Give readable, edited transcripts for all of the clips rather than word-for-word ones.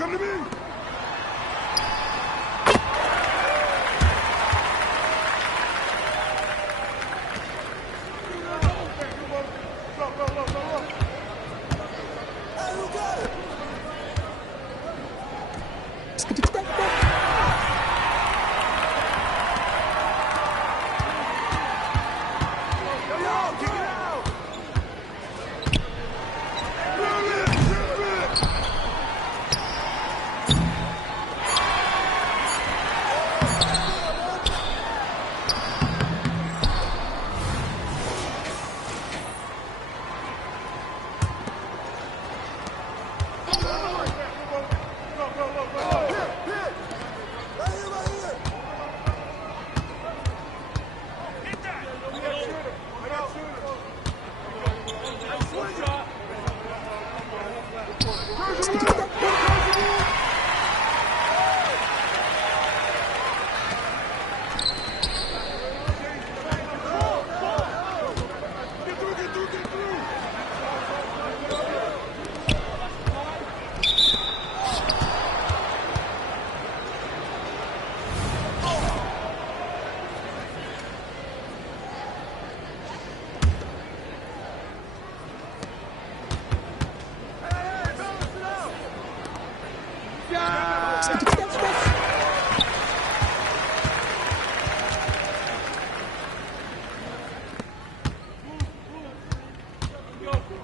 Come to me!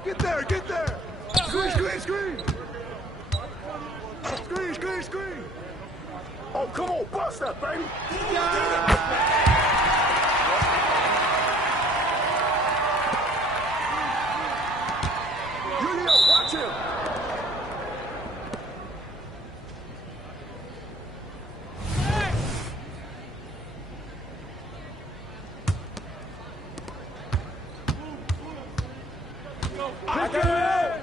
Get there, get there! Screen, screen, screen! Screen, screen, screen! Oh, come on, bust that, baby! Yo, watch him! I got it!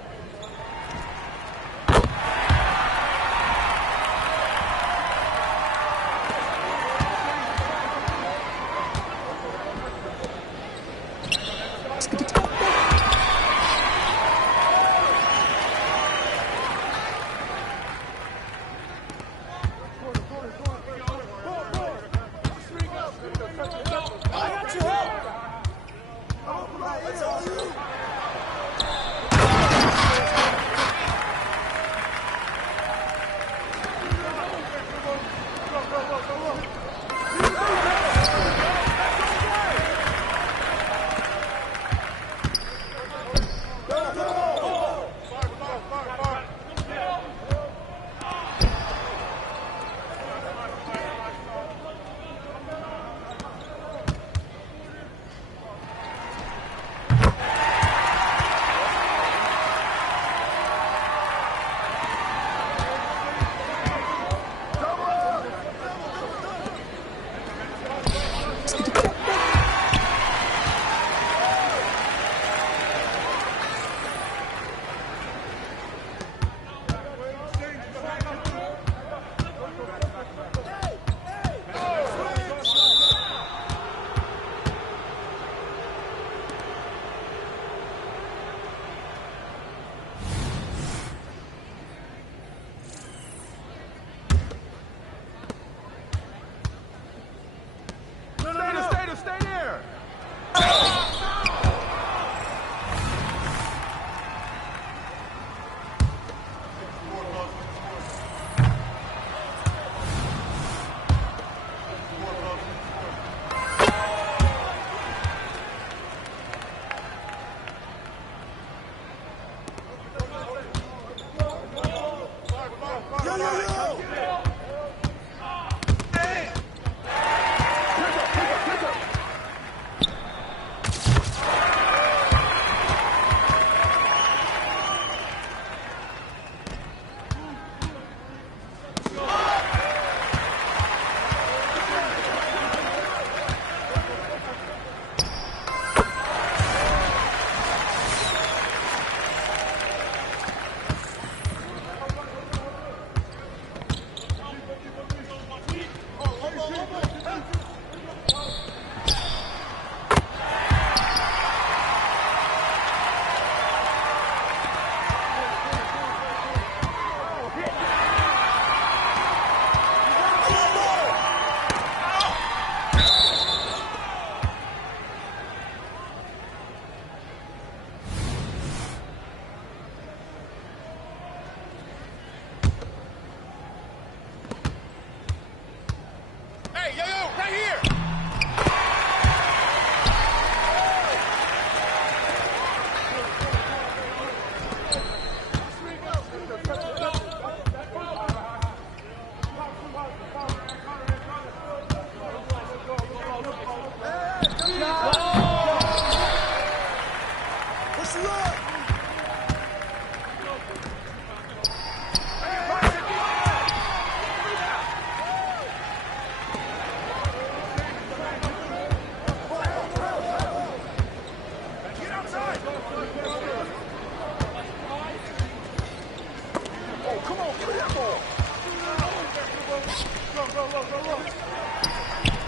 Stay there!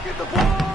Get the board!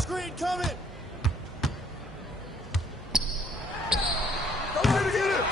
Screen coming! Go ahead and get it!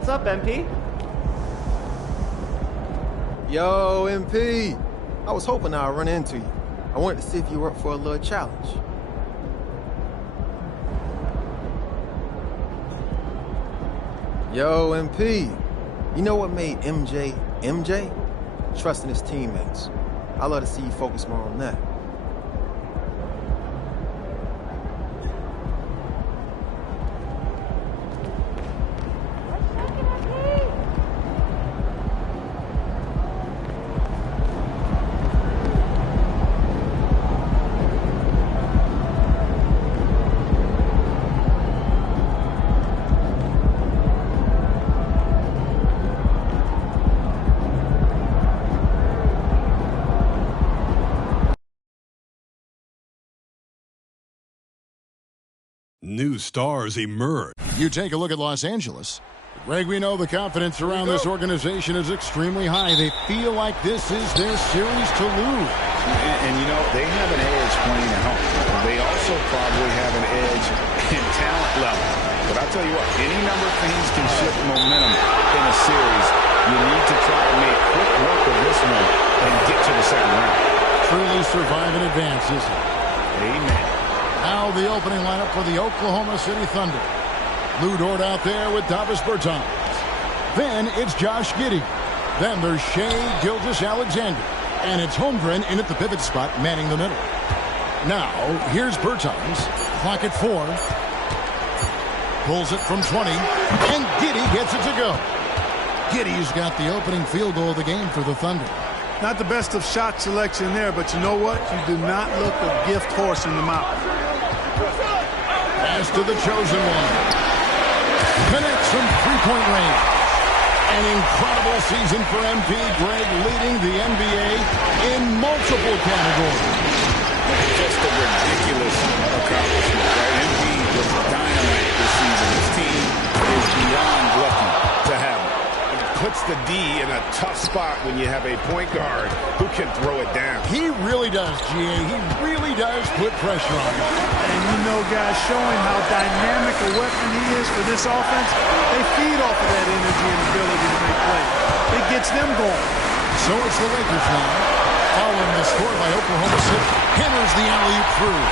What's up, MP? Yo, MP. I was hoping I'd run into you. I wanted to see if you were up for a little challenge. Yo, MP. You know what made MJ MJ? Trusting his teammates. I'd love to see you focus more on that. New stars emerge. You take a look at Los Angeles. Greg, we know the confidence around this organization is extremely high. They feel like this is their series to lose. And you know, they have an edge playing at home. They also probably have an edge in talent level. But I'll tell you what, any number of things can shift momentum in a series. You need to try to make quick work of this one and get to the second round. Truly survive in advance, isn't it? Amen. Now the opening lineup for the Oklahoma City Thunder. Lou Dort out there with Davis Bertans. Then it's Josh Giddey. Then there's Shai Gilgeous-Alexander. And it's Holmgren in at the pivot spot, manning the middle. Now, here's Bertans. Clock at 4. Pulls it from 20. And Giddey gets it to go. Giddey's got the opening field goal of the game for the Thunder. Not the best of shot selection there, but you know what? You do not look a gift horse in the mouth. Pass to the chosen one. Connects from three-point range. An incredible season for MP. Greg leading the NBA in multiple categories. Just a ridiculous accomplishment, right? MP was dynamite this season. His team is beyond lucky to have him. Puts the D in a tough spot when you have a point guard who can throw it down. He really does, GA. He really does put pressure on him. And you know, guys, showing how dynamic a weapon he is for this offense, they feed off of that energy and ability to make plays. It gets them going. So it's the Lakers now. Following the score by Oklahoma City. Hammers the alley-oop through.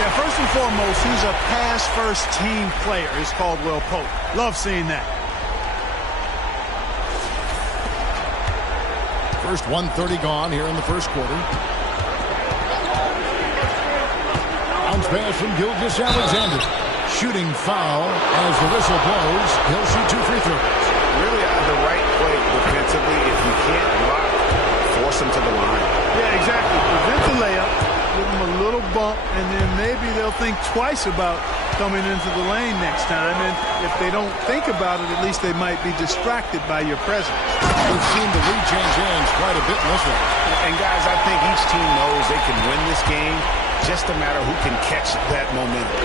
Yeah, first and foremost, he's a pass-first team player, is Caldwell Pope. Love seeing that. First 1:30 gone here in the first quarter. Bounce pass from Gilgeous-Alexander. Shooting foul as the whistle blows. He'll shoot 2 free throws. Really the right play defensively. If you can't block, force him to the line. Yeah, exactly. Prevent the layup, give him a little bump, and then maybe they'll think twice about coming into the lane next time. And if they don't think about it, at least they might be distracted by your presence. We've seen the lead change hands quite a bit in this one. And guys, I think each team knows they can win this game. Just a matter who can catch that momentum.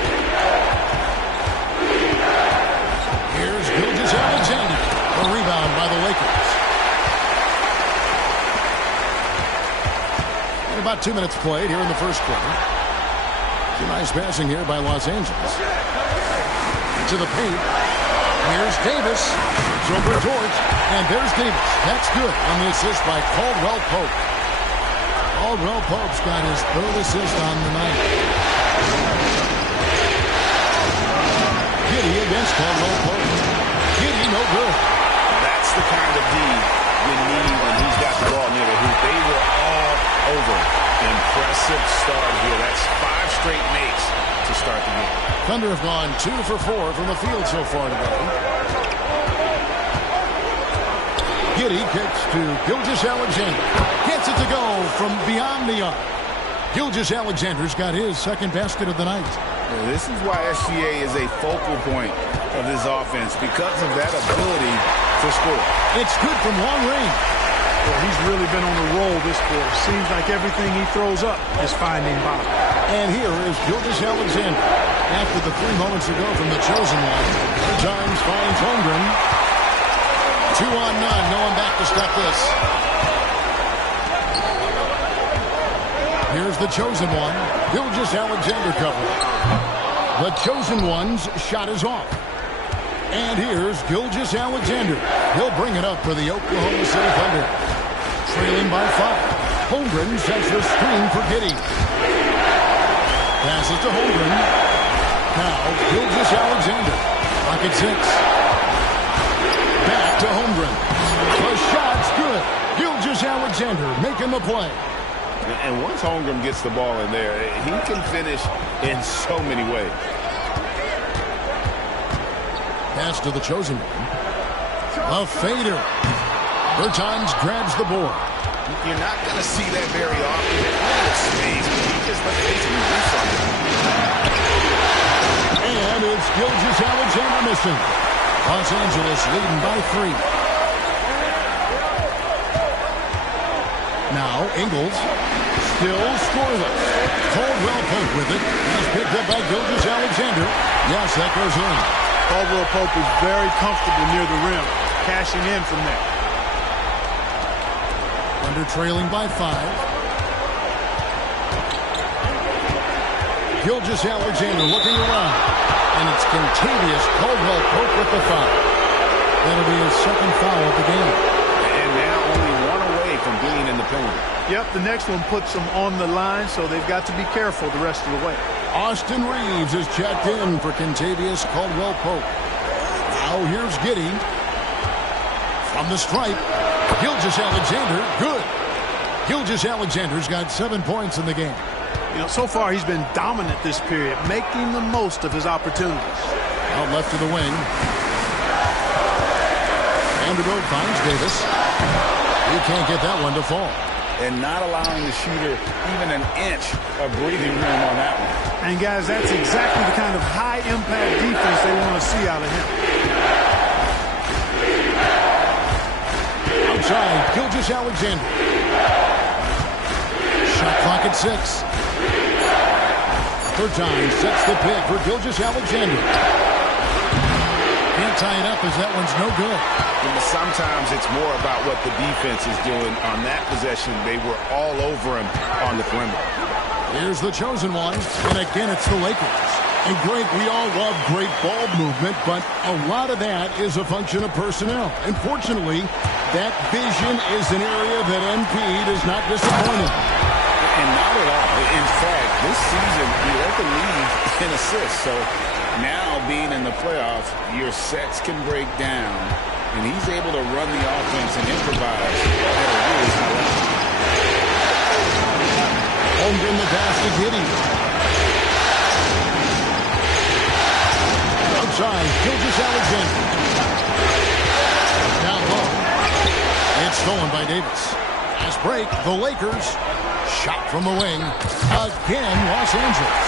Here's Gilgeous-Alexander. A rebound by the Lakers. And about 2 minutes played here in the first quarter. Some nice passing here by Los Angeles. To the paint. Here's Davis. Over Dort. And there's Davis. That's good on the assist by Caldwell Pope. Caldwell Pope's got his 3rd assist on the night. Giddey against Caldwell Pope. Giddey, no good. That's the kind of D you need when he's got the ball near the hoop. They were all over. Impressive start here. That's 5 straight makes to start the game. Thunder have gone 2 for 4 from the field so far today. Giddey kicks to Gilgeous-Alexander. Gets it to go from beyond the arc. Gilgeous-Alexander's got his 2nd basket of the night. Well, this is why SGA is a focal point of this offense, because of that ability to score. It's good from long range. Well, he's really been on a roll this quarter. Seems like everything he throws up is finding bottom. And here is Gilgeous-Alexander. After the 3 moments ago from the chosen one, Bertans finds Holmgren. 2 on none. No one back to stop this. Here's the chosen one. Gilgeous-Alexander covering. The chosen one's shot is off. And here's Gilgeous-Alexander. He'll bring it up for the Oklahoma City Thunder. Trailing by 5. Holmgren sets the screen for Giddey. Passes to Holmgren. Now Gilgeous-Alexander. Pocket 6. Back to Holmgren. The shot's good. Gilgeous-Alexander making the play. And once Holmgren gets the ball in there, he can finish in so many ways. Pass to the chosen one. A fader. Bertans grabs the board. You're not going to see that very often. There's space, but he just let basically do something. And it's Gilgeous-Alexander missing. Los Angeles leading by 3. Now Ingles still scoreless. Caldwell Pope with it. He's picked up by Gilgeous-Alexander. Yes, that goes in. Caldwell Pope is very comfortable near the rim, cashing in from there. Under trailing by 5. Gilgeous-Alexander looking around. And it's Kentavious Caldwell Pope with the foul. That'll be his second foul of the game. And now only one away from being in the penalty. Yep, the next one puts them on the line, so they've got to be careful the rest of the way. Austin Reeves is checked in for Kentavious Caldwell Pope. Now here's Giddey. From the stripe, Gilgeous-Alexander, good. Gilgeous-Alexander's got 7 points in the game. You know, so far he's been dominant this period, making the most of his opportunities. Out left to the wing. Vanderbilt finds Davis. He can't get that one to fall. And not allowing the shooter even an inch of breathing room on that one. And guys, that's exactly the kind of high-impact defense they want to see out of him. Outside, Gilgeous-Alexander. Shot clock at 6. Bertans sets the pick for Gilgeous-Alexander. Can't tie it up as that one's no good. Sometimes it's more about what the defense is doing. On that possession, they were all over him on the perimeter. Here's the chosen one, and again it's the Lakers. And Greg, we all love great ball movement, but a lot of that is a function of personnel. Unfortunately, that vision is an area that MP does not disappoint him. And not at all. In fact, this season, he led the league in assists. So now being in the playoffs, your sets can break down, and he's able to run the offense and improvise at a really high level. Holmgren the pass to Giddey. Outside, Gilgeous-Alexander. Down low. It's stolen by Davis. Fast break, the Lakers. Shot from the wing. Again, Los Angeles.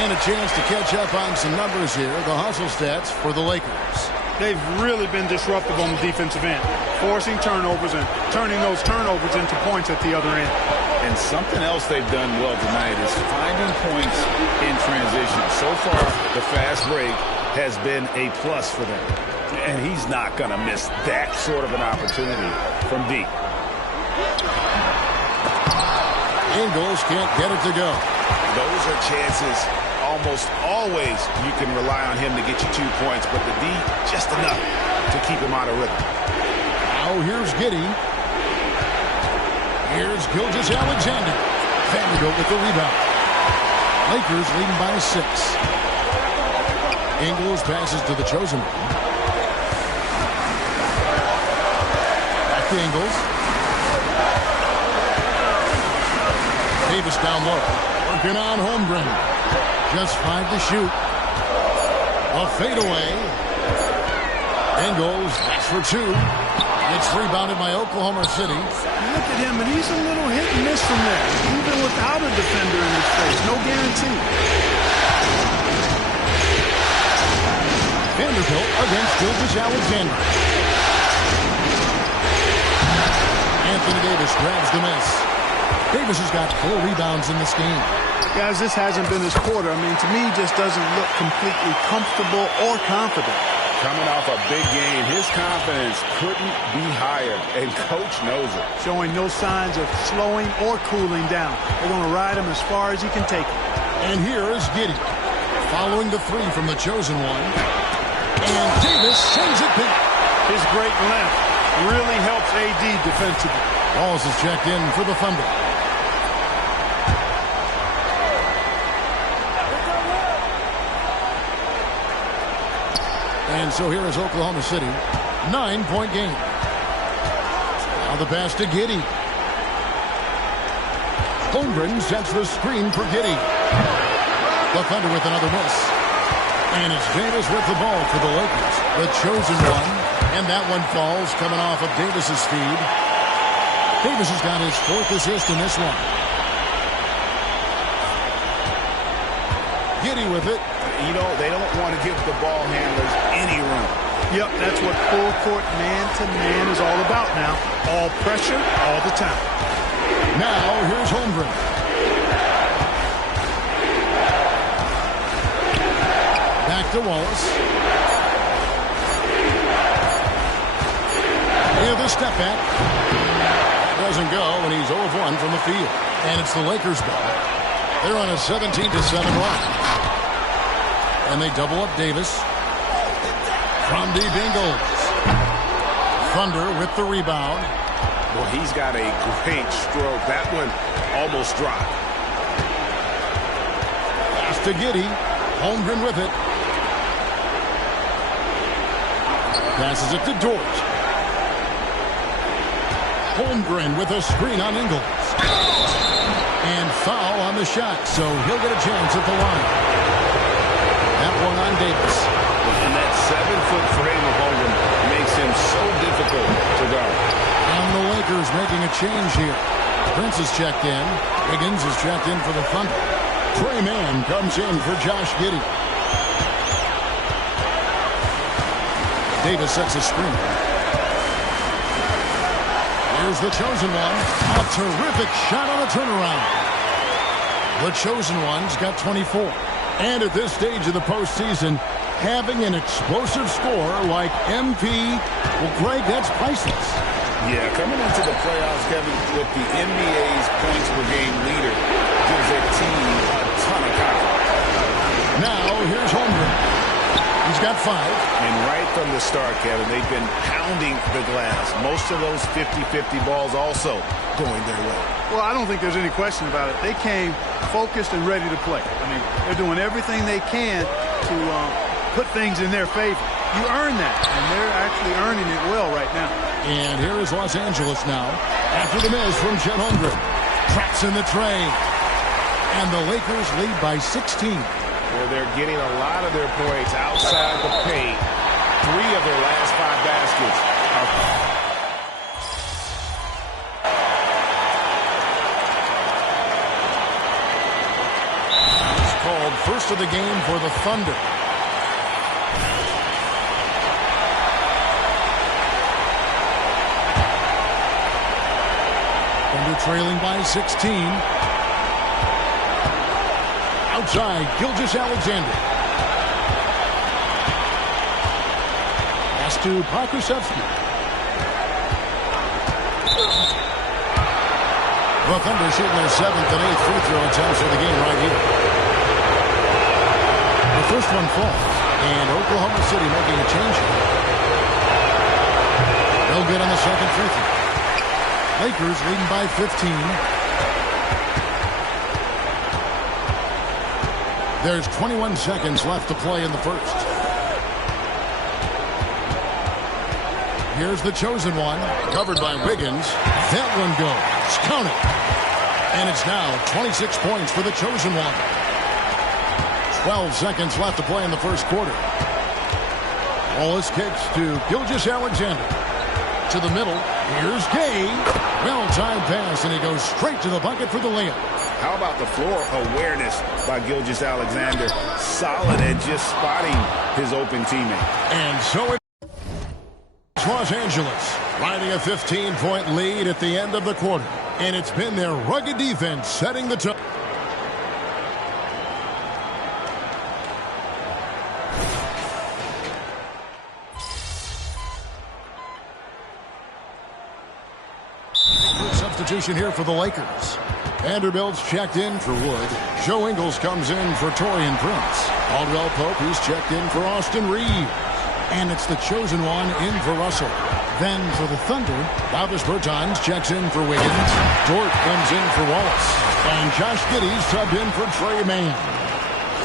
And a chance to catch up on some numbers here. The hustle stats for the Lakers. They've really been disruptive on the defensive end, forcing turnovers and turning those turnovers into points at the other end. And something else they've done well tonight is finding points in transition. So far, the fast break has been a plus for them. And he's not going to miss that sort of an opportunity from deep. Ingles can't get it to go. Those are chances almost always you can rely on him to get you 2 points, but the D, just enough to keep him out of rhythm. Now here's Giddey. Here's Gilgeous-Alexander. Vanderbilt with the rebound. Lakers leading by 6. Ingles passes to the chosen one. Back to Ingles. Davis down low. Working on Holmgren. Just 5 to shoot. A fadeaway. Ingles, that's for 2. It's rebounded by Oklahoma City. Look at him, and he's a little hit and miss from there, even without a defender in his face. No guarantee. Vanderbilt against Gilgeous-Alexander. Anthony Davis grabs the miss. Davis has got 4 rebounds in this game. Guys, this hasn't been his quarter. I mean, to me, he just doesn't look completely comfortable or confident. Coming off a big game, his confidence couldn't be higher, and Coach knows it. Showing no signs of slowing or cooling down. They're going to ride him as far as he can take it. And here is Giddey, following the 3 from the chosen one. And Davis sends it back. His great length really helps AD defensively. Walls is checked in for the Thunder. And so here is Oklahoma City. 9-point game. Now the pass to Giddey. Holmgren sets the screen for Giddey. The Thunder with another miss. And it's Davis with the ball for the Lakers. The chosen one. And that one falls coming off of Davis's feed. Davis has got his 4th assist in this one. Giddey with it. You know, they don't want to give the ball handlers any room. Yep, that's what full court man-to-man is all about now. All pressure, all the time. Now, here's Holmgren. Back to Wallace. Yeah, the step back. Doesn't go, and he's 0 of 1 from the field. And it's the Lakers' ball. They're on a 17-7 run. And they double up Davis. From deep Ingles. Thunder with the rebound. Well, he's got a great stroke. That one almost dropped. Pass to Giddey. Holmgren with it. Passes it to Dort. Holmgren with a screen on Ingles. And foul on the shot, so he'll get a chance at the line. That one on Davis. And that 7-foot frame of Holmgren makes him so difficult to guard. And the Lakers making a change here. Prince is checked in. Higgins is checked in for the Thunder. Trey Mann comes in for Josh Giddey. Davis sets a screen. Here's the chosen one. A terrific shot on the turnaround. The chosen one's got 24. And at this stage of the postseason, having an explosive score like MP, well, Greg, that's priceless. Yeah, coming into the playoffs, Kevin, with the NBA's points per game leader gives their team a ton of confidence. Now, here's Holmgren. He's got 5. And right from the start, Kevin, they've been pounding the glass. Most of those 50-50 balls also going their way. Well, I don't think there's any question about it. They came focused and ready to play. I mean, they're doing everything they can to put things in their favor. You earn that, and they're actually earning it well right now. And here is Los Angeles now. After the miss from Chet Holmgren. Traps in the tray. And the Lakers lead by 16. Where they're getting a lot of their points outside the paint. 3 of their last 5 baskets are... Called first of the game for the Thunder. Thunder trailing by 16. Outside, Gilgeous-Alexander. Pass to Pokusevski. The Thunder shooting their 7th and 8th free throw attempts of the game right here. The first one falls, and Oklahoma City making a change here. They'll get on the second free throw. Lakers leading by 15. There's 21 seconds left to play in the first. Here's the chosen one, covered by Wiggins. That one goes. Count it. And it's now 26 points for the chosen one. 12 seconds left to play in the first quarter. Wallace kicks to Gilgeous-Alexander. To the middle. Here's Gay. Well-timed pass, and he goes straight to the bucket for the layup. How about the floor awareness by Gilgeous-Alexander? Solid at just spotting his open teammate. And so it's Los Angeles riding a 15-point lead at the end of the quarter. And it's been their rugged defense setting the tone. Substitution here for the Lakers. Vanderbilt's checked in for Wood. Joe Ingles comes in for Taurean Prince. Caldwell Pope, who's checked in for Austin Reeves. And it's the chosen one in for Russell. Then for the Thunder, Davis Bertans checks in for Wiggins. Dort comes in for Wallace. And Josh Giddey's subbed in for Trey Mann.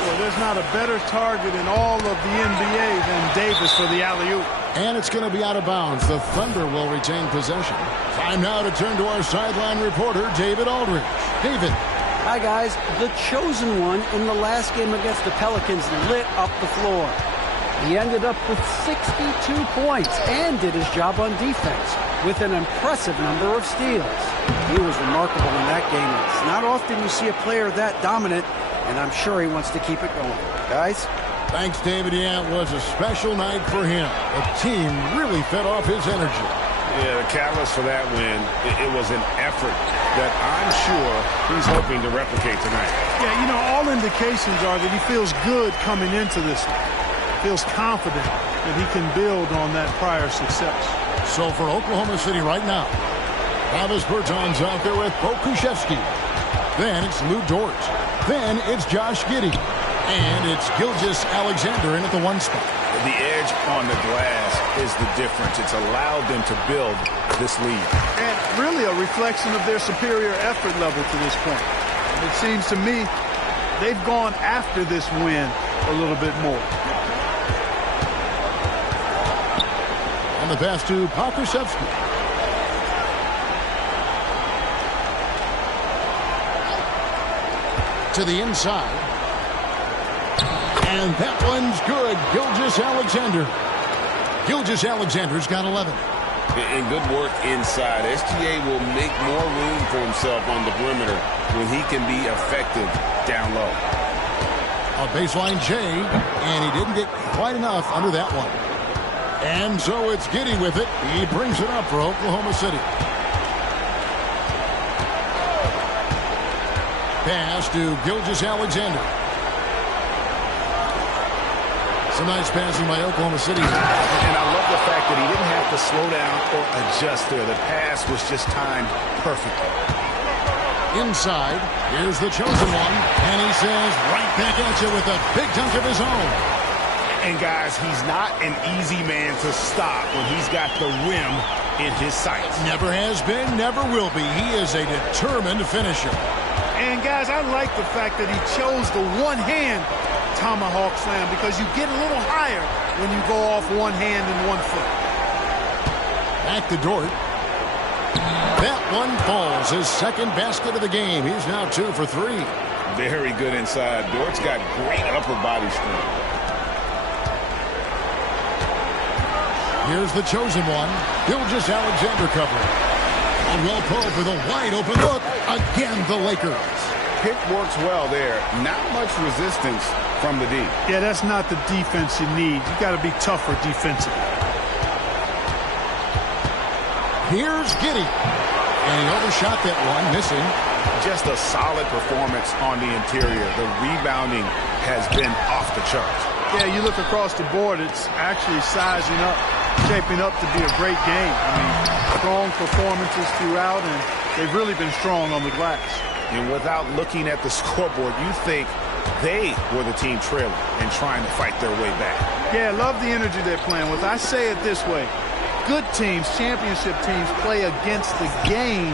Well, there's not a better target in all of the NBA than Davis for the alley-oop. And it's going to be out of bounds. The Thunder will retain possession. Time now to turn to our sideline reporter, David Aldridge. David. Hi, guys. The chosen one in the last game against the Pelicans lit up the floor. He ended up with 62 points and did his job on defense with an impressive number of steals. He was remarkable in that game. It's not often you see a player that dominant, and I'm sure he wants to keep it going. Guys? Thanks, David. Yeah, it was a special night for him. The team really fed off his energy. Yeah, the catalyst for that win, it was an effort that I'm sure he's hoping to replicate tonight. Yeah, you know, all indications are that he feels good coming into this. Feels confident that he can build on that prior success. So for Oklahoma City right now, Davis Bertans out there with Pokusevski. Then it's Lou Dort. Then it's Josh Giddey. And it's Gilgeous-Alexander in at the 1 spot. The edge on the glass is the difference. It's allowed them to build this lead. And really a reflection of their superior effort level to this point. It seems to me they've gone after this win a little bit more. On the pass to Pokusevski. To the inside. And that one's good. Gilgeous-Alexander. Gilgeous-Alexander's got 11. And good work inside. SGA will make more room for himself on the perimeter when he can be effective down low. A baseline J, and he didn't get quite enough under that one. And so it's Giddey with it. He brings it up for Oklahoma City. Pass to Gilgeous-Alexander. Some nice passing by Oklahoma City. And I love the fact that he didn't have to slow down or adjust there. The pass was just timed perfectly. Inside, here's the chosen one. And he says right back at you with a big dunk of his own. And guys, he's not an easy man to stop when he's got the rim in his sights. Never has been, never will be. He is a determined finisher. And guys, I like the fact that he chose the one-hand tomahawk slam because you get a little higher when you go off one hand and 1 foot. Back to Dort. That one falls. His second basket of the game. He's now 2 for 3. Very good inside. Dort's got great upper body strength. Here's the chosen one. Gilgeous-Alexander covering. Caldwell Pope with a wide open look. Again, the Lakers. Pick works well there. Not much resistance from the D. Yeah, that's not the defense you need. You got to be tougher defensively. Here's Giddey. And he overshot that one, missing. Just a solid performance on the interior. The rebounding has been off the charts. Yeah, you look across the board, it's actually sizing up, shaping up to be a great game. I mean, strong performances throughout, and they've really been strong on the glass. And without looking at the scoreboard, you think they were the team trailing and trying to fight their way back. Yeah, I love the energy they're playing with. I say it this way. Good teams, championship teams, play against the game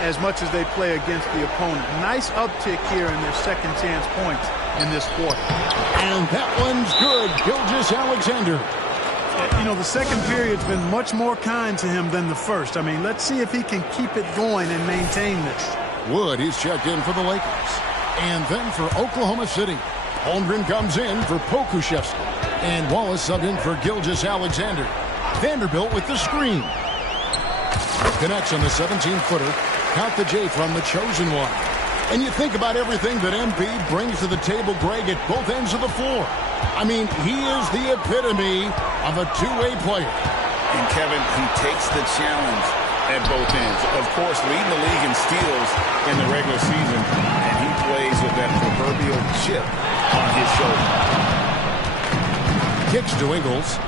as much as they play against the opponent. Nice uptick here in their second chance points in this quarter. And that one's good. Gilgeous-Alexander. You know, the second period's been much more kind to him than the first. I mean, let's see if he can keep it going and maintain this. Wood, he's checked in for the Lakers. And then for Oklahoma City, Holmgren comes in for Pokusevski. And Wallace subbed in for Gilgeous-Alexander. Vanderbilt with the screen. Connects on the 17-footer. Count the J from the chosen one. And you think about everything that MP brings to the table, Greg, at both ends of the floor. I mean, he is the epitome of a two-way player. And Kevin, he takes the challenge at both ends. Of course, leading the league in steals in the regular season, and he plays with that proverbial chip on his shoulder. Kicks to Ingles.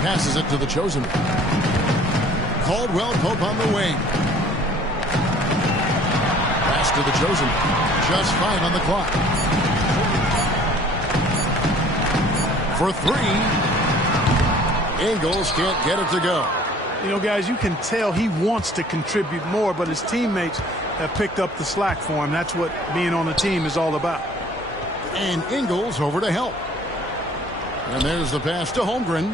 Passes it to the chosen one. Caldwell Pope on the wing. Pass to the chosen one. Just 5 on the clock. For 3. Ingles can't get it to go. You know, guys, you can tell he wants to contribute more, but his teammates have picked up the slack for him. That's what being on a team is all about. And Ingles over to help. And there's the pass to Holmgren.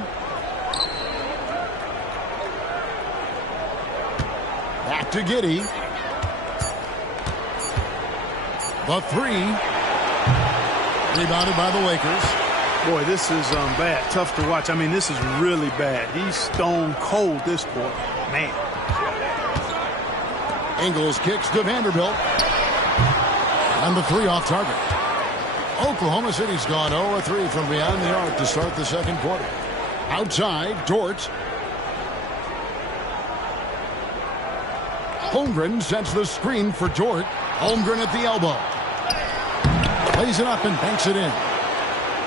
Back to Giddey. The three. Rebounded by the Lakers. Boy, this is bad. Tough to watch. I mean, this is really bad. He's stone cold this quarter. Man. Ingles kicks to Vanderbilt. And the three off target. Oklahoma City's gone 0-3 from beyond the arc to start the second quarter. Outside, Dort. Holmgren sets the screen for Dort. Holmgren at the elbow. Plays it up and banks it in.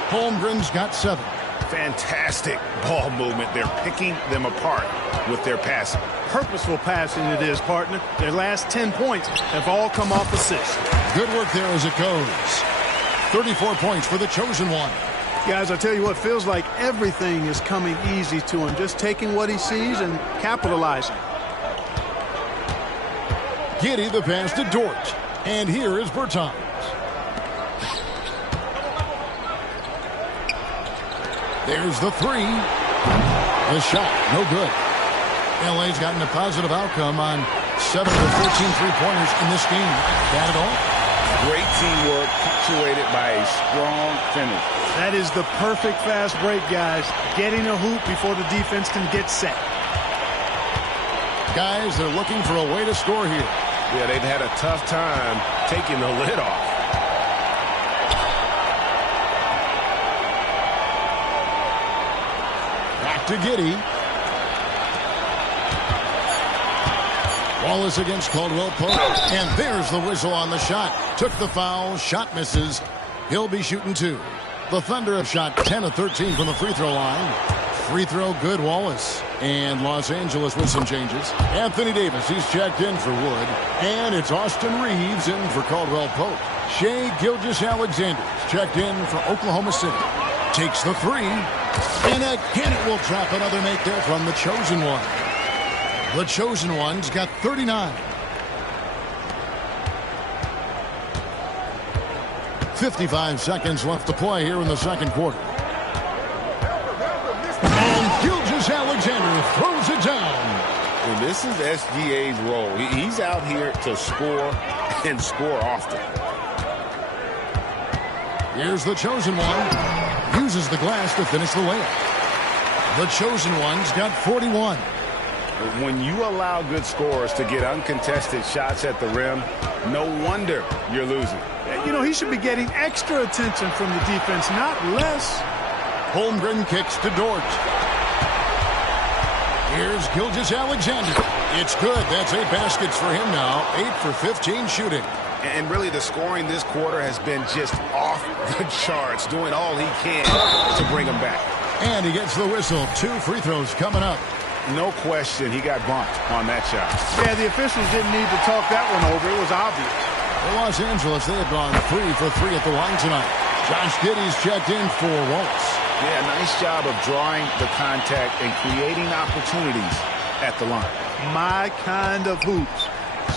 Holmgren's got 7. Fantastic ball movement. They're picking them apart with their passing. Purposeful passing it is, partner. Their last 10 points have all come off assists. Good work there as it goes. 34 points for the chosen one. Guys, I tell you what, feels like everything is coming easy to him. Just taking what he sees and capitalizing. Giddey the pass to Dort. And here is Bertans. There's the three. The shot, no good. LA's gotten a positive outcome on 7 of the 14 three-pointers in this game. Bad at all? Great teamwork punctuated by a strong finish. That is the perfect fast break, guys. Getting a hoop before the defense can get set. Guys, they're looking for a way to score here. Yeah, they've had a tough time taking the lid off. Back to Giddey. Wallace against Caldwell Pope. And there's the whistle on the shot. Took the foul. Shot misses. He'll be shooting 2. The Thunder have shot 10 of 13 from the free throw line. Free throw good, Wallace. And Los Angeles with some changes. Anthony Davis, he's checked in for Wood. And it's Austin Reeves in for Caldwell Pope. Shai Gilgeous-Alexander's checked in for Oklahoma City. Takes the three. And again it will trap another make there from the chosen one. The chosen one's got 39. 55 seconds left to play here in the second quarter. And Gilgeous-Alexander throws it down. And this is SGA's role. He's out here to score and score often. Here's the chosen one. Uses the glass to finish the layup. The chosen one's got 41. When you allow good scorers to get uncontested shots at the rim, no wonder you're losing. You know, he should be getting extra attention from the defense, not less. Holmgren kicks to Dort. Here's Gilgeous-Alexander. It's good. That's 8 baskets for him now. 8 for 15 shooting. And really the scoring this quarter has been just off the charts, doing all he can to bring him back. And he gets the whistle. 2 free throws coming up. No question he got bumped on that shot. Yeah, the officials didn't need to talk that one over. It was obvious. For Los Angeles, they have gone 3 for 3 at the line tonight. Josh Giddey's checked in for Wallace. Yeah, nice job of drawing the contact and creating opportunities at the line. My kind of hoops.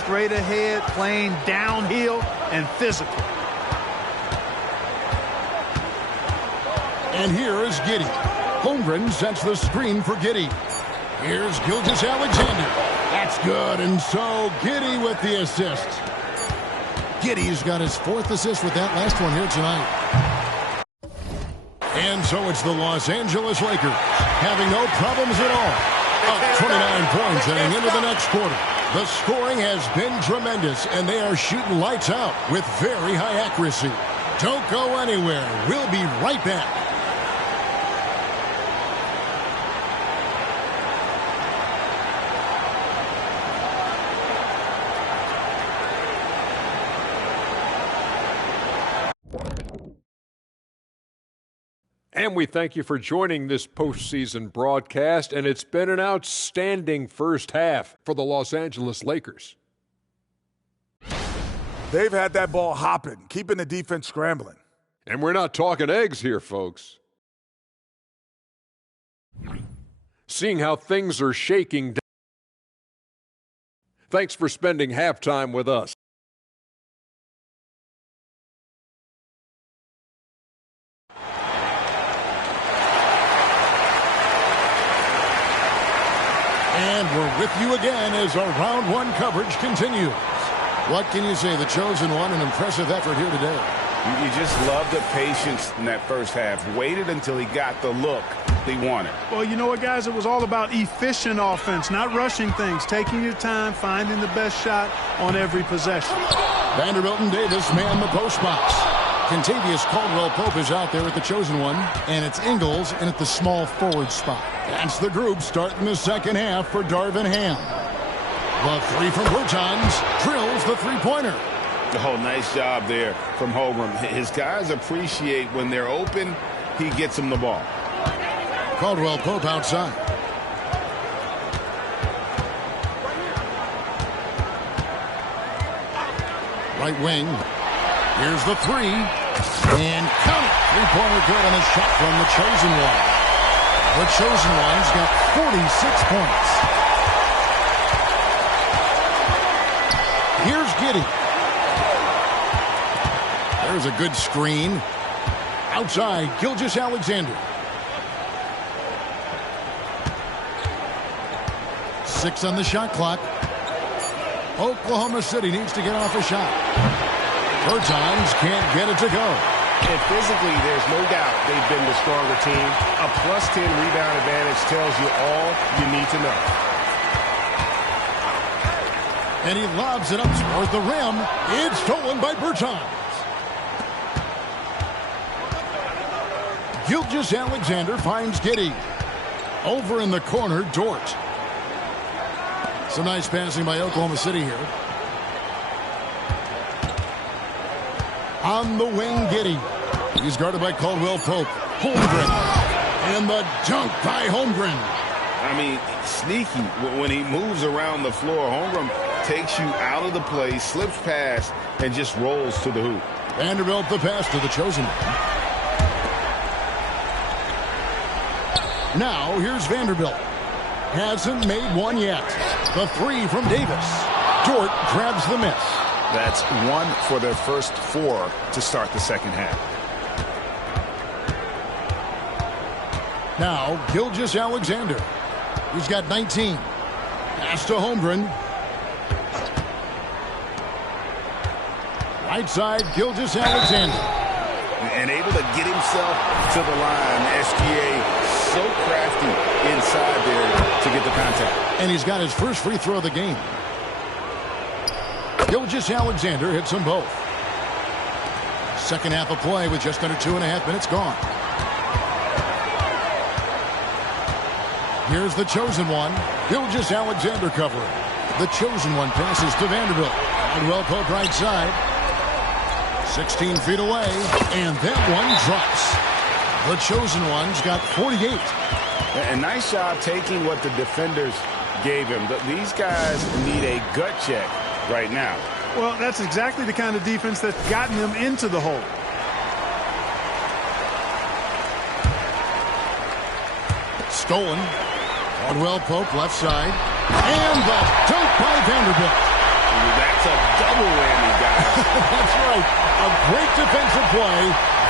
Straight ahead, playing downhill, and physical. And here is Giddey. Holmgren sets the screen for Giddey. Here's Gilgeous-Alexander. That's good, and so Giddey with the assist. Giddey's got his 4th assist with that last one here tonight. And so it's the Los Angeles Lakers having no problems at all. Up 29 points heading into the next quarter. The scoring has been tremendous, and they are shooting lights out with very high accuracy. Don't go anywhere. We'll be right back. And we thank you for joining this postseason broadcast, and it's been an outstanding first half for the Los Angeles Lakers. They've had that ball hopping, keeping the defense scrambling. And we're not talking eggs here, folks. seeing how things are shaking down. Thanks for spending halftime with us. And we're with you again as our round one coverage continues. What can you say? The chosen one, an impressive effort here today. You just love the patience in that first half. Waited until he got the look he wanted. Well, you know what, guys? It was all about efficient offense, not rushing things, taking your time, finding the best shot on every possession. Vanderbilt and Davis man the post box. Contavious Caldwell-Pope is out there with the chosen one, and it's Ingles in at the small forward spot. That's the group starting the second half for Darvin Ham. The three from Bertans drills the three-pointer. Oh, nice job there from Holmgren. His guys appreciate when they're open, he gets them the ball. Caldwell-Pope outside. Right wing. Here's the three. And count it. Three-pointer good on a shot from the chosen one. The chosen one's got 46 points. Here's Giddey. There's a good screen. Outside, Gilgeous-Alexander. 6 on the shot clock. Oklahoma City needs to get off a shot. Bertans can't get it to go. And physically, there's no doubt they've been the stronger team. A +10 rebound advantage tells you all you need to know. And he lobs it up toward the rim. It's stolen by Bertans. Gilgeous-Alexander finds Giddey. Over in the corner, Dort. Some nice passing by Oklahoma City here. On the wing, Giddey. He's guarded by Caldwell-Pope. Holmgren. And the dunk by Holmgren. I mean, sneaky. When he moves around the floor, Holmgren takes you out of the play, slips past, and just rolls to the hoop. Vanderbilt the pass to the chosen one. Now, here's Vanderbilt. Hasn't made one yet. The three from Davis. Dort grabs the miss. That's 1 for their first 4 to start the second half. Now, Gilgeous-Alexander. He's got 19. Pass to Holmgren. Right side, Gilgeous-Alexander. And able to get himself to the line. SGA so crafty inside there to get the contact. And he's got his first free throw of the game. Gilgeous-Alexander hits them both. Second half of play with just under 2.5 minutes gone. Here's the chosen one. Gilgeous-Alexander covering. The chosen one passes to Vanderbilt. Caldwell-Pope right side. 16 feet away. And that one drops. The chosen one's got 48. A nice job taking what the defenders gave him. These guys need a gut check right now. Well, that's exactly the kind of defense that's gotten them into the hole. Stolen. Caldwell-Pope left side. And the dunk by Vanderbilt. That's a double whammy, guys. That's right. A great defensive play.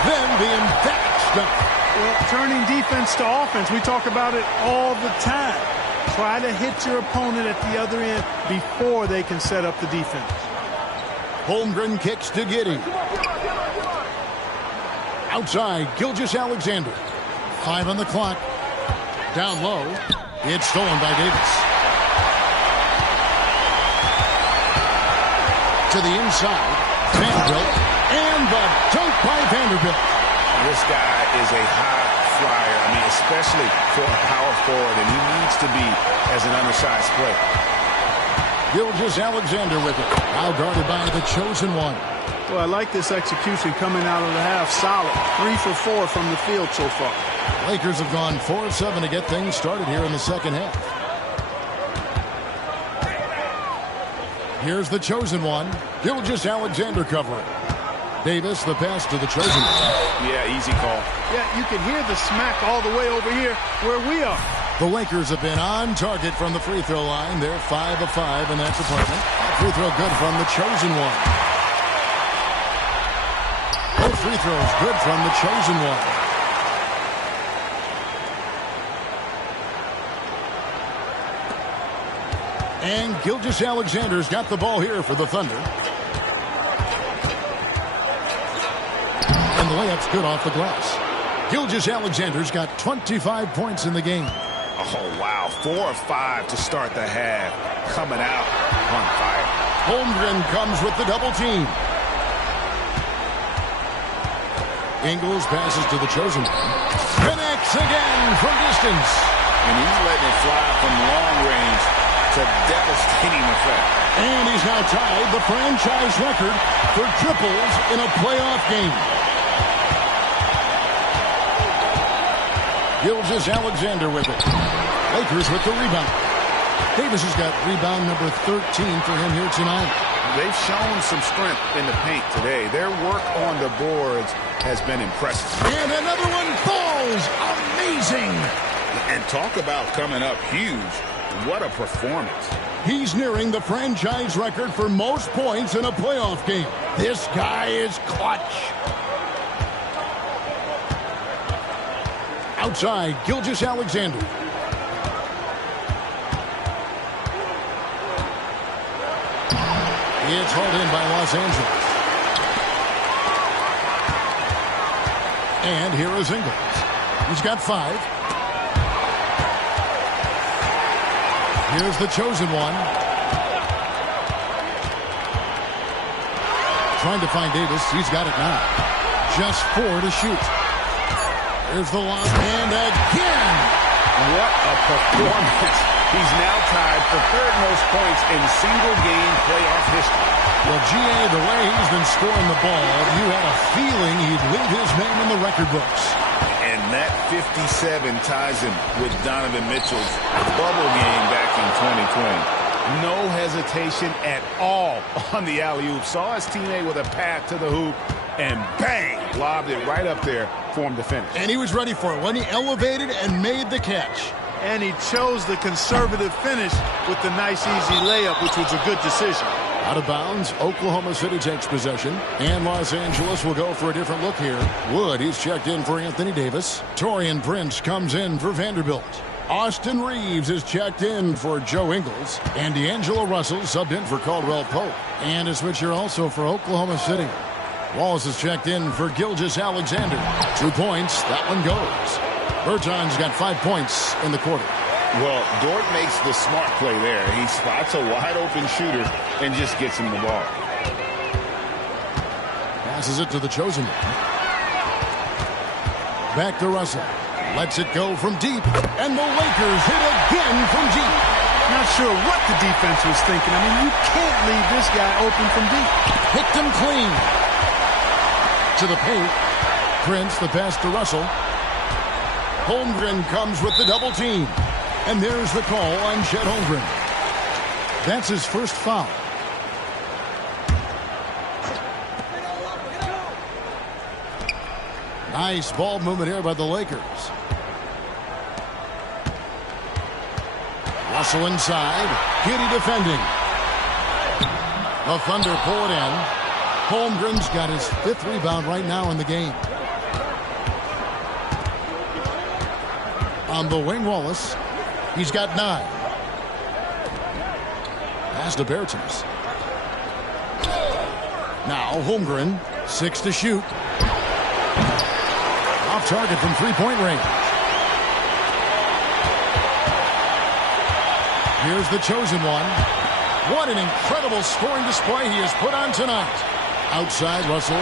Then the emphatic stuff. Well, turning defense to offense, we talk about it all the time. Try to hit your opponent at the other end before they can set up the defense. Holmgren kicks to Giddey. Outside, Gilgeous-Alexander. 5 on the clock. Down low. It's stolen by Davis. To the inside. Vanderbilt. And the dunk by Vanderbilt. This guy is a high flyer. I mean, especially for a power forward, and he needs to be as an undersized player. Gilgeous-Alexander with it. Now guarded by the chosen one. Well, I like this execution coming out of the half. Solid. 3 for 4 from the field so far. Lakers have gone 4 of 7 to get things started here in the second half. Here's the chosen one. Gilgeous-Alexander covering. Davis, the pass to the chosen one. Yeah, easy call. Yeah, you can hear the smack all the way over here where we are. The Lakers have been on target from the free throw line. They're 5 of 5 in that department. Free throw good from the chosen one. Both free throws good from the chosen one. And Gilgeous-Alexander's got the ball here for the Thunder. And the layup's good off the glass. Gilgeous-Alexander's got 25 points in the game. Oh, wow. 4 of 5 to start the half. Coming out on fire. Holmgren comes with the double team. Ingles passes to the chosen one. Connects again from distance. And he's letting it fly from long range to devastating effect. And he's now tied the franchise record for triples in a playoff game. Gilgeous-Alexander with it. Lakers with the rebound. Davis has got rebound number 13 for him here tonight. They've shown some strength in the paint today. Their work on the boards has been impressive. And another one falls. Amazing. And talk about coming up huge. What a performance. He's nearing the franchise record for most points in a playoff game. This guy is clutch. Outside, Gilgeous-Alexander. It's hauled in by Los Angeles. And here is Ingles. He's got 5. Here's the chosen one. Trying to find Davis. He's got it now. Just 4 to shoot. There's the lob. And again. What a performance. He's now tied for 3rd most points in single-game playoff history. Well, G.A., the way he's been scoring the ball, you had a feeling he'd leave his name in the record books. And that 57 ties him with Donovan Mitchell's bubble game back in 2020. No hesitation at all on the alley-oop. Saw his teammate with a path to the hoop, and bang, lobbed it right up there for him to finish. And he was ready for it when he elevated and made the catch. And he chose the conservative finish with the nice, easy layup, which was a good decision. Out of bounds, Oklahoma City takes possession, and Los Angeles will go for a different look here. Wood, he's checked in for Anthony Davis. Taurean Prince comes in for Vanderbilt. Austin Reeves is checked in for Joe Ingles, and D'Angelo Russell subbed in for Caldwell Pope. And a switcher also for Oklahoma City. Wallace is checked in for Gilgeous-Alexander. 2 points, that one goes. Berton's got 5 points in the quarter. Well, Dort makes the smart play there. He spots a wide-open shooter and just gets him the ball. Passes it to the chosen one. Back to Russell. Lets it go from deep. And the Lakers hit again from deep. Not sure what the defense was thinking. I mean, you can't leave this guy open from deep. Picked him clean. To the paint. Prince, the pass to Russell. Holmgren comes with the double team. And there's the call on Chet Holmgren. That's his first foul. Nice ball movement here by the Lakers. Russell inside. Giddy defending. The Thunder pull it in. Holmgren's got his 5th rebound right now in the game. On the wing, Wallace. He's got 9. Pass to Bertens. Now Holmgren, 6 to shoot. Off target from 3-point range. Here's the chosen one. What an incredible scoring display he has put on tonight. Outside Russell.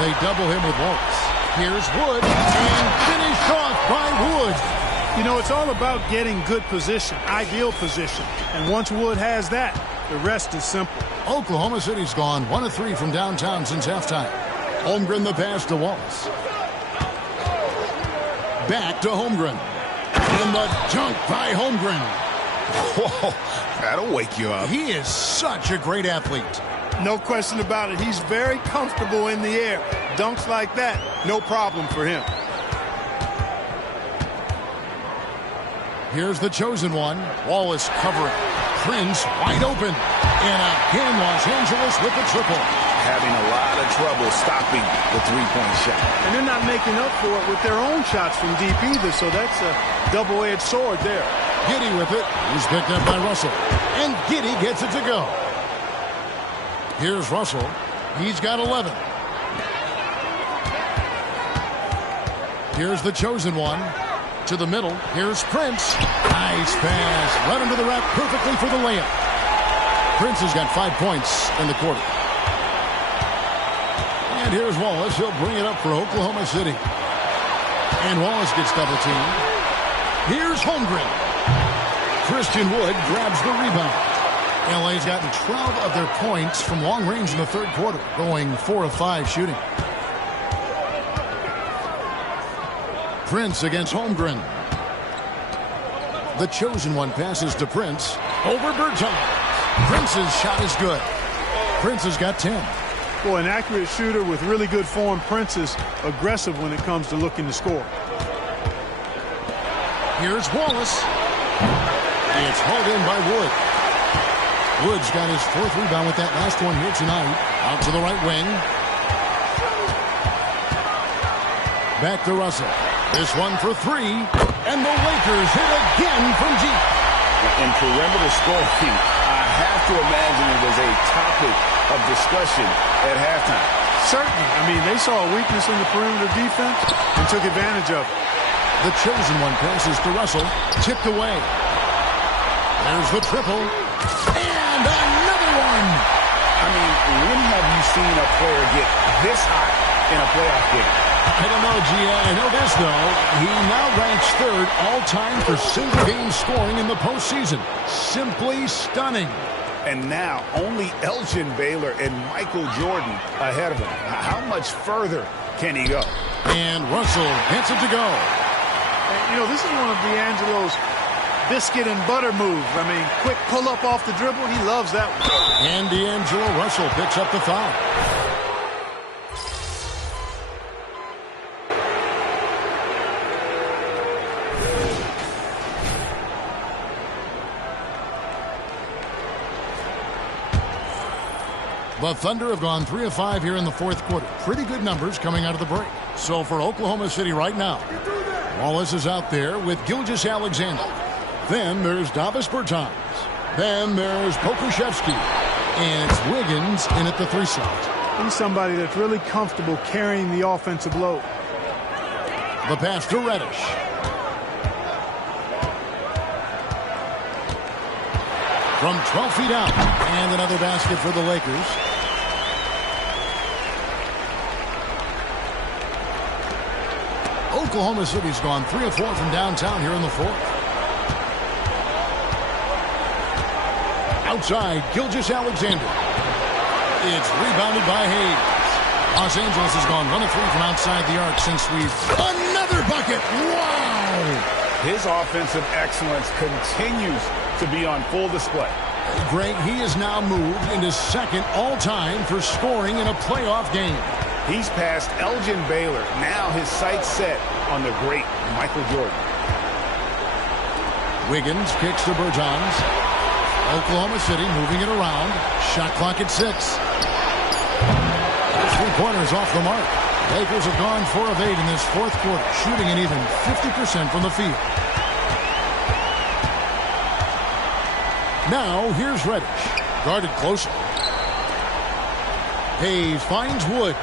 They double him with Wallace. Here's Wood, and finished off by Wood. You know, it's all about getting good position, ideal position. And once Wood has that, the rest is simple. Oklahoma City's gone 1 of 3 from downtown since halftime. Holmgren the pass to Wallace. Back to Holmgren. And the dunk by Holmgren. Whoa, that'll wake you up. He is such a great athlete. No question about it. He's very comfortable in the air. Dunks like that, no problem for him. Here's the chosen one. Wallace covering. Prince wide open. And again, Los Angeles with the triple. Having a lot of trouble stopping the three-point shot. And they're not making up for it with their own shots from deep either, so that's a double-edged sword there. Giddey with it. He's picked up by Russell. And Giddey gets it to go. Here's Russell. He's got 11. Here's the chosen one. To the middle. Here's Prince. Nice pass. Right under the rack perfectly for the layup. Prince has got 5 points in the quarter. And here's Wallace. He'll bring it up for Oklahoma City. And Wallace gets double teamed. Here's Holmgren. Christian Wood grabs the rebound. LA's gotten 12 of their points from long range in the third quarter, going 4 of 5 shooting. Prince against Holmgren. The chosen one passes to Prince. Over Bertans. Prince's shot is good. Prince has got 10. Boy, an accurate shooter with really good form. Prince is aggressive when it comes to looking to score. Here's Wallace. It's hauled in by Wood. Wood's got his 4th rebound with that last one here tonight. Out to the right wing. Back to Russell. This one for 3. And the Lakers hit again from deep. In perimeter scoring, I have to imagine it was a topic of discussion at halftime. Certainly. I mean, they saw a weakness in the perimeter defense and took advantage of it. The chosen one passes to Russell. Tipped away. There's the triple. And another one. I mean, when have you seen a player get this hot in a playoff game? I don't know, Gia. I know this, though. He now ranks 3rd all-time for single-game scoring in the postseason. Simply stunning. And now only Elgin Baylor and Michael Jordan ahead of him. How much further can he go? And Russell gets it to go. And, you know, this is one of D'Angelo's biscuit and butter moves. I mean, quick pull-up off the dribble. He loves that one. And D'Angelo Russell picks up the foul. The Thunder have gone 3 of 5 here in the 4th quarter. Pretty good numbers coming out of the break. So for Oklahoma City right now, Wallace is out there with Gilgeous-Alexander. Then there's Davis Bertans. Then there's Pokusevski. And it's Wiggins in at the 3 slot. He's somebody that's really comfortable carrying the offensive load. The pass to Reddish. From 12 feet out. And another basket for the Lakers. Oklahoma City's gone 3 of 4 from downtown here in the 4th. Outside, Gilgeous-Alexander. It's rebounded by Hayes. Los Angeles has gone 1 of 3 from outside the arc since we've... Another bucket! Wow! His offensive excellence continues to be on full display. Greg, he has now moved into 2nd all-time for scoring in a playoff game. He's passed Elgin Baylor. Now his sights set on the great Michael Jordan. Wiggins kicks to Bertans. Oklahoma City moving it around. Shot clock at 6. Three-pointers off the mark. Lakers have gone 4 of 8 in this 4th quarter, shooting an even 50% from the field. Now, here's Reddish. Guarded closely. Hayes finds Wood.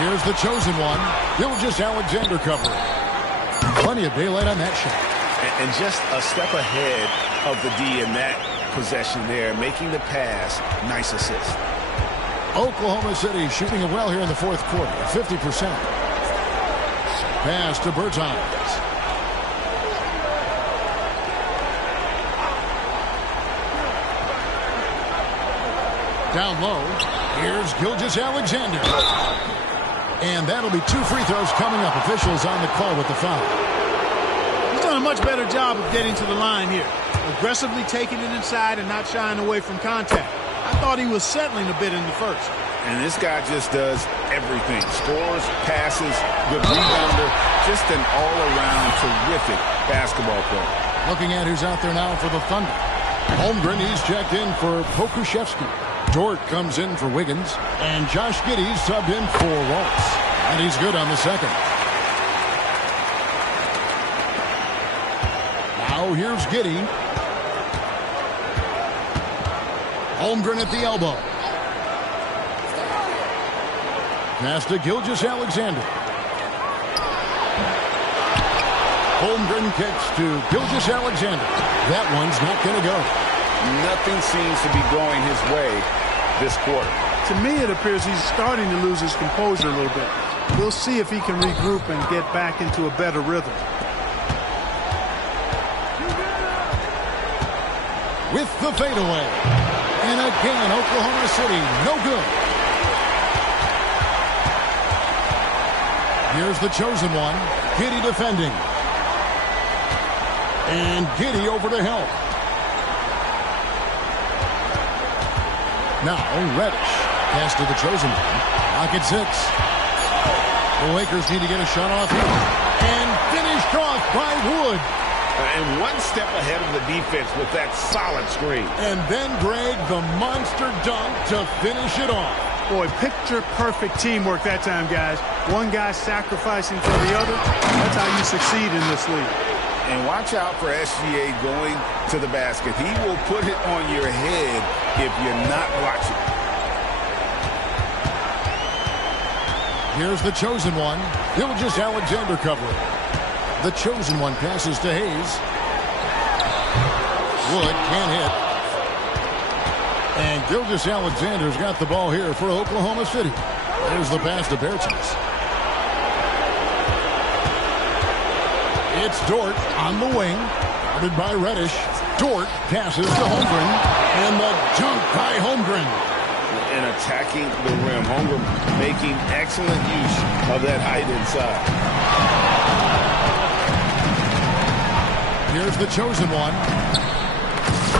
Here's the chosen one. Gilgeous-Alexander covering. Plenty of daylight on that shot. And just a step ahead of the D in that possession there, making the pass. Nice assist. Oklahoma City shooting it well here in the 4th quarter, 50%. Pass to Bertans. Down low, here's Gilgeous-Alexander. And that'll be 2 free throws coming up. Officials on the call with the foul. He's done a much better job of getting to the line here. Aggressively taking it inside and not shying away from contact. I thought he was settling a bit in the first. And this guy just does everything. Scores, passes, good rebounder, just an all-around terrific basketball player. Looking at who's out there now for the Thunder. Holmgren, he's checked in for Pokuševski. Dort comes in for Wiggins. And Josh Giddey's subbed in for Ross. And he's good on the second. Now here's Giddey. Holmgren at the elbow. Pass to Gilgeous-Alexander. Holmgren kicks to Gilgeous-Alexander. That one's not going to go. Nothing seems to be going his way this quarter. To me, it appears he's starting to lose his composure a little bit. We'll see if he can regroup and get back into a better rhythm. With the fadeaway. And again, Oklahoma City, no good. Here's the chosen one. Giddey defending. And Giddey over to help. Now, Reddish. Pass to the chosen one. Lock at 6. The Lakers need to get a shot off here. And finished off by Wood. And one step ahead of the defense with that solid screen. And then Greg, the monster dunk to finish it off. Boy, picture-perfect teamwork that time, guys. One guy sacrificing for the other. That's how you succeed in this league. And watch out for SGA going to the basket. He will put it on your head if you're not watching. Here's the chosen one. Gilgeous-Alexander covering. The chosen one passes to Hayes. Wood can't hit. And Gilgeous-Alexander's got the ball here for Oklahoma City. There's the pass to Bertans. It's Dort on the wing. Guarded by Reddish. Dort passes to Holmgren. And the dunk by Holmgren. And attacking the rim. Holmgren making excellent use of that height inside. Here's the chosen one.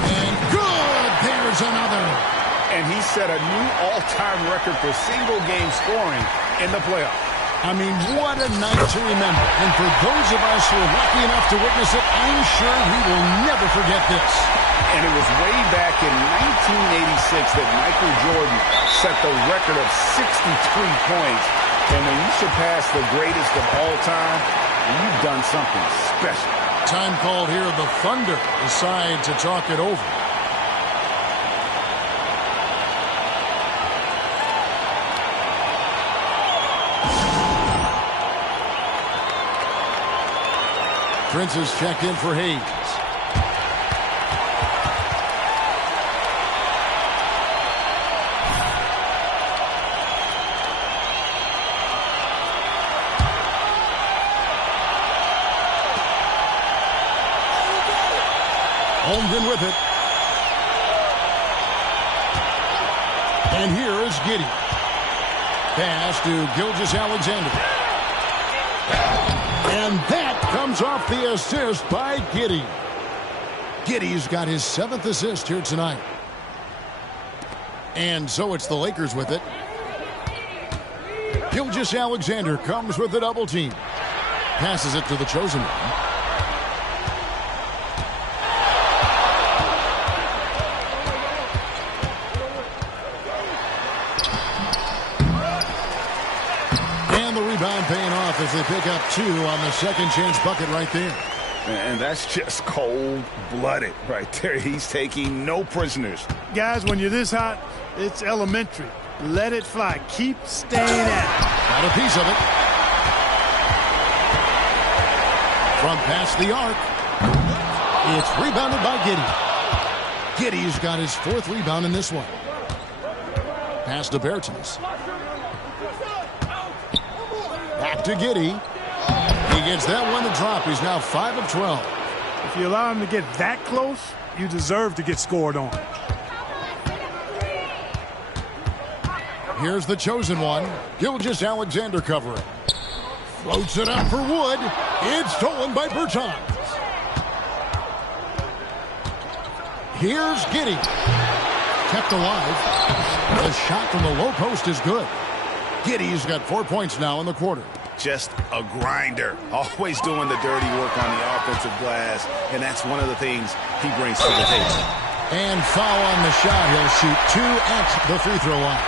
And good! There's another. And he set a new all-time record for single-game scoring in the playoffs. I mean, what a night to remember. And for those of us who are lucky enough to witness it, I'm sure we will never forget this. And it was way back in 1986 that Michael Jordan set the record of 63 points. And when you surpass the greatest of all time, you've done something special. Time called here. The Thunder decide to talk it over. Prince's check in for Hayes. Holmgren with it. And here is Giddey. Pass to Gilgeous-Alexander. And that comes off the assist by Giddey. Giddey's got his 7th assist here tonight. And so it's the Lakers with it. Gilgeous-Alexander comes with the double team. Passes it to the chosen one. Paying off as they pick up 2 on the second chance bucket right there. And that's just cold-blooded right there. He's taking no prisoners. Guys, when you're this hot, it's elementary. Let it fly. Keep staying at it. Got a piece of it. From past the arc. It's rebounded by Giddey. Giddey's got his 4th rebound in this one. Pass to Bertans. Back to Giddey. He gets that one to drop. He's now 5 of 12. If you allow him to get that close, you deserve to get scored on. Here's the chosen one. Gilgeous-Alexander covering. Floats it up for Wood. It's stolen by Bertans. Here's Giddey. kept alive. The shot from the low post is good. Giddey's got 4 points now in the quarter. Just a grinder, always doing the dirty work on the offensive glass, and that's one of the things he brings to the table. And foul on the shot. He'll shoot 2 at the free throw line.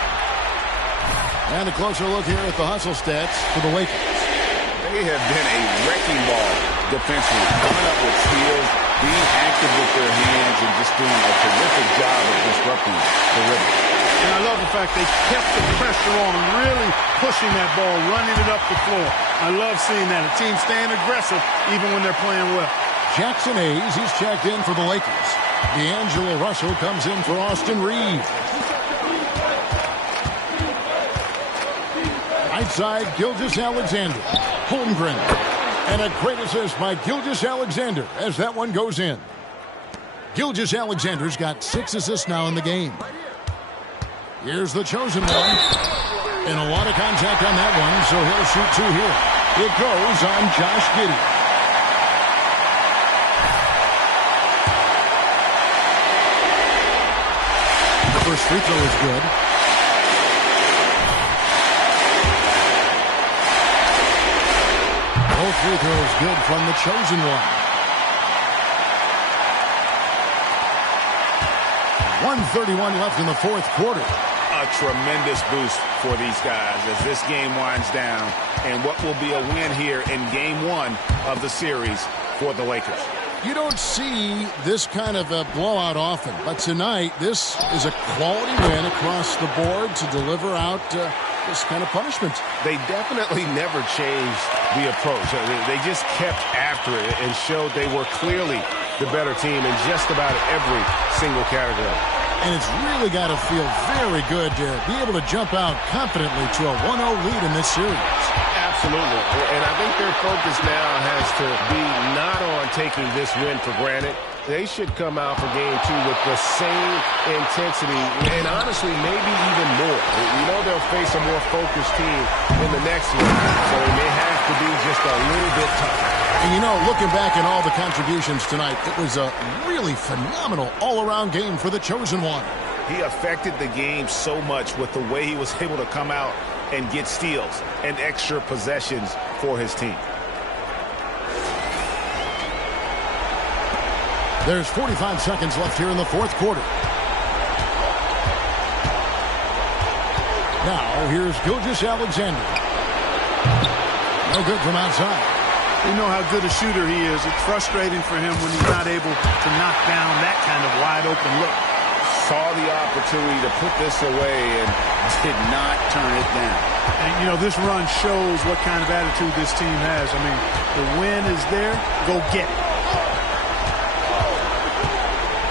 And a closer look here at the hustle stats for the Lakers. They have been a wrecking ball defensively, coming up with steals, being active with their hands, and just doing a terrific job of disrupting the rhythm. And I love the fact they kept the pressure on, really pushing that ball, running it up the floor. I love seeing that. A team staying aggressive even when they're playing well. Jackson Hayes, he's checked in for the Lakers. D'Angelo Russell comes in for Austin Reeves. Right side, Gilgeous-Alexander. Holmgren. And a great assist by Gilgeous-Alexander as that one goes in. Gilgeous-Alexander's got 6 assists now in the game. Here's the chosen one. And a lot of contact on that one, so he'll shoot 2 here. It goes on Josh Giddey. The first free throw is good. Both free throws good from the chosen one. 1:31 left in the fourth quarter. A tremendous boost for these guys as this game winds down, and what will be a win here in game 1 of the series for the Lakers. You don't see this kind of a blowout often, but tonight this is a quality win across the board to deliver out this kind of punishment. They definitely never changed the approach. They just kept after it and showed they were clearly the better team in just about every single category. And it's really got to feel very good to be able to jump out confidently to a 1-0 lead in this series. Absolutely. And I think their focus now has to be not on taking this win for granted. They should come out for game 2 with the same intensity and honestly maybe even more. We know they'll face a more focused team in the next one, so it may have to be just a little bit tougher. And you know, looking back at all the contributions tonight, it was a really phenomenal all-around game for the chosen one. He affected the game so much with the way he was able to come out and get steals and extra possessions for his team. There's 45 seconds left here in the fourth quarter. Now, here's Gilgeous-Alexander. No good from outside. You know how good a shooter he is. It's frustrating for him when he's not able to knock down that kind of wide-open look. Saw the opportunity to put this away and did not turn it down. And, you know, this run shows what kind of attitude this team has. I mean, the win is there. Go get it.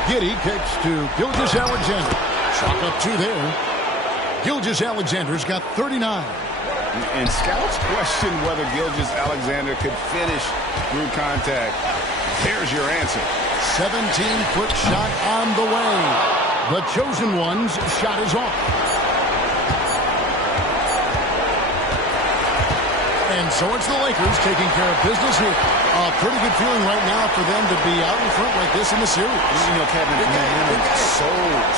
Giddey kicks to Gilgeous-Alexander. Chalk up 2 there. Gilgeous-Alexander's got 39. And scouts question whether Gilgeous-Alexander could finish through contact. There's your answer. 17-foot shot on the way. The chosen one's shot is off. And so it's the Lakers taking care of business here. A pretty good feeling right now for them to be out in front like this in the series. You know, Kevin, momentum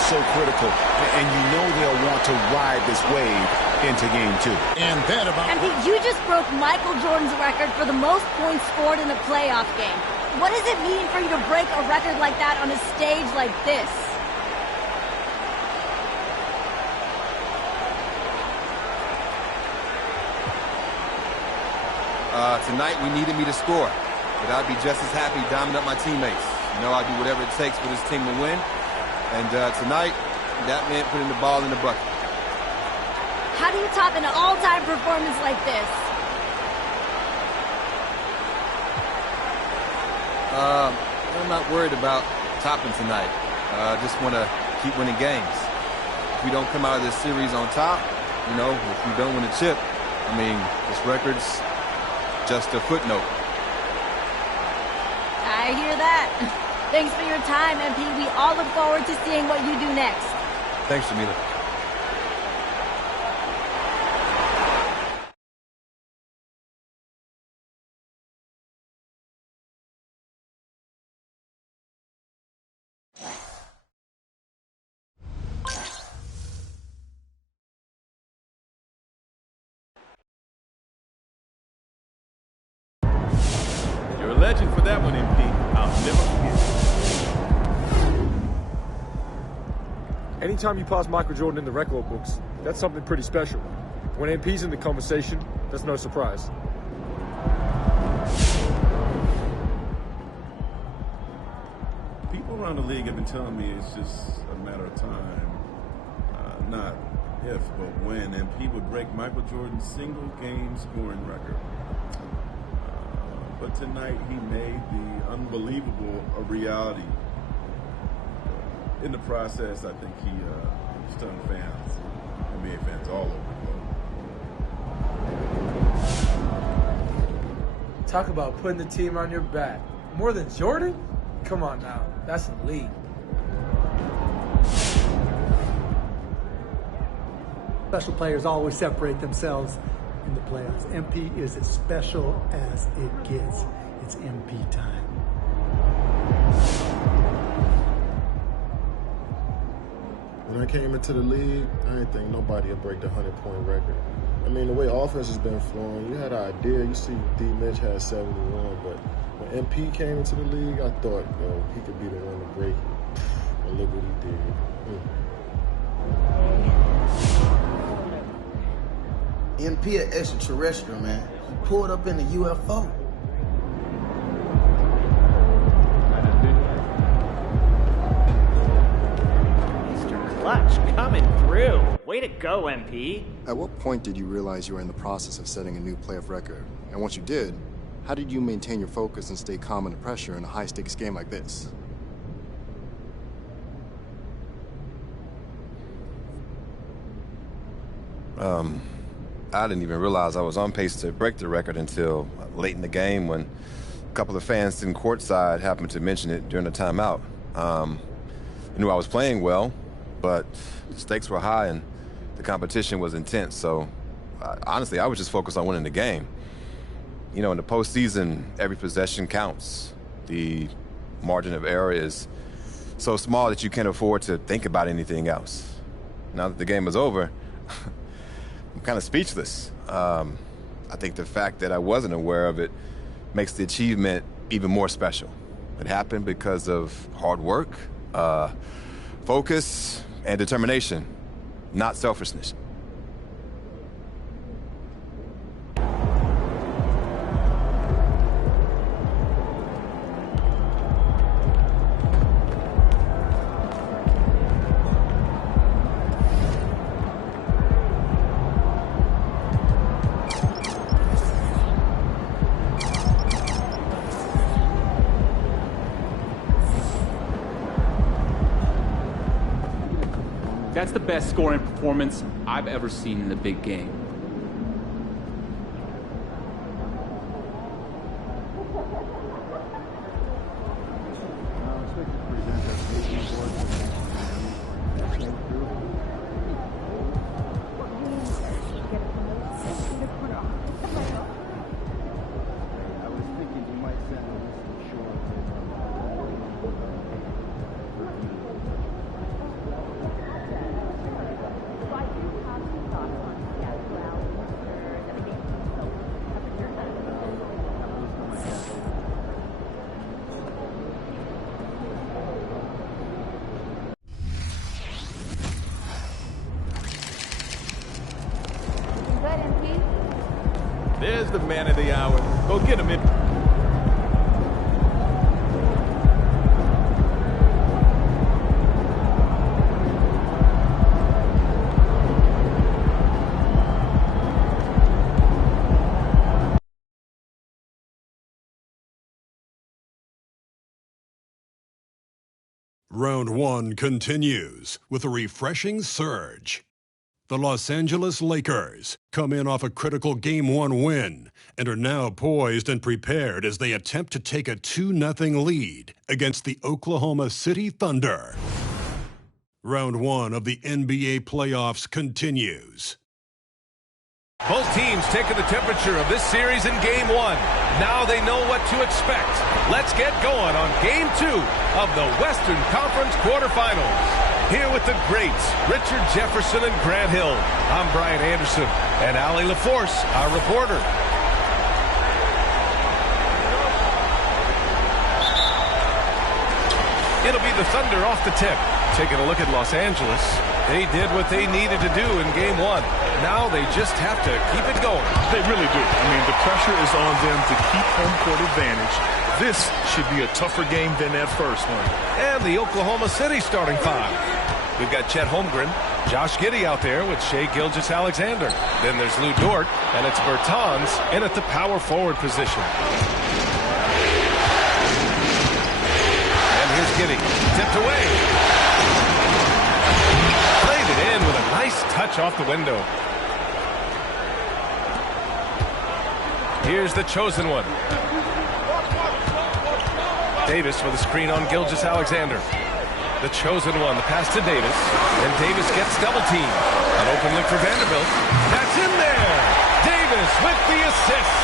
so critical. And you know they'll want to ride this wave into game 2. And that about... And you just broke Michael Jordan's record for the most points scored in a playoff game. What does it mean for you to break a record like that on a stage like this? Tonight we needed me to score, but I'd be just as happy diming up my teammates. You know, I'll do whatever it takes for this team to win. And tonight, that meant putting the ball in the bucket. How do you top an all-time performance like this? I'm not worried about topping tonight. I just want to keep winning games. If we don't come out of this series on top, you know, if we don't win a chip, I mean, this record's just a footnote. I hear that. Thanks for your time, MP. We all look forward to seeing what you do next. Thanks, Jamila. that one, MP. I'll never forget. Anytime you pass Michael Jordan in the record books, that's something pretty special. When MP's in the conversation, that's no surprise. People around the league have been telling me it's just a matter of time. Not if, but when MP would break Michael Jordan's single-game scoring record. But tonight he made the unbelievable a reality. In the process, I think he stunned fans, NBA fans all over the globe. Talk about putting the team on your back. More than Jordan? Come on now, that's elite. Special players always separate themselves in the playoffs. MP is as special as it gets. It's MP time. When I came into the league, I didn't think nobody would break the 100-point record. I mean, the way offense has been flowing, you had an idea. You see D. Mitch had 71, but when MP came into the league, I thought, he could be the one to break it. And look what he did. MP an extraterrestrial, man. He pulled up in the UFO. Mr. Clutch coming through. Way to go, MP. At what point did you realize you were in the process of setting a new playoff record? And once you did, how did you maintain your focus and stay calm under pressure in a high-stakes game like this? I didn't even realize I was on pace to break the record until late in the game when a couple of fans sitting courtside happened to mention it during the timeout. I knew I was playing well, but the stakes were high and the competition was intense. So, honestly, I was just focused on winning the game. You know, in the postseason, every possession counts. The margin of error is so small that you can't afford to think about anything else. Now that the game is over, I'm kind of speechless. I think the fact that I wasn't aware of it makes the achievement even more special. It happened because of hard work, focus, and determination, not selfishness. That's the best scoring performance I've ever seen in a big game. There's the man of the hour. Go get him in. Round one continues with a refreshing surge. The Los Angeles Lakers come in off a critical Game 1 win and are now poised and prepared as they attempt to take a 2-0 lead against the Oklahoma City Thunder. Round one of the NBA playoffs continues. Both teams taking the temperature of this series in Game 1. Now they know what to expect. Let's get going on Game 2 of the Western Conference quarterfinals. Here with the greats, Richard Jefferson and Grant Hill. I'm Brian Anderson, and Allie LaForce, our reporter. It'll be the Thunder off the tip. Taking a look at Los Angeles. They did what they needed to do in Game 1. Now they just have to keep it going. They really do. I mean, the pressure is on them to keep home court advantage. This should be a tougher game than that first one. And the Oklahoma City starting five. We've got Chet Holmgren, Josh Giddey out there with Shai Gilgeous-Alexander. Then there's Lou Dort, and it's Bertans in at the power forward position. And here's Giddey, tipped away. Played it in with a nice touch off the window. Here's the chosen one. Davis with a screen on Gilgeous-Alexander. The chosen one, the pass to Davis. And Davis gets double teamed. An open look for Vanderbilt. That's in there! Davis with the assist!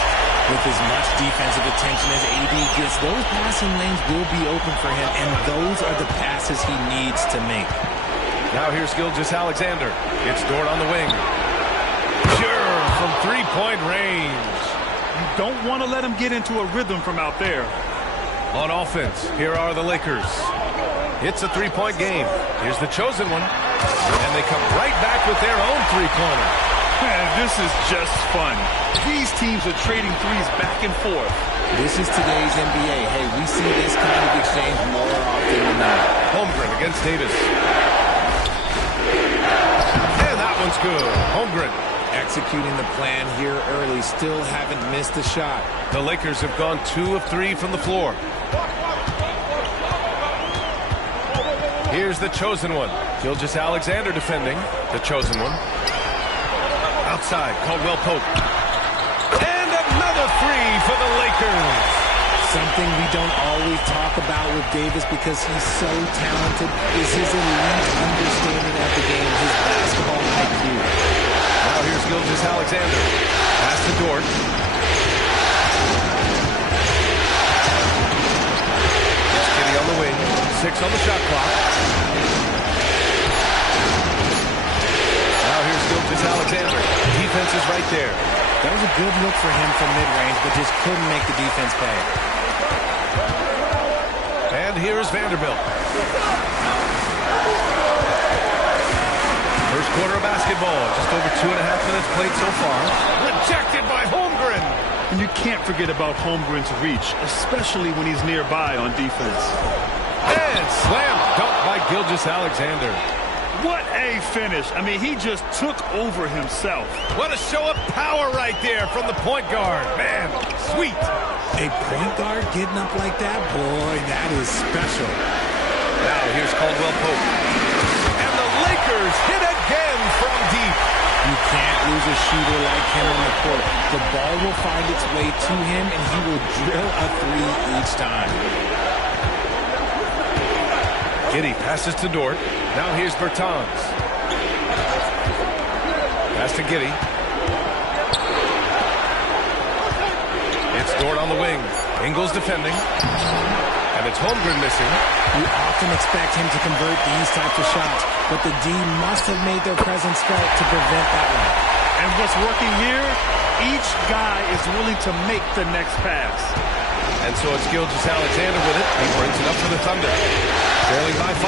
With as much defensive attention as AD gets, those passing lanes will be open for him, and those are the passes he needs to make. Now here's Gilgeous-Alexander. It's Dort on the wing. Sure, from three-point range. You don't want to let him get into a rhythm from out there. On offense, here are the Lakers. It's a three-point game. Here's the chosen one. And they come right back with their own three-pointer. Man, this is just fun. These teams are trading threes back and forth. This is today's NBA. Hey, we see this kind of exchange more often than not. Holmgren against Davis. And that one's good. Holmgren. Executing the plan here early. Still haven't missed a shot. The Lakers have gone 2 of 3 from the floor. Here's the chosen one. Gilgeous-Alexander defending. The chosen one. Outside, Caldwell Pope. And another three for the Lakers. Something we don't always talk about with Davis because he's so talented is his elite understanding of the game, his basketball IQ. Now here's Gilgeous-Alexander. Pass to Dort. It's Giddey on the wing. 6 on the shot clock. Now here's Gilgeous-Alexander. Defense is right there. That was a good look for him from mid-range, but just couldn't make the defense pay. And here's Vanderbilt. First quarter of basketball. Just over 2.5 minutes played so far. Rejected by Holmgren. And you can't forget about Holmgren's reach, especially when he's nearby on defense. And slam dunk by Gilgeous-Alexander. What a finish. I mean, he just took over himself. What a show of power right there from the point guard. Man, sweet. A point guard getting up like that? Boy, that is special. Now here's Caldwell Pope. And the Lakers hit again from deep. You can't lose a shooter like him on the court. The ball will find its way to him, and he will drill a three each time. Giddey passes to Dort. Now here's Bertans. Pass to Giddey. It's Dort on the wing. Ingles defending. And it's Holmgren missing. You often expect him to convert these types of shots, but the D must have made their presence felt to prevent that one. And what's working here, each guy is willing to make the next pass. And so it's Gilgeous-Alexander with it. He brings it up for the Thunder. Trailing by 5.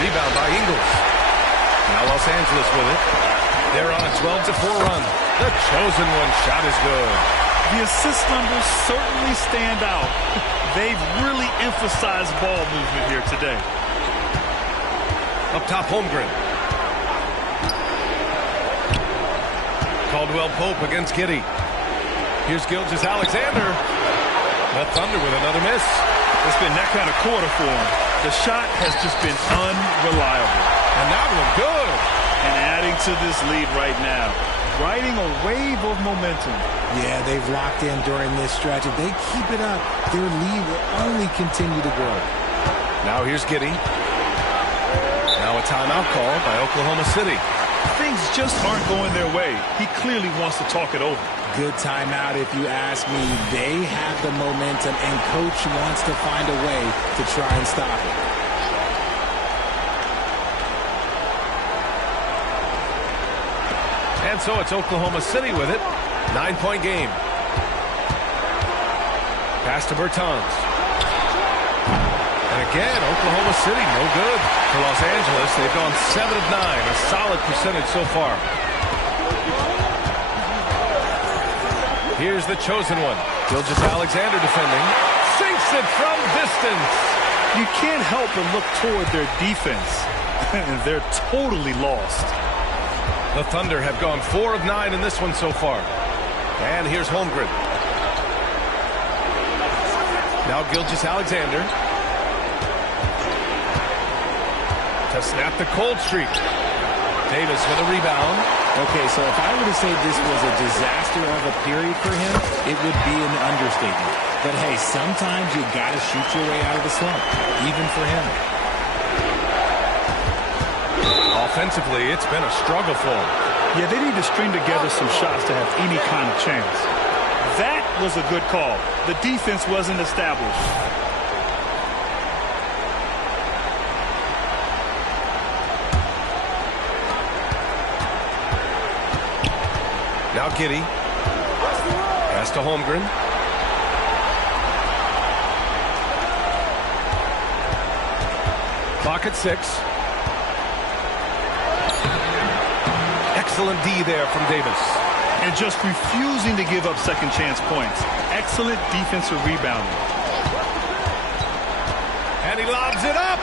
Rebound by Ingles. Now Los Angeles with it. They're on a 12-4 run. The chosen one shot is good. The assist numbers certainly stand out. They've really emphasized ball movement here today. Up top, Holmgren. Caldwell Pope against Giddey. Here's Gilgeous-Alexander. The Thunder with another miss. It's been that kind of quarter for him. The shot has just been unreliable. And that one good. And adding to this lead right now. Riding a wave of momentum. Yeah, they've locked in during this stretch. If they keep it up, their lead will only continue to grow. Now here's Giddey. Now a timeout call by Oklahoma City. Things just aren't going their way. He clearly wants to talk it over. Good timeout if you ask me. They have the momentum, and Coach wants to find a way to try and stop it. And so it's Oklahoma City with it. 9-point game. Pass to Bertans. again. Oklahoma City, no good. For Los Angeles, they've gone 7 of 9, a solid percentage so far. Here's the chosen one. Gilgeous-Alexander defending. Sinks it from distance. You can't help but look toward their defense. And they're totally lost. The Thunder have gone 4 of 9 in this one so far. And here's Holmgren. Now Gilgeous-Alexander. To snap the cold streak. Davis with a rebound. Okay, so if I were to say this was a disaster of a period for him, it would be an understatement. But hey, sometimes you got to shoot your way out of the slump, even for him. Offensively, it's been a struggle for him. Yeah, they need to string together some shots to have any kind of chance. That was a good call. The defense wasn't established. Now Giddey. Pass to Holmgren. Clock at 6. Excellent D there from Davis. And just refusing to give up second chance points. Excellent defensive rebounding. And he lobs it up.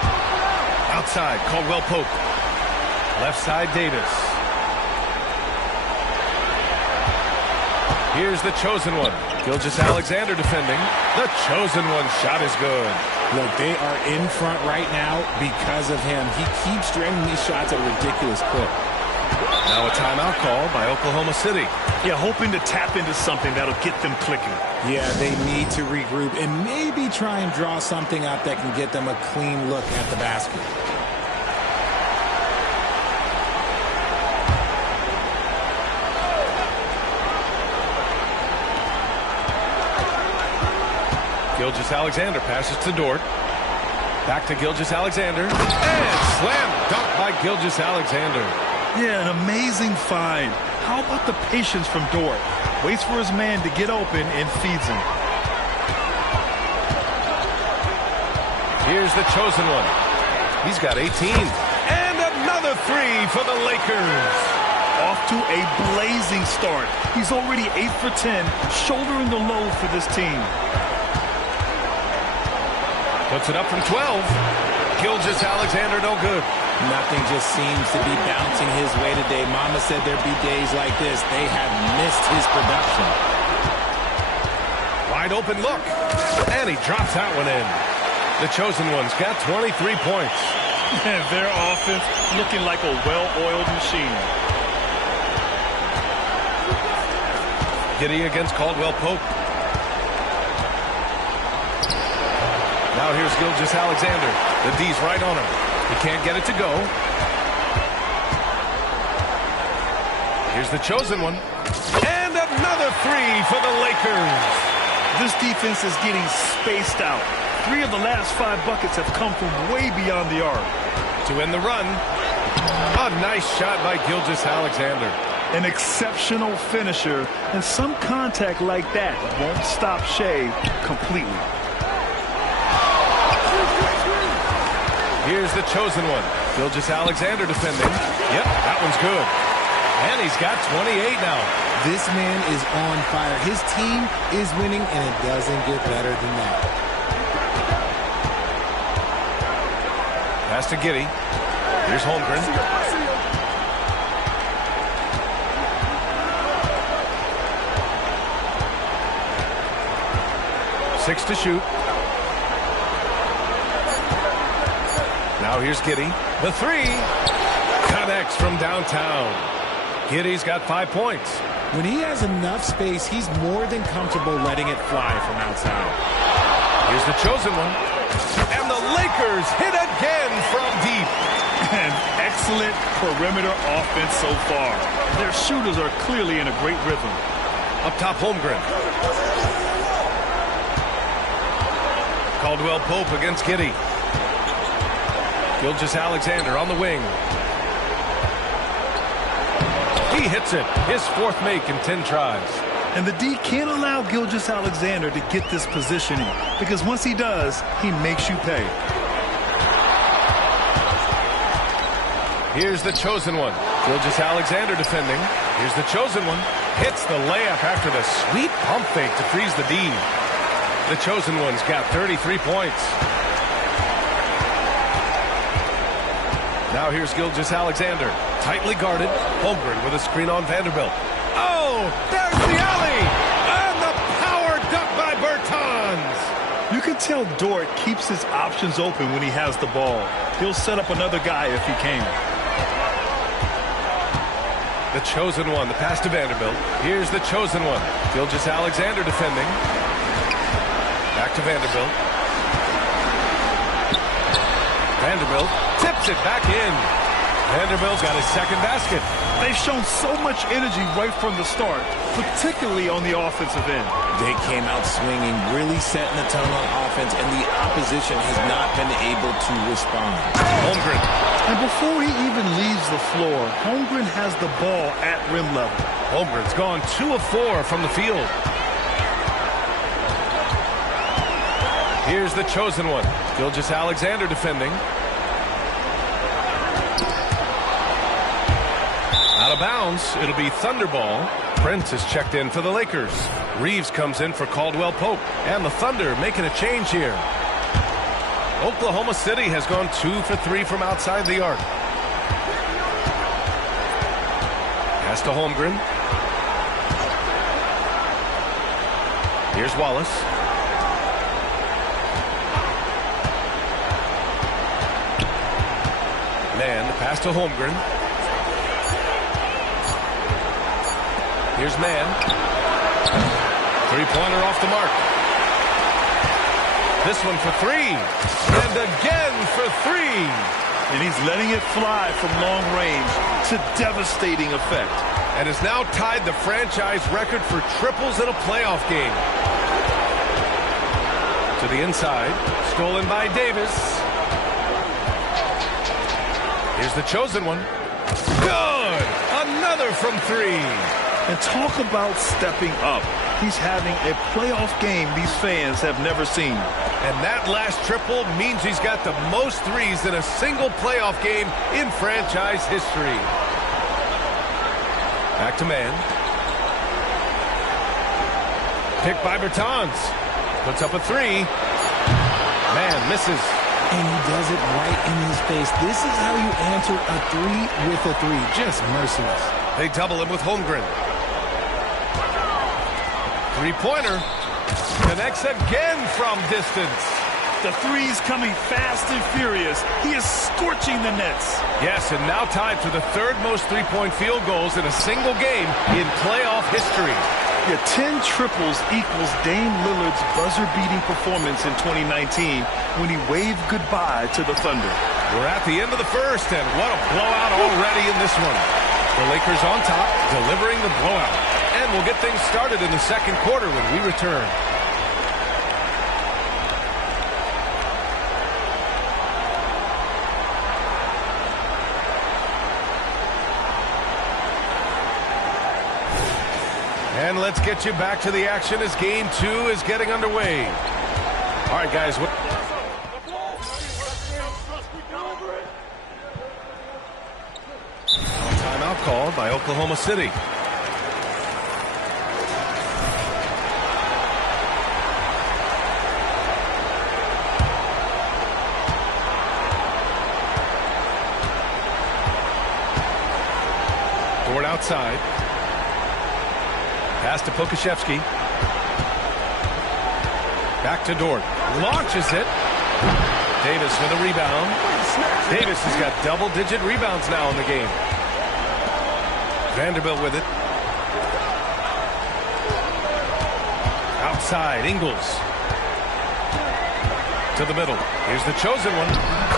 Outside, Caldwell Pope. Left side, Davis. Here's the chosen one. Gilgeous-Alexander defending. The chosen one shot is good. Look, they are in front right now because of him. He keeps draining these shots at a ridiculous clip. Now a timeout call by Oklahoma City. Yeah, hoping to tap into something that'll get them clicking. Yeah, they need to regroup and maybe try and draw something up that can get them a clean look at the basket. Gilgeous-Alexander passes to Dort. Back to Gilgeous-Alexander. And slam dunk by Gilgeous-Alexander. Yeah, an amazing find. How about the patience from Dort? Waits for his man to get open and feeds him. Here's the chosen one. He's got 18. And another 3 for the Lakers. Off to a blazing start. He's already 8 for 10, shouldering the load for this team. Puts it up from 12. Gilgeous-Alexander no good. Nothing just seems to be bouncing his way today. Mama said there'd be days like this. They have missed his production. Wide open look. And he drops that one in. The chosen one's got 23 points. And their offense looking like a well-oiled machine. Giddey against Caldwell Pope. Now here's Gilgeous-Alexander. The D's right on him. He can't get it to go. Here's the chosen one. And another 3 for the Lakers. This defense is getting spaced out. 3 of the last 5 buckets have come from way beyond the arc. To end the run, a nice shot by Gilgeous-Alexander. An exceptional finisher, and some contact like that won't stop Shea completely. Here's the chosen one. Gilgeous-Alexander defending. Yep, that one's good. And he's got 28 now. This man is on fire. His team is winning, and it doesn't get better than that. Pass to Giddey. Here's Holmgren. Six to shoot. Now here's Giddey. The 3 connects from downtown. Giddey's got 5 points. When he has enough space, he's more than comfortable letting it fly from outside. Here's the chosen one. And the Lakers hit again from deep. An excellent perimeter offense so far. Their shooters are clearly in a great rhythm. Up top, Holmgren. Caldwell Pope against Giddey. Gilgeous-Alexander on the wing. He hits it. His 4th make in 10 tries. And the D can't allow Gilgeous-Alexander to get this positioning, because once he does, he makes you pay. Here's the chosen one. Gilgeous-Alexander defending. Here's the chosen one. Hits the layup after the sweet pump fake to freeze the D. The chosen one's got 33 points. Now here's Gilgeous-Alexander. Tightly guarded. Holmgren with a screen on Vanderbilt. Oh, there's the alley! And the power dunk by Bertans! You can tell Dort keeps his options open when he has the ball. He'll set up another guy if he can. The chosen one, the pass to Vanderbilt. Here's the chosen one. Gilgeous-Alexander defending. Back to Vanderbilt. Vanderbilt tips it back in. Vanderbilt's got his second basket. They've shown so much energy right from the start, particularly on the offensive end. They came out swinging, really setting the tone on offense, and the opposition has not been able to respond. Holmgren. And before he even leaves the floor, Holmgren has the ball at rim level. Holmgren's gone 2 of 4 from the field. Here's the chosen one. Gilgeous-Alexander defending. Out of bounds. It'll be Thunderball. Prince is checked in for the Lakers. Reeves comes in for Caldwell Pope. And the Thunder making a change here. Oklahoma City has gone 2 for 3 from outside the arc. Pass to Holmgren. Here's Wallace. Man, the pass to Holmgren. Here's Man. Three-pointer off the mark. This one for 3. And again for 3. And he's letting it fly from long range to devastating effect. And has now tied the franchise record for triples in a playoff game. To the inside. Stolen by Davis. Here's the chosen one. Good! Another from 3. And talk about stepping up. He's having a playoff game these fans have never seen. And that last triple means he's got the most threes in a single playoff game in franchise history. Back to Man. Picked by Bertans. Puts up a 3. Man misses. And he does it right in his face. This is how you answer a 3 with a 3. Just merciless. They double him with Holmgren. Three-pointer. Connects again from distance. The three's coming fast and furious. He is scorching the nets. Yes, and now tied for the third most three-point field goals in a single game in playoff history. Yeah, 10 triples equals Dame Lillard's buzzer-beating performance in 2019 when he waved goodbye to the Thunder. We're at the end of the first, and what a blowout already in this one. The Lakers on top, delivering the blowout. And we'll get things started in the second quarter when we return. And let's get you back to the action as Game 2 is getting underway. All right, guys. Timeout called by Oklahoma City. Dort outside. Pass to Pokashevsky. Back to Dort. Launches it. Davis with a rebound. Davis has got double-digit rebounds now in the game. Vanderbilt with it. Outside, Ingles. To the middle. Here's the chosen one.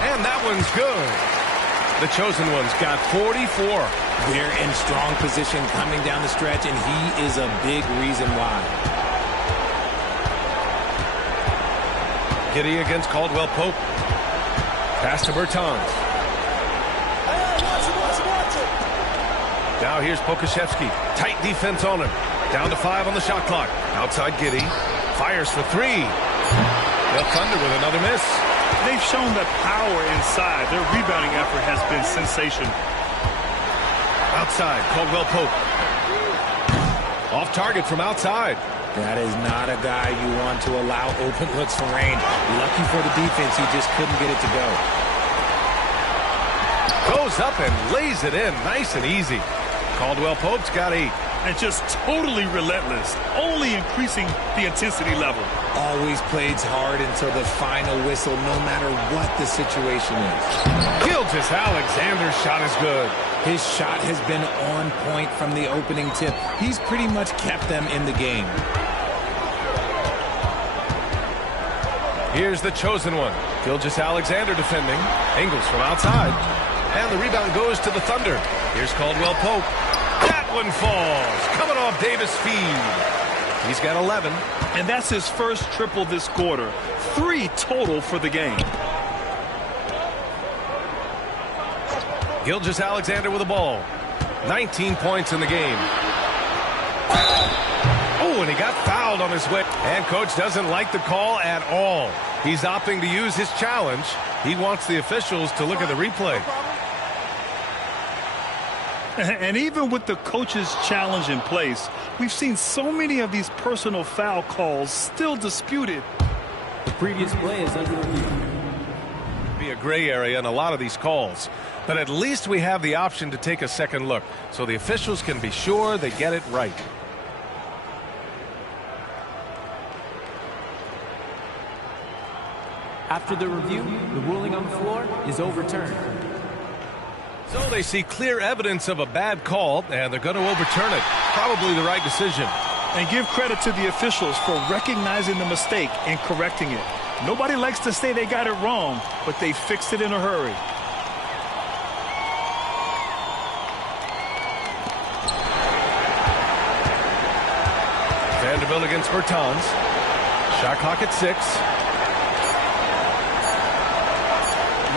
And that one's good. The chosen one's got 44. They're in strong position coming down the stretch, and he is a big reason why. Giddey against Caldwell Pope. Pass to Bertans. Now here's Pokashevsky. Tight defense on him. Down to 5 on the shot clock. Outside Giddey. Fires for 3. The Thunder with another miss. They've shown that power inside. Their rebounding effort has been sensational. Outside, Caldwell Pope. Off target from outside. That is not a guy you want to allow open looks for rain. Lucky for the defense, he just couldn't get it to go. Goes up and lays it in, nice and easy. Caldwell Pope's got 8. And just totally relentless, only increasing the intensity level. Always plays hard until the final whistle, no matter what the situation is. Gilgeous-Alexander's shot is good. His shot has been on point from the opening tip. He's pretty much kept them in the game. Here's the chosen one. Gilgeous-Alexander defending. Ingles from outside. And the rebound goes to the Thunder. Here's Caldwell Pope. That one falls. Coming off Davis' feed. He's got 11. And that's his first triple this quarter. 3 total for the game. Gilgeous-Alexander with the ball. 19 points in the game. Oh, and he got fouled on his way. And coach doesn't like the call at all. He's opting to use his challenge. He wants the officials to look at the replay. And even with the coach's challenge in place, we've seen so many of these personal foul calls still disputed. The previous play is under review. Be a gray area in a lot of these calls. But at least we have the option to take a second look, so the officials can be sure they get it right. After the review, the ruling on the floor is overturned. So they see clear evidence of a bad call, and they're going to overturn it. Probably the right decision. And give credit to the officials for recognizing the mistake and correcting it. Nobody likes to say they got it wrong, but they fixed it in a hurry. Vanderbilt against Bertans. Shot clock at 6.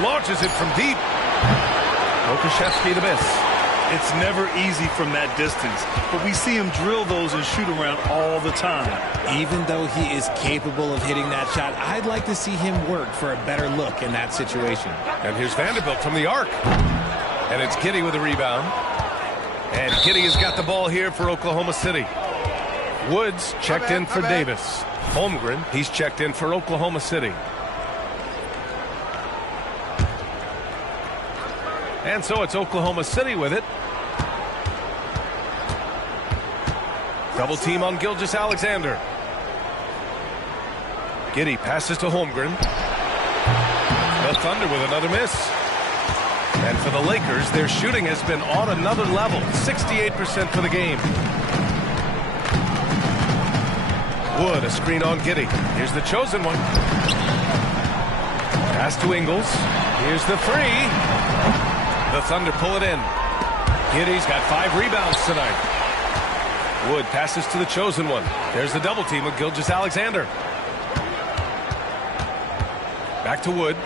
Launches it from deep. Okashevsky the miss. It's never easy from that distance, but we see him drill those and shoot around all the time. Even though he is capable of hitting that shot, I'd like to see him work for a better look in that situation. And here's Vanderbilt from the arc. And it's Giddey with the rebound. And Giddey has got the ball here for Oklahoma City. Woods checked in for Davis. Holmgren, he's checked in for Oklahoma City. And so it's Oklahoma City with it. Double team on Gilgeous-Alexander. Giddey passes to Holmgren. The Thunder with another miss. And for the Lakers, their shooting has been on another level. 68% for the game. Wood, a screen on Giddey. Here's the chosen one. Pass to Ingles. Here's the 3. The Thunder pull it in. Giddey's got 5 rebounds tonight. Wood passes to the chosen one. There's the double team with Gilgeous-Alexander. Back to Wood.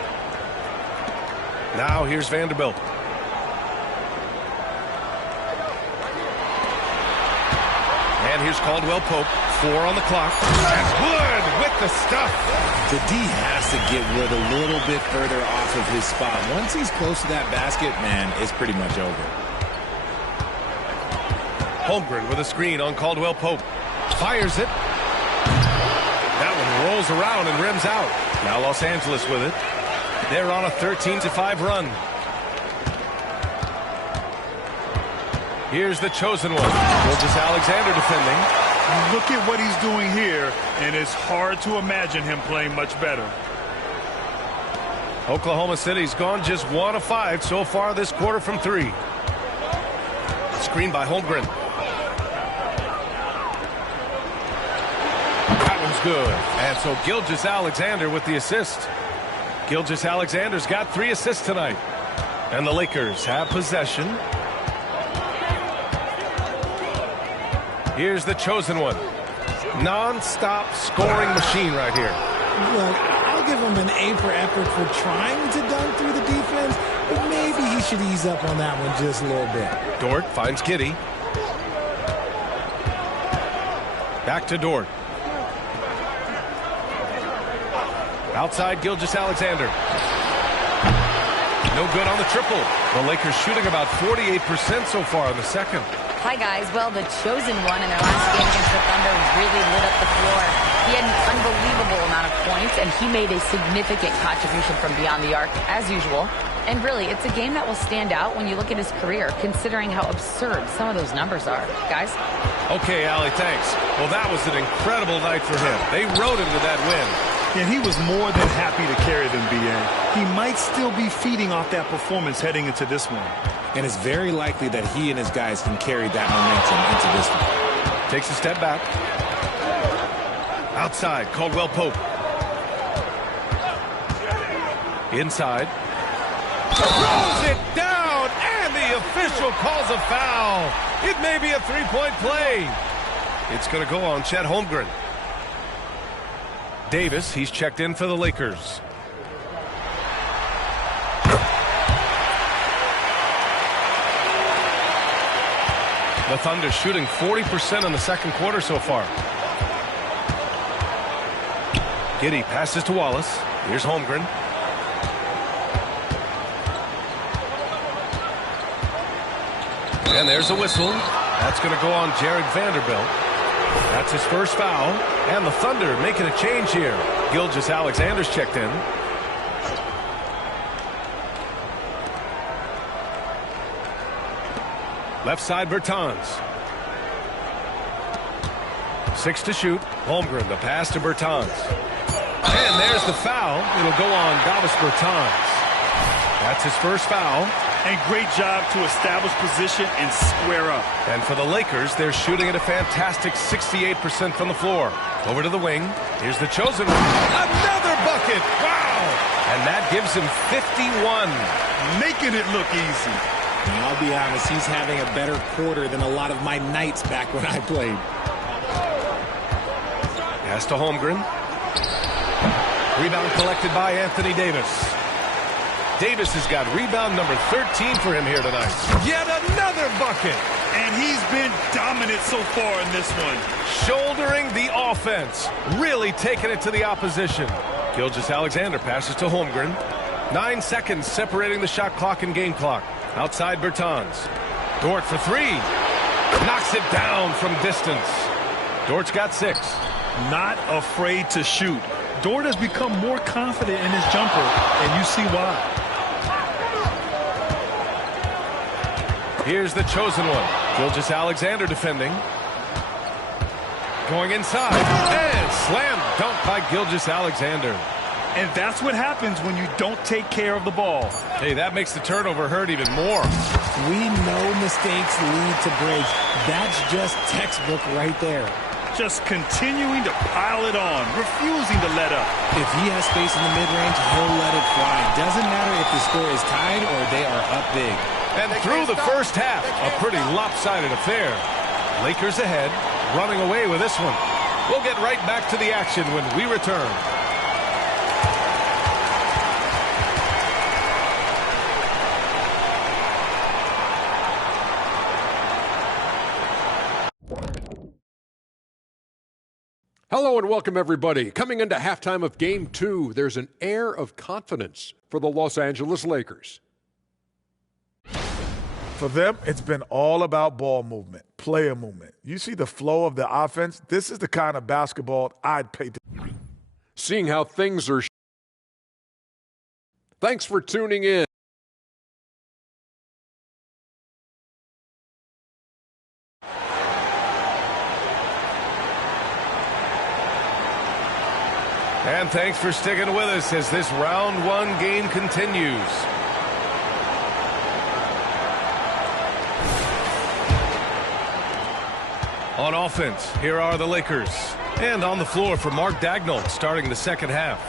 Now here's Vanderbilt. And here's Caldwell Pope. 4 on the clock. That's Wood with the stuff. The D has to get Wood a little bit further off of his spot. Once he's close to that basket, man, it's pretty much over. Holmgren with a screen on Caldwell Pope. Fires it. That one rolls around and rims out. Now Los Angeles with it. They're on a 13-5 run. Here's the chosen one. Gilgeous-Alexander defending. Look at what he's doing here, and it's hard to imagine him playing much better. Oklahoma City's gone just 1 of 5 so far this quarter from 3. Screen by Holmgren. That one's good. And so Gilgeous-Alexander with the assist. Gilgeous-Alexander's got 3 assists tonight. And the Lakers have possession. Here's the chosen one. Non-stop scoring machine right here. Look, I'll give him an A for effort for trying to dunk through the defense, but maybe he should ease up on that one just a little bit. Dort finds Giddey. Back to Dort. Outside, Gilgeous-Alexander. No good on the triple. The Lakers shooting about 48% so far in the second. Hi, guys. Well, the chosen one in their last game against the Thunder really lit up the floor. He had an unbelievable amount of points, and he made a significant contribution from beyond the arc, as usual. And really, it's a game that will stand out when you look at his career, considering how absurd some of those numbers are. Guys? Okay, Allie, thanks. Well, that was an incredible night for him. They rode him to that win. And he was more than happy to carry them, B.A. He might still be feeding off that performance heading into this one. And it's very likely that he and his guys can carry that momentum into this one. Takes a step back. Outside, Caldwell Pope. Inside. Throws it down, and the official calls a foul. It may be a three-point play. It's going to go on Chet Holmgren. Davis, he's checked in for the Lakers. The Thunder shooting 40% in the second quarter so far. Giddey passes to Wallace. Here's Holmgren. And there's a whistle. That's going to go on Jared Vanderbilt. That's his first foul. And the Thunder making a change here. Gilgeous-Alexander's checked in. Left side, Bertans. 6 to shoot. Holmgren, the pass to Bertans. And there's the foul. It'll go on Davis Bertans. That's his first foul. And great job to establish position and square up. And for the Lakers, they're shooting at a fantastic 68% from the floor. Over to the wing. Here's the chosen one. Another bucket. Wow. And that gives him 51. Making it look easy. And I'll be honest, he's having a better quarter than a lot of my nights back when I played. Pass to Holmgren. Rebound collected by Anthony Davis. Davis has got rebound number 13 for him here tonight. Yet another bucket. And he's been dominant so far in this one. Shouldering the offense. Really taking it to the opposition. Gilgeous-Alexander passes to Holmgren. 9 seconds separating the shot clock and game clock. Outside Bertans. Dort for 3. Knocks it down from distance. Dort's got 6. Not afraid to shoot. Dort has become more confident in his jumper, and you see why. Here's the chosen one. Gilgeous-Alexander defending. Going inside. And slam dunk by Gilgeous-Alexander. And that's what happens when you don't take care of the ball. Hey, that makes the turnover hurt even more. We know mistakes lead to breaks. That's just textbook right there. Just continuing to pile it on, refusing to let up. If he has space in the mid-range, he'll let it fly. Doesn't matter if the score is tied or they are up big. And through the first half, a pretty lopsided affair. Lakers ahead, running away with this one. We'll get right back to the action when we return. Hello and welcome, everybody. Coming into halftime of Game 2, there's an air of confidence for the Los Angeles Lakers. For them, it's been all about ball movement, player movement. You see the flow of the offense? This is the kind of basketball I'd pay to. Seeing how things are. Thanks for tuning in. And thanks for sticking with us as this round 1 game continues. On offense, here are the Lakers. And on the floor for Mark Daigneault starting the second half.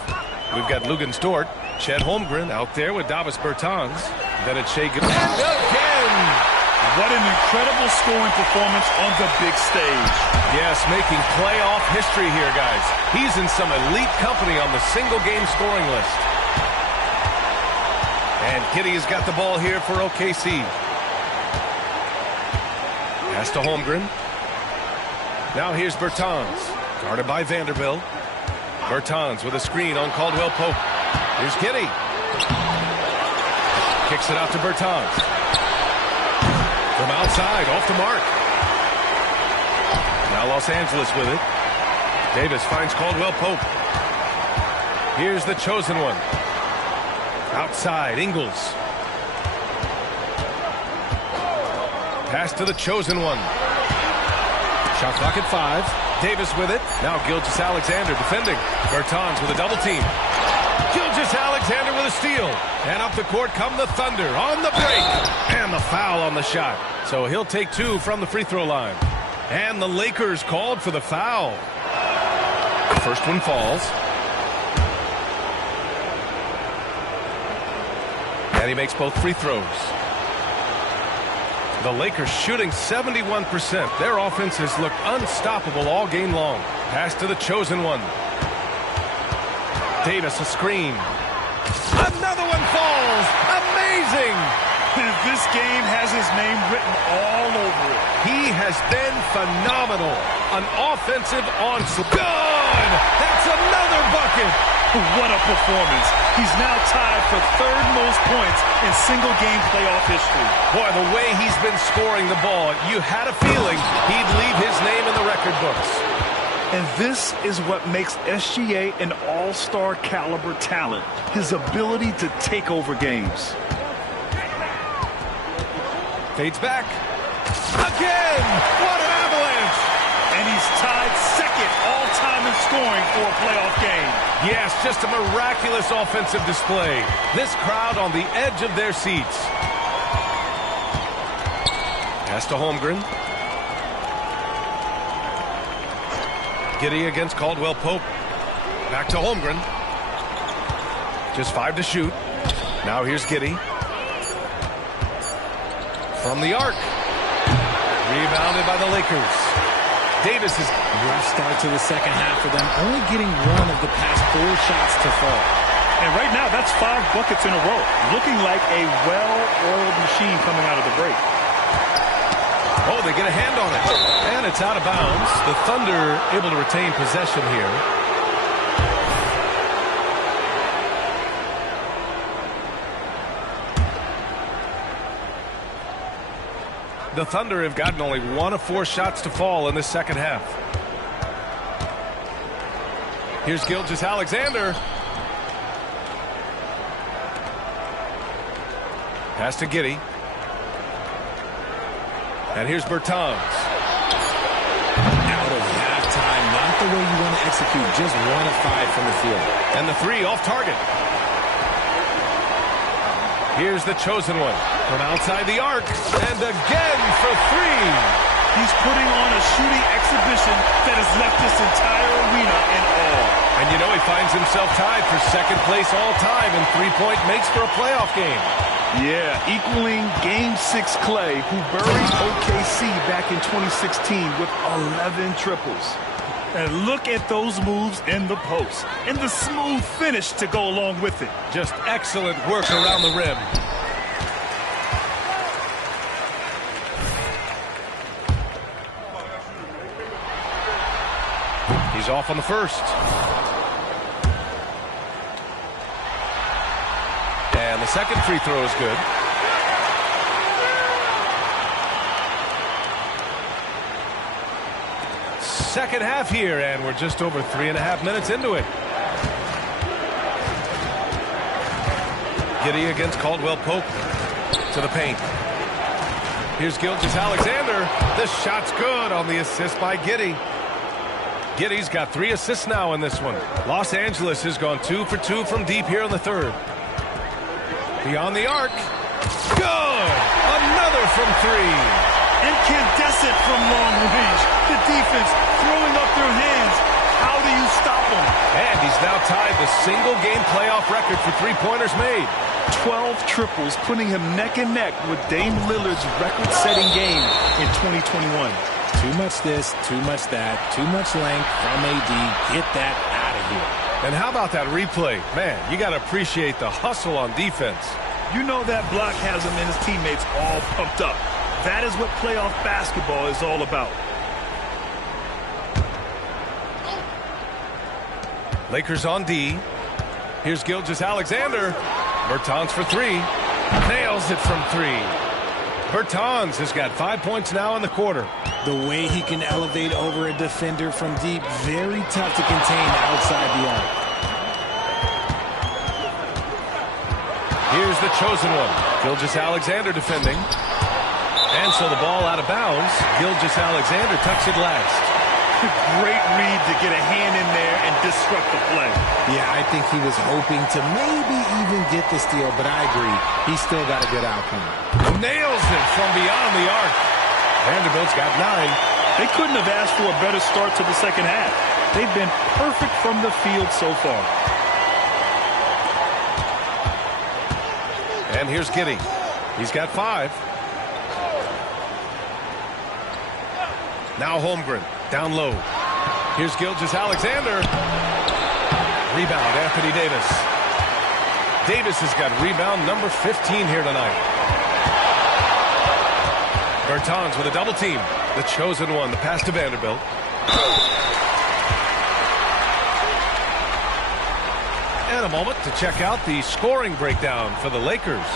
We've got Luguentz Dort, Chet Holmgren out there with Davis Bertans. Then it's Shai Gilgeous. And again! What an incredible scoring performance on the big stage. Yes, making playoff history here, guys. He's in some elite company on the single-game scoring list. And Giddey has got the ball here for OKC. Pass to Holmgren. Now here's Bertans, guarded by Vanderbilt. Bertans with a screen on Caldwell Pope. Here's Giddey. Kicks it out to Bertans. From outside, off the mark. Now Los Angeles with it. Davis finds Caldwell Pope. Here's the chosen one. Outside, Ingles. Pass to the chosen one. Shot clock at 5. Davis with it. Now Gilgeous-Alexander defending. Bertans with a double team. Gilgeous-Alexander with a steal. And up the court come the Thunder on the break. And the foul on the shot. So he'll take 2 from the free throw line. And the Lakers called for the foul. The first one falls. And he makes both free throws. The Lakers shooting 71%. Their offense has looked unstoppable all game long. Pass to the chosen one. Davis a screen. Another one falls. Amazing. This game has his name written all over it. He has been phenomenal. An offensive onslaught. Good. That's another bucket. What a performance. He's now tied for 3rd most points in single-game playoff history. Boy, the way he's been scoring the ball, you had a feeling he'd leave his name in the record books. And this is what makes SGA an all-star caliber talent, his ability to take over games. Fades back. Again! What an avalanche! And he's tied 2nd all-time in scoring for a playoff game. Yes, just a miraculous offensive display. This crowd on the edge of their seats. Pass to Holmgren. Giddey against Caldwell Pope. Back to Holmgren. Just 5 to shoot. Now here's Giddey. From the arc. Rebounded by the Lakers. Davis is rough start to the second half for them, only getting 1 of the past 4 shots to fall. And right now, that's 5 buckets in a row. Looking like a well-oiled machine coming out of the break. Oh, they get a hand on it. And it's out of bounds. The Thunder able to retain possession here. The Thunder have gotten only 1 of 4 shots to fall in this second half. Here's Gilgeous-Alexander. Pass to Giddey. And here's Bertans. Out of halftime, not the way you want to execute, just 1 of 5 from the field. And the 3 off target. Here's the chosen one from outside the arc. And again for 3. He's putting on a shooting exhibition that has left this entire arena in awe. And you know he finds himself tied for 2nd place all time in 3-point makes for a playoff game. Yeah, equaling Game 6 Clay, who buried OKC back in 2016 with 11 triples. And look at those moves in the post. And the smooth finish to go along with it. Just excellent work around the rim. He's off on the first. And the second free throw is good. Second half here, and we're just over 3.5 minutes into it. Giddey against Caldwell Pope to the paint. Here's Gilgeous-Alexander. The shot's good on the assist by Giddey. Giddey's got 3 assists now in this one. Los Angeles has gone 2 for 2 from deep here in the third. Beyond the arc. Good! Another from 3. Incandescent from long range. The defense throwing up their hands. How do you stop him? And he's now tied the single-game playoff record for 3-pointers made. 12 triples, putting him neck and neck with Dame Lillard's record-setting game in 2021. Too much this, too much that, too much length from AD. Get that out of here. And how about that replay? Man, you got to appreciate the hustle on defense. You know that block has him and his teammates all pumped up. That is what playoff basketball is all about. Lakers on D. Here's Gilgeous-Alexander. Bertans for three. Nails it from three. Bertans has got 5 points now in the quarter. The way he can elevate over a defender from deep, very tough to contain outside the arc. Here's the chosen one. Gilgeous-Alexander defending. And so the ball out of bounds. Gilgeous-Alexander tucks it last. Great read to get a hand in there and disrupt the play. Yeah, I think he was hoping to maybe even get the steal, but I agree. He still got a good outcome. Nails it from beyond the arc. Vanderbilt's got 9. They couldn't have asked for a better start to the second half. They've been perfect from the field so far. And here's Giddey. He's got 5. Now Holmgren. Down low. Here's Gilgeous-Alexander. Rebound, Anthony Davis. Davis has got rebound number 15 here tonight. Bertans with a double team. The chosen one, the pass to Vanderbilt. And a moment to check out the scoring breakdown for the Lakers.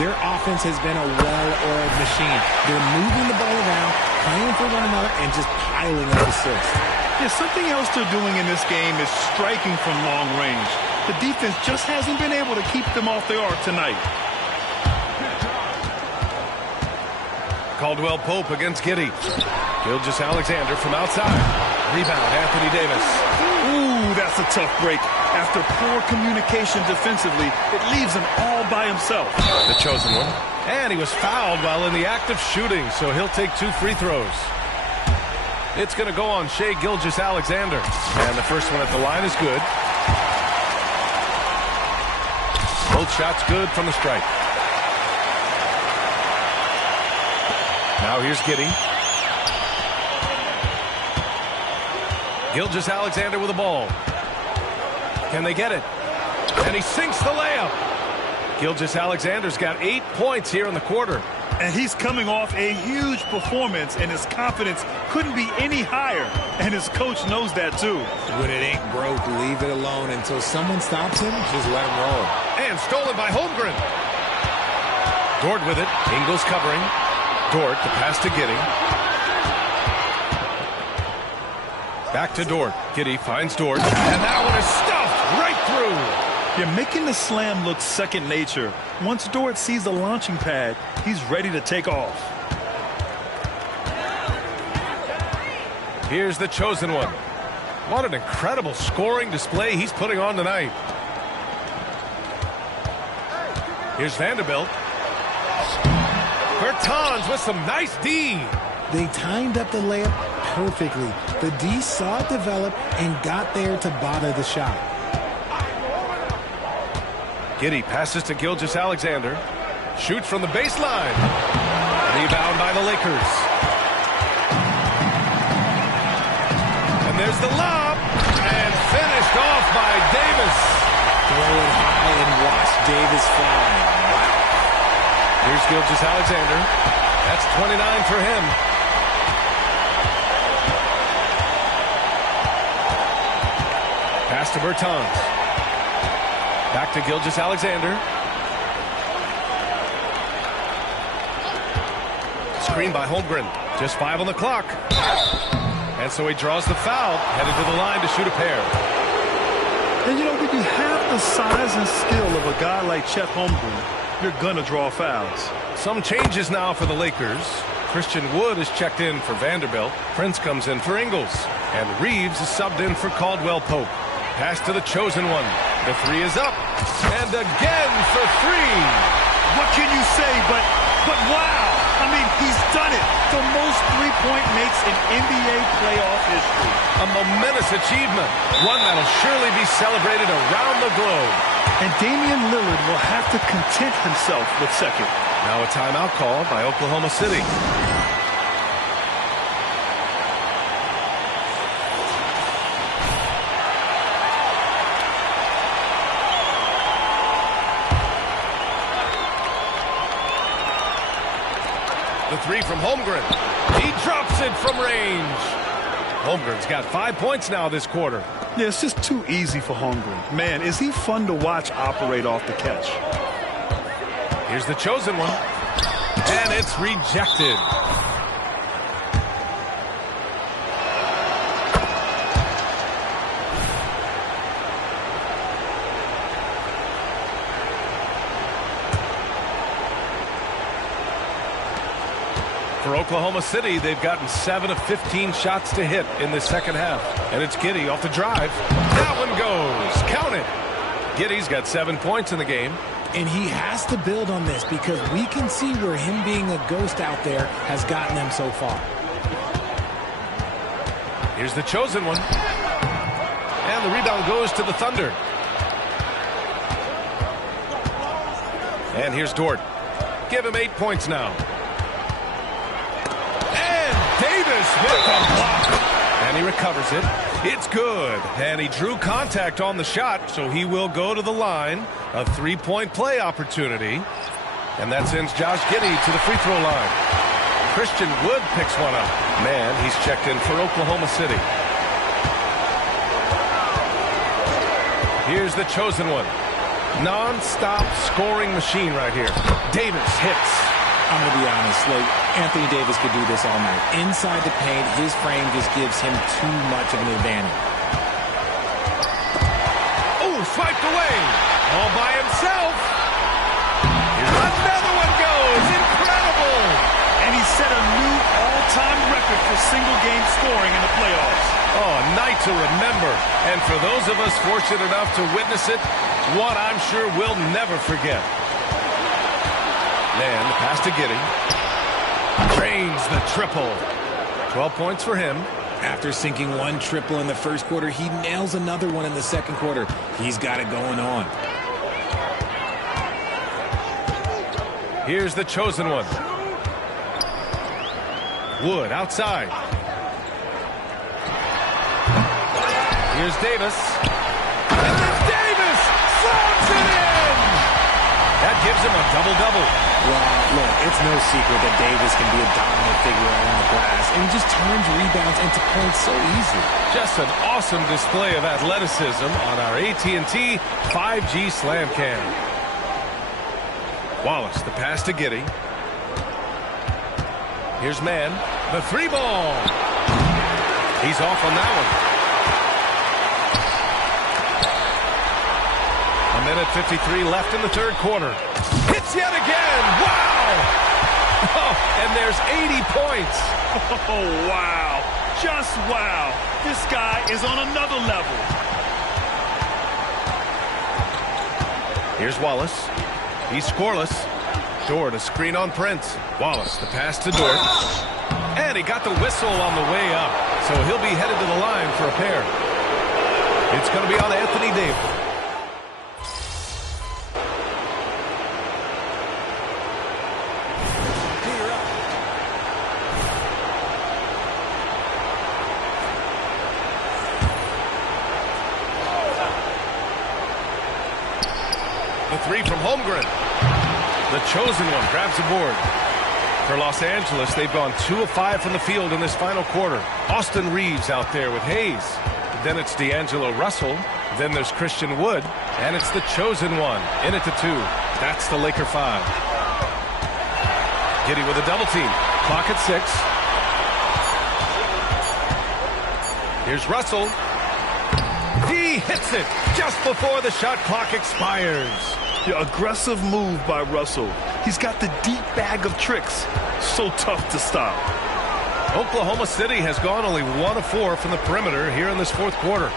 Their offense has been a well-oiled machine. They're moving the ball around, playing for one another, and just piling up assists. Yeah, something else they're doing in this game is striking from long range. The defense just hasn't been able to keep them off the arc tonight. Caldwell Pope against Giddey. Gilgeous-Alexander from outside. Rebound, Anthony Davis. Ooh, that's a tough break. After poor communication defensively, it leaves him all by himself. The chosen one. And he was fouled while in the act of shooting, so he'll take 2 free throws. It's going to go on Shai Gilgeous-Alexander. And the first one at the line is good. Both shots good from the stripe. Now here's Giddey. Gilgeous-Alexander with the ball. Can they get it? And he sinks the layup. Gilgeous-Alexander's got 8 points here in the quarter. And he's coming off a huge performance, and his confidence couldn't be any higher. And his coach knows that, too. When it ain't broke, leave it alone until someone stops him. Just let him roll. And stolen by Holmgren. Dort with it. Ingles covering. Dort, the pass to Giddey. Back to Dort. Giddey finds Dort. And that one is stuffed right through. You're making the slam look second nature. Once Dort sees the launching pad, he's ready to take off. Here's the chosen one. What an incredible scoring display he's putting on tonight. Here's Vanderbilt. Bertans with some nice D. They timed up the layup perfectly. The D saw it develop and got there to bother the shot. Giddey passes to Gilgeous-Alexander. Shoots from the baseline. Rebound by the Lakers. And there's the lob. And finished off by Davis. Throw it high and watch Davis fly. Wow. Here's Gilgeous-Alexander. That's 29 for him. Pass to Bertans. Back to Gilgeous-Alexander. Screen by Holmgren. Just 5 on the clock. And so he draws the foul, headed to the line to shoot a pair. And you know, when you have the size and skill of a guy like Chet Holmgren, you're going to draw fouls. Some changes now for the Lakers. Christian Wood is checked in for Vanderbilt. Prince comes in for Ingles. And Reeves is subbed in for Caldwell Pope. Pass to the chosen one. The 3 is up. And again for 3. What can you say but wow. I mean, he's done it. The most three-point makes in NBA playoff history. A momentous achievement. One that'll surely be celebrated around the globe. And Damian Lillard will have to content himself with second. Now a timeout call by Oklahoma City. The 3 from Holmgren. He drops it from range. Holmgren's got 5 points now this quarter. Yeah, it's just too easy for Holmgren. Man, is he fun to watch operate off the catch. Here's the chosen one. And it's rejected. For Oklahoma City, they've gotten 7 of 15 shots to hit in the second half. And it's Giddey off the drive. That one goes. Count it. Giddey's got 7 points in the game. And he has to build on this because we can see where him being a ghost out there has gotten them so far. Here's the chosen one. And the rebound goes to the Thunder. And here's Dort. Give him 8 points now. Davis with the block. And he recovers it. It's good. And he drew contact on the shot, so he will go to the line. A 3-point play opportunity. And that sends Josh Giddey to the free throw line. Christian Wood picks one up. Man, he's checked in for Oklahoma City. Here's the chosen one. Non-stop scoring machine right here. Davis hits. I'm going to be honest, like, Anthony Davis could do this all night. Inside the paint, his frame just gives him too much of an advantage. Oh, swiped away. All by himself. Here's another one goes. Incredible. And he set a new all-time record for single-game scoring in the playoffs. Oh, a night to remember. And for those of us fortunate enough to witness it, one I'm sure we'll never forget. Man, the pass to Giddey. Drains the triple. 12 points for him. After sinking one triple in the first quarter, he nails another one in the second quarter. He's got it going on. Here's the chosen one. Wood outside. Here's Davis. And then Davis slams it in! That gives him a double-double. Well, look, it's no secret that Davis can be a dominant figure on the glass and just turns rebounds into points so easily. Just an awesome display of athleticism on our AT&T 5G Slam Cam. Wallace, the pass to Giddey. Here's Mann, the 3-ball. He's off on that one. A minute 53 left in the third quarter. Hits yet again. Wow! Oh, and there's 80 points. Oh, wow. Just wow. This guy is on another level. Here's Wallace. He's scoreless. Dort, a screen on Prince. Wallace, the pass to Dort. And he got the whistle on the way up. So he'll be headed to the line for a pair. It's going to be on Anthony Davis. The three from Holmgren. The chosen one grabs the board. For Los Angeles, they've gone 2 of 5 from the field in this final quarter. Austin Reeves out there with Hayes. Then it's D'Angelo Russell. Then there's Christian Wood. And it's the chosen one. In it to 2. That's the Laker 5. Giddey with a double team. Clock at 6. Here's Russell. He hits it just before the shot clock expires. Yeah, aggressive move by Russell. He's got the deep bag of tricks. So tough to stop. Oklahoma City has gone only 1 of 4 from the perimeter here in this fourth quarter.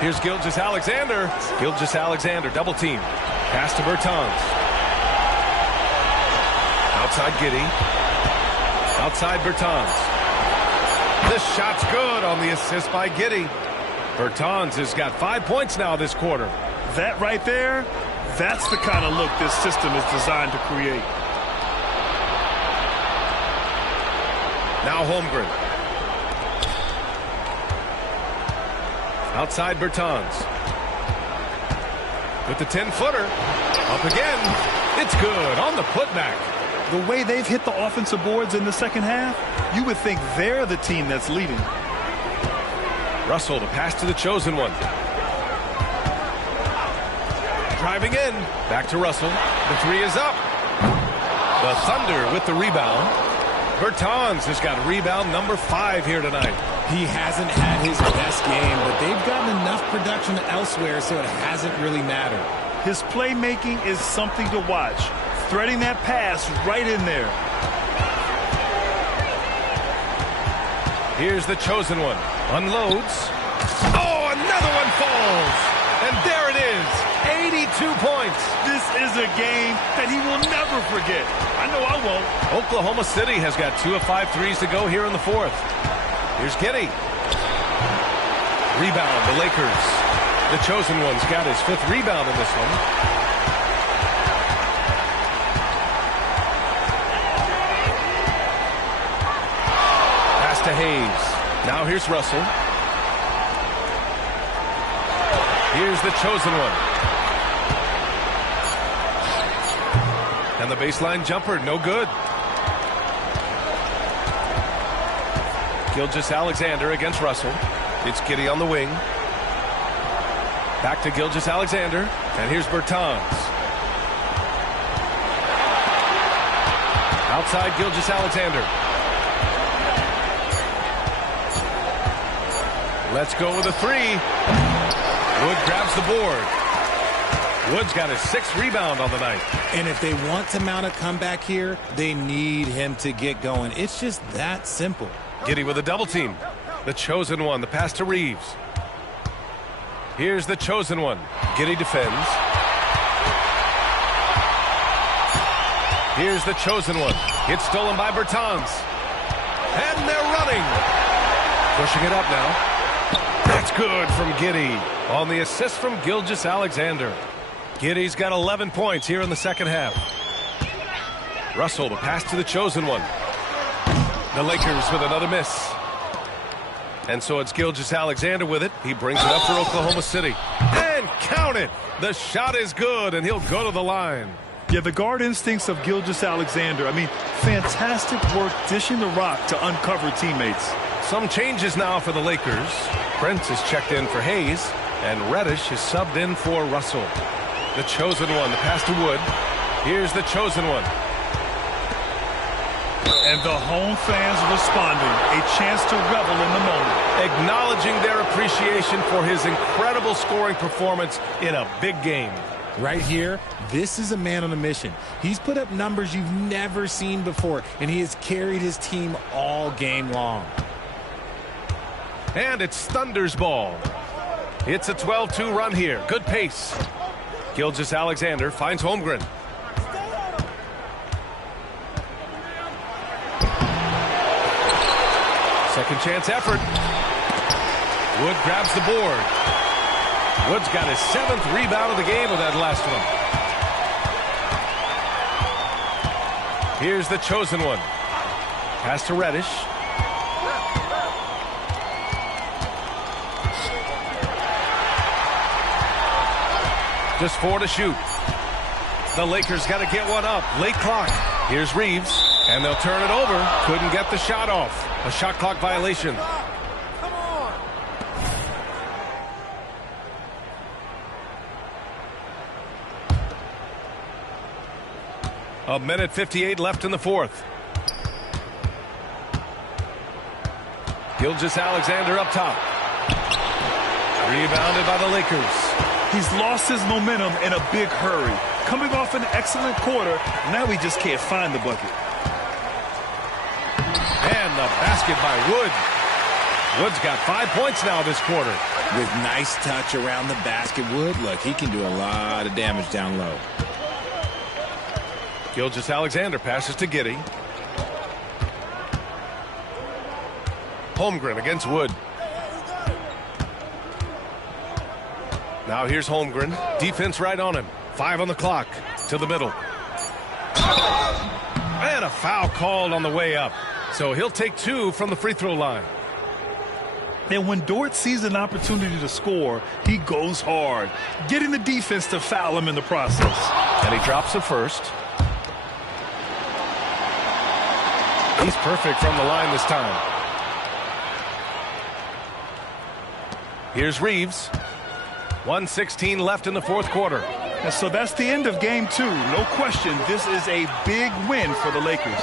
Here's Gilgeous-Alexander. Gilgeous-Alexander, double team. Pass to Bertans. Outside Giddey. Outside Bertans. This shot's good on the assist by Giddey. Bertans has got 5 points now this quarter. That right there, that's the kind of look this system is designed to create. Now Holmgren. Outside Bertans. With the 10-footer. Up again. It's good on the putback. The way they've hit the offensive boards in the second half, you would think they're the team that's leading. Russell to pass to the chosen one. Driving in. Back to Russell. The three is up. The Thunder with the rebound. Bertans has got rebound number 5 here tonight. He hasn't had his best game, but they've gotten enough production elsewhere, so it hasn't really mattered. His playmaking is something to watch. Threading that pass right in there. Here's the chosen one. Unloads. Oh, another one falls. And there it is. 82 points. This is a game that he will never forget. I know I won't. Oklahoma City has got 2 of 5 threes to go here in the 4th. Here's Giddey. Rebound, the Lakers. The chosen one's got his 5th rebound in this one. Pass to Hayes. Now here's Russell. Here's the chosen one. And the baseline jumper, no good. Gilgeous-Alexander against Russell. It's Giddey on the wing. Back to Gilgeous-Alexander. And here's Bertans. Outside Gilgeous-Alexander. Let's go with a 3. Wood grabs the board. Wood's got his 6th rebound on the night. And if they want to mount a comeback here, they need him to get going. It's just that simple. Giddey with a double team. The chosen one, the pass to Reeves. Here's the chosen one. Giddey defends. Here's the chosen one. It's stolen by Bertans. And they're running. Pushing it up now. That's good from Giddey on the assist from Gilgeous-Alexander. Giddey's got 11 points here in the 2nd half. Russell to pass to the chosen one. The Lakers with another miss. And so it's Gilgeous-Alexander with it. He brings it up for Oklahoma City. And count it. The shot is good, and he'll go to the line. Yeah, the guard instincts of Gilgeous-Alexander. I mean, fantastic work dishing the rock to uncover teammates. Some changes now for the Lakers. Prince is checked in for Hayes, and Reddish is subbed in for Russell. The chosen one, the pass to Wood. Here's the chosen one. And the home fans responding. A chance to revel in the moment. Acknowledging their appreciation for his incredible scoring performance in a big game. Right here, this is a man on a mission. He's put up numbers you've never seen before, and he has carried his team all game long. And it's Thunder's ball. It's a 12-2 run here. Good pace. Gilgeous-Alexander finds Holmgren. Second chance effort. Wood grabs the board. Wood's got his 7th rebound of the game with that last one. Here's the chosen one. Pass to Reddish. Just 4 to shoot. The Lakers got to get one up. Late clock. Here's Reeves, and they'll turn it over. Couldn't get the shot off. A shot clock violation. A minute 58 left in the 4th. Gilgeous-Alexander up top. Rebounded by the Lakers. He's lost his momentum in a big hurry. Coming off an excellent quarter, now he just can't find the bucket. And the basket by Wood. Wood's got 5 points now this quarter. With nice touch around the basket, Wood, look, he can do a lot of damage down low. Gilgeous-Alexander passes to Giddey. Holmgren against Wood. Now here's Holmgren. Defense right on him. 5 on the clock. To the middle. And a foul called on the way up. So he'll take 2 from the free throw line. And when Dort sees an opportunity to score, he goes hard, getting the defense to foul him in the process. And he drops it first. He's perfect from the line this time. Here's Reeves. 1:16 left in the fourth quarter. And so that's the end of game 2. No question, this is a big win for the Lakers.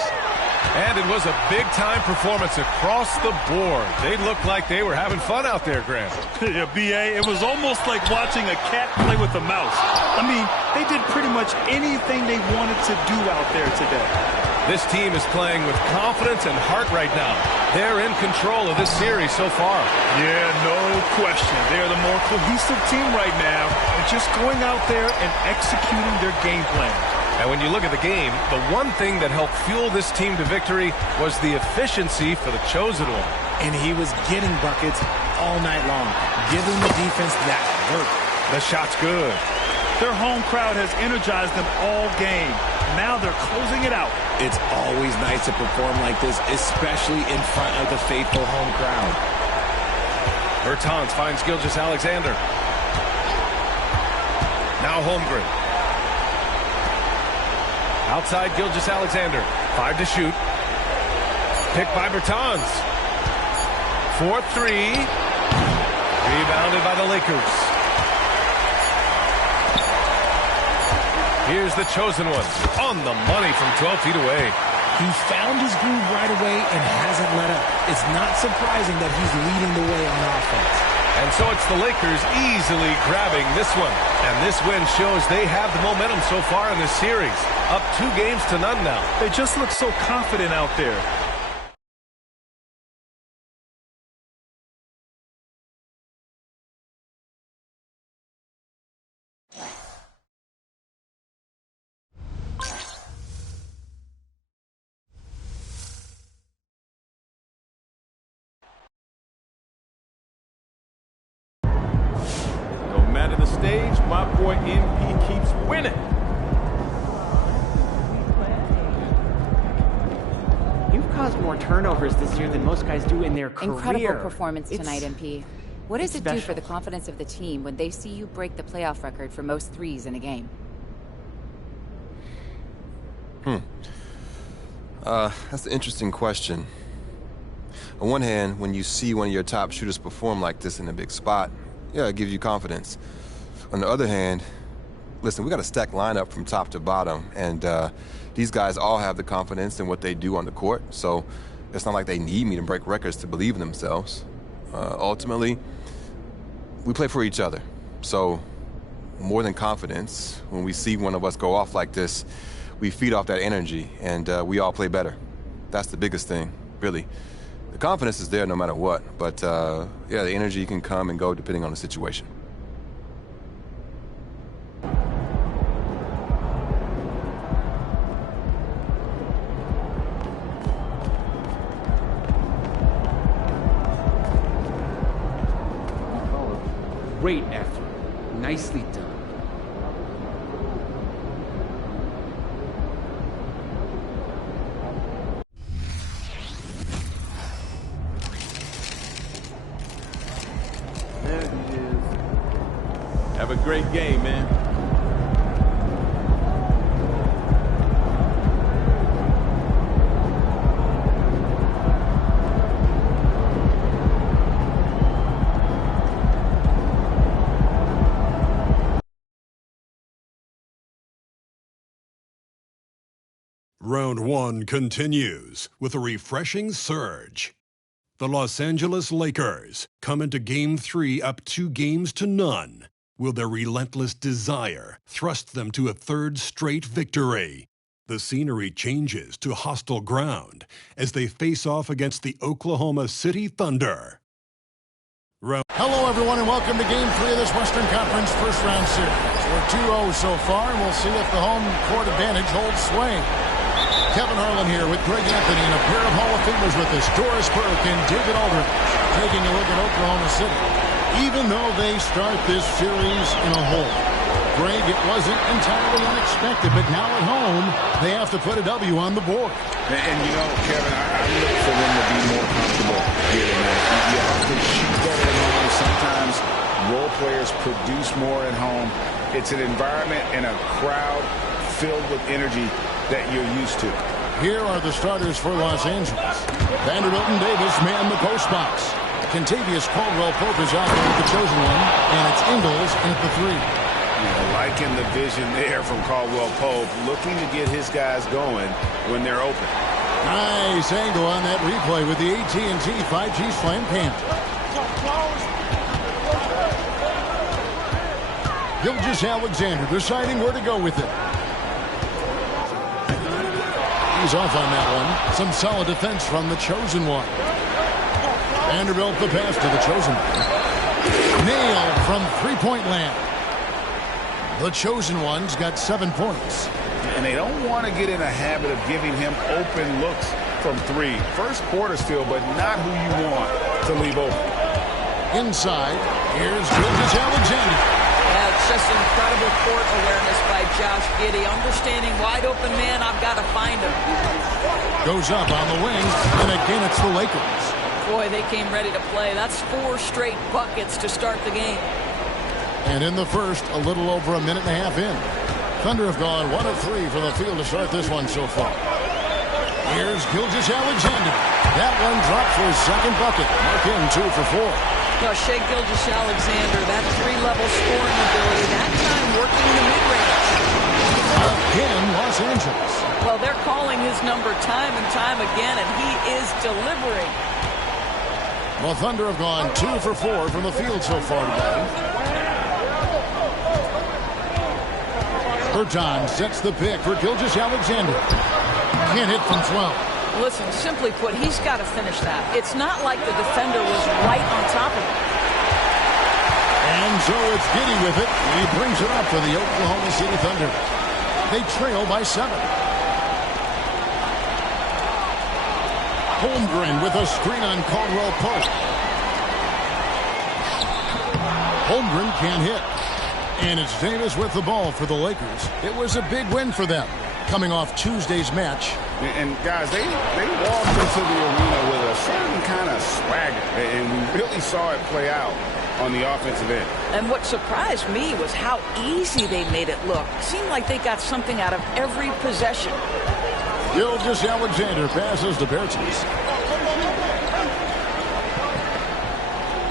And it was a big-time performance across the board. They looked like they were having fun out there, Grant. Yeah, B.A., it was almost like watching a cat play with a mouse. I mean, they did pretty much anything they wanted to do out there today. This team is playing with confidence and heart right now. They're in control of this series so far. Yeah, no question. They're the more cohesive team right now, and just going out there and executing their game plan. And when you look at the game, the one thing that helped fuel this team to victory was the efficiency for the chosen one. And he was getting buckets all night long, giving the defense that work. The shot's good. Their home crowd has energized them all game. Now they're closing it out. It's always nice to perform like this, especially in front of the faithful home crowd. Bertans finds Gilgeous-Alexander. Now Holmgren. Outside Gilgeous-Alexander. 5 to shoot. Picked by Bertans. 4-3. Rebounded by the Lakers. Here's the chosen one. On the money from 12 feet away. He found his groove right away and hasn't let up. It's not surprising that he's leading the way on offense. And so it's the Lakers easily grabbing this one. And this win shows they have the momentum so far in this series. Up 2-0 now. They just look so confident out there. No matter the stage, my boy MP keeps winning. You've caused more turnovers this year than most guys do in their career. Incredible performance tonight, MP. What does it do for the confidence of the team when they see you break the playoff record for most threes in a game? That's an interesting question. On one hand, when you see one of your top shooters perform like this in a big spot, yeah, it gives you confidence. On the other hand, listen, we got a stacked lineup from top to bottom, and these guys all have the confidence in what they do on the court, so it's not like they need me to break records to believe in themselves. Ultimately, we play for each other. So more than confidence, when we see one of us go off like this, we feed off that energy, and we all play better. That's the biggest thing, really. The confidence is there no matter what, but yeah, the energy can come and go depending on the situation. Great effort. Nicely done. There he is. Have a great game, man. Round 1 continues with a refreshing surge. The Los Angeles Lakers come into Game 3 up 2-0. Will their relentless desire thrust them to a third straight victory? The scenery changes to hostile ground as they face off against the Oklahoma City Thunder. Hello, everyone, and welcome to Game 3 of this Western Conference first-round series. We're 2-0 so far, and we'll see if the home court advantage holds sway. Kevin Harlan here with Greg Anthony and a pair of Hall of Famers with us, Doris Burke and David Aldridge, taking a look at Oklahoma City. Even though they start this series in a hole, Greg, it wasn't entirely unexpected, but now at home, they have to put a W on the board. And you know, Kevin, I look for them to be more comfortable here tonight. You have to shoot better at home. Sometimes role players produce more at home. It's an environment and a crowd filled with energy that you're used to. Here are the starters for Los Angeles. Vanderbilt and Davis man the post box. Kentavious Caldwell-Pope is out there with the chosen one, and it's Ingles at the 3. Yeah, liking the vision there from Caldwell-Pope, looking to get his guys going when they're open. Nice angle on that replay with the AT&T 5G slam cam. Gilgeous-Alexander deciding where to go with it. He's off on that one. Some solid defense from the chosen one. Vanderbilt the pass to the chosen one. Nailed from three-point land. The chosen one's got 7 points. And they don't want to get in a habit of giving him open looks from 3. First quarter still, but not who you want to leave open. Inside, here's Gilgeous-Alexander. Yeah, it's just incredible court awareness by Josh Giddey. Understanding wide open man, I've got to find him. Goes up on the wing, and again it's the Lakers. Boy, they came ready to play. That's 4 straight buckets to start the game. And in the first, a little over a minute and a half in. Thunder have gone 1 of 3 from the field to start this one so far. Here's Gilgeous-Alexander. That one drops for his second bucket. Mark in 2 for 4. Now, Shea Gilgeous-Alexander, that 3-level scoring ability, that time working the mid-range. Again, Los Angeles. Well, they're calling his number time and time again, and he is delivering. Well, Thunder have gone 2 for 4 from the field so far today. Berton sets the pick for Gilgeous-Alexander. Can't hit from 12. Listen, simply put, he's got to finish that. It's not like the defender was right on top of him. And so it's Giddey with it. He brings it up for the Oklahoma City Thunder. They trail by 7. Holmgren with a screen on Caldwell-Pope. Holmgren can't hit. And it's Davis with the ball for the Lakers. It was a big win for them, coming off Tuesday's match. And guys, they walked into the arena with a certain kind of swagger, and we really saw it play out on the offensive end. And what surprised me was how easy they made it look. It seemed like they got something out of every possession. Gilgeous-Alexander passes to Bertens.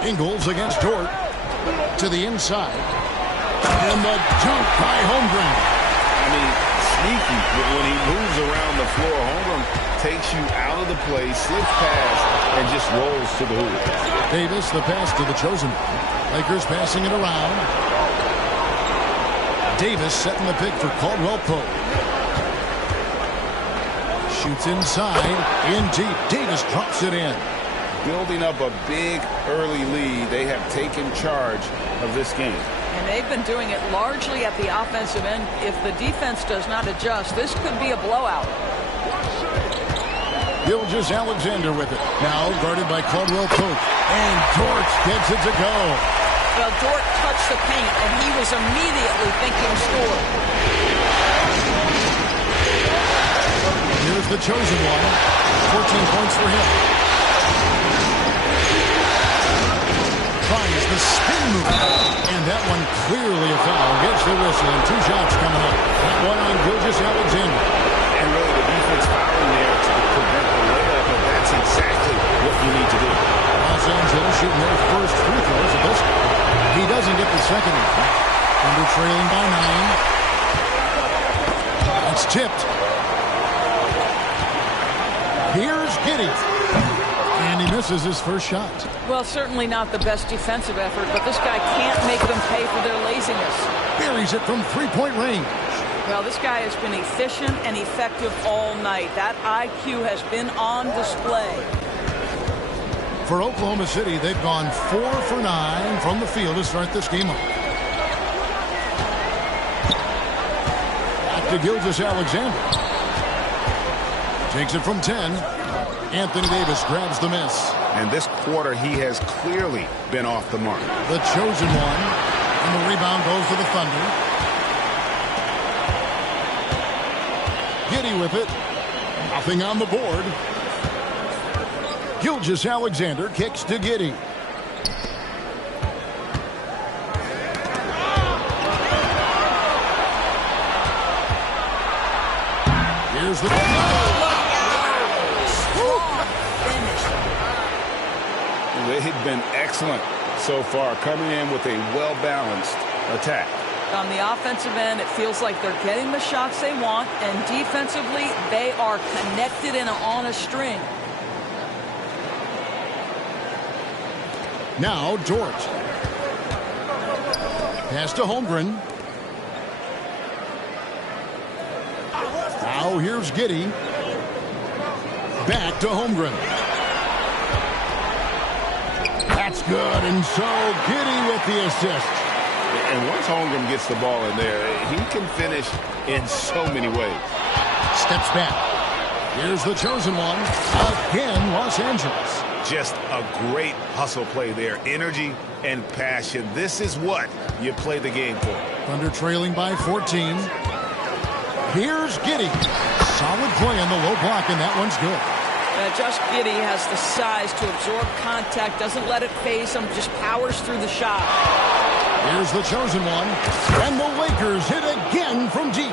Ingles against Dort to the inside. And the dunk by Holmgren. I mean, sneaky when he moves around the floor. Holmgren takes you out of the play, slips past, and just rolls to the hoop. Davis, the pass to the chosen one. Lakers passing it around. Davis setting the pick for Caldwell-Pope. Shoots inside, in deep. Davis drops it in. Building up a big early lead, they have taken charge of this game. And they've been doing it largely at the offensive end. If the defense does not adjust, this could be a blowout. Gilgeous-Alexander with it. Now guarded by Caldwell-Pope. And Dort gets it to go. Well, Dort touched the paint, and he was immediately thinking score. Here's the chosen one. 14 points for him. Tries the spin move. And that one clearly a foul. Gets the whistle, and 2 shots coming up. That one on Gilgeous-Alexander. And really the defense fouling there to prevent the layup, but that's exactly what you need to do. Los Angeles shooting their first free throws of this. He doesn't get the second one. Thunder trailing by 9. It's tipped. Here's Giddey. And he misses his first shot. Well, certainly not the best defensive effort, but this guy can't make them pay for their laziness. Buries it from three-point range. Well, this guy has been efficient and effective all night. That IQ has been on display. For Oklahoma City, they've gone 4 for 9 from the field to start this game off. Back to Gilgeous-Alexander. Takes it from 10. Anthony Davis grabs the miss. And this quarter, he has clearly been off the mark. The chosen one. And the rebound goes to the Thunder. Giddey with it. Nothing on the board. Gilgeous-Alexander kicks to Giddey. Here's the They've been excellent so far, coming in with a well-balanced attack. On the offensive end, it feels like they're getting the shots they want, and defensively, they are connected and on a string. Now Dort. Pass to Holmgren. Now here's Giddey. Back to Holmgren. That's good, and so Giddey with the assist. And once Holmgren gets the ball in there, he can finish in so many ways. Steps back. Here's the chosen one. Again, Los Angeles. Just a great hustle play there. Energy and passion. This is what you play the game for. Thunder trailing by 14. Here's Giddey. Solid play on the low block, and that one's good. Josh Giddey has the size to absorb contact, doesn't let it phase him, just powers through the shot. Here's the chosen one. And the Lakers hit again from deep.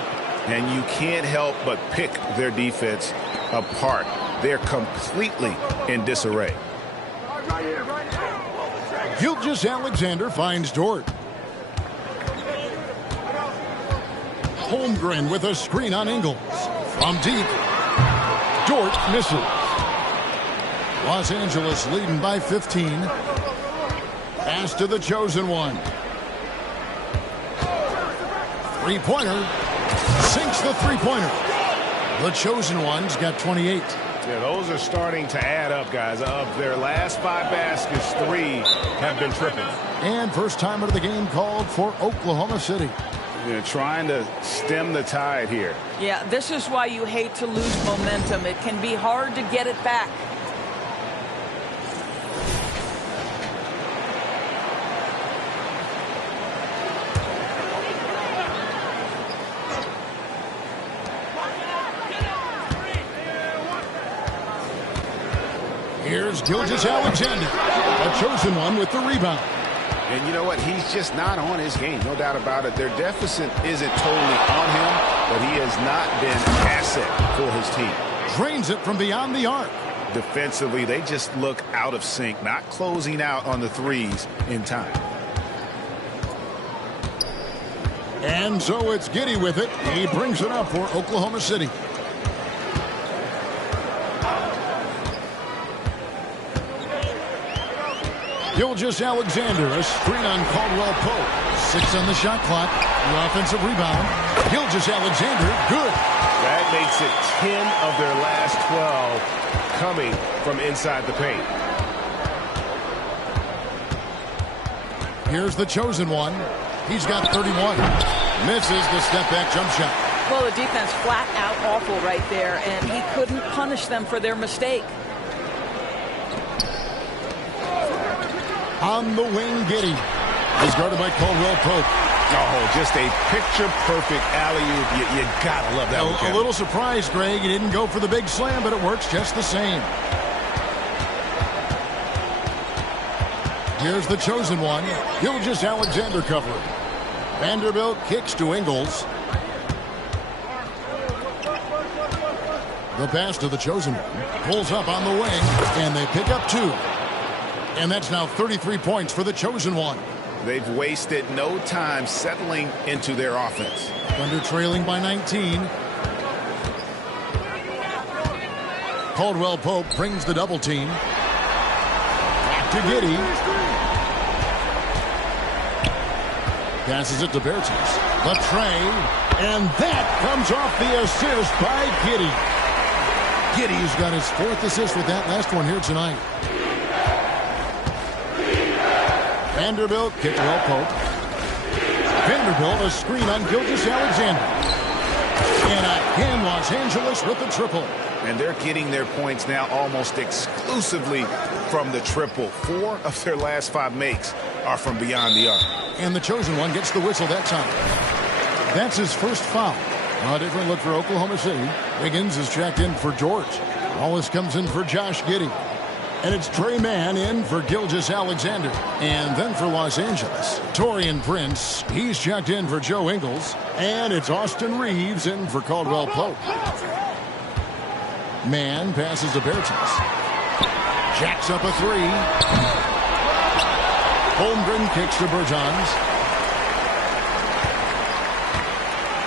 And you can't help but pick their defense apart. They're completely in disarray. Gilgeous-Alexander finds Dort. Holmgren with a screen on Ingles. From deep. Dort misses. Los Angeles leading by 15. Pass to the chosen one. Three-pointer. Sinks the three-pointer. The chosen one's got 28. Yeah, those are starting to add up, guys. Of their last 5 baskets, 3 have been triples. And first time out of the game called for Oklahoma City. They're trying to stem the tide here. Yeah, this is why you hate to lose momentum. It can be hard to get it back. Here's Gilgeous-Alexander, a chosen one with the rebound. And you know what? He's just not on his game, no doubt about it. Their deficit isn't totally on him, but he has not been an asset for his team. Drains it from beyond the arc. Defensively, they just look out of sync, not closing out on the threes in time. And so it's Giddey with it. He brings it up for Oklahoma City. Gilgeous-Alexander, a screen on Caldwell Pope. 6 on the shot clock. The offensive rebound. Gilgeous-Alexander, good. That makes it 10 of their last 12 coming from inside the paint. Here's the chosen one. He's got 31. Misses the step-back jump shot. Well, the defense flat out awful right there, and he couldn't punish them for their mistake. On the wing, Giddey is guarded by Caldwell Pope. Oh, just a picture-perfect alley-oop. You gotta love that one. A little surprised, Greg. He didn't go for the big slam, but it works just the same. Here's the chosen one. Gilgeous-Alexander covering. Vanderbilt kicks to Ingles. The pass to the chosen one. Pulls up on the wing, and they pick up 2. And that's now 33 points for the chosen one. They've wasted no time settling into their offense. Thunder trailing by 19. Caldwell Pope brings the double team. Back to Giddey. Passes it to Bertens. The tray. And that comes off the assist by Giddey. Giddey's got his 4th assist with that last one here tonight. Vanderbilt kicked well Pope. Vanderbilt a screen on Gilgeous-Alexander. And again Los Angeles with the triple. And they're getting their points now almost exclusively from the triple. 4 of their last 5 makes are from beyond the arc. And the chosen one gets the whistle that time. That's his first foul. A different look for Oklahoma City. Wiggins is checked in for George. Wallace comes in for Josh Giddey. And it's Trey Mann in for Gilgeous-Alexander. And then for Los Angeles, Taurean Prince. He's checked in for Joe Ingles. And it's Austin Reeves in for Caldwell Pope. Mann passes to Bertens. Jacks up a three. Holmgren kicks to Bertans.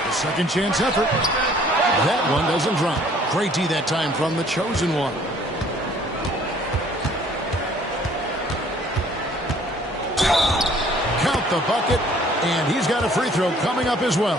A second chance effort. That one doesn't drop. Great D that time from the chosen one. Count the bucket, and he's got a free throw coming up as well.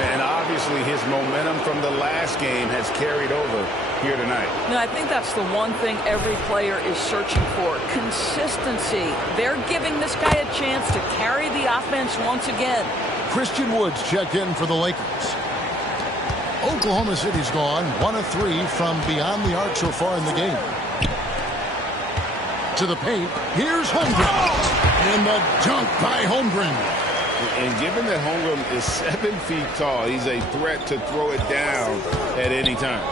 And obviously his momentum from the last game has carried over here tonight. No, I think that's the one thing every player is searching for. Consistency. They're giving this guy a chance to carry the offense once again. Christian Woods checked in for the Lakers. Oklahoma City's gone 1 of 3 from beyond the arc so far in the game. To the paint. Here's Holmgren. And the dunk by Holmgren. And given that Holmgren is 7 feet tall, he's a threat to throw it down at any time.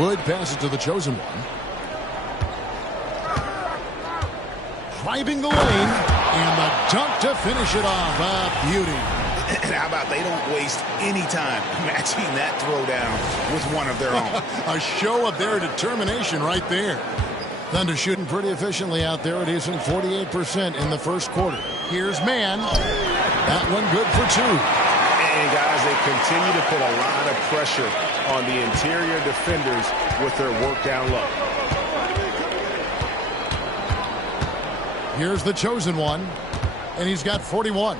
Wood passes to the chosen one. Driving the lane. And the dunk to finish it off. A beauty. And how about they don't waste any time matching that throwdown with one of their own. A show of their determination right there. Thunder shooting pretty efficiently out there. It isn't 48% in the first quarter. Here's Mann. That one good for 2. And guys, they continue to put a lot of pressure on the interior defenders with their work down low. Here's the chosen one. And he's got 41.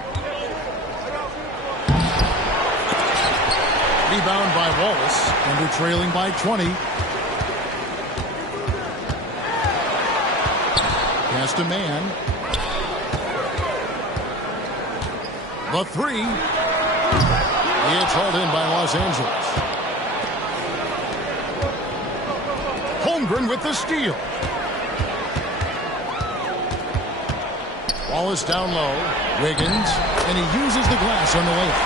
Rebound by Wallace. And they're trailing by 20. Pass to Mann. The 3. It's hauled in by Los Angeles. Holmgren with the steal. Wallace down low. Wiggins. And he uses the glass on the layup.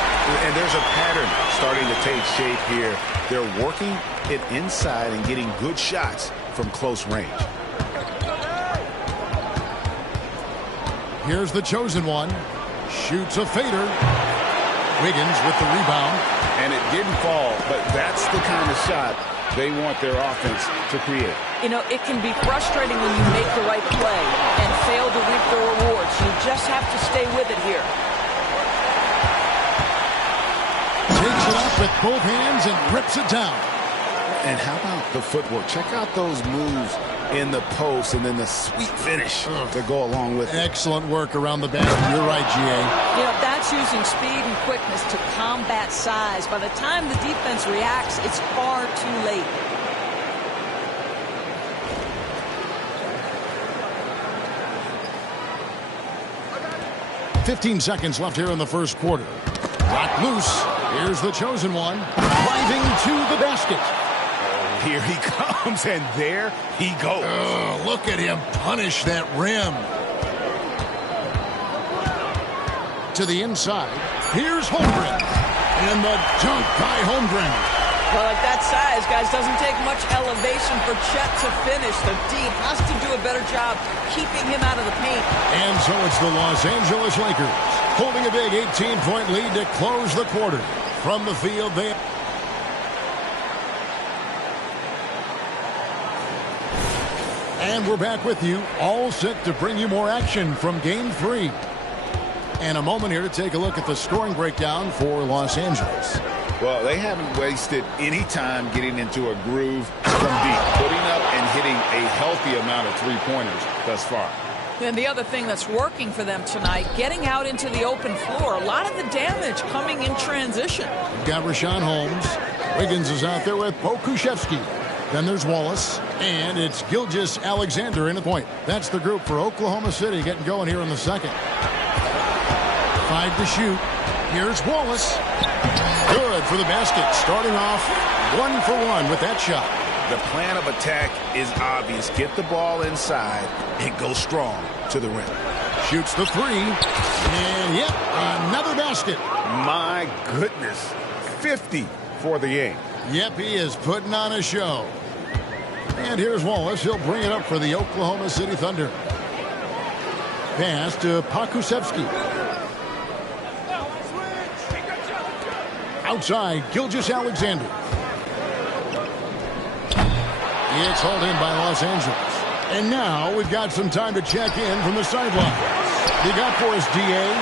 And there's a pattern starting to take shape here. They're working it inside and getting good shots from close range. Here's the chosen one. Shoots a fader. Wiggins with the rebound. And it didn't fall, but that's the kind of shot they want their offense to create. You know, it can be frustrating when you make the right play and fail to reap the rewards. You just have to stay with it here. Takes it up with both hands and rips it down. And how about the footwork? Check out those moves in the post and then the sweet finish to go along with it. Excellent work around the basket. You're right, G.A. You know, that's using speed and quickness to combat size. By the time the defense reacts, it's far too late. .15 seconds left here in the first quarter. Locked loose. Here's the chosen one. Driving to the basket. Here he comes, and there he goes. Look at him punish that rim. To the inside. Here's Holmgren. And the dunk by Holmgren. Well, at that size, guys, doesn't take much elevation for Chet to finish. The D has to do a better job keeping him out of the paint. And so it's the Los Angeles Lakers holding a big 18-point lead to close the quarter. From the field, they... And we're back with you, all set to bring you more action from Game 3. And a moment here to take a look at the scoring breakdown for Los Angeles. Well, they haven't wasted any time getting into a groove from deep, putting up and hitting a healthy amount of three-pointers thus far. And the other thing that's working for them tonight, getting out into the open floor. A lot of the damage coming in transition. We've got Rashawn Holmes. Wiggins is out there with Pokuševski. Then there's Wallace. And it's Gilgeous-Alexander in the point. That's the group for Oklahoma City getting going here in the second. 5 to shoot. Here's Wallace. Good for the basket. Starting off 1 for 1 with that shot. The plan of attack is obvious. Get the ball inside and go strong to the rim. Shoots the 3. And yep, another basket. My goodness. 50 for the game. Yep, he is putting on a show. And here's Wallace. He'll bring it up for the Oklahoma City Thunder. Pass to Pokuševski. Outside, Gilgeous-Alexander. It's hauled in by Los Angeles. And now we've got some time to check in from the sideline. You got for us, DA?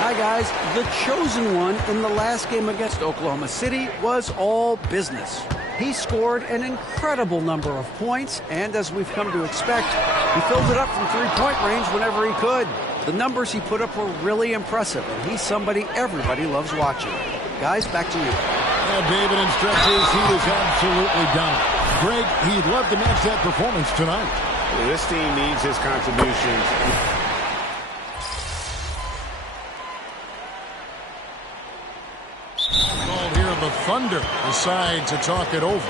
Hi, guys. The chosen one in the last game against Oklahoma City was all business. He scored an incredible number of points, and as we've come to expect, he filled it up from three-point range whenever he could. The numbers he put up were really impressive, and he's somebody everybody loves watching. Guys, back to you. Yeah, David instructors, he was absolutely dominant. Greg, he'd love to match that performance tonight. This team needs his contributions. Call here, the Thunder decide to talk it over.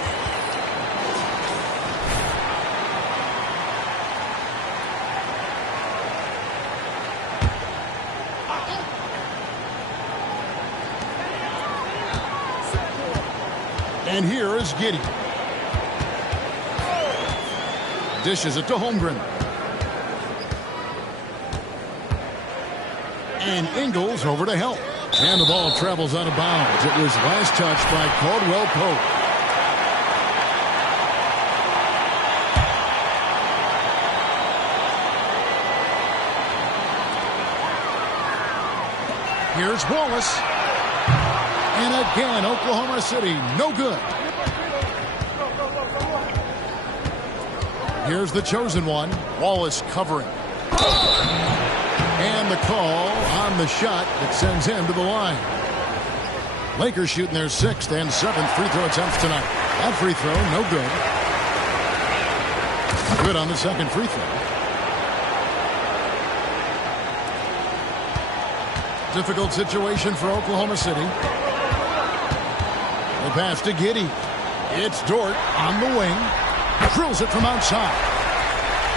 And here is Giddey. Dishes it to Holmgren. And Ingles over to help. And the ball travels out of bounds. It was last touched by Caldwell Pope. Here's Wallace. And again, Oklahoma City, no good. Here's the chosen one, Wallace covering. And the call on the shot that sends him to the line. Lakers shooting their 6th and 7th free throw attempts tonight. That free throw, no good. Good on the second free throw. Difficult situation for Oklahoma City. The pass to Giddey. It's Dort on the wing. Drills it from outside.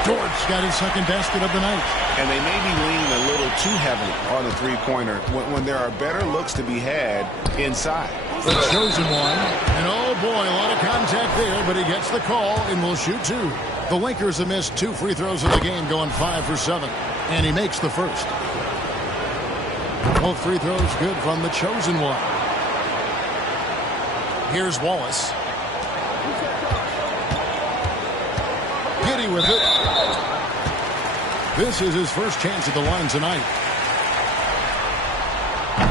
Dort's got his second basket of the night. And they may be leaning a little too heavily on the three-pointer when there are better looks to be had inside. The chosen one. And oh boy, a lot of contact there, but he gets the call and will shoot 2. The Lakers have missed 2 free throws in the game, going 5 for 7. And he makes the first. Both free throws good from the chosen one. Here's Wallace. Giddey with it. This is his first chance at the line tonight.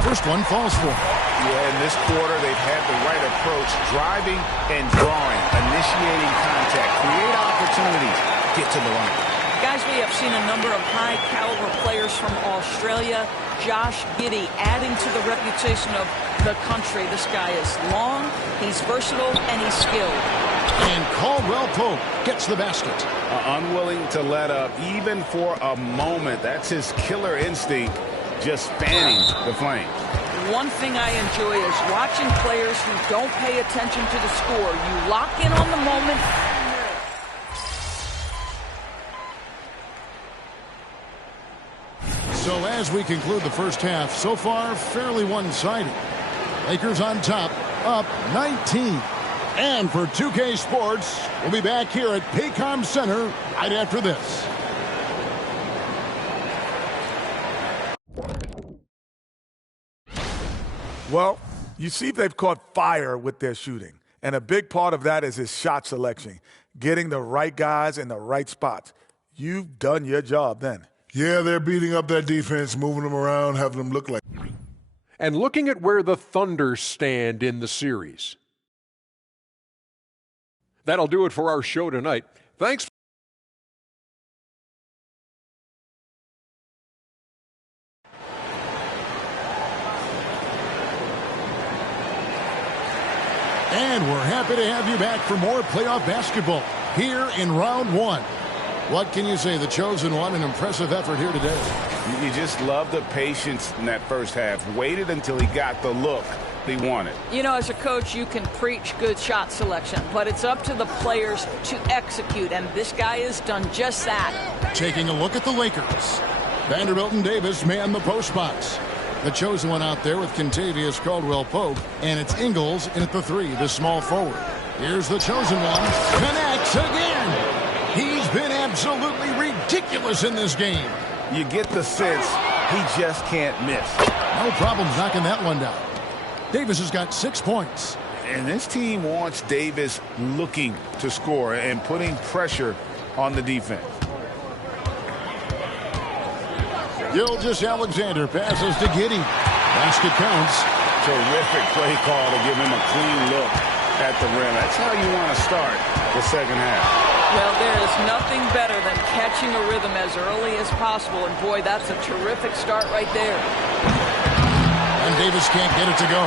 First one falls for him. Yeah, in this quarter, they've had the right approach, driving and drawing, initiating contact, create opportunities, get to the line. Guys, we have seen a number of high-caliber players from Australia. Josh Giddey adding to the reputation of the country. This guy is long, he's versatile, and he's skilled. And Caldwell Pope gets the basket. Unwilling to let up even for a moment. That's his killer instinct, just fanning the flames. One thing I enjoy is watching players who don't pay attention to the score. You lock in on the moment. So as we conclude the first half, so far fairly one-sided. Lakers on top, up 19. And for 2K Sports, we'll be back here at Paycom Center right after this. Well, you see they've caught fire with their shooting. And a big part of that is his shot selection, getting the right guys in the right spots. You've done your job then. Yeah, they're beating up that defense, moving them around, having them look like. And looking at where the Thunder stand in the series. That'll do it for our show tonight. Thanks. And we're happy to have you back for more playoff basketball here in round 1. What can you say? The chosen one, an impressive effort here today. You just love the patience in that first half. Waited until he got the look he wanted. You know, as a coach, you can preach good shot selection, but it's up to the players to execute, and this guy has done just that. Taking a look at the Lakers. Vanderbilt and Davis man the post box. The chosen one out there with Kentavious Caldwell-Pope, and it's Ingles in at the 3, the small forward. Here's the chosen one. Connects again. He's been absolutely ridiculous in this game. You get the sense he just can't miss. No problems knocking that one down. Davis has got 6 points. And this team wants Davis looking to score and putting pressure on the defense. Gilgeous-Alexander passes to Giddey. Basket counts. Terrific play call to give him a clean look at the rim. That's how you want to start the second half. Well, there is nothing better than catching a rhythm as early as possible. And, boy, that's a terrific start right there. And Davis can't get it to go.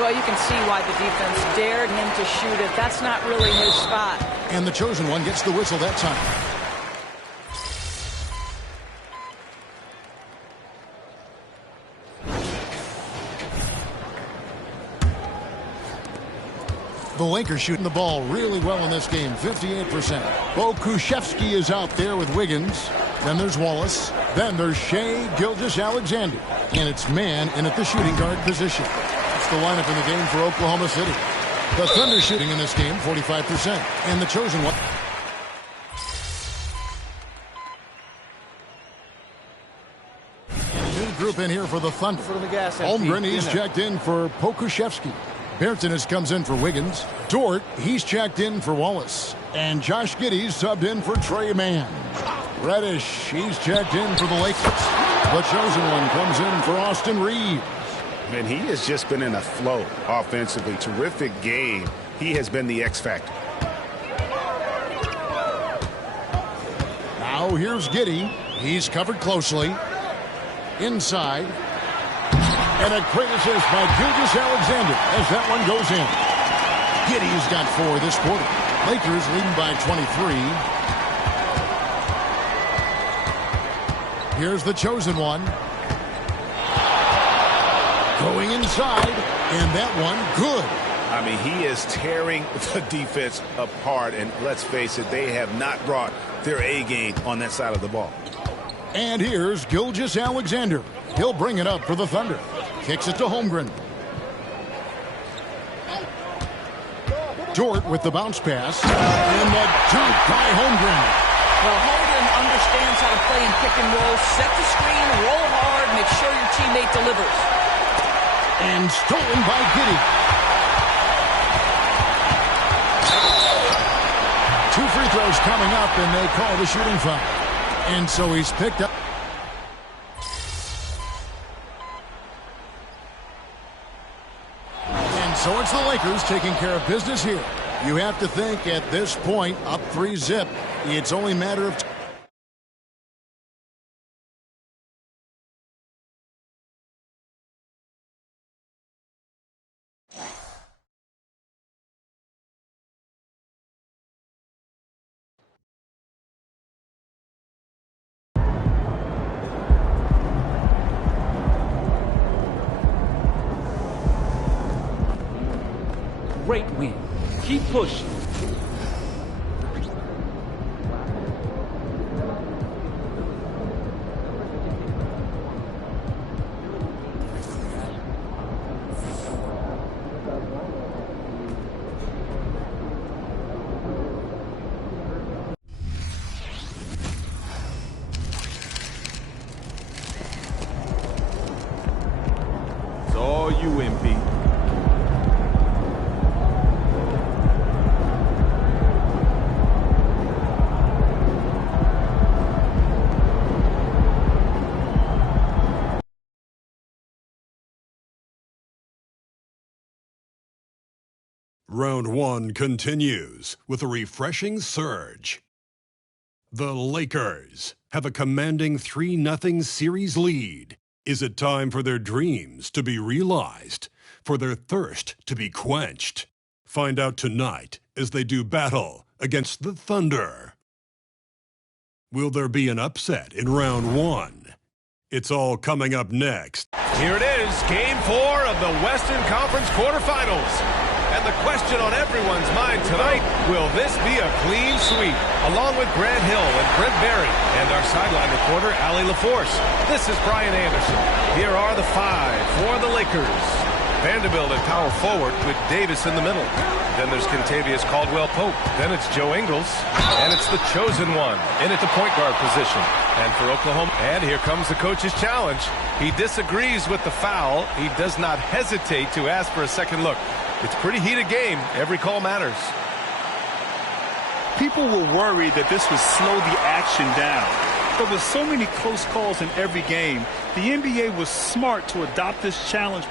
Well, you can see why the defense dared him to shoot it. That's not really his spot. And the chosen one gets the whistle that time. The Lakers shooting the ball really well in this game, 58%. Pokusevski is out there with Wiggins. Then there's Wallace. Then there's Shai Gilgeous-Alexander. And it's man in at the shooting guard position. That's the lineup in the game for Oklahoma City. The Thunder shooting in this game, 45%. And the chosen one. New group in here for the Thunder. Holmgren, he's checked in for Pokusevski. Bertans comes in for Wiggins. Dort, he's checked in for Wallace. And Josh Giddey's subbed in for Trey Mann. Reddish, he's checked in for the Lakers. The chosen one comes in for Austin Reeves. And he has just been in a flow offensively. Terrific game. He has been the X factor. Now here's Giddey. He's covered closely. Inside. And a great assist by Gilgeous-Alexander as that one goes in. Giddey's got 4 this quarter. Lakers leading by 23. Here's the chosen one. Going inside, and that one good. I mean, he is tearing the defense apart, and let's face it, they have not brought their A game on that side of the ball. And here's Gilgeous-Alexander. He'll bring it up for the Thunder. Kicks it to Holmgren. Dort with the bounce pass. And the dunk by Holmgren. Well, Holmgren understands how to play in pick and roll. Set the screen, roll hard, make sure your teammate delivers. And stolen by Giddey. 2 free throws coming up, and they call the shooting foul. And so he's picked up. So it's the Lakers taking care of business here. You have to think at this point, up 3-zip, it's only a matter of time. Great win. Keep pushing. It's all you, MP. Round 1 continues with a refreshing surge. The Lakers have a commanding 3-0 series lead. Is it time for their dreams to be realized, for their thirst to be quenched? Find out tonight as they do battle against the Thunder. Will there be an upset in round 1? It's all coming up next. Here it is, Game 4 of the Western Conference quarterfinals. And the question on everyone's mind tonight, will this be a clean sweep? Along with Grant Hill and Brent Barry and our sideline reporter, Allie LaForce. This is Brian Anderson. Here are the 5 for the Lakers. Vanderbilt at power forward with Davis in the middle. Then there's Kentavious Caldwell-Pope. Then it's Joe Ingles. And it's the chosen one in at the point guard position. And for Oklahoma, and here comes the coach's challenge. He disagrees with the foul. He does not hesitate to ask for a second look. It's a pretty heated game. Every call matters. People were worried that this would slow the action down. But with so many close calls in every game, the NBA was smart to adopt this challenge.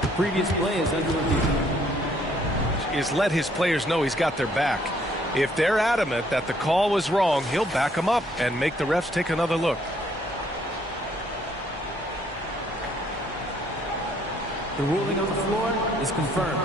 The previous play is under review. Is let his players know he's got their back. If they're adamant that the call was wrong, he'll back them up and make the refs take another look. The ruling on the floor is confirmed.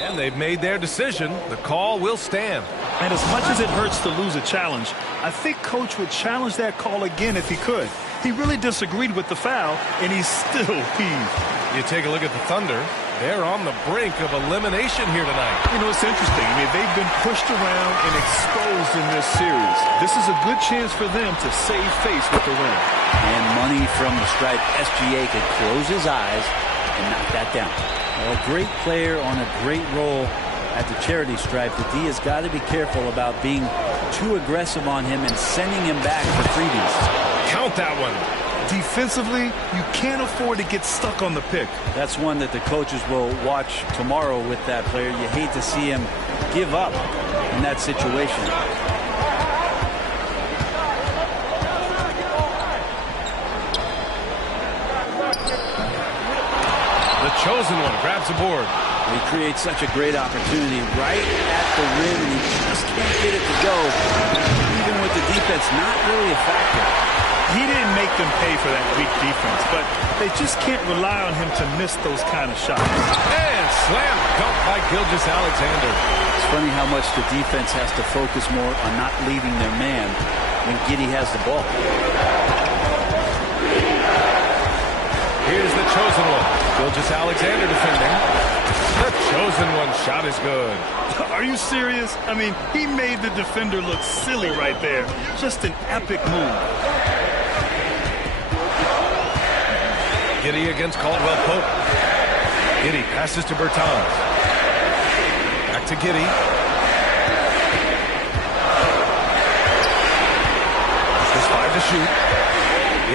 And they've made their decision. The call will stand. And as much as it hurts to lose a challenge, I think Coach would challenge that call again if he could. He really disagreed with the foul, and he's still peeved. You take a look at the Thunder. They're on the brink of elimination here tonight. You know, it's interesting. I mean, they've been pushed around and exposed in this series. This is a good chance for them to save face with the win. And money from the stripe. SGA could close his eyes and knock that down. A great player on a great role at the charity stripe. The D has got to be careful about being too aggressive on him and sending him back for freebies. Count that one. Defensively, you can't afford to get stuck on the pick. That's one that the coaches will watch tomorrow with that player. You hate to see him give up in that situation. The chosen one grabs the board. He creates such a great opportunity right at the rim, and he just can't get it to go. Even with the defense not really a factor. He didn't make them pay for that weak defense, but they just can't rely on him to miss those kind of shots. And slam dunk by Gilgeous-Alexander. It's funny how much the defense has to focus more on not leaving their man when Giddey has the ball. Here's the chosen one. Gilgeous-Alexander defending. The chosen one shot is good. Are you serious? I mean, he made the defender look silly right there. Just an epic move. Giddey against Caldwell Pope. Giddey passes to Bertans. Back to Giddey. Just 5 to shoot.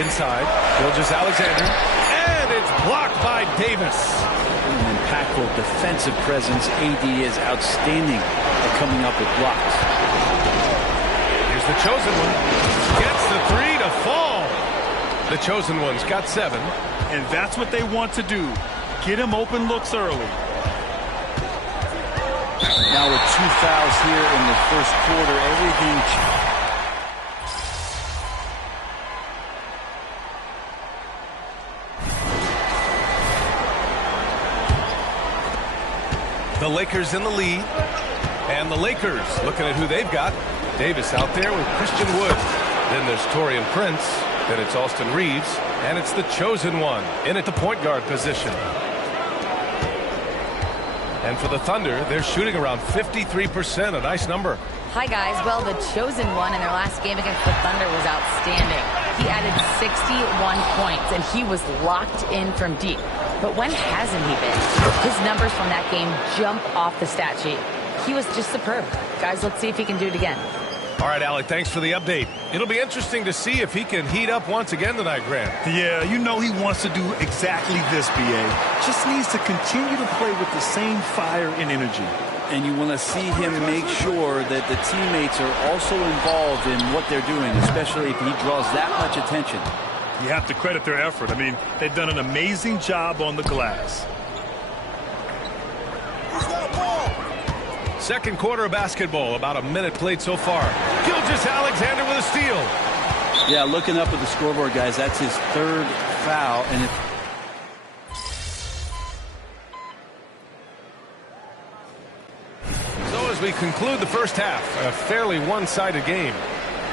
Inside. Gilgeous-Alexander. And it's blocked by Davis. An impactful defensive presence. AD is outstanding at coming up with blocks. Here's the chosen one. Gets the 3 to fall. The chosen one's got 7. And that's what they want to do. Get him open looks early. Now with 2 fouls here in the first quarter, everything. The Lakers in the lead. And the Lakers looking at who they've got. Davis out there with Christian Wood. Then there's Taurean Prince. Then it's Austin Reeves. And it's the chosen one in at the point guard position. And for the Thunder, they're shooting around 53%, a nice number. Hi, guys. Well, the chosen one in their last game against the Thunder was outstanding. He added 61 points, and he was locked in from deep. But when hasn't he been? His numbers from that game jump off the stat sheet. He was just superb. Guys, let's see if he can do it again. All right, Allie, thanks for the update. It'll be interesting to see if he can heat up once again tonight, Grant. Yeah, you know he wants to do exactly this, B.A. Just needs to continue to play with the same fire and energy. And you want to see him make sure that the teammates are also involved in what they're doing, especially if he draws that much attention. You have to credit their effort. I mean, they've done an amazing job on the glass. Second quarter of basketball, about a minute played so far. Gilgeous-Alexander with a steal. Yeah, looking up at the scoreboard, guys, that's his 3rd foul. And So as we conclude the first half, a fairly one-sided game.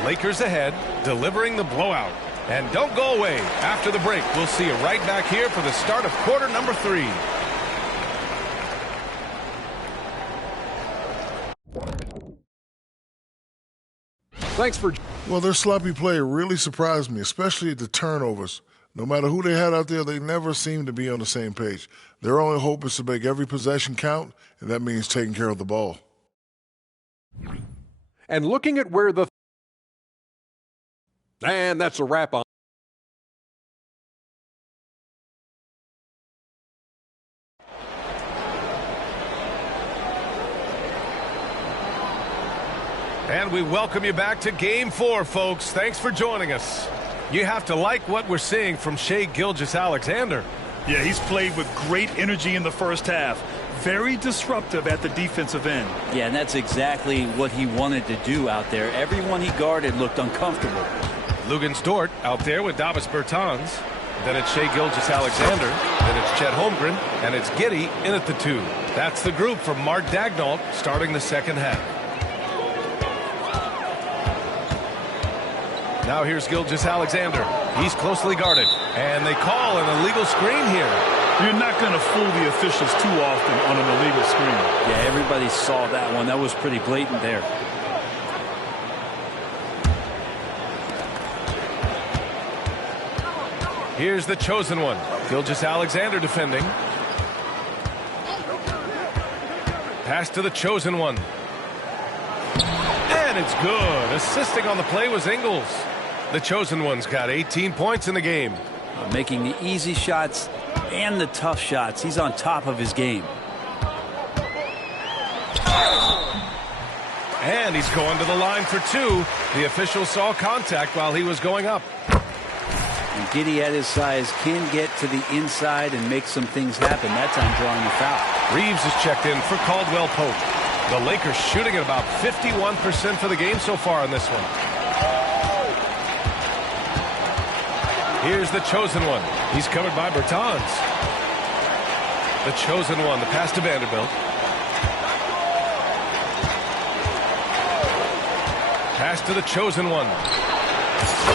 Lakers ahead, delivering the blowout. And don't go away. After the break, we'll see you right back here for the start of quarter number 3. Thanks for... Well, their sloppy play really surprised me, especially at the turnovers. No matter who they had out there, they never seemed to be on the same page. Their only hope is to make every possession count, and that means taking care of the ball. And looking at where the... And that's a wrap on And we welcome you back to Game 4, folks. Thanks for joining us. You have to like what we're seeing from Shai Gilgeous-Alexander. Yeah, he's played with great energy in the first half. Very disruptive at the defensive end. Yeah, and that's exactly what he wanted to do out there. Everyone he guarded looked uncomfortable. Lugens Dort out there with Davis Bertans. Then it's Shai Gilgeous-Alexander. Then it's Chet Holmgren. And it's Giddey in at the 2. That's the group from Mark Daigneault starting the second half. Now here's Gilgeous-Alexander. He's closely guarded. And they call an illegal screen here. You're not going to fool the officials too often on an illegal screen. Yeah, everybody saw that one. That was pretty blatant there. Here's the chosen one. Gilgeous-Alexander defending. Pass to the chosen one. And it's good. Assisting on the play was Ingles. The chosen one's got 18 points in the game. Making the easy shots and the tough shots. He's on top of his game. And he's going to the line for 2. The official saw contact while he was going up. And Giddey at his size can get to the inside and make some things happen. That time drawing a foul. Reeves is checked in for Caldwell Pope. The Lakers shooting at about 51% for the game so far in this one. Here's the chosen one. He's covered by Bertans. The chosen one. The pass to Vanderbilt. Pass to the chosen one.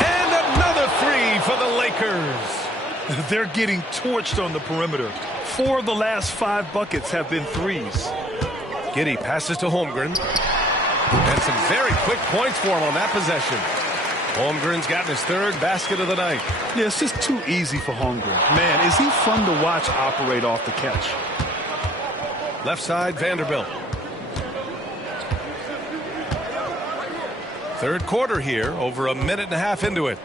And another 3 for the Lakers. They're getting torched on the perimeter. 4 of the last 5 buckets have been threes. Giddey passes to Holmgren. And some very quick points for him on that possession. Holmgren's gotten his 3rd basket of the night. Yeah, it's just too easy for Holmgren. Man, is he fun to watch operate off the catch. Left side, Vanderbilt. 3rd quarter here, over a minute and a half into it.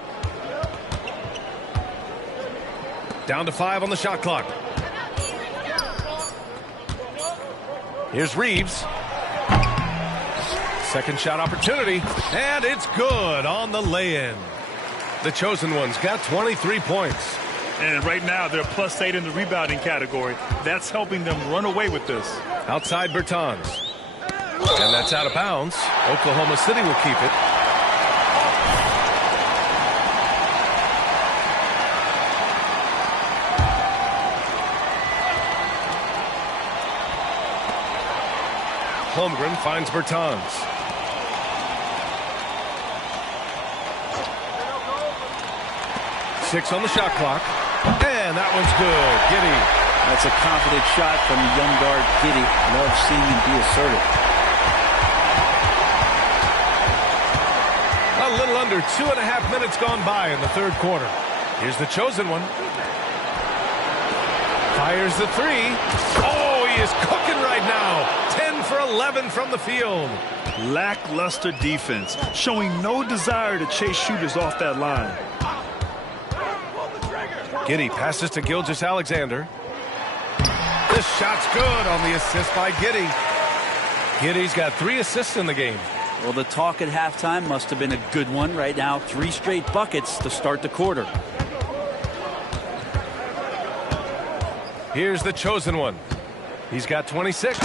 Down to 5 on the shot clock. Here's Reeves. Second shot opportunity, and it's good on the lay-in. The chosen one's got 23 points. And right now, they're +8 in the rebounding category. That's helping them run away with this. Outside Bertans. And that's out of bounds. Oklahoma City will keep it. Holmgren finds Bertans. Six on the shot clock. And that one's good. Giddey. That's a confident shot from the young guard, Giddey. Love seeing him be assertive. A little under 2.5 minutes gone by in the 3rd quarter. Here's the chosen one. Fires the 3. Oh, he is cooking right now. 10 for 11 from the field. Lackluster defense, showing no desire to chase shooters off that line. Giddey passes to Gilgeous-Alexander. This shot's good on the assist by Giddey. Giddey's got 3 assists in the game. Well, the talk at halftime must have been a good one. Right now, 3 straight buckets to start the quarter. Here's the chosen one. He's got 26.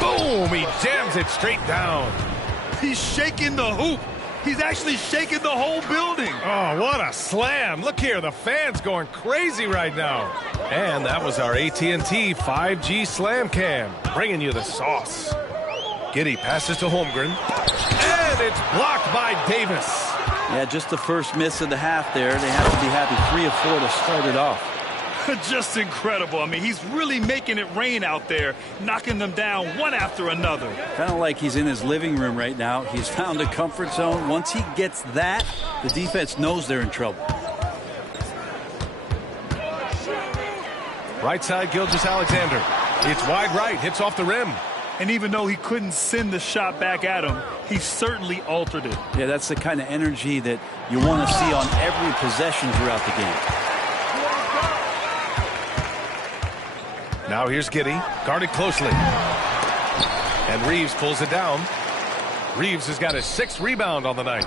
Boom! He jams it straight down. He's shaking the hoop. He's actually shaking the whole building. Oh, what a slam. Look here, the fans going crazy right now. And that was our AT&T 5G Slam Cam, bringing you the sauce. Giddey passes to Holmgren. And it's blocked by Davis. Yeah, just the first miss of the half there. They have to be happy 3 of 4 to start it off. Just incredible. I mean, he's really making it rain out there, knocking them down one after another. Kind of like he's in his living room right now. He's found a comfort zone. Once he gets that, the defense knows they're in trouble. Right side, Gilgeous-Alexander. It's wide right, hits off the rim. And even though he couldn't send the shot back at him, he certainly altered it. Yeah, that's the kind of energy that you want to see on every possession throughout the game. Now here's Giddey, guarded closely. And Reeves pulls it down. Reeves has got his 6th rebound on the night.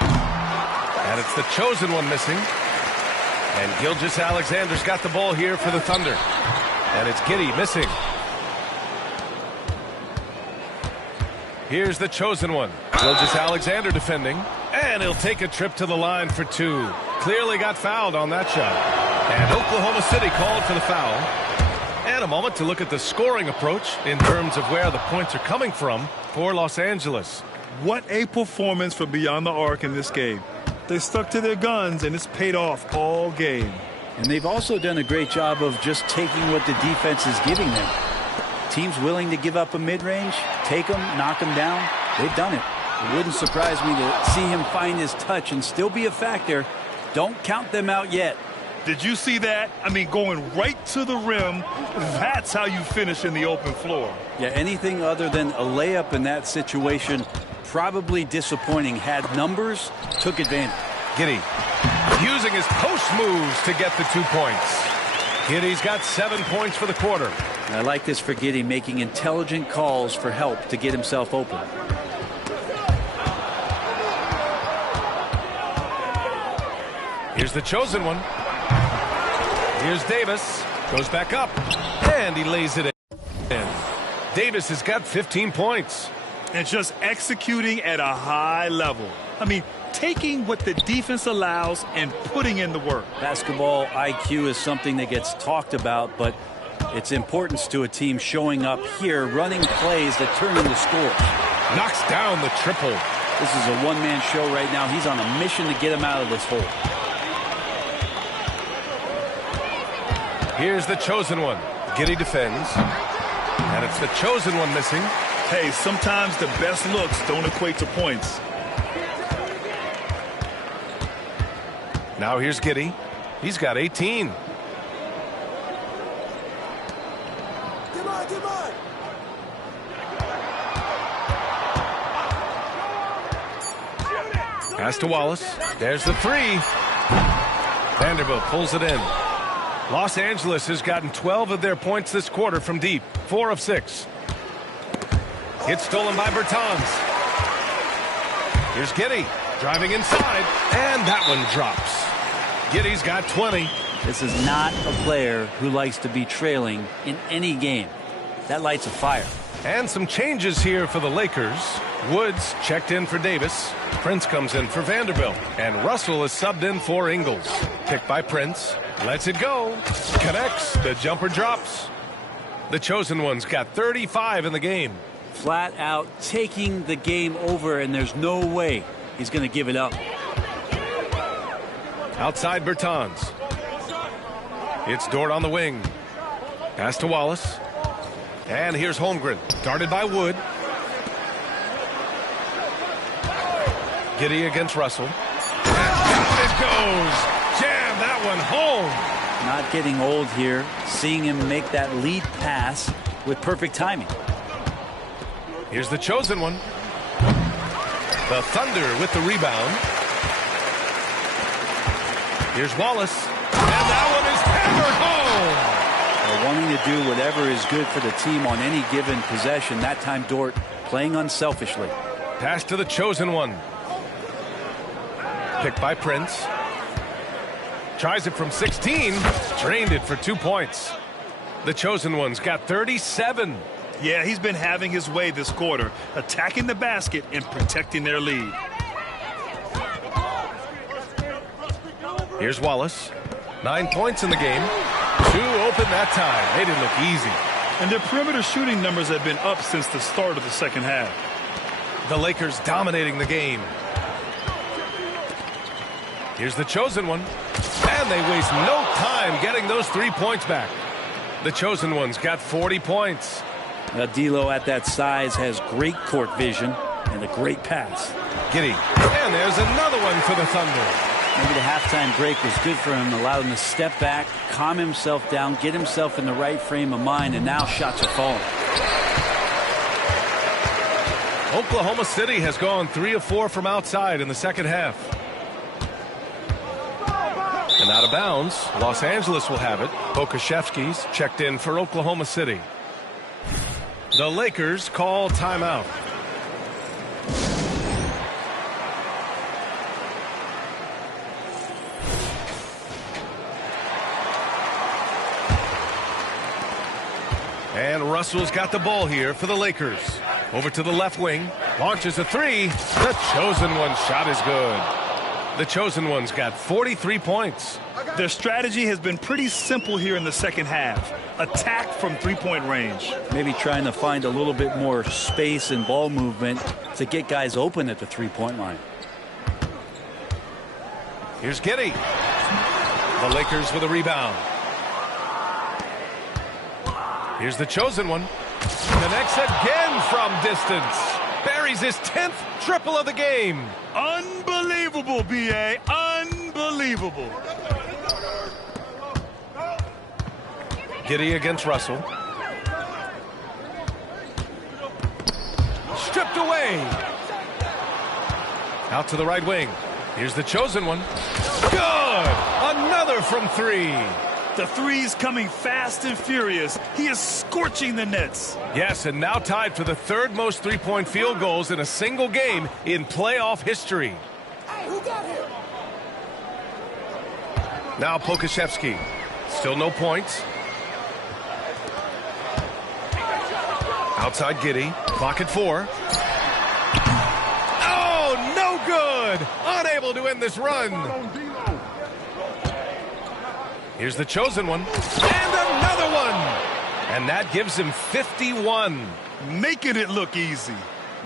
And it's the chosen one missing. And Gilgeous-Alexander's got the ball here for the Thunder. And it's Giddey missing. Here's the chosen one. Gilgeous-Alexander defending. And he'll take a trip to the line for 2. Clearly got fouled on that shot. And Oklahoma City called for the foul. And a moment to look at the scoring approach in terms of where the points are coming from for Los Angeles. What a performance from beyond the arc in this game. They stuck to their guns, and it's paid off all game. And they've also done a great job of just taking what the defense is giving them. Teams willing to give up a mid-range, take them, knock them down. They've done it. It wouldn't surprise me to see him find his touch and still be a factor. Don't count them out yet. Did you see that? I mean, going right to the rim, that's how you finish in the open floor. Yeah, anything other than a layup in that situation, probably disappointing. Had numbers, took advantage. Giddey using his post moves to get the 2 points. Giddey's got 7 points for the quarter. I like this for Giddey, making intelligent calls for help to get himself open. Here's the chosen one. Here's Davis. Goes back up. And he lays it in. Davis has got 15 points. And just executing at a high level. I mean, taking what the defense allows and putting in the work. Basketball IQ is something that gets talked about, but its importance to a team showing up here, running plays that turn into scores. Knocks down the triple. This is a one-man show right now. He's on a mission to get him out of this hole. Here's the chosen one. Giddey defends. And it's the chosen one missing. Hey, sometimes the best looks don't equate to points. Now here's Giddey. He's got 18. Pass to Wallace. There's the 3. Vanderbilt pulls it in. Los Angeles has gotten 12 of their points this quarter from deep. 4 of 6. Gets stolen by Bertans. Here's Giddey driving inside, and that one drops. Giddey's got 20. This is not a player who likes to be trailing in any game. That lights a fire. And some changes here for the Lakers. Woods checked in for Davis. Prince comes in for Vanderbilt. And Russell is subbed in for Ingles. Picked by Prince. Lets it go. Connects. The jumper drops. The chosen one's got 35 in the game. Flat out taking the game over, and there's no way he's going to give it up. Outside Bertans. It's Dort on the wing. Pass to Wallace. And here's Holmgren. Guarded by Wood. Giddey against Russell. And down it goes. Jam that one home. Not getting old here. Seeing him make that lead pass with perfect timing. Here's the chosen one. The Thunder with the rebound. Here's Wallace. And that one is hammered home. They're wanting to do whatever is good for the team on any given possession. That time Dort playing unselfishly. Pass to the chosen one. Picked by Prince. Tries it from 16. Drained it for 2 points. The chosen one's got 37. Yeah, he's been having his way this quarter, attacking the basket and protecting their lead. Here's Wallace. 9 points in the game. 2 open that time. They didn't look easy. And their perimeter shooting numbers have been up since the start of the second half. The Lakers dominating the game. Here's the chosen one. And they waste no time getting those 3 points back. The chosen one's got 40 points. D'Lo at that size has great court vision and a great pass. Giddey. And there's another one for the Thunder. Maybe the halftime break was good for him, allowed him to step back, calm himself down, get himself in the right frame of mind, and now shots are falling. Oklahoma City has gone 3 of 4 from outside in the second half. And out of bounds, Los Angeles will have it. Pokashevsky's checked in for Oklahoma City. The Lakers call timeout. And Russell's got the ball here for the Lakers. Over to the left wing. Launches a three. The chosen one shot is good. The chosen one's got 43 points. Their strategy has been pretty simple here in the second half. Attack from three-point range. Maybe trying to find a little bit more space and ball movement to get guys open at the three-point line. Here's Giddey. The Lakers with a rebound. Here's the chosen one. Connects again from distance. Buries his 10th triple of the game. Unbelievable, B.A. Unbelievable. Giddey against Russell. Stripped away. Out to the right wing. Here's the chosen one. Good! Another from three. The three's coming fast and furious. He is scorching the nets. Yes, and now tied for the third most three-point field goals in a single game in playoff history. Hey, who got here? Now Pokashevsky. Still no points. Outside Giddey. Clock at 4. Oh, no good! Unable to end this run. Here's the chosen one. And another one! And that gives him 51. Making it look easy.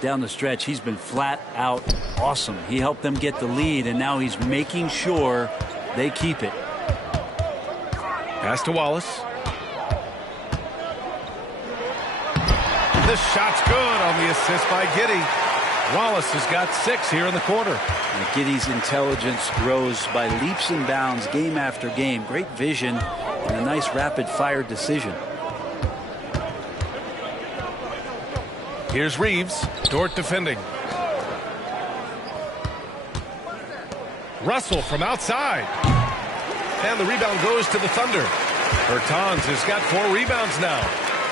Down the stretch, he's been flat out awesome. He helped them get the lead, and now he's making sure they keep it. Pass to Wallace. The shot's good on the assist by Giddey. Wallace has got 6 here in the quarter. And Giddey's intelligence grows by leaps and bounds game after game. Great vision and a nice rapid-fire decision. Here's Reeves. Dort defending. Russell from outside. And the rebound goes to the Thunder. Bertans has got 4 rebounds now.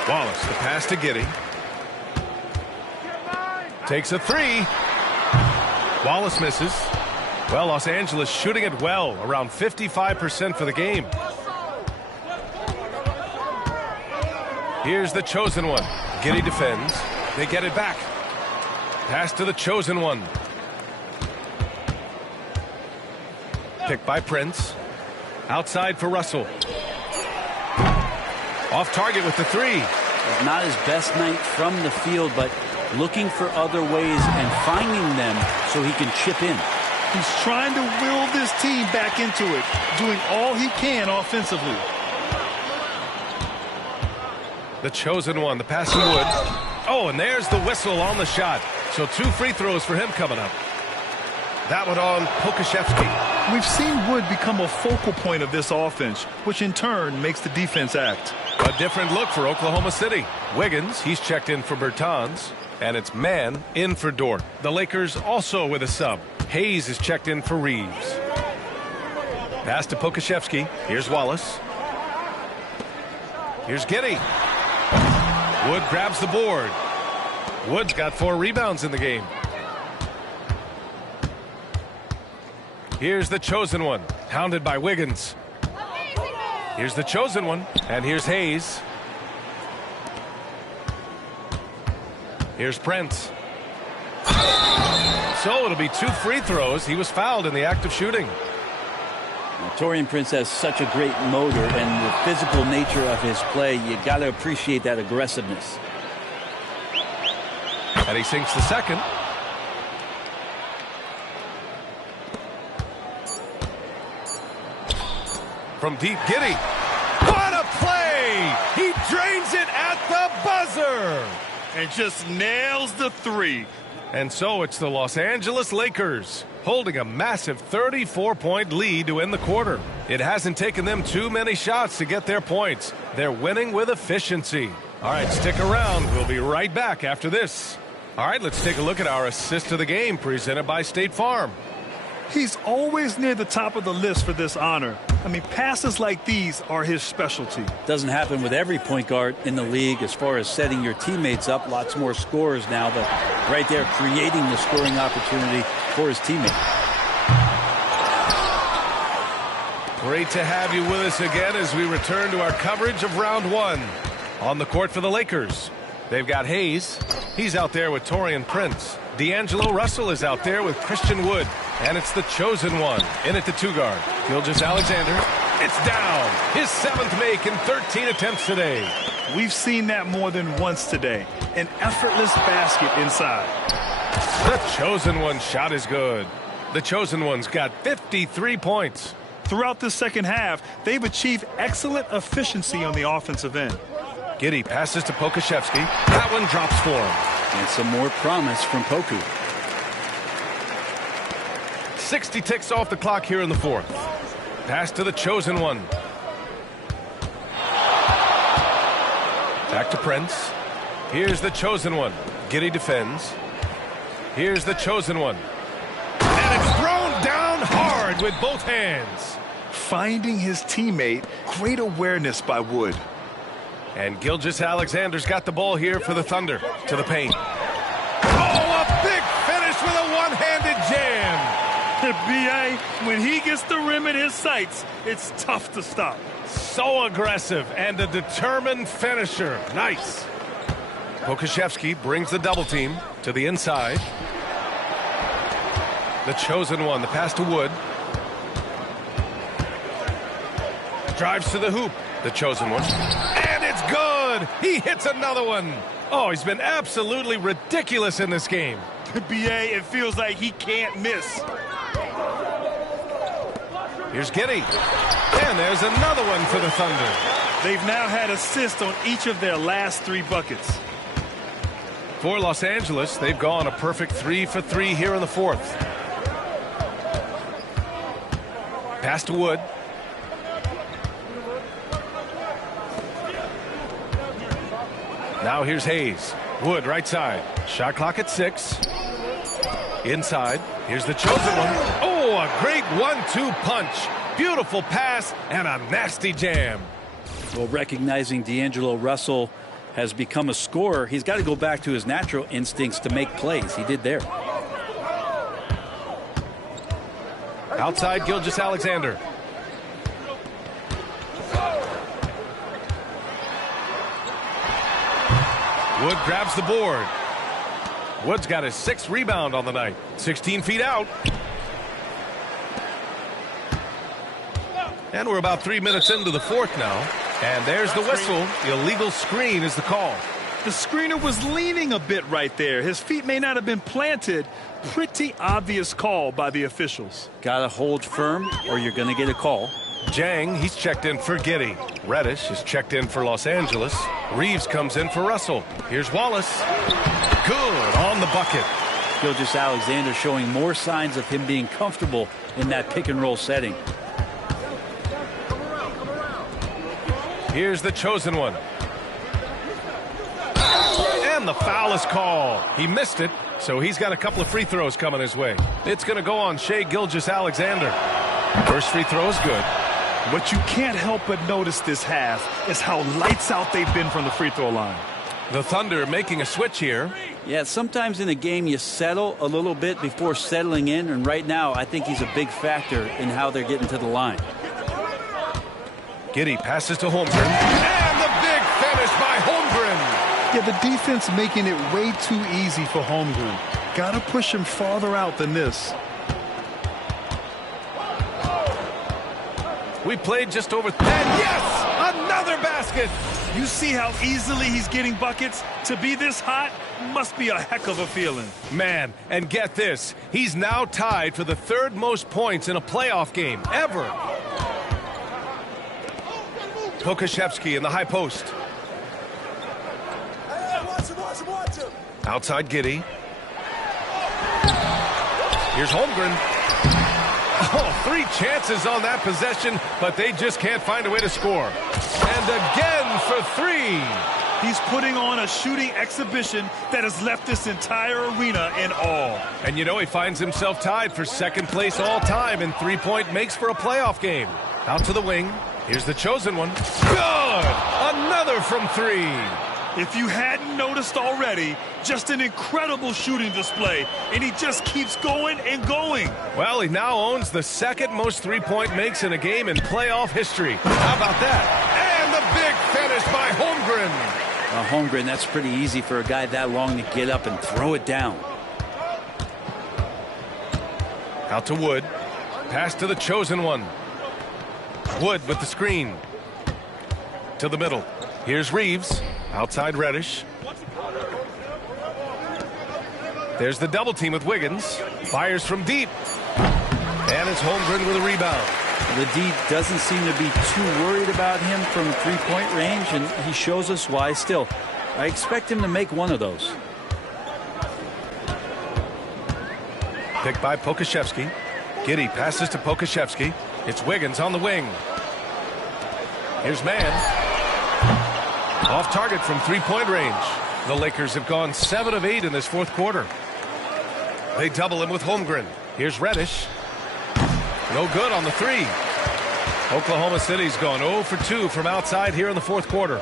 Wallace, the pass to Giddey. Takes a 3. Wallace misses. Well, Los Angeles shooting it well, around 55% for the game. Here's the chosen one. Giddey defends. They get it back. Pass to the chosen one. Picked by Prince. Outside for Russell. Off target with the 3. Not his best night from the field, but looking for other ways and finding them so he can chip in. He's trying to will this team back into it, doing all he can offensively. The chosen one, the pass to Wood. Oh, and there's the whistle on the shot. So 2 free throws for him coming up. That one on Pokashevsky. We've seen Wood become a focal point of this offense, which in turn makes the defense act. A different look for Oklahoma City. Wiggins, he's checked in for Bertans. And it's man in for Dort. The Lakers also with a sub. Hayes is checked in for Reeves. Pass to Pokashevsky. Here's Wallace. Here's Giddey. Wood grabs the board. Wood's got 4 rebounds in the game. Here's the chosen one. Hounded by Wiggins. Here's the chosen one. And here's Hayes. Here's Prince. So it'll be 2 free throws. He was fouled in the act of shooting. Now, Taurean Prince has such a great motor, and the physical nature of his play, you got to appreciate that aggressiveness. And he sinks the second. From deep, Giddey. What a play! He drains it at the buzzer! And just nails the 3. And so it's the Los Angeles Lakers holding a massive 34-point lead to end the quarter. It hasn't taken them too many shots to get their points. They're winning with efficiency. All right, stick around. We'll be right back after this. All right, let's take a look at our assist of the game presented by State Farm. He's always near the top of the list for this honor. I mean, passes like these are his specialty. Doesn't happen with every point guard in the league as far as setting your teammates up. Lots more scorers now, but right there creating the scoring opportunity for his teammate. Great to have you with us again as we return to our coverage of round 1. On the court for the Lakers, they've got Hayes. He's out there with Taurean Prince. D'Angelo Russell is out there with Christian Wood. And it's the chosen one in at the 2-guard. Gilgeous-Alexander. It's down. His 7th make in 13 attempts today. We've seen that more than once today. An effortless basket inside. The chosen one shot is good. The chosen one's got 53 points. Throughout the second half, they've achieved excellent efficiency on the offensive end. Giddey passes to Pokusevski. That one drops for him. And some more promise from Poku. 60 ticks off the clock here in the 4th. Pass to the chosen one. Back to Prince. Here's the chosen one. Giddey defends. Here's the chosen one. And it's thrown down hard with both hands. Finding his teammate, great awareness by Wood. And Gilgeous-Alexander's got the ball here for the Thunder. To the paint. Oh, a big finish with a one-handed jam. B.A., when he gets the rim in his sights, it's tough to stop. So aggressive and a determined finisher. Nice. Pokusevski brings the double team to the inside. The chosen one, the pass to Wood. Drives to the hoop. The chosen one. And it's good. He hits another one. Oh, he's been absolutely ridiculous in this game. B.A., it feels like he can't miss. Here's Giddey. And there's another one for the Thunder. They've now had assists on each of their last 3 buckets. For Los Angeles, they've gone a perfect 3 for 3 here in the 4th. Pass to Wood. Now here's Hayes. Wood right side. Shot clock at 6. Inside. Here's the chosen one. Oh, a great 1-2 punch. Beautiful pass and a nasty jam. Well, recognizing D'Angelo Russell has become a scorer, he's got to go back to his natural instincts to make plays. He did there. Outside, Gilgeous-Alexander. Wood grabs the board. Wood's got his 6th rebound on the night. 16 feet out. And we're about 3 minutes into the 4th now. And there's the whistle. The illegal screen is the call. The screener was leaning a bit right there. His feet may not have been planted. Pretty obvious call by the officials. Got to hold firm or you're going to get a call. Jang, he's checked in for Giddey. Reddish is checked in for Los Angeles. Reeves comes in for Russell. Here's Wallace. Good on the bucket. Gilgeous-Alexander showing more signs of him being comfortable in that pick-and-roll setting. Here's the chosen one. And the foul is called. He missed it, so he's got a couple of free throws coming his way. It's going to go on Shai Gilgeous-Alexander. First free throw is good. What you can't help but notice this half is how lights out they've been from the free throw line. The Thunder making a switch here. Yeah, sometimes in a game you settle a little bit before settling in, and right now I think he's a big factor in how they're getting to the line. Giddey passes to Holmgren. And the big finish by Holmgren. Yeah, the defense making it way too easy for Holmgren. Got to push him farther out than this. We played just over. And yes! Another basket! You see how easily he's getting buckets? To be this hot must be a heck of a feeling. Man, and get this. He's now tied for the 3rd most points in a playoff game ever. Pokusevski in the high post. Outside Giddey. Here's Holmgren. Oh, 3 chances on that possession, but they just can't find a way to score. And again for 3. He's putting on a shooting exhibition that has left this entire arena in awe. And you know he finds himself tied for 2nd place all time in 3-point makes for a playoff game. Out to the wing. Here's the chosen one. Good! Another from 3. If you hadn't noticed already, just an incredible shooting display, and he just keeps going and going. Well, he now owns the 2nd most 3-point makes in a game in playoff history. How about that? And the big finish by Holmgren. Holmgren. Holmgren, that's pretty easy for a guy that long to get up and throw it down. Out to Wood. Pass to the chosen one. Wood with the screen. To the middle. Here's Reeves. Outside Reddish. There's the double team with Wiggins. Fires from deep. And it's Holmgren with a rebound. The D doesn't seem to be too worried about him from three-point range, and he shows us why still. I expect him to make one of those. Picked by Pokusevski. Giddey passes to Pokusevski. It's Wiggins on the wing. Here's Mann. Off target from three-point range. The Lakers have gone 7 of 8 in this fourth quarter. They double him with Holmgren. Here's Reddish. No good on the three. Oklahoma City's gone 0 for 2 from outside here in the fourth quarter.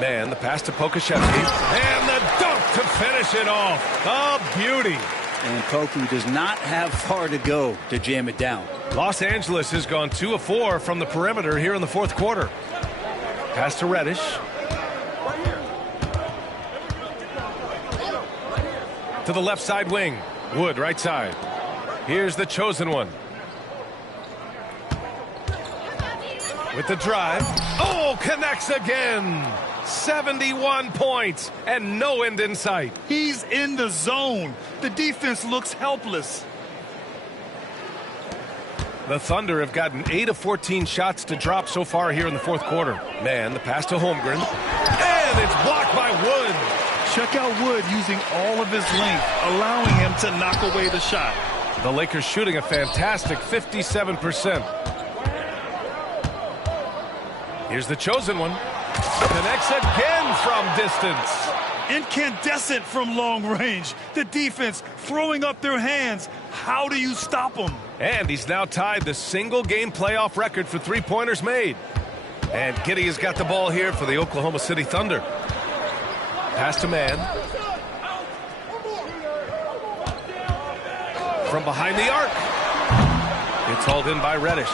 Mann, the pass to Pokusevski. And the dunk to finish it off. A beauty. And Poku does not have far to go to jam it down. Los Angeles has gone 2 of 4 from the perimeter here in the fourth quarter. Pass to Reddish. To the left side wing. Wood right side. Here's the chosen one. With the drive. Oh, connects again. 71 points and no end in sight. He's in the zone. The defense looks helpless. The Thunder have gotten 8 of 14 shots to drop so far here in the fourth quarter. Mann, the pass to Holmgren. And it's blocked by Wood. Check out Wood using all of his length, allowing him to knock away the shot. The Lakers shooting a fantastic 57%. Here's the chosen one. Connects again from distance. Incandescent from long range. The defense throwing up their hands. How do you stop them? And he's now tied the single-game playoff record for three-pointers made. And Giddey has got the ball here for the Oklahoma City Thunder. Pass to Mann. From behind the arc. It's hauled in by Reddish.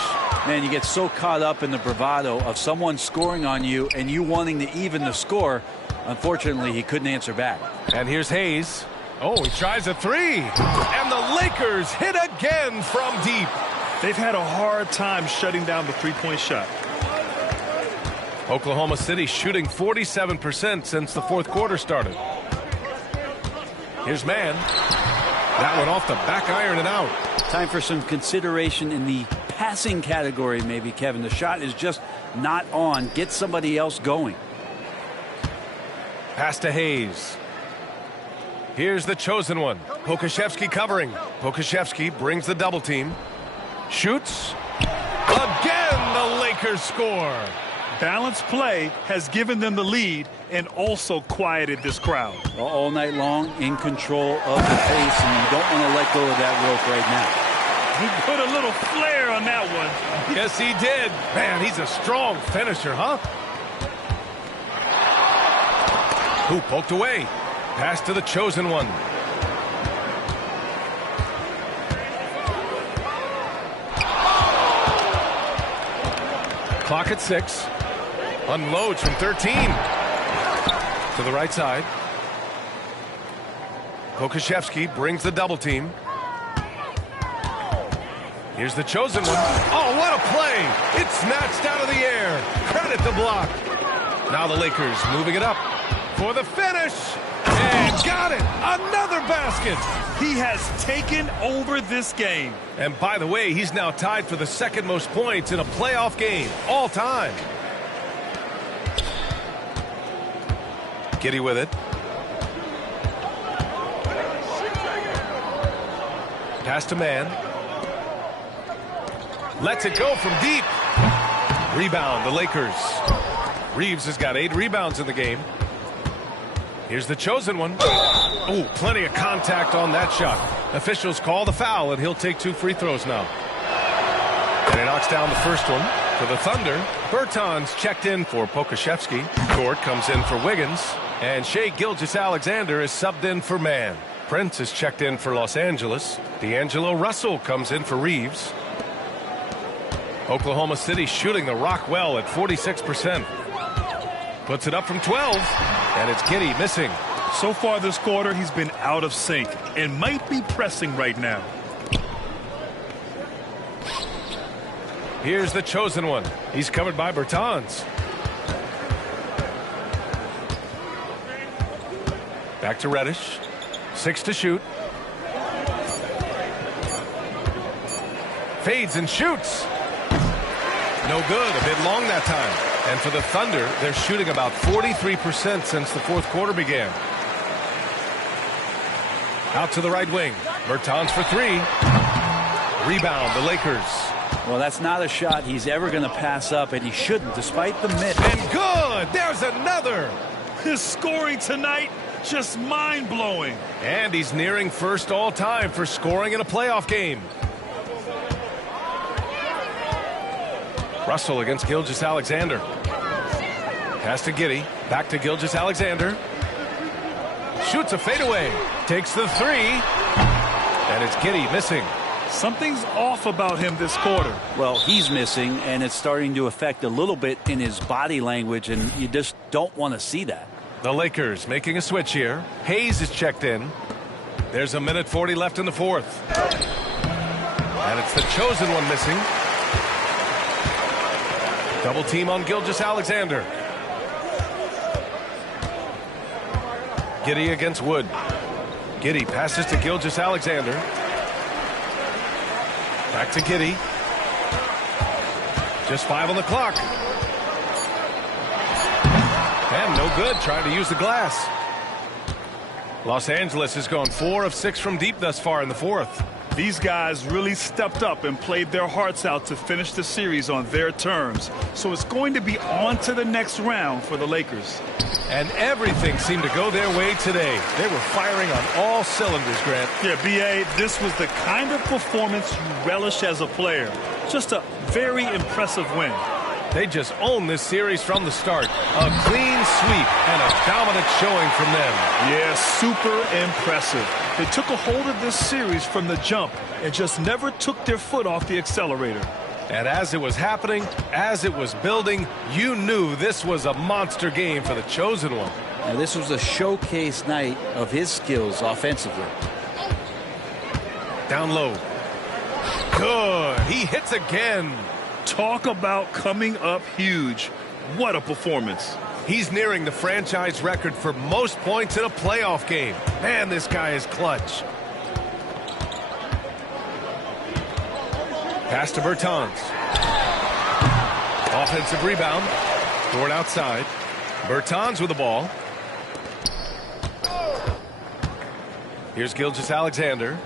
Man, you get so caught up in the bravado of someone scoring on you and you wanting to even the score. Unfortunately, he couldn't answer back. And here's Hayes. Oh, he tries a three. And the Lakers hit again from deep. They've had a hard time shutting down the three-point shot. Oklahoma City shooting 47% since the fourth quarter started. Here's Mann. That one off the back iron and out. Time for some consideration in the passing category, maybe, Kevin. The shot is just not on. Get somebody else going. Pass to Hayes. Here's the chosen one. Pokusevski covering. Pokusevski brings the double team. Shoots. Again, the Lakers score. Balanced play has given them the lead and also quieted this crowd. All night long, in control of the pace, and you don't want to let go of that rope right now. He put a little flair on that one. Yes, he did. Man, he's a strong finisher, huh? Who poked away? Pass to the chosen one. Clock at 6. Unloads from 13. To the right side. Pokusevski brings the double team. Here's the chosen one. Oh, what a play! It's snatched out of the air. Credit the block. Now the Lakers moving it up for the finish. And got it! Another basket! He has taken over this game. And by the way, he's now tied for the second most points in a playoff game all time. Giddey with it. Pass to Mann. Lets it go from deep. Rebound, the Lakers. Reeves has got 8 rebounds in the game. Here's the chosen one. Oh, plenty of contact on that shot. Officials call the foul, and he'll take 2 free throws now. And he knocks down the first one for the Thunder. Bertans checked in for Pokusevski. Dort comes in for Wiggins. And Shai Gilgeous-Alexander is subbed in for Mann. Prince is checked in for Los Angeles. D'Angelo Russell comes in for Reeves. Oklahoma City shooting the rock well at 46%. Puts it up from 12, and it's Giddey missing. So far this quarter, he's been out of sync and might be pressing right now. Here's the chosen one. He's covered by Bertans. Back to Reddish. 6 to shoot. Fades and shoots. No good. A bit long that time. And for the Thunder, they're shooting about 43% since the fourth quarter began. Out to the right wing. Bertans for 3. Rebound, the Lakers. Well, that's not a shot he's ever going to pass up, and he shouldn't, despite the miss. And good! There's another! His scoring tonight, just mind-blowing. And he's nearing first all-time for scoring in a playoff game. Russell against Gilgeous-Alexander. Pass to Giddey. Back to Gilgeous-Alexander. Shoots a fadeaway. Takes the 3. And it's Giddey missing. Something's off about him this quarter. Well, he's missing, and it's starting to affect a little bit in his body language, and you just don't want to see that. The Lakers making a switch here. Hayes is checked in. There's a minute 40 left in the fourth. And it's the chosen one missing. Double team on Gilgeous-Alexander. Giddey against Wood. Giddey passes to Gilgeous-Alexander. Back to Giddey. Just 5 on the clock. And no good, trying to use the glass. Los Angeles has gone 4 of 6 from deep thus far in the fourth. These guys really stepped up and played their hearts out to finish the series on their terms. So it's going to be on to the next round for the Lakers. And everything seemed to go their way today. They were firing on all cylinders, Grant. Yeah, B.A., this was the kind of performance you relish as a player. Just a very impressive win. They just own this series from the start. A clean sweep and a dominant showing from them. Yeah, super impressive. They took a hold of this series from the jump and just never took their foot off the accelerator. And as it was happening, as it was building, you knew this was a monster game for the chosen one. Now, this was a showcase night of his skills offensively. Down low. Good. He hits again. Talk about coming up huge. What a performance. He's nearing the franchise record for most points in a playoff game. Man, this guy is clutch. Pass to Bertans. Offensive rebound. Scored outside. Bertans with the ball. Here's Gilgeous-Alexander.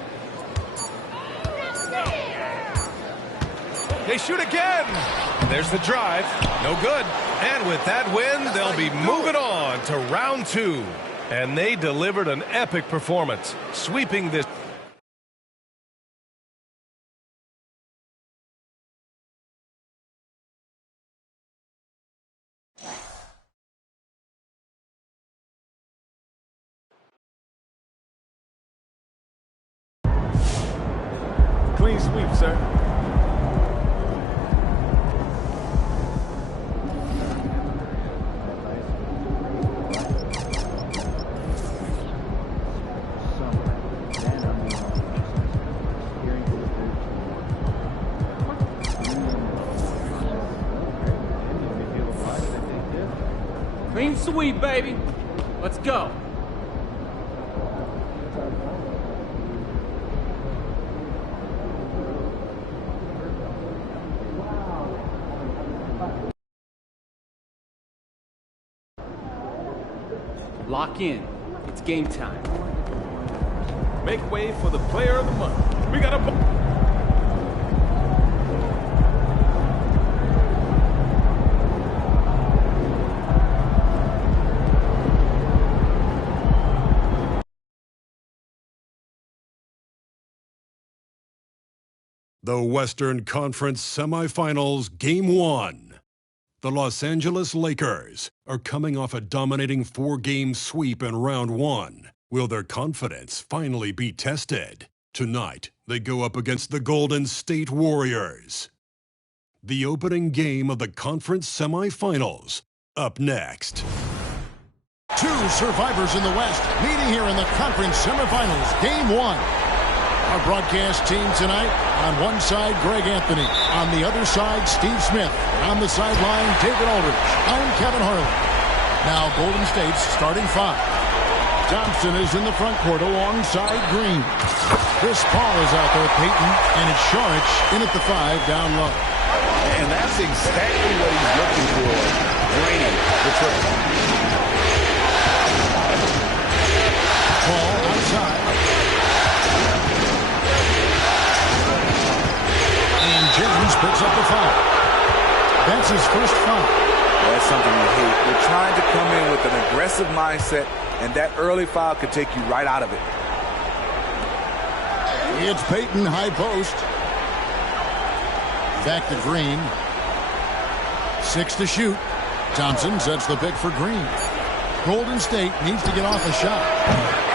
They shoot again. There's the drive. No good. And with that win, they'll be moving on to round 2. And they delivered an epic performance, sweeping this. Clean sweep, sir. Clean sweep, baby. Let's go. Lock in. It's game time. Make way for the player of the month. We got a... The Western Conference Semifinals, Game 1. The Los Angeles Lakers are coming off a dominating 4-game sweep in Round 1. Will their confidence finally be tested? Tonight, they go up against the Golden State Warriors. The opening game of the conference semifinals up next. Two survivors in the West meeting here in the conference semifinals, Game 1. Our broadcast team tonight, on one side, Greg Anthony. On the other side, Steve Smith. On the sideline, David Aldridge. I'm Kevin Harlan. Now, Golden State's starting five. Thompson is in the front court alongside Green. Chris Paul is out there with Payton, and it's Saric in at the 5 down low. And that's exactly what he's looking for, draining the triple. Paul outside. And James picks up the foul. That's his first foul. That's something you hate. You're trying to come in with an aggressive mindset, and that early foul could take you right out of it. It's Payton, high post. Back to Green. 6 to shoot. Thompson sets the pick for Green. Golden State needs to get off a shot.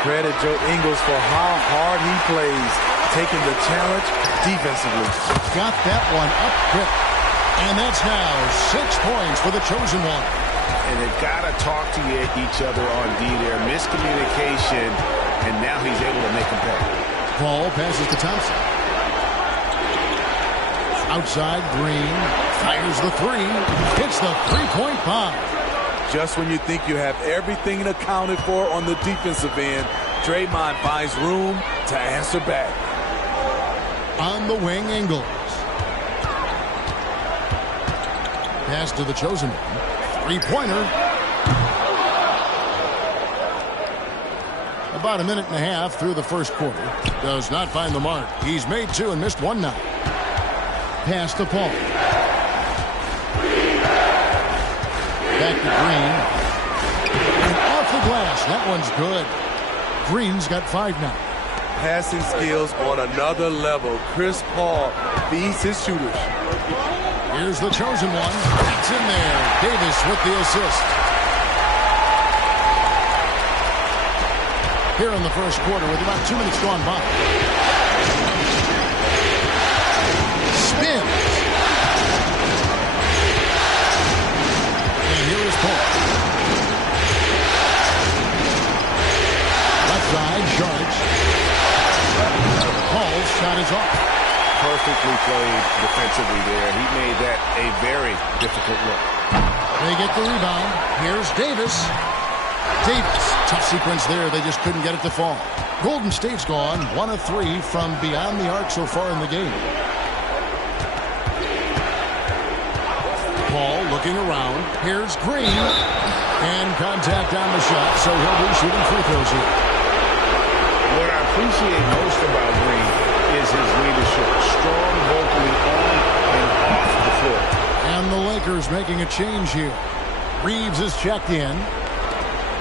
Credit Joe Ingles for how hard he plays, taking the challenge defensively. Got that one up quick. And that's now 6 points for the chosen one. And they've got to talk to each other on D there. Miscommunication, and now he's able to make them pay. Paul passes to Thompson. Outside, Green fires the 3. Hits the three-point bomb. Just when you think you have everything accounted for on the defensive end, Draymond finds room to answer back. On the wing, Ingles. Pass to the chosen one. Three-pointer. About a minute and a half through the first quarter. Does not find the mark. He's made 2 and missed 1 now. Pass to Paul. Back to Green. And off the glass. That one's good. Green's got 5 now. Passing skills on another level. Chris Paul feeds his shooters. Here's the chosen one. It's in there. Davis with the assist. Here in the first quarter with about 2 minutes gone by. Spins. And here is Paul. Left side, Saric. Paul's shot is off. Perfectly played defensively there. He made that a very difficult look. They get the rebound. Here's Davis. Davis, tough sequence there. They just couldn't get it to fall. Golden State's gone 1 of 3 from beyond the arc so far in the game. Paul looking around. Here's Green. And contact on the shot, so he'll be shooting free throws here. What I appreciate most about Green is his leadership. Strong vocally on and off the floor. And the Lakers making a change here. Reeves is checked in.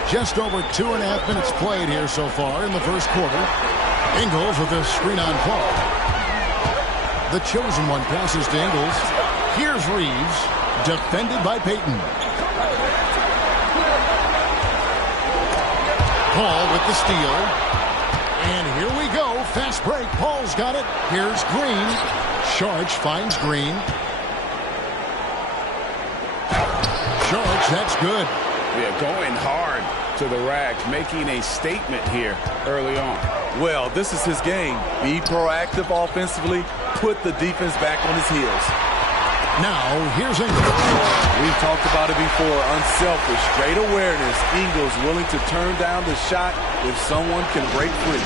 Just over 2.5 minutes played here so far in the first quarter. Ingles with a screen on Paul. The chosen one passes to Ingles. Here's Reeves, defended by Payton. Paul with the steal. And here we go. Fast break. Paul's got it. Here's Green. Saric finds Green. Saric, that's good. Yeah, going hard to the rack, making a statement here early on. Well, this is his game. Be proactive offensively. Put the defense back on his heels. Now, here's Ingles. We've talked about it before. Unselfish, great awareness. Ingles willing to turn down the shot if someone can break free.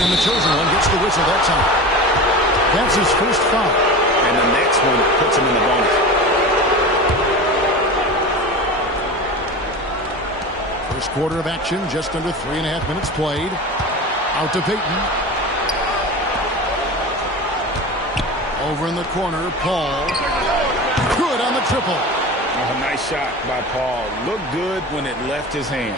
And the chosen one gets the whistle that time. That's his first foul. And the next one puts him in the bonus. First quarter of action, just under 3.5 minutes played. Out to Payton. Over in the corner, Paul. Good on the triple. Oh, nice shot by Paul. Looked good when it left his hand.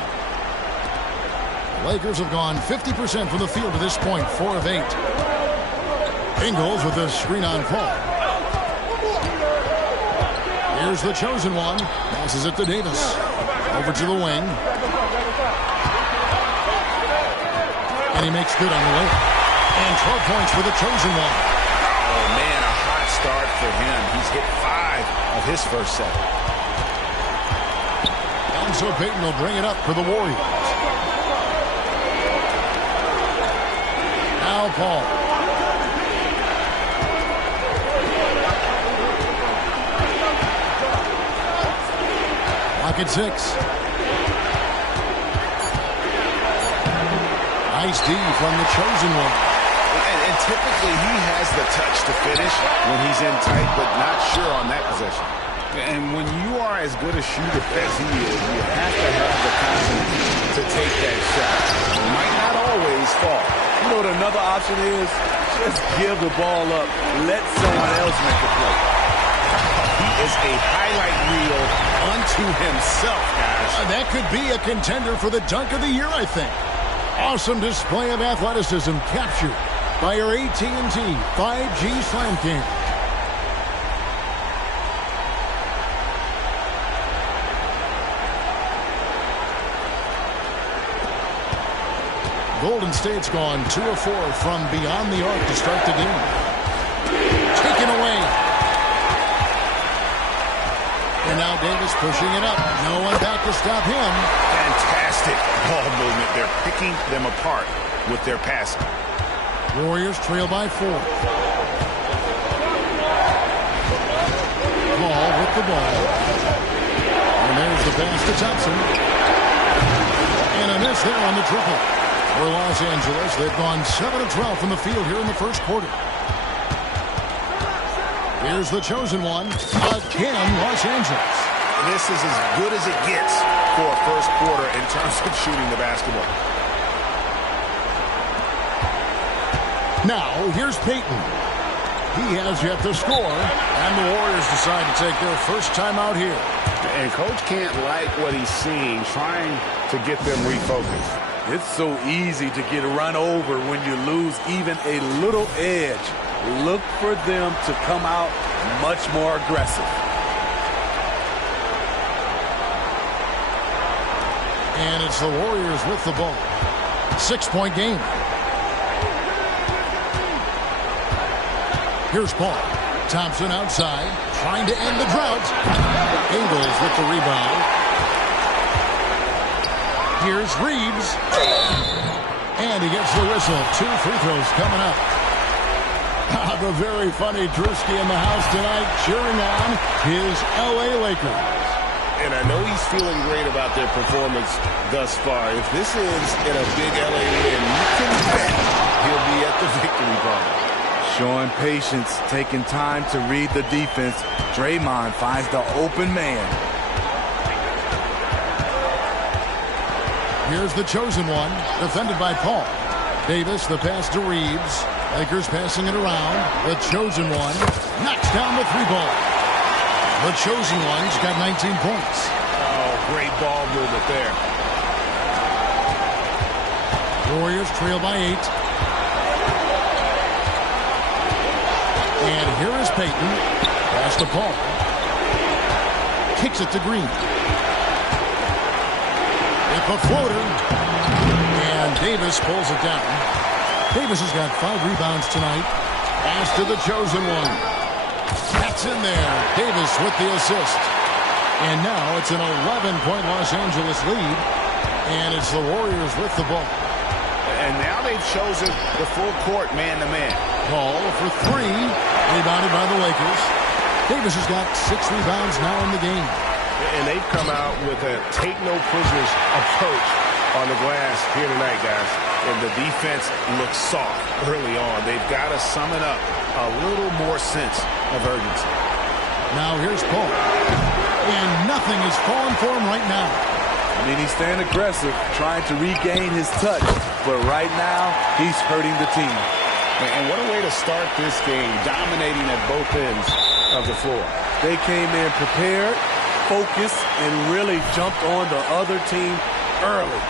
Lakers have gone 50% from the field to this point, 4 of 8. Ingles with a screen on Paul. Here's the chosen one. Passes it to Davis. Over to the wing. And he makes good on the way. And 12 points for the chosen one. Oh, man, a hot start for him. He's hit 5 of his first 7. And so Payton will bring it up for the Warriors. Now Paul. Lock at 6. Nice D from the chosen one. And typically he has the touch to finish when he's in tight, but not sure on that possession. And when you are as good a shooter as he is, you have to have the confidence to take that shot. It might not always fall. You know what another option is? Just give the ball up. Let someone else make the play. He is a highlight reel unto himself, guys. That could be a contender for the dunk of the year, I think. Awesome display of athleticism captured by your AT&T 5G Slam Cam. Golden State's gone 2 of 4 from beyond the arc to start the game. Taken away. And now Davis pushing it up. No one back to stop him. Fantastic ball movement. They're picking them apart with their passing. Warriors trail by 4. Paul with the ball. And there's the pass to Thompson. And a miss there on the triple. For Los Angeles, they've gone 7 of 12 from the field here in the first quarter. Here's the chosen one. Again, Los Angeles. This is as good as it gets for a first quarter in terms of shooting the basketball. Now, here's Payton. He has yet to score, and the Warriors decide to take their first time out here. And Coach can't like what he's seeing, trying to get them refocused. It's so easy to get run over when you lose even a little edge. Look for them to come out much more aggressive. And it's the Warriors with the ball. 6-point game. Here's Paul. Thompson outside, trying to end the drought. Ingles with the rebound. Here's Reeves. And he gets the whistle. 2 free throws coming up. The very funny Drewski in the house tonight cheering on his L.A. Lakers. And I know he's feeling great about their performance thus far. If this is in a big L.A. win, you can bet he'll be at the victory party. Showing patience, taking time to read the defense. Draymond finds the open man. Here's the chosen one, defended by Paul. Davis, the pass to Reeves. Lakers passing it around. The chosen one knocks down the 3-ball. The chosen one's got 19 points. Oh, great ball movement there. Warriors trail by 8. And here is Payton. Pass to Paul. Kicks it to Green. With a floater. And Davis pulls it down. Davis has got 5 rebounds tonight. Pass to the chosen one. That's in there. Davis with the assist. And now it's an 11-point Los Angeles lead. And it's the Warriors with the ball. And now they've chosen the full court man-to-man. Paul for 3. Rebounded by the Lakers. Davis has got 6 rebounds now in the game. And they've come out with a take-no-prisoners approach on the glass here tonight, guys. And the defense looks soft early on. They've got to summon up a little more sense of urgency. Now here's Paul. And nothing is falling for him right now. I mean, he's staying aggressive, trying to regain his touch. But right now, he's hurting the team. And what a way to start this game, dominating at both ends of the floor. They came in prepared, focused, and really jumped on the other team early.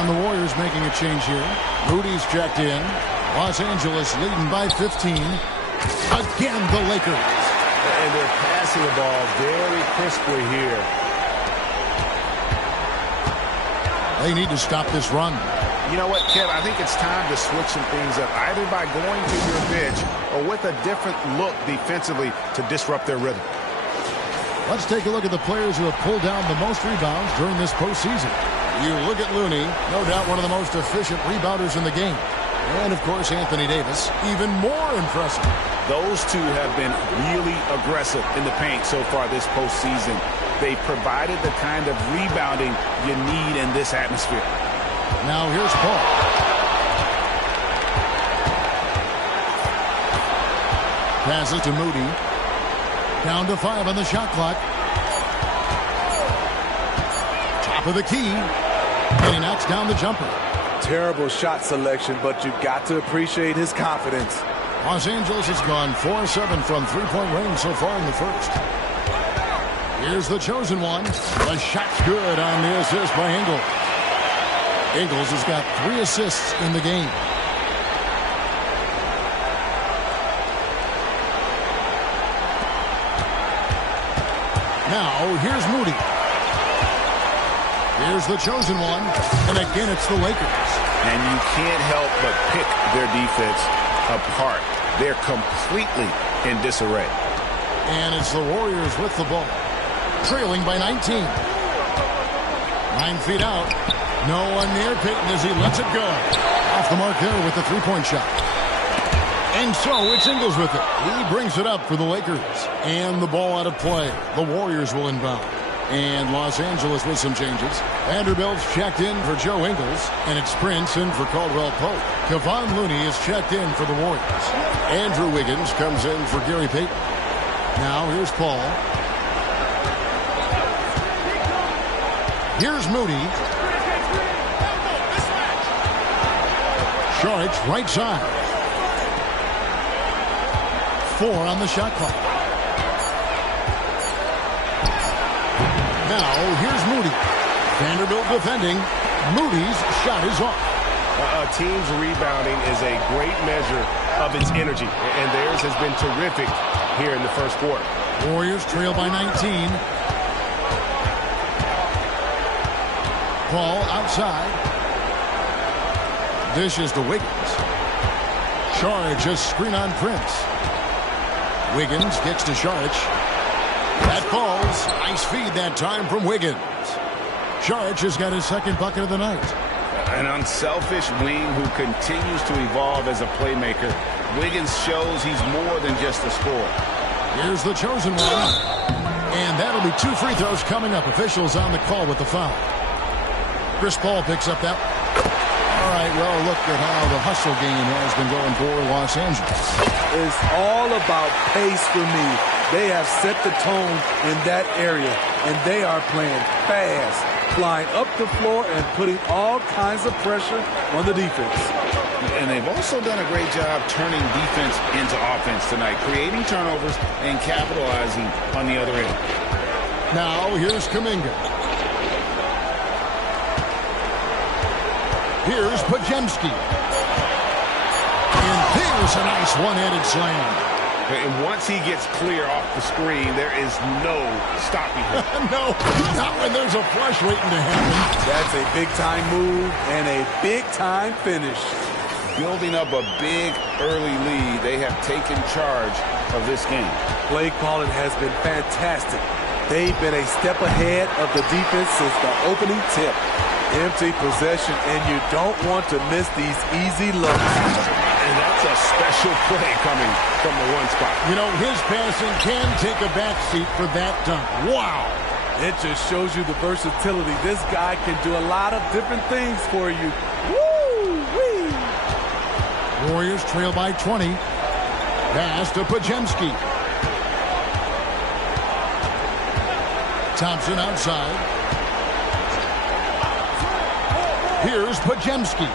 And the Warriors making a change here. Rudy's checked in. Los Angeles leading by 15. Again, the Lakers. And they're passing the ball very crisply here. They need to stop this run. You know what, Kev? I think it's time to switch some things up, either by going to your bench or with a different look defensively to disrupt their rhythm. Let's take a look at the players who have pulled down the most rebounds during this postseason. You look at Looney, no doubt one of the most efficient rebounders in the game. And, of course, Anthony Davis, even more impressive. Those two have been really aggressive in the paint so far this postseason. They provided the kind of rebounding you need in this atmosphere. Now here's Paul. Passes to Moody. Down to 5 on the shot clock. Top of the key. And he knocks down the jumper. Terrible shot selection, but you've got to appreciate his confidence. Los Angeles has gone 4-7 from three-point range so far in the first. Here's the chosen one. The shot's good on the assist by Ingles. Ingles has got 3 assists in the game. Now, here's Moody. Here's the chosen one. And again, it's the Lakers. And you can't help but pick their defense apart. They're completely in disarray. And it's the Warriors with the ball. Trailing by 19. 9 feet out. No one near Payton as he lets it go. Off the mark there with the three-point shot. And so it's Ingles with it. He brings it up for the Lakers. And the ball out of play. The Warriors will inbound. And Los Angeles with some changes. Vanderbilt's checked in for Joe Ingles. And it's Prince in for Caldwell Pope. Kevon Looney is checked in for the Warriors. Andrew Wiggins comes in for Gary Payton. Now here's Paul. Here's Moody. Sharks right side. 4 on the shot clock. Now here's Moody. Vanderbilt defending. Moody's shot is off. A team's rebounding is a great measure of its energy, and theirs has been terrific here in the first quarter. Warriors trail by 19. Paul outside. Dishes to Wiggins. Sharge a screen on Prince. Wiggins gets to Sharge. That falls. Nice feed that time from Wiggins. Sharge has got his second bucket of the night. An unselfish wing who continues to evolve as a playmaker. Wiggins shows he's more than just a scorer. Here's the chosen one. And that'll be 2 free throws coming up. Officials on the call with the foul. Chris Paul picks up that. All right, well, look at how the hustle game has been going for Los Angeles. It's all about pace for me. They have set the tone in that area, and they are playing fast, flying up the floor and putting all kinds of pressure on the defense. And they've also done a great job turning defense into offense tonight, creating turnovers and capitalizing on the other end. Now, here's Kuminga. Here's Podziemski. And there's a nice one-handed slam. And once he gets clear off the screen, there is no stopping him. No, not when there's a flush waiting to happen. That's a big-time move and a big-time finish. Building up a big early lead, they have taken charge of this game. Play calling has been fantastic. They've been a step ahead of the defense since the opening tip. Empty possession, and you don't want to miss these easy looks. And that's a special play coming from the one spot. You know, his passing can take a backseat for that dunk. Wow. It just shows you the versatility. This guy can do a lot of different things for you. Woo-wee. Warriors trail by 20. Pass to Podziemski. Thompson outside. Here's Podziemski.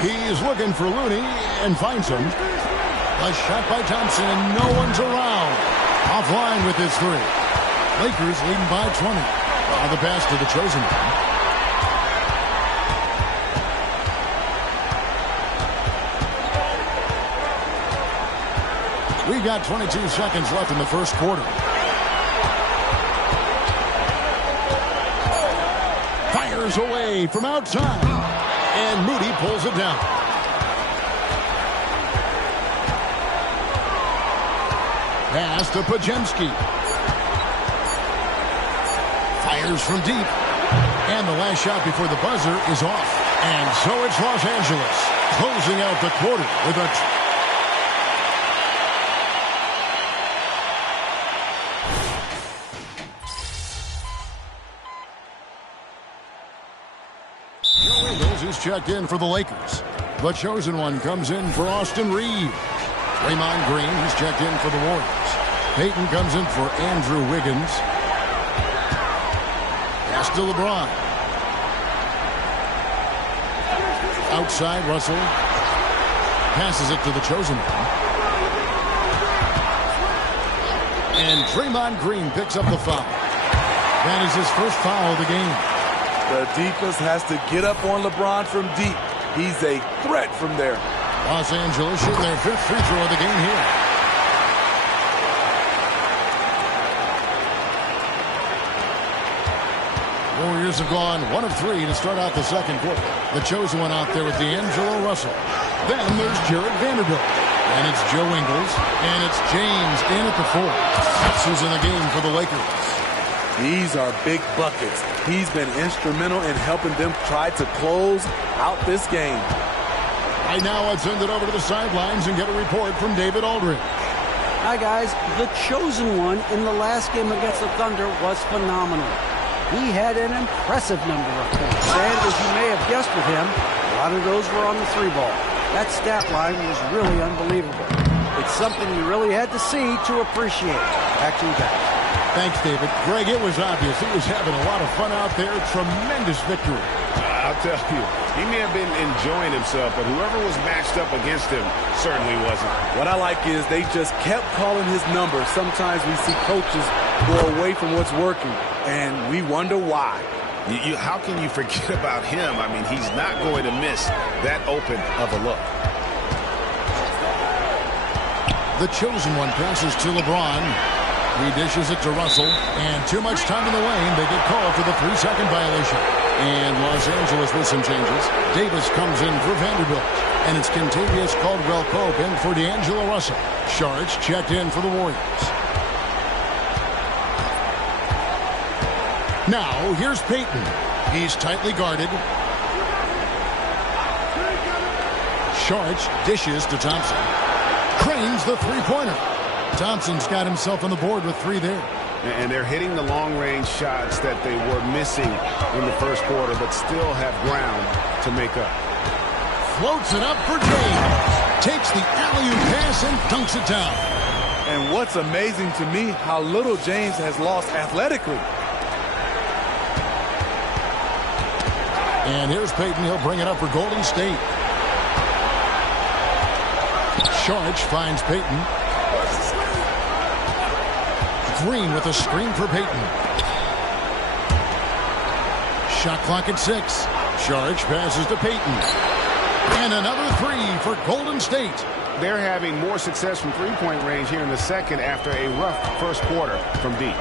He's looking for Looney and finds him. A shot by Thompson, and no one's around. Offline with his 3. Lakers leading by 20. Now the pass to the chosen one. We've got 22 seconds left in the first quarter. Fires away from outside. And Moody pulls it down. Pass to Podziemski. Fires from deep. And the last shot before the buzzer is off. And so it's Los Angeles closing out the quarter with a... Joe Ingles is checked in for the Lakers. The chosen one comes in for Austin Reeves. Draymond Green is checked in for the Warriors. Payton comes in for Andrew Wiggins. Pass to LeBron. Outside, Russell. Passes it to the chosen one. And Draymond Green picks up the foul. That is his first foul of the game. The defense has to get up on LeBron from deep. He's a threat from there. Los Angeles shooting their fifth free throw of the game here. Warriors have gone 1 of 3 to start out the second quarter. The chosen one out there with D'Angelo Russell. Then there's Jared Vanderbilt. And it's Joe Ingles. And it's James in at the 4. This is in the game for the Lakers. These are big buckets. He's been instrumental in helping them try to close out this game. Right now, let's send it over to the sidelines and get a report from David Aldridge. Hi, guys. The chosen one in the last game against the Thunder was phenomenal. He had an impressive number of points. And as you may have guessed with him, a lot of those were on the 3-ball. That stat line was really unbelievable. It's something you really had to see to appreciate. Back to you guys. Thanks, David. Greg, it was obvious. He was having a lot of fun out there. Tremendous victory. I'll tell you, he may have been enjoying himself, but whoever was matched up against him certainly wasn't. What I like is they just kept calling his number. Sometimes we see coaches go away from what's working, and we wonder why. How can you forget about him? I mean, he's not going to miss that open of a look. The chosen one passes to LeBron. He dishes it to Russell, and too much time in the lane. They get called for the 3-second violation. And Los Angeles with some changes. Davis comes in for Vanderbilt. And it's Kentavious Caldwell-Pope in for D'Angelo Russell. Shards checked in for the Warriors. Now, here's Payton. He's tightly guarded. Shards dishes to Thompson. Cranes the three-pointer. Thompson's got himself on the board with 3 there. And they're hitting the long-range shots that they were missing in the first quarter, but still have ground to make up. Floats it up for James. Takes the alley-oop pass and dunks it down. And what's amazing to me, how little James has lost athletically. And here's Payton. He'll bring it up for Golden State. Sharch finds Payton. Green with a screen for Payton. Shot clock at 6. Sharch passes to Payton. And another 3 for Golden State. They're having more success from three-point range here in the second after a rough first quarter from deep.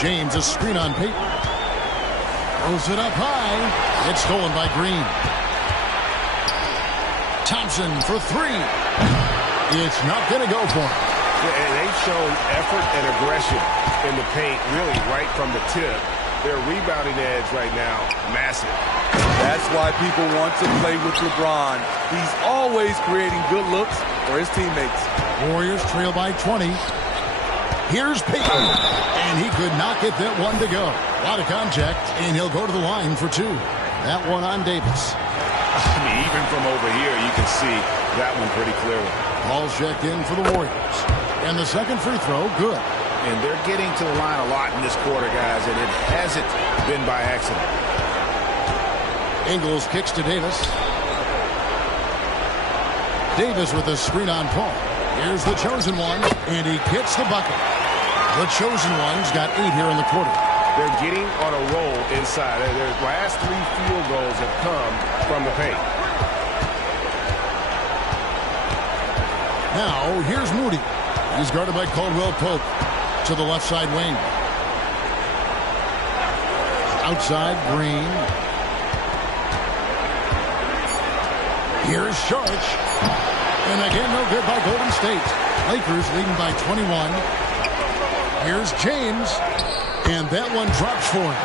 James, a screen on Payton. Throws it up high. It's stolen by Green. Thompson for 3. It's not going to go for him. And they've shown effort and aggression in the paint, really right from the tip. Their rebounding edge right now, massive. That's why people want to play with LeBron. He's always creating good looks for his teammates. Warriors trail by 20. Here's Payton. And he could not get that one to go. A lot of contact, and he'll go to the line for 2. That one on Davis. I mean, even from over here, you can see that one pretty clearly. Ball checked in for the Warriors. And the second free throw, good. And they're getting to the line a lot in this quarter, guys, and it hasn't been by accident. Ingles kicks to Davis. Davis with a screen on Paul. Here's the chosen one, and he gets the bucket. The chosen one's got 8 here in the quarter. They're getting on a roll inside. Their last 3 field goals have come from the paint. Now, here's Moody. He's guarded by Caldwell-Pope to the left side wing. Outside, Green. Here's Sharch. And again, no good by Golden State. Lakers leading by 21. Here's James. And that one drops for him.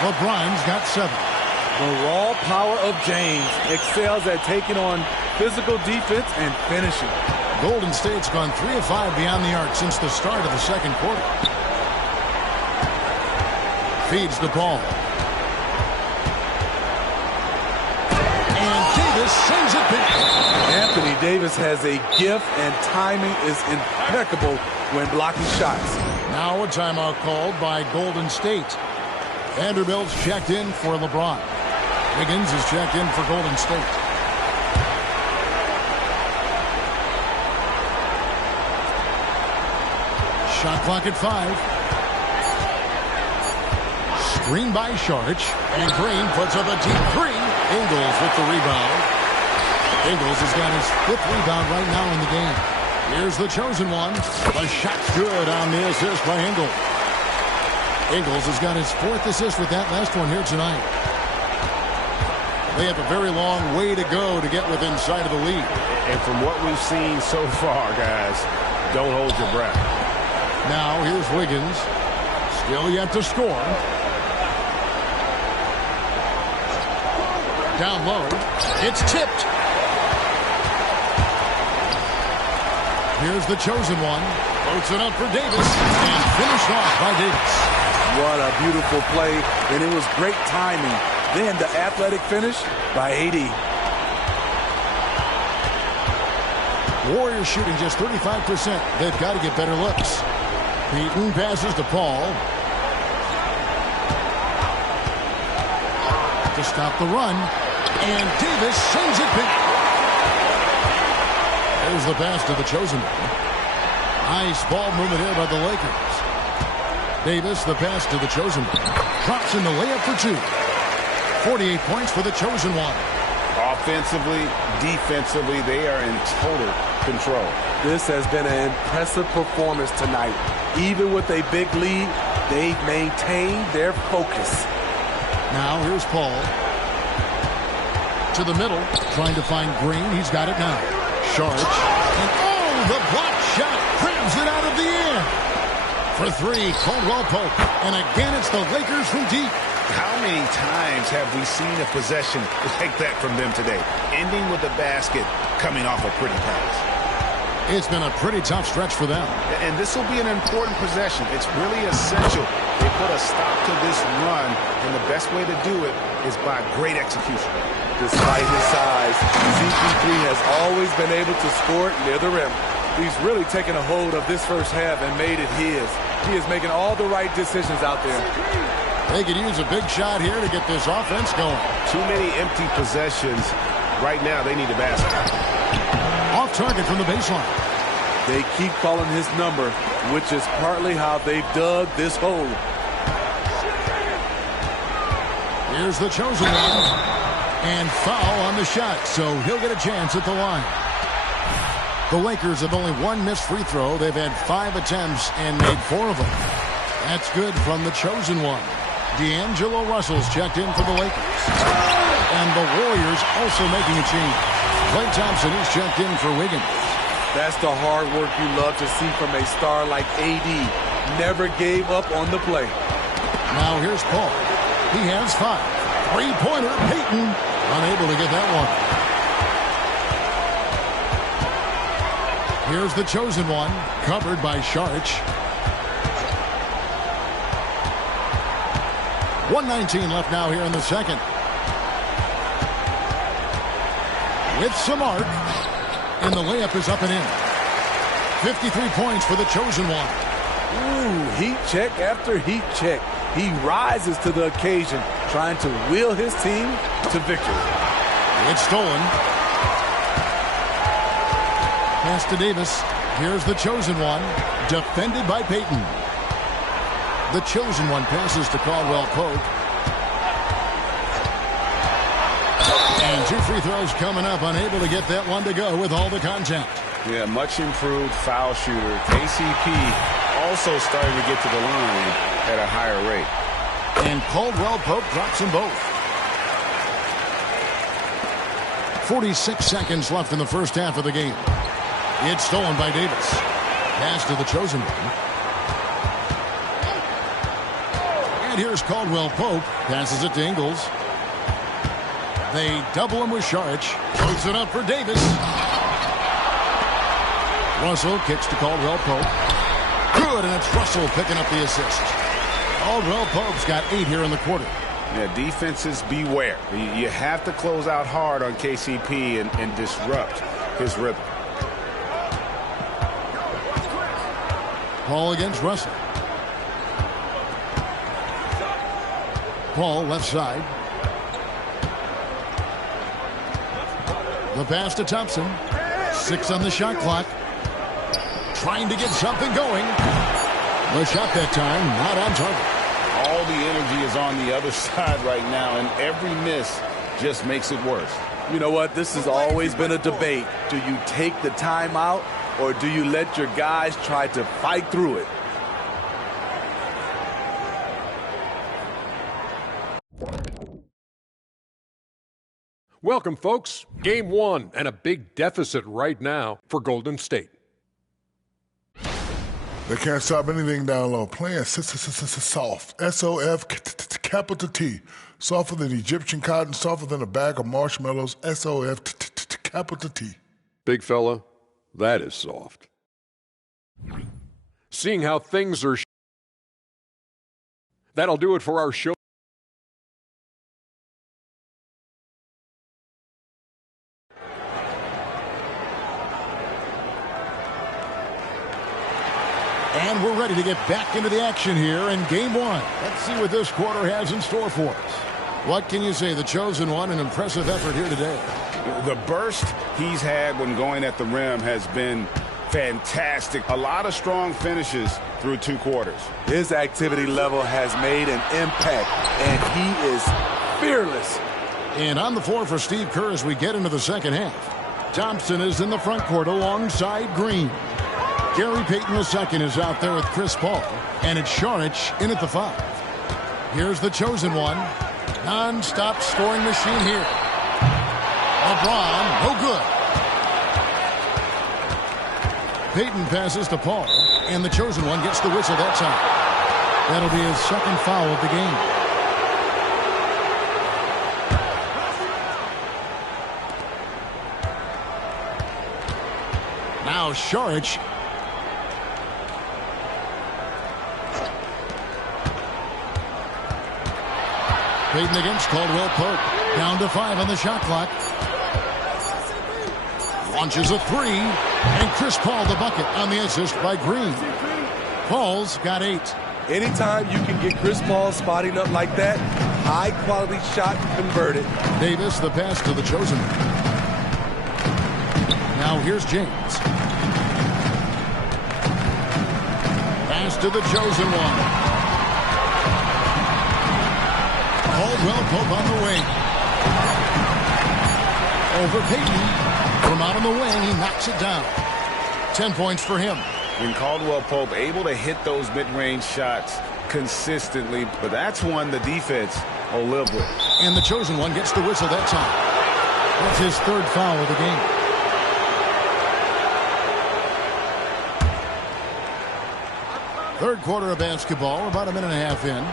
LeBron's got 7. The raw power of James excels at taking on physical defense and finishing. Golden State's gone 3 of 5 beyond the arc since the start of the second quarter. Feeds the ball. And Davis sends it back. Anthony Davis has a gift, and timing is impeccable when blocking shots. Now a timeout called by Golden State. Vanderbilt's checked in for LeBron. Wiggins is checked in for Golden State. Shot clock at 5. Screen by Sharch. And Green puts up a deep 3. Ingles with the rebound. Ingles has got his 5th rebound right now in the game. Here's the chosen one. The shot's good on the assist by Ingles. Ingles has got his 4th assist with that last one here tonight. They have a very long way to go to get within sight of the lead. And from what we've seen so far, guys, don't hold your breath. Now here's Wiggins. Still yet to score. Down low. It's tipped. Here's the chosen one. Floats it up for Davis. And finished off by Davis. What a beautiful play. And it was great timing. Then the athletic finish by AD. Warriors shooting just 35%. They've got to get better looks. Peyton passes to Paul. To stop the run. And Davis sends it back. There's the pass to the chosen one. Nice ball movement here by the Lakers. Davis, the pass to the chosen one. Drops in the layup for 2. 48 points for the chosen one. Offensively, defensively, they are in total control. This has been an impressive performance tonight. Even with a big lead, they've maintained their focus. Now here's Paul. To the middle, trying to find Green. He's got it now. Sharch. And oh, the block shot grabs it out of the air. For 3, Caldwell Pope. And again, it's the Lakers from deep. How many times have we seen a possession like that from them today? Ending with a basket, coming off a pretty pass. It's been a pretty tough stretch for them. And this will be an important possession. It's really essential. They put a stop to this run, and the best way to do it is by great execution. Despite his size, CP3 has always been able to score it near the rim. He's really taken a hold of this first half and made it his. He is making all the right decisions out there. They could use a big shot here to get this offense going. Too many empty possessions. Right now, they need a basket. Off target from the baseline. They keep calling his number, which is partly how they've dug this hole. Here's the chosen one. And foul on the shot, so he'll get a chance at the line. The Lakers have only 1 missed free throw. They've had 5 attempts and made 4 of them. That's good from the chosen one. D'Angelo Russell's checked in for the Lakers. And the Warriors also making a change. Klay Thompson is checked in for Wiggins. That's the hard work you love to see from a star like AD. Never gave up on the play. Now here's Paul. He has 5. 3-pointer, Peyton. Unable to get that one. Here's the chosen one. Covered by Sharch. 1:19 left now here in the second. With some arc. And the layup is up and in. 53 points for the chosen one. Ooh, heat check after heat check. He rises to the occasion, trying to wheel his team to victory. It's stolen. Pass to Davis. Here's the chosen one. Defended by Peyton. The chosen one passes to Caldwell Pope. And 2 free throws coming up. Unable to get that one to go with all the contact. Yeah, much improved foul shooter. KCP also starting to get to the line at a higher rate. And Caldwell Pope drops them both. 46 seconds left in the first half of the game. It's stolen by Davis. Pass to the chosen one. And here's Caldwell Pope. Passes it to Ingles. They double him with Saric. Throws it up for Davis. Russell kicks to Caldwell Pope. Good, and it's Russell picking up the assist. Caldwell Pope's got 8 here in the quarter. Yeah, defenses beware. You have to close out hard on KCP and disrupt his rhythm. Paul against Russell. Paul left side. The pass to Thompson. 6 on the shot clock. Trying to get something going. The shot that time, not on target. All the energy is on the other side right now, and every miss just makes it worse. You know what? This has always been a debate. Do you take the timeout, or do you let your guys try to fight through it? Welcome, folks. Game 1 and a big deficit right now for Golden State. They can't stop anything down low. Playing soft. S-O-F capital T. Softer than Egyptian cotton, softer than a bag of marshmallows. S-O-F capital T. Big fella, that is soft. Seeing how things are, that'll do it for our show. And we're ready to get back into the action here in Game 1. Let's see what this quarter has in store for us. What can you say? The chosen one, an impressive effort here today. The burst he's had when going at the rim has been fantastic. A lot of strong finishes through 2 quarters. His activity level has made an impact, and he is fearless. And on the floor for Steve Kerr as we get into the second half. Thompson is in the front court alongside Green. Gary Payton II is out there with Chris Paul, and it's Saric in at the 5. Here's the chosen one. Non-stop scoring machine here. LeBron, no good. Payton passes to Paul, and the chosen one gets the whistle that time. That'll be his second foul of the game. Now Saric. Payton against Caldwell Pope. Down to 5 on the shot clock. Launches a 3. And Chris Paul the bucket on the assist by Green. Paul's got 8. Anytime you can get Chris Paul spotting up like that, high quality shot converted. Davis the pass to the chosen one. Now here's James. Pass to the chosen one. Caldwell Pope on the wing. Over Payton. From out on the wing, he knocks it down. 10 points for him. And Caldwell Pope able to hit those mid-range shots consistently, but that's one the defense will live with. And the chosen one gets the whistle that time. That's his 3rd foul of the game. Third quarter of basketball, about a minute and a half in.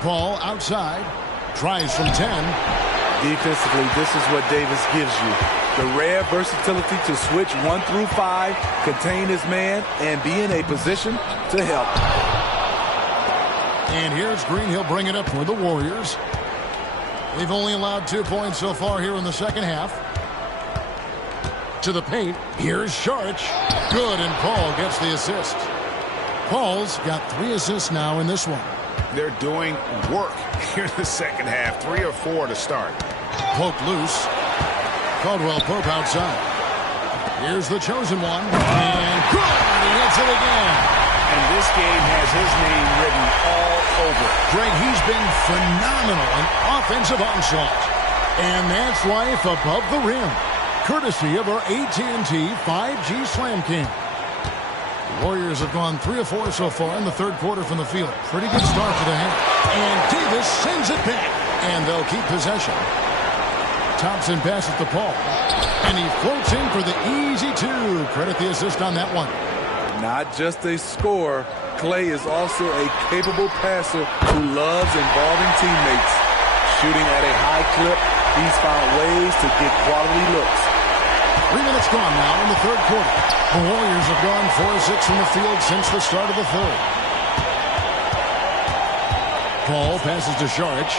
Paul outside, tries from 10. Defensively, this is what Davis gives you. The rare versatility to switch 1 through 5, contain his man, and be in a position to help. And here's Green. He'll bring it up for the Warriors. They've only allowed 2 points so far here in the second half. To the paint. Here's Saric. Good, and Paul gets the assist. Paul's got 3 assists now in this one. They're doing work here in the second half. 3 or 4 to start. Pope loose. Caldwell Pope outside. Here's the chosen one. And good! He hits it again. And this game has his name written all over it. Greg, he's been phenomenal in offensive onslaught. And that's life above the rim. Courtesy of our AT&T 5G Slam Cam. The Warriors have gone 3 or 4 so far in the third quarter from the field. Pretty good start to the half. And Davis sends it back. And they'll keep possession. Thompson passes to Paul. And he floats in for the easy 2. Credit the assist on that one. Not just a scorer, Clay is also a capable passer who loves involving teammates. Shooting at a high clip, he's found ways to get quality looks. 3 minutes gone now in the third quarter. The Warriors have gone 4-6 from the field since the start of the third. Paul passes to Saric.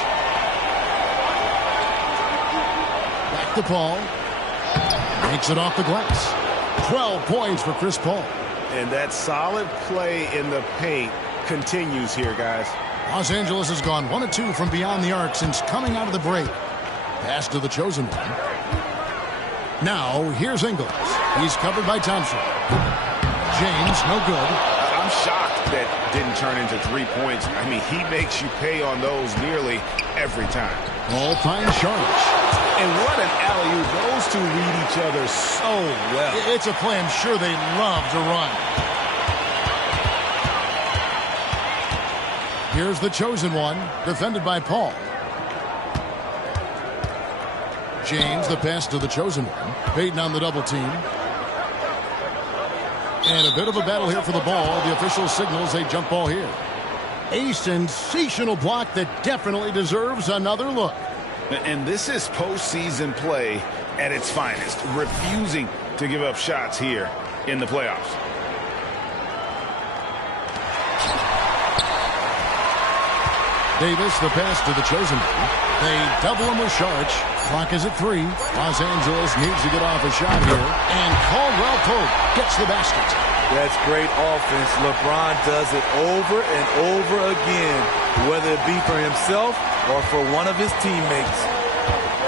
Back to Paul. Makes it off the glass. 12 points for Chris Paul. And that solid play in the paint continues here, guys. Los Angeles has gone 1 of 2 from beyond the arc since coming out of the break. Pass to the chosen one. Now, here's Ingles. He's covered by Thompson. James, no good. I'm shocked that didn't turn into 3 points. I mean, he makes you pay on those nearly every time. Paul finds Saric. And what an alley-oop. Those two read each other so well. It's a play I'm sure they love to run. Here's the chosen one, defended by Paul. James, the pass to the chosen one. Payton on the double team. And a bit of a battle here for the ball. The official signals a jump ball here. A sensational block that definitely deserves another look. And this is postseason play at its finest. Refusing to give up shots here in the playoffs. Davis, the pass to the chosen one. They double him with Saric. Clock is at 3. Los Angeles needs to get off a shot here. And Caldwell Pope gets the basket. That's great offense. LeBron does it over and over again, whether it be for himself or for one of his teammates.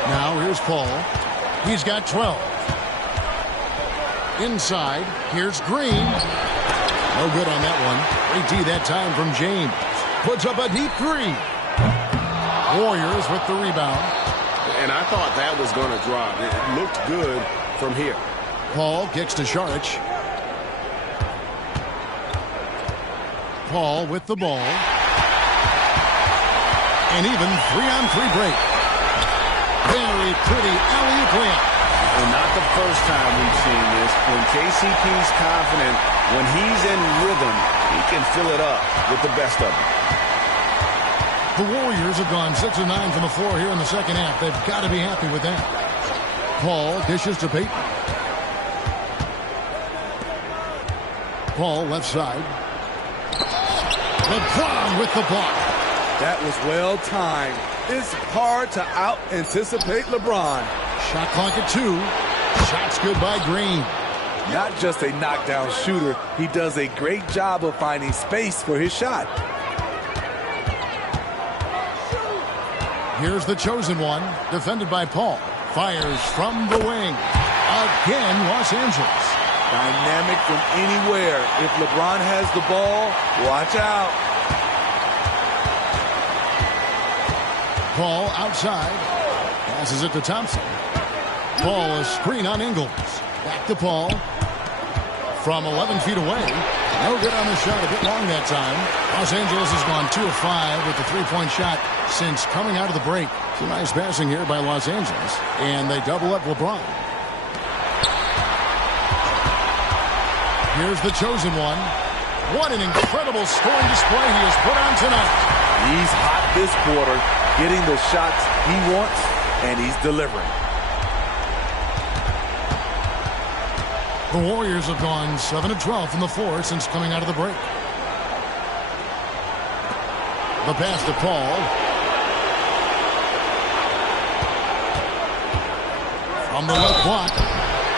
Now here's Paul. He's got 12. Inside, here's Green. No good on that one. Great D that time from James. Puts up a deep 3. Warriors with the rebound. And I thought that was going to drop. It looked good from here. Paul kicks to Saric. Paul with the ball. And even 3-on-3 break. Very pretty alley-oop layup. And not the first time we've seen this. When KCP's confident, when he's in rhythm, he can fill it up with the best of them. The Warriors have gone 6 of 9 from the floor here in the second half. They've got to be happy with that. Paul dishes to Payton. Paul left side. LeBron with the block. That was well timed. It's hard to out-anticipate LeBron. Shot clock at 2. Shots good by Green. Not just a knockdown shooter, he does a great job of finding space for his shot. Here's the chosen one, defended by Paul. Fires from the wing. Again, Los Angeles. Dynamic from anywhere. If LeBron has the ball, watch out. Paul outside. Passes it to Thompson. Paul, a screen on Ingles. Back to Paul. From 11 feet away. No good on the shot. A bit long that time. Los Angeles has gone 2 of 5 with the three-point shot since coming out of the break. Some nice passing here by Los Angeles. And they double up LeBron. Here's the chosen one. What an incredible scoring display he has put on tonight. He's hot this quarter, getting the shots he wants, and he's delivering. The Warriors have gone 7 of 12 from the floor since coming out of the break. The pass to Paul. From the left block.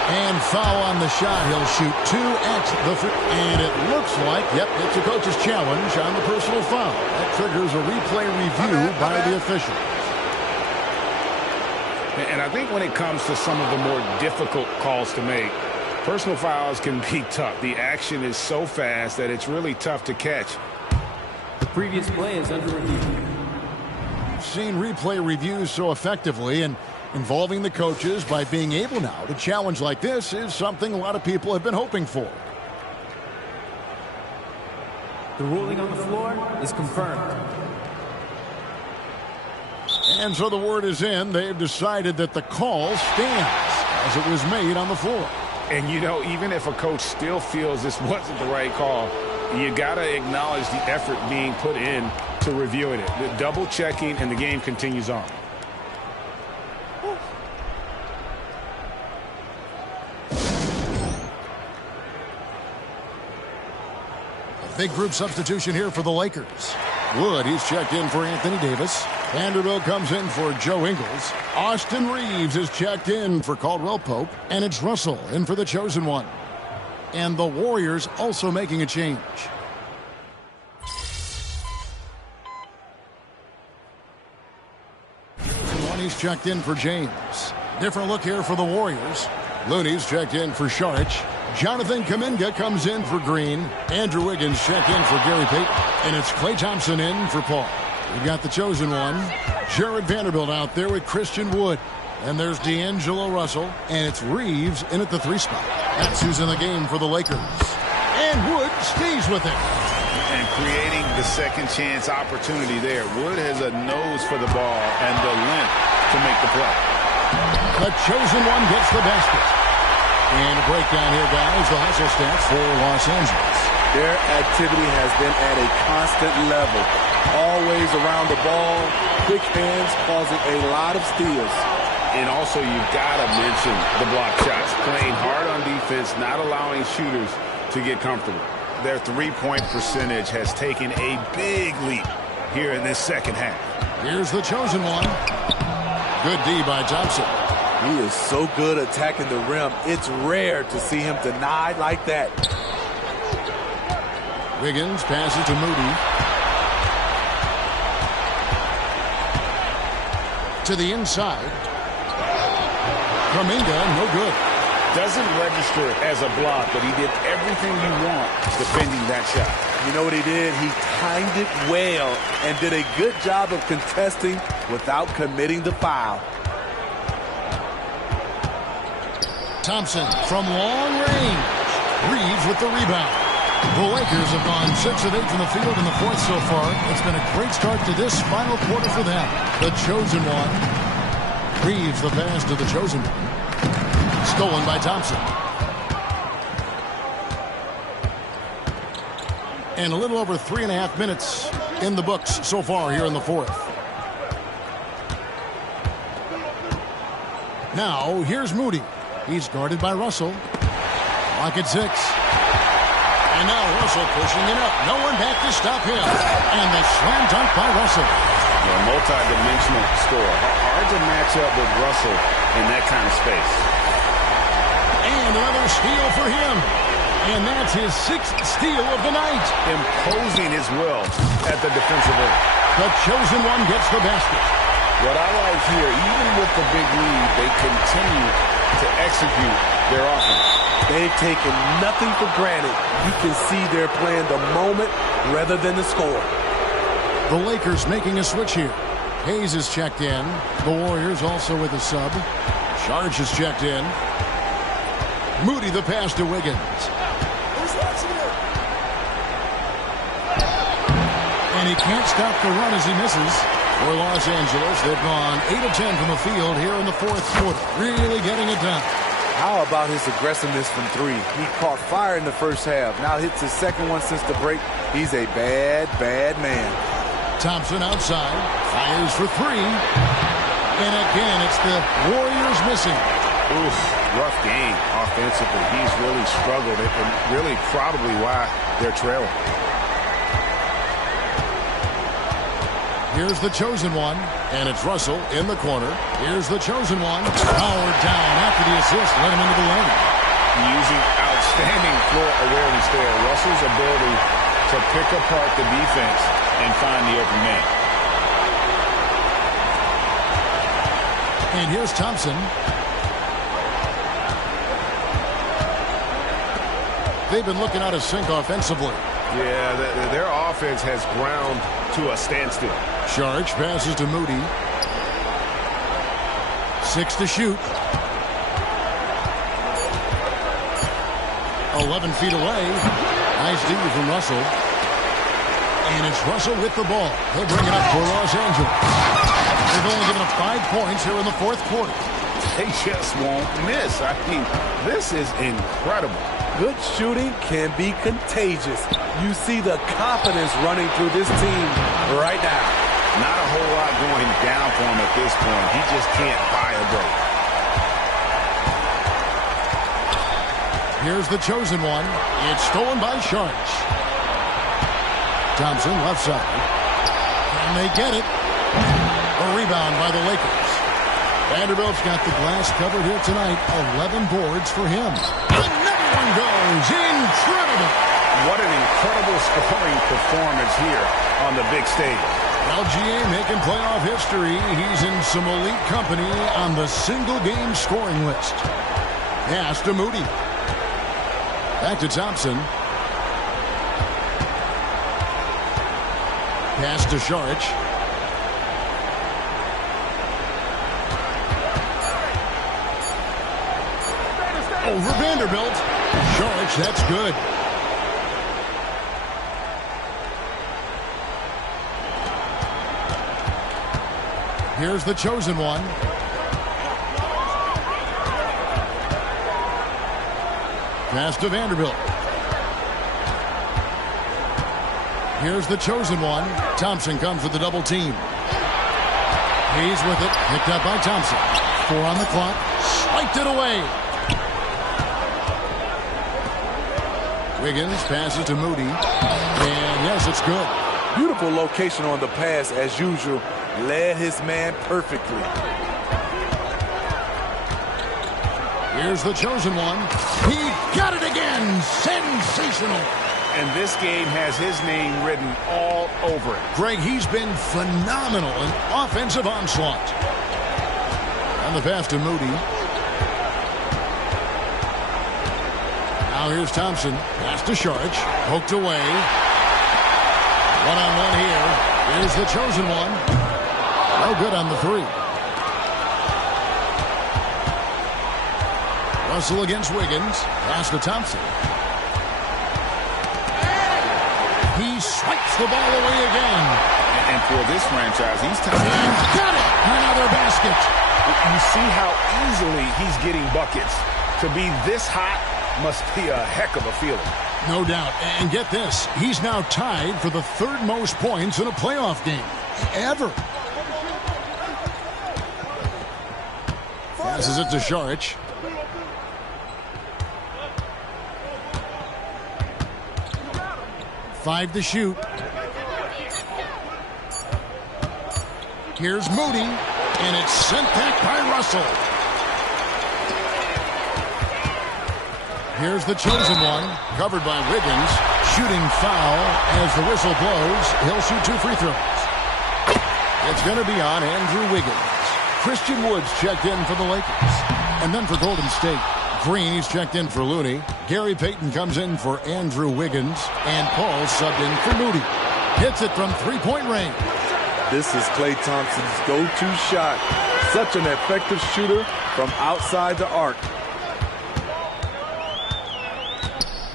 And foul on the shot. He'll shoot 2 at the free. And it looks like, yep, it's a coach's challenge on the personal foul. That triggers a replay review by the officials. And I think when it comes to some of the more difficult calls to make, personal fouls can be tough. The action is so fast that it's really tough to catch. The previous play is under review. We've seen replay reviews so effectively, and involving the coaches by being able now to challenge like this is something a lot of people have been hoping for. The ruling on the floor is confirmed. And so the word is in. They've decided that the call stands as it was made on the floor. And, you know, even if a coach still feels this wasn't the right call, You got to acknowledge the effort being put in to reviewing it. The double checking, and the game continues on. Big group substitution here for the Lakers. Wood, he's checked in for Anthony Davis. Vanderbilt comes in for Joe Ingles. Austin Reeves is checked in for Caldwell Pope. And it's Russell in for the chosen one. And the Warriors also making a change. Looney's checked in for James. Different look here for the Warriors. Looney's checked in for Saric. Jonathan Kuminga comes in for Green. Andrew Wiggins checked in for Gary Payton. And it's Klay Thompson in for Paul. We've got the chosen one. Jared Vanderbilt out there with Christian Wood. And there's D'Angelo Russell. And it's Reeves in at the 3 spot. That's who's in the game for the Lakers. And Wood stays with it. And creating the second chance opportunity there. Wood has a nose for the ball and the length to make the play. The chosen one gets the basket. And a breakdown here, guys. The hustle stats for Los Angeles. Their activity has been at a constant level. Always around the ball. Quick hands causing a lot of steals. And also, you've got to mention the block shots. Playing hard on defense, not allowing shooters to get comfortable. Their three-point percentage has taken a big leap here in this second half. Here's the chosen one. Good D by Thompson. He is so good attacking the rim. It's rare to see him denied like that. Wiggins passes to Moody. To the inside. Kuminga, no good. Doesn't register as a block, but he did everything you want defending that shot. You know what he did? He timed it well and did a good job of contesting without committing the foul. Thompson from long range. Reeves with the rebound. The Lakers have gone 6 of 8 from the field in the fourth so far. It's been a great start to this final quarter for them. The chosen one. Reeves the pass to the chosen one. Stolen by Thompson. And a little over 3.5 minutes in the books so far here in the fourth. Now, here's Moody. He's guarded by Russell. Lock at 6. And now Russell pushing it up. No one back to stop him. And the slam dunk by Russell. A multi-dimensional score. Hard to match up with Russell in that kind of space. And another steal for him. And that's his 6th steal of the night. Imposing his will at the defensive end. The chosen one gets the basket. What I like here, even with the big lead, they continue to execute their offense. They've taken nothing for granted. You can see they're playing the moment rather than the score. The Lakers making a switch here. Hayes is checked in. The Warriors also with a sub. Saric is checked in. Moody the pass to Wiggins. And he can't stop the run as he misses. For Los Angeles, they've gone 8 of 10 from the field here in the fourth quarter. Really getting it done. How about his aggressiveness from 3? He caught fire in the first half. Now hits his second one since the break. He's a bad, bad man. Thompson outside. Fires for 3. And again, it's the Warriors missing. Oof, rough game offensively. He's really struggled and really probably why they're trailing. Here's the chosen one, and it's Russell in the corner. Here's the chosen one. Powered down after the assist, let him into the lane. Using outstanding floor awareness there. Russell's ability to pick apart the defense and find the open man. And here's Thompson. They've been looking out of sync offensively. Yeah, their offense has ground to a standstill. Saric passes to Moody. 6 to shoot. 11 feet away. Nice D from Russell. And it's Russell with the ball. He'll bring it up for Los Angeles. They've only given up 5 points here in the fourth quarter. They just won't miss. I mean, this is incredible. Good shooting can be contagious. You see the confidence running through this team right now. Not a whole lot going down for him at this point. He just can't buy a break. Here's the chosen one. It's stolen by Sharks. Thompson, left side. Can they get it? A rebound by the Lakers. Vanderbilt's got the glass covered here tonight. 11 boards for him. Another one goes. Incredible. What an incredible scoring performance here on the big stage. LGA making playoff history. He's in some elite company on the single-game scoring list. Pass to Moody. Back to Thompson. Pass to Sharich. Over Vanderbilt. Sharich, that's good. Here's the chosen one. Pass to Vanderbilt. Here's the chosen one. Thompson comes with the double team. He's with it. Picked up by Thompson. 4 on the clock. Swiped it away. Wiggins passes to Moody. And yes, it's good. Beautiful location on the pass as usual. Led his man perfectly. Here's the chosen one. He got it again. Sensational. And this game has his name written all over it. Greg, he's been phenomenal in offensive onslaught. And the pass to Moody. Now here's Thompson. Pass to Sharich. Poked away. One-on-one here. Here's the chosen one. No good on the 3. Russell against Wiggins. Pass to Thompson. He swipes the ball away again. And for this franchise, he's got it. Another basket. You see how easily he's getting buckets. To be this hot must be a heck of a feeling. No doubt. And get this. He's now tied for the 3rd most points in a playoff game ever. Passes it to Sharich. Five to shoot. Here's Moody, and it's sent back by Russell. Here's the chosen one, covered by Wiggins. Shooting foul as the whistle blows. He'll shoot 2 free throws. It's going to be on Andrew Wiggins. Christian Woods checked in for the Lakers. And then for Golden State, Green's checked in for Looney. Gary Payton comes in for Andrew Wiggins. And Paul subbed in for Moody. Hits it from 3-point range. This is Klay Thompson's go-to shot. Such an effective shooter from outside the arc.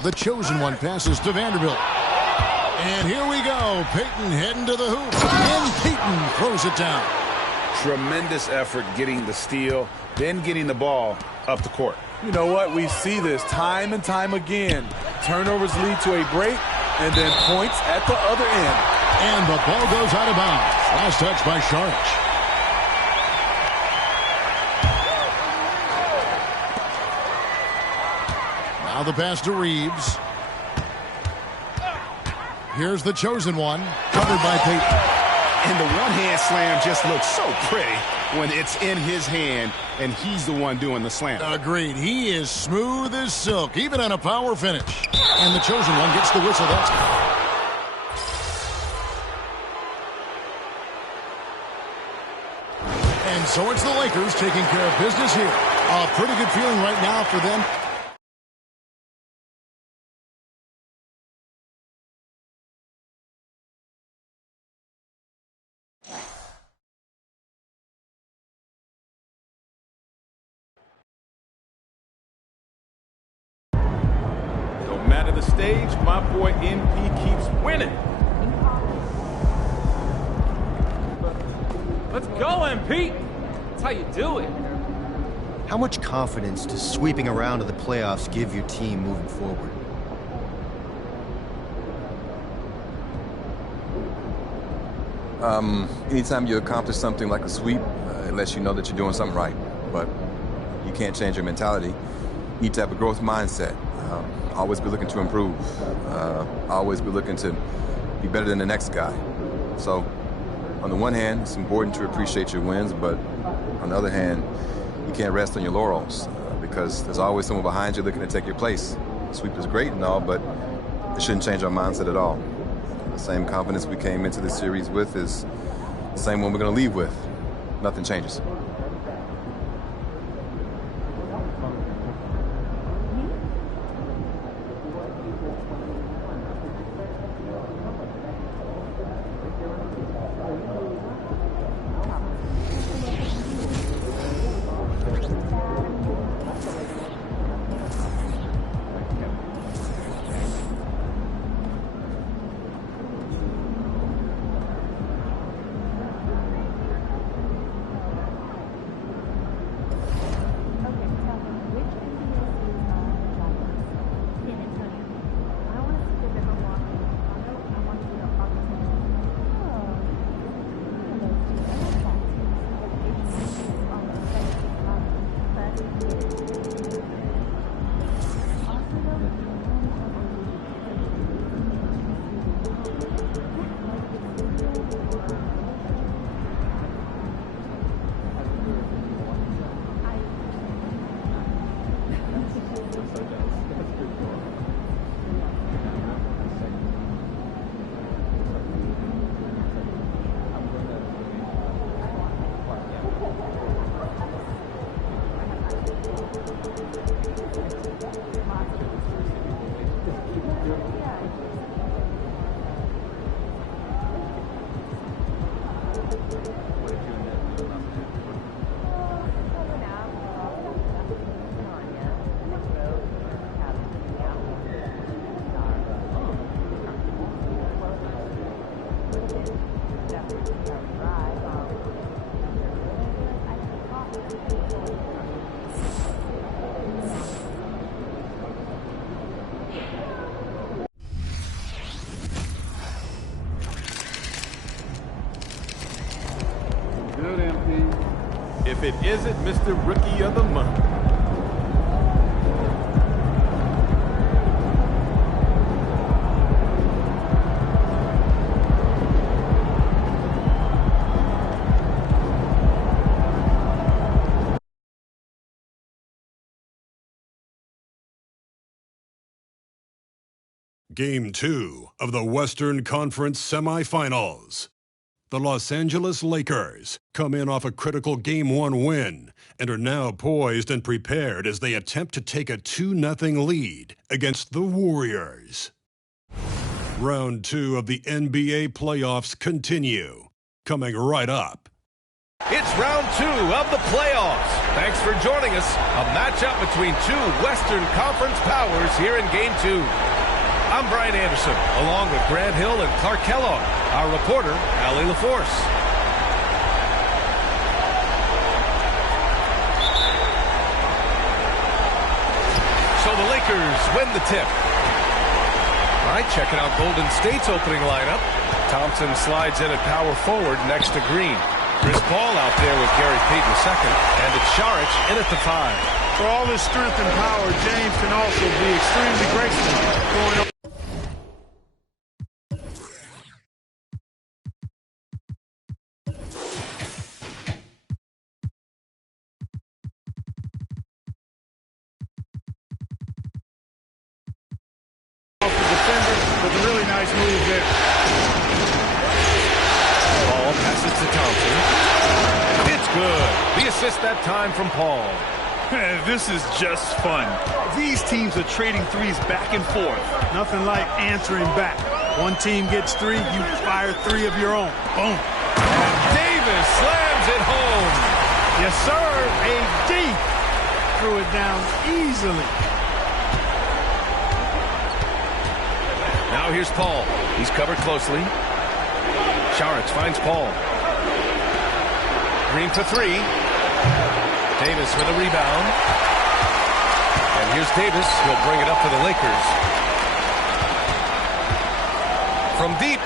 The chosen one passes to Vanderbilt. And here we go. Payton heading to the hoop. And Payton throws it down. Tremendous effort getting the steal, then getting the ball up the court. You know what? We see this time and time again. Turnovers lead to a break, and then points at the other end. And the ball goes out of bounds. Last touch by Sharich. Now the pass to Reeves. Here's the chosen one, covered by Payton. And the one-hand slam just looks so pretty when it's in his hand and he's the one doing the slam. Agreed. He is smooth as silk, even on a power finish. And the chosen one gets the whistle. That's And so it's the Lakers taking care of business here. A pretty good feeling right now for them. No matter the stage, my boy MP keeps winning. Let's go, MP. That's how you do it. How much confidence does sweeping around to the playoffs give your team moving forward? Anytime you accomplish something like a sweep, it lets you know that you're doing something right. But you can't change your mentality. You need to have a growth mindset. Always be looking to improve. Always be looking to be better than the next guy. So, on the one hand, it's important to appreciate your wins, but on the other hand, you can't rest on your laurels because there's always someone behind you looking to take your place. The sweep is great and all, but it shouldn't change our mindset at all. The same confidence we came into this series with is the same one we're going to leave with. Nothing changes. If it isn't Mr. Rookie of the Month. Game 2 of the Western Conference Semifinals. The Los Angeles Lakers come in off a critical Game 1 win and are now poised and prepared as they attempt to take a 2-0 lead against the Warriors. Round 2 of the NBA playoffs continue, coming right up. It's round 2 of the playoffs. Thanks for joining us. A matchup between two Western Conference powers here in Game 2. I'm Brian Anderson, along with Grant Hill and Clark Kellogg. Our reporter, Allie LaForce. So the Lakers win the tip. All right, checking out Golden State's opening lineup. Thompson slides in at power forward next to Green. Chris Paul out there with Gary Payton second, and it's Saric in at the 5. For all his strength and power, James can also be extremely graceful going over. Move there. Ball passes to Thompson. It's good. The assist that time from Paul. This is just fun. These teams are trading threes back and forth. Nothing like answering back. One team gets 3, you fire 3 of your own. Boom. Davis slams it home. Yes, sir. AD threw it down easily. Now here's Paul. He's covered closely. Saric finds Paul. Green for 3. Davis with a rebound. And here's Davis. He'll bring it up for the Lakers. From deep.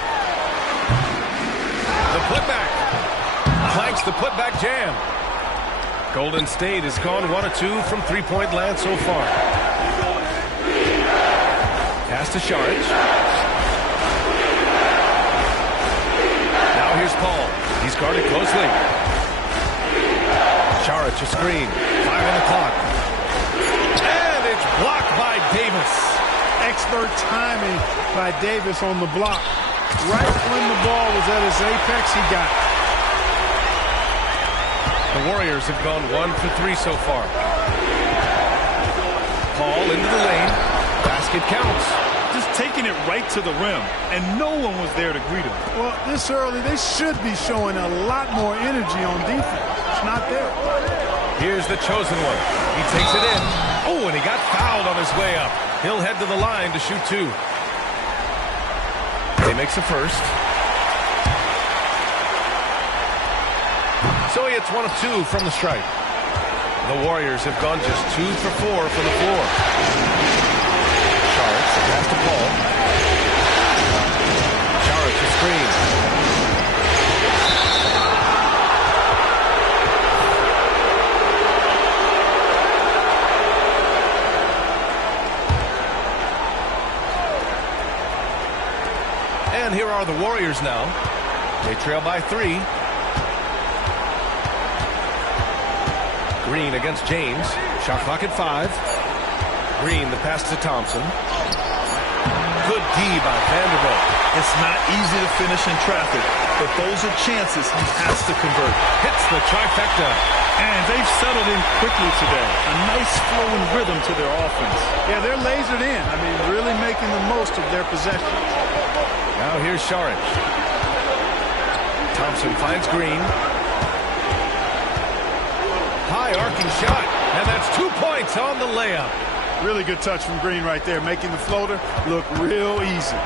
The putback. Clanks the putback jam. Golden State has gone 1 of 2 from three-point land so far. Pass to Saric. Now here's Paul. He's guarded closely. Saric a screen. 5 on the clock. And it's blocked by Davis. Expert timing by Davis on the block. Right when the ball was at its apex, he got it. The Warriors have gone 1 for 3 so far. Paul into the lane. Basket counts. Just taking it right to the rim, and no one was there to greet him. Well, this early, they should be showing a lot more energy on defense. It's not there. Here's the chosen one. He takes it in. Oh, and he got fouled on his way up. He'll head to the line to shoot 2. He makes a first. So he hits 1 of 2 from the stripe. The Warriors have gone just 2 for 4 from the floor. Saric, the pass to Paul. Saric, the screen. And here are the Warriors now. They trail by 3. Green against James. Shot clock at 5. Green, the pass to Thompson. Good D by Vanderbilt. It's not easy to finish in traffic, but those are chances he has to convert. Hits the trifecta. And they've settled in quickly today. A nice flowing rhythm to their offense. Yeah, they're lasered in. I mean, really making the most of their possession. Now here's Saric. Thompson finds Green. High arcing shot. And that's 2 points on the layup. Really good touch from Green right there, making the floater look real easy.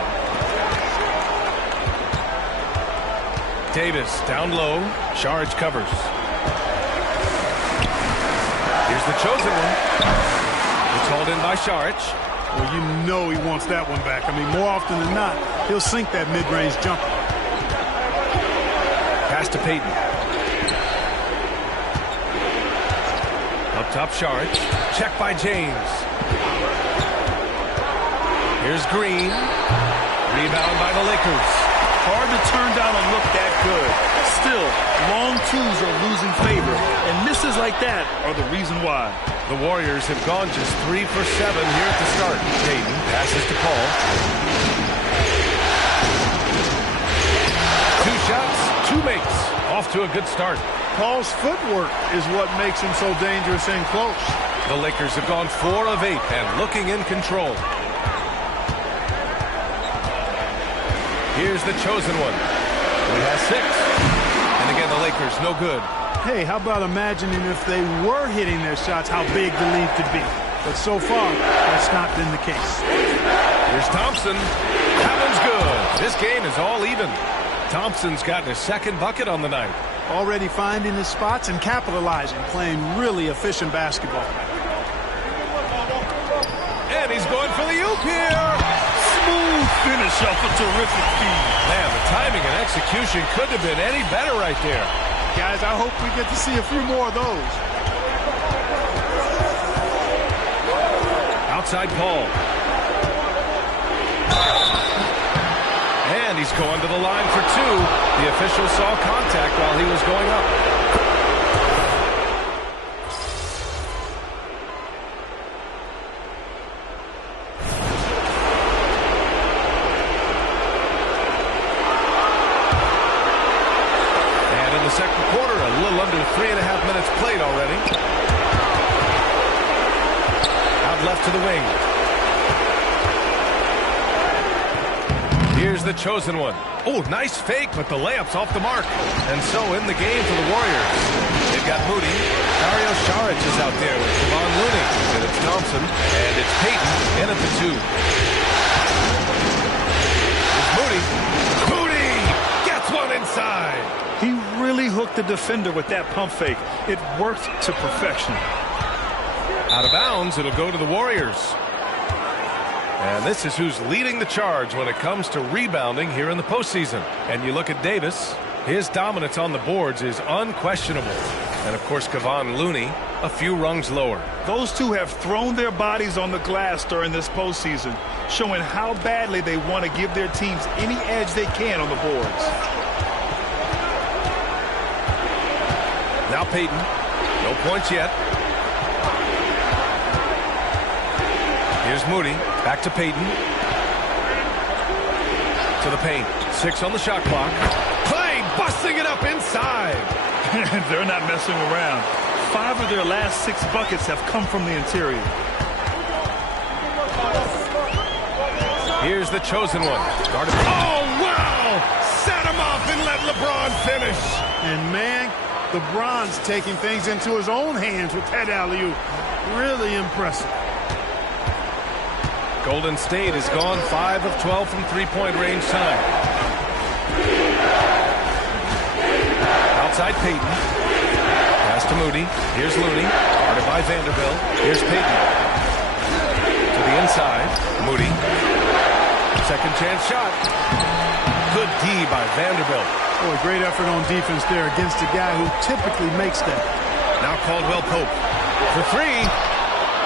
Davis down low. Saric covers. Here's the chosen one. It's hauled in by Saric. Well, you know he wants that one back. I mean, more often than not, he'll sink that mid-range jumper. Pass to Payton. Up top, Saric. Check by James. Here's Green. Rebound by the Lakers. Hard to turn down a look that good. Still, long twos are losing favor, and misses like that are the reason why. The Warriors have gone just 3 for 7 here at the start. Payton passes to Paul. 2 shots, 2 makes. Off to a good start. Paul's footwork is what makes him so dangerous and close. The Lakers have gone 4 of 8 and looking in control. Here's the chosen one. He has 6. And again, the Lakers no good. Hey, how about imagining if they were hitting their shots, how big the lead could be. But so far, that's not been the case. Here's Thompson. That one's good. This game is all even. Thompson's gotten his 2nd bucket on the night. Already finding his spots and capitalizing, playing really efficient basketball. And he's going for the oop here. Smooth finish off a terrific feed. Man, the timing and execution couldn't have been any better right there. Guys, I hope we get to see a few more of those. Outside Paul. And he's going to the line for 2. The official saw contact while he was going up. Second quarter, a little under 3.5 minutes played already. Out left to the wing. Here's the chosen one. Oh, nice fake, but the layup's off the mark. And so in the game for the Warriors. They've got Moody. Dario Saric is out there with Kevon Looney. And it's Thompson. And it's Payton in at the 2. Here's Moody. Moody gets one inside. He really hooked cooked the defender with that pump fake. It worked to perfection. Out of bounds, it'll go to the Warriors. And this is who's leading the charge when it comes to rebounding here in the postseason. And you look at Davis, his dominance on the boards is unquestionable. And of course, Kevon Looney, a few rungs lower. Those two have thrown their bodies on the glass during this postseason, showing how badly they want to give their teams any edge they can on the boards. Now Payton, no points yet. Here's Moody, back to Payton. To the paint, 6 on the shot clock. Clay busting it up inside. They're not messing around. 5 of their last 6 buckets have come from the interior. Here's the chosen one. Guarded. Oh, wow! Set him up and let LeBron finish. And, man, LeBron's taking things into his own hands with that alley-oop. Really impressive. Golden State has gone 5 of 12 from three-point range tonight. Outside Payton. Pass to Moody. Here's Looney. Guarded by Vanderbilt. Here's Payton. To the inside. Moody. Second chance shot. Good D by Vanderbilt. Boy, great effort on defense there against a guy who typically makes that. Now Caldwell Pope. For 3.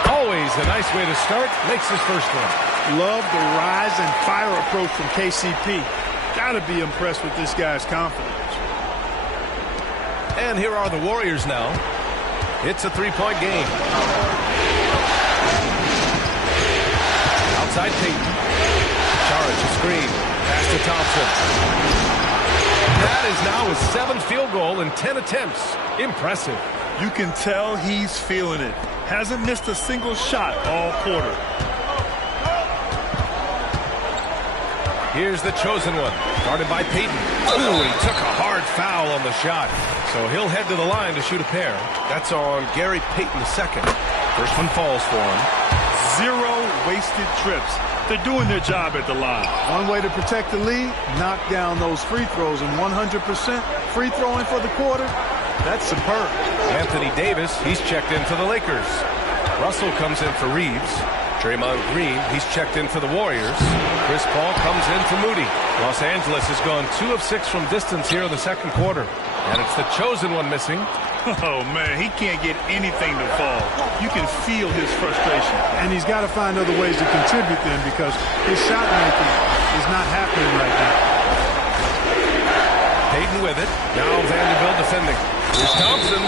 Always a nice way to start. Makes his first one. Love the rise and fire approach from KCP. Got to be impressed with this guy's confidence. And here are the Warriors now. It's a three-point game. Outside Payton. Charge a screen. Pass to Thompson. That is now his 7th field goal in 10 attempts. Impressive. You can tell he's feeling it. Hasn't missed a single shot all quarter. Here's the chosen one. Guarded by Payton. Ooh, he took a hard foul on the shot. So he'll head to the line to shoot a pair. That's on Gary Payton II. First one falls for him. 0 wasted trips. They're doing their job at the line. One way to protect the lead, knock down those free throws, and 100% free throwing for the quarter. That's superb. Anthony Davis, he's checked in for the Lakers. Russell comes in for Reeves. Draymond Green, he's checked in for the Warriors. Chris Paul comes in for Moody. Los Angeles has gone 2 of 6 from distance here in the second quarter. And it's the chosen one missing. Oh, man, he can't get anything to fall. You can feel his frustration. And he's got to find other ways to contribute then because his shot making is not happening right now. Payton with it. Now Vanderbilt defending. Here's Thompson.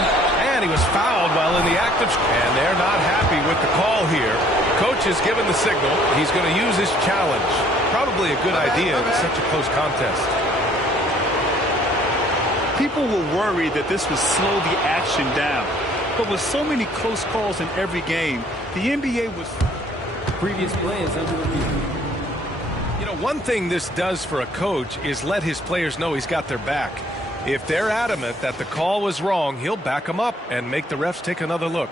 And he was fouled while in the act of... And they're not happy with the call here. Coach has given the signal. He's going to use his challenge. Probably a good idea in such a close contest. People were worried that this would slow the action down. But with so many close calls in every game, the NBA was... Previous play is under review. You know, one thing this does for a coach is let his players know he's got their back. If they're adamant that the call was wrong, he'll back them up and make the refs take another look.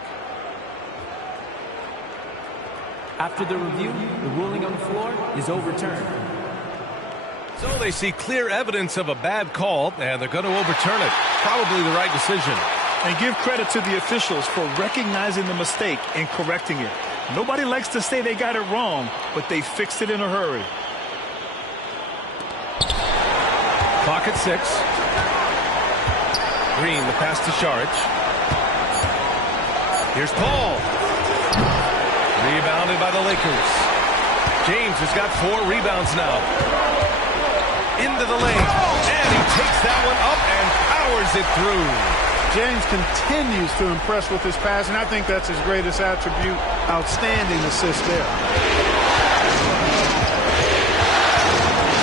After the review, the ruling on the floor is overturned. So they see clear evidence of a bad call, and they're going to overturn it. Probably the right decision. And give credit to the officials for recognizing the mistake and correcting it. Nobody likes to say they got it wrong, but they fixed it in a hurry. Clock at 6. Green, the pass to Saric. Here's Paul. Rebounded by the Lakers. James has got 4 rebounds now. Into the lane. And he takes that one up and powers it through. James continues to impress with his passing. I think that's his greatest attribute. Outstanding assist there.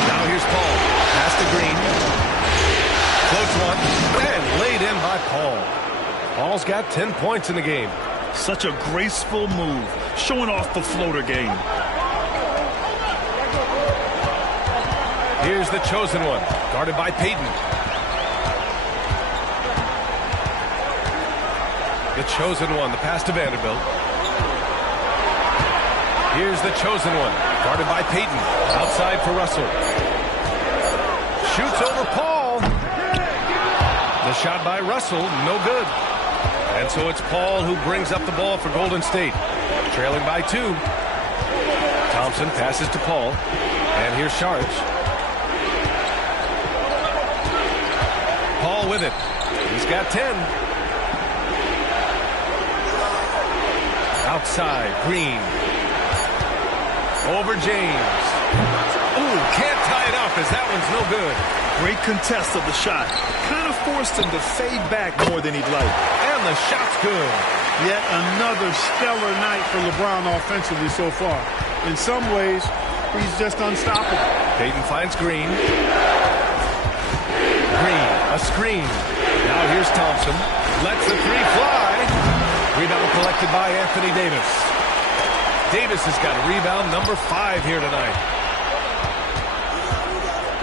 Now here's Paul. Pass to Green. Floats one. And laid in by Paul. Paul's got 10 points in the game. Such a graceful move. Showing off the floater game. Here's the chosen one. Guarded by Payton. The chosen one. The pass to Vanderbilt. Here's the chosen one. Guarded by Payton. Outside for Russell. Shoots over Paul. The shot by Russell, no good. And so it's Paul who brings up the ball for Golden State. Trailing by 2. Thompson passes to Paul. And here's Saric. Paul with it. He's got 10. Outside, Green. Over James. Ooh, can't tie it up as that one's no good. Great contest of the shot. Kind of forced him to fade back more than he'd like. And the shot's good. Yet another stellar night for LeBron offensively so far. In some ways, he's just unstoppable. Payton finds Green. Green, a screen. Now here's Thompson. Lets the 3 fly. Rebound collected by Anthony Davis. Davis has got a rebound number 5 here tonight.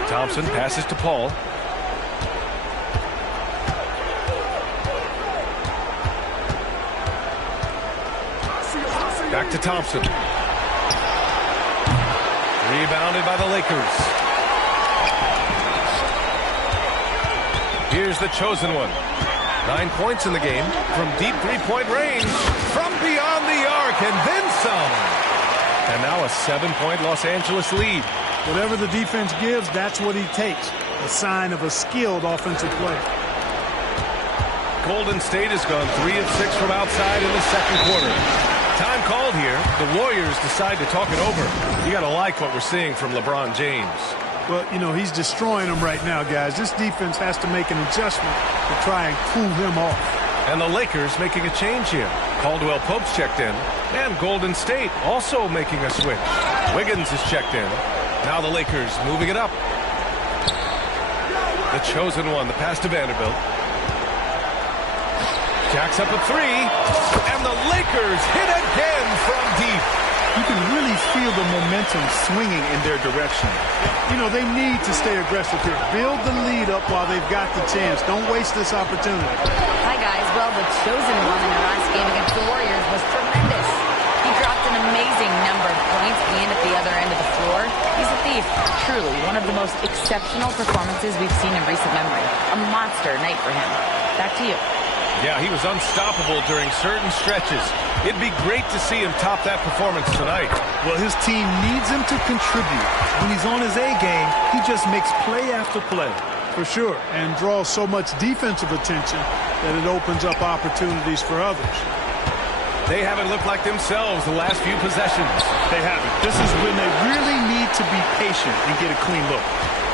Thompson passes to Paul. Back to Thompson. Rebounded by the Lakers. Here's the chosen one. 9 points in the game from deep three-point range. From beyond the arc and then some. And now a 7-point Los Angeles lead. Whatever the defense gives, that's what he takes. A sign of a skilled offensive player. Golden State has gone 3 of 6 from outside in the second quarter. Time called here. The Warriors decide to talk it over. You got to like what we're seeing from LeBron James. Well, you know, he's destroying them right now, guys. This defense has to make an adjustment to try and cool him off. And the Lakers making a change here. Caldwell Pope's checked in. And Golden State also making a switch. Wiggins is checked in. Now the Lakers moving it up. The chosen one, the pass to Vanderbilt. Jacks up a 3. And the Lakers hit again from deep. You can really feel the momentum swinging in their direction. You know, they need to stay aggressive here. Build the lead up while they've got the chance. Don't waste this opportunity. Hi, guys. Well, the chosen one in their last game against the Warriors was tremendous. He dropped an amazing number of points and at the other end of the floor. He's a thief. Truly, one of the most exceptional performances we've seen in recent memory. A monster night for him. Back to you. Yeah, he was unstoppable during certain stretches. It'd be great to see him top that performance tonight. Well, his team needs him to contribute. When he's on his A game, he just makes play after play. For sure, and draws so much defensive attention that it opens up opportunities for others. They haven't looked like themselves the last few possessions. They haven't. This is when they really need to be patient and get a clean look.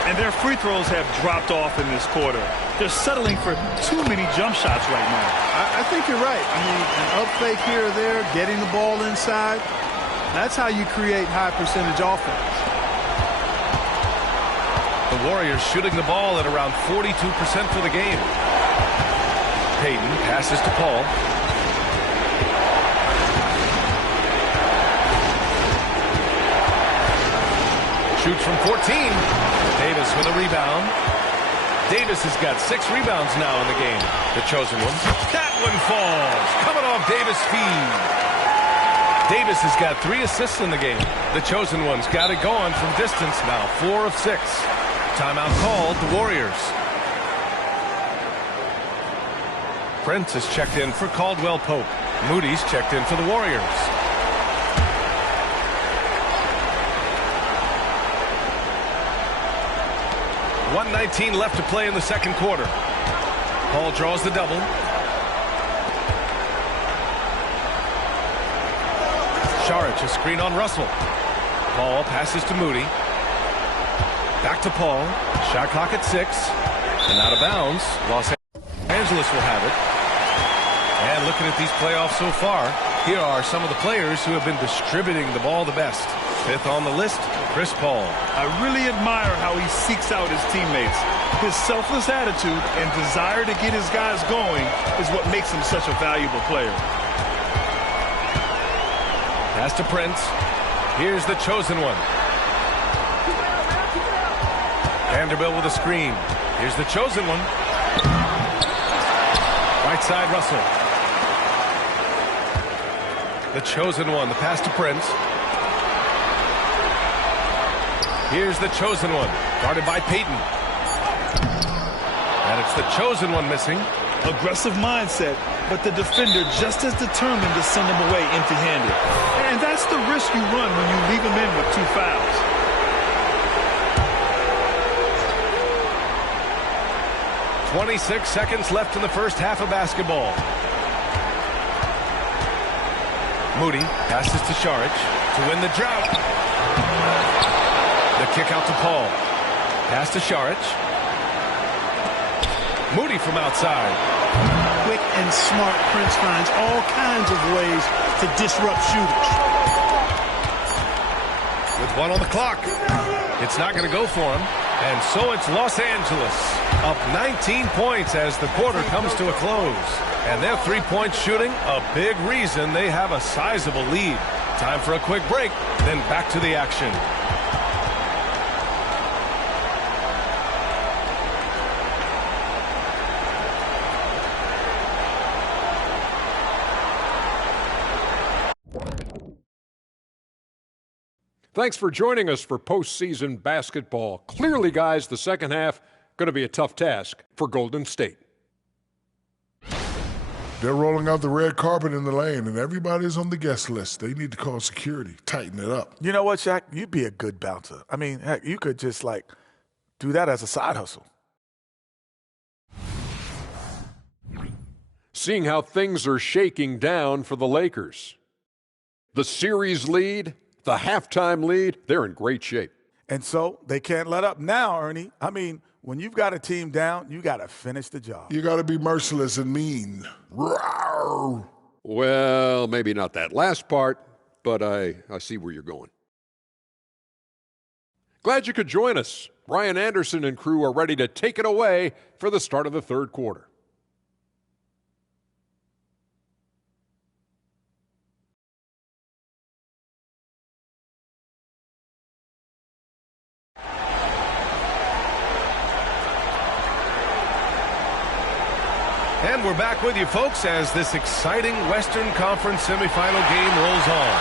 And their free throws have dropped off in this quarter. They're settling for too many jump shots right now. I think you're right. I mean, an up fake here or there, getting the ball inside, that's how you create high percentage offense. The Warriors shooting the ball at around 42% for the game. Payton passes to Paul. Shoots from 14. Davis with a rebound. Davis has got 6 rebounds now in the game. The chosen one. That one falls. Coming off Davis' feed. Davis has got 3 assists in the game. The chosen one's got it going from distance now. 4 of 6. Timeout called. The Warriors. Prince is checked in for Caldwell Pope. Moody's checked in for the Warriors. .119 left to play in the second quarter. Paul draws the double. Saric a screen on Russell. Paul passes to Moody. Back to Paul. Shot clock at 6. And out of bounds. Los Angeles will have it. And looking at these playoffs so far, here are some of the players who have been distributing the ball the best. 5th on the list, Chris Paul. I really admire how he seeks out his teammates. His selfless attitude and desire to get his guys going is what makes him such a valuable player. Pass to Prince. Here's the chosen one. Vanderbilt with a screen. Here's the chosen one. Right side, Russell. The chosen one. The pass to Prince. Here's the chosen one. Guarded by Payton. And it's the chosen one missing. Aggressive mindset, but the defender just as determined to send him away empty-handed. And that's the risk you run when you leave him in with 2 fouls. .26 seconds left in the first half of basketball. Moody passes to Šarić to win the drought. The kick out to Paul. Pass to Šarić. Moody from outside. Quick and smart, Prince finds all kinds of ways to disrupt shooters. With 1 on the clock. It's not going to go for him. And so it's Los Angeles up 19 points as the quarter comes to a close. And their three-point shooting, a big reason they have a sizable lead. Time for a quick break, then back to the action. Thanks for joining us for postseason basketball. Clearly, guys, the second half going to be a tough task for Golden State. They're rolling out the red carpet in the lane, and everybody's on the guest list. They need to call security, tighten it up. You know what, Shaq? You'd be a good bouncer. I mean, heck, you could just, do that as a side hustle. Seeing how things are shaking down for the Lakers. The series lead, the halftime lead, they're in great shape. And so they can't let up now, Ernie. I mean, when you've got a team down, you got to finish the job. You got to be merciless and mean. Rawr. Well, maybe not that last part, but I see where you're going. Glad you could join us. Ryan Anderson and crew are ready to take it away for the start of the third quarter. And we're back with you, folks, as this exciting Western Conference semifinal game rolls on.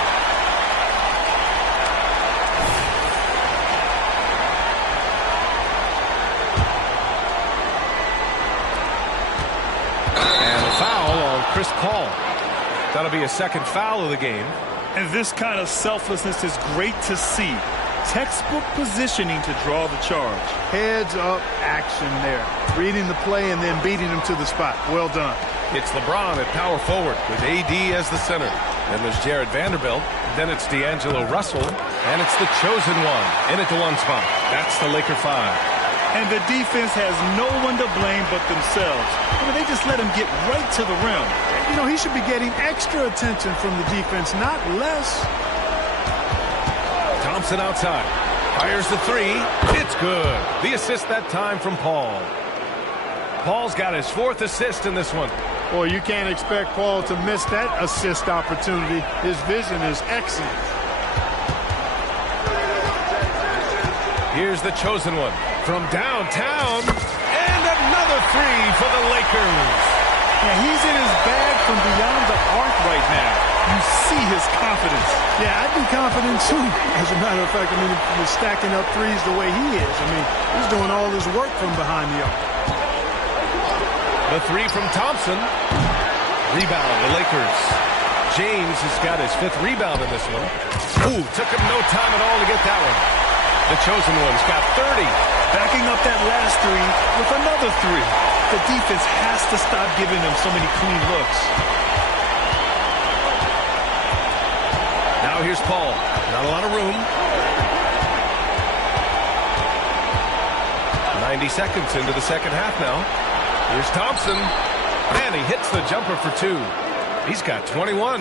And a foul on Chris Paul. That'll be a second foul of the game. And this kind of selflessness is great to see. Textbook positioning to draw the charge. Heads up action there. Reading the play and then beating him to the spot. Well done. It's LeBron at power forward with AD as the center. Then there's Jared Vanderbilt. Then it's D'Angelo Russell. And it's the chosen one in at the one spot. That's the Laker 5. And the defense has no one to blame but themselves. I mean, they just let him get right to the rim. You know, he should be getting extra attention from the defense, not less. Thompson outside. Fires the three. It's good. The assist that time from Paul. Paul's got his 4th assist in this one. Boy, you can't expect Paul to miss that assist opportunity. His vision is excellent. Here's the chosen one from downtown. And another three for the Lakers. Yeah, he's in his bag from beyond the arc right now. You see his confidence. Yeah, I'd be confident too. As a matter of fact, I mean, he's stacking up threes the way he is. I mean, he's doing all his work from behind the arc. The three from Thompson. Rebound, the Lakers. James has got his 5th rebound in this one. Ooh, took him no time at all to get that one. The chosen one's got 30. Backing up that last three with another three. The defense has to stop giving them so many clean looks. Now here's Paul. Not a lot of room. 90 seconds into the second half now. Here's Thompson. And he hits the jumper for 2. He's got 21.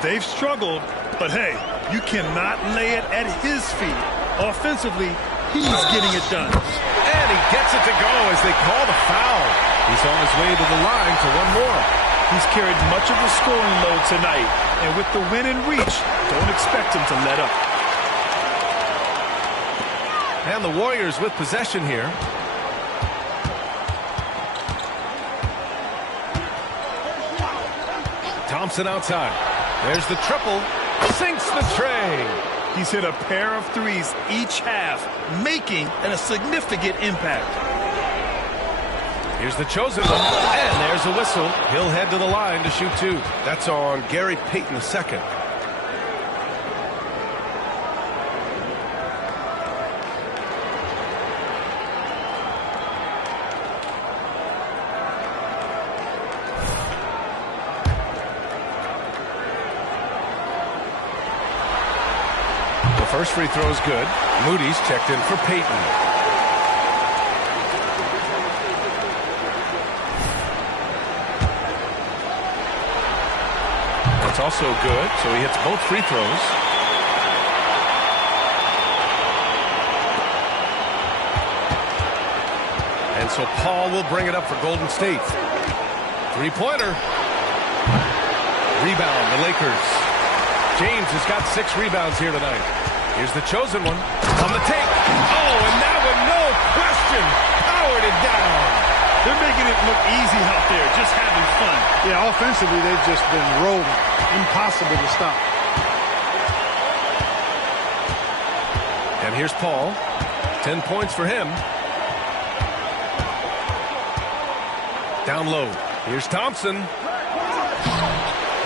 They've struggled, but hey, you cannot lay it at his feet. Offensively, he's getting it done. And he gets it to go as they call the foul. He's on his way to the line for one more. He's carried much of the scoring load tonight. And with the win in reach, don't expect him to let up. And the Warriors with possession here. Thompson outside. There's the triple. Sinks the tray. He's hit a pair of threes each half, making a significant impact. Here's the chosen one, and there's a whistle. He'll head to the line to shoot 2. That's on Gary Payton II. The first free throw is good. Moody's checked in for Payton. That's also good, so he hits both free throws. And so Paul will bring it up for Golden State. Three-pointer. Rebound, the Lakers. James has got 6 rebounds here tonight. Here's the chosen one on the take. Oh, and that one, no question, powered it down. They're making it look easy out there, just having fun. Yeah, offensively, they've just been rolling. Impossible to stop. And here's Paul. 10 points for him. Down low. Here's Thompson.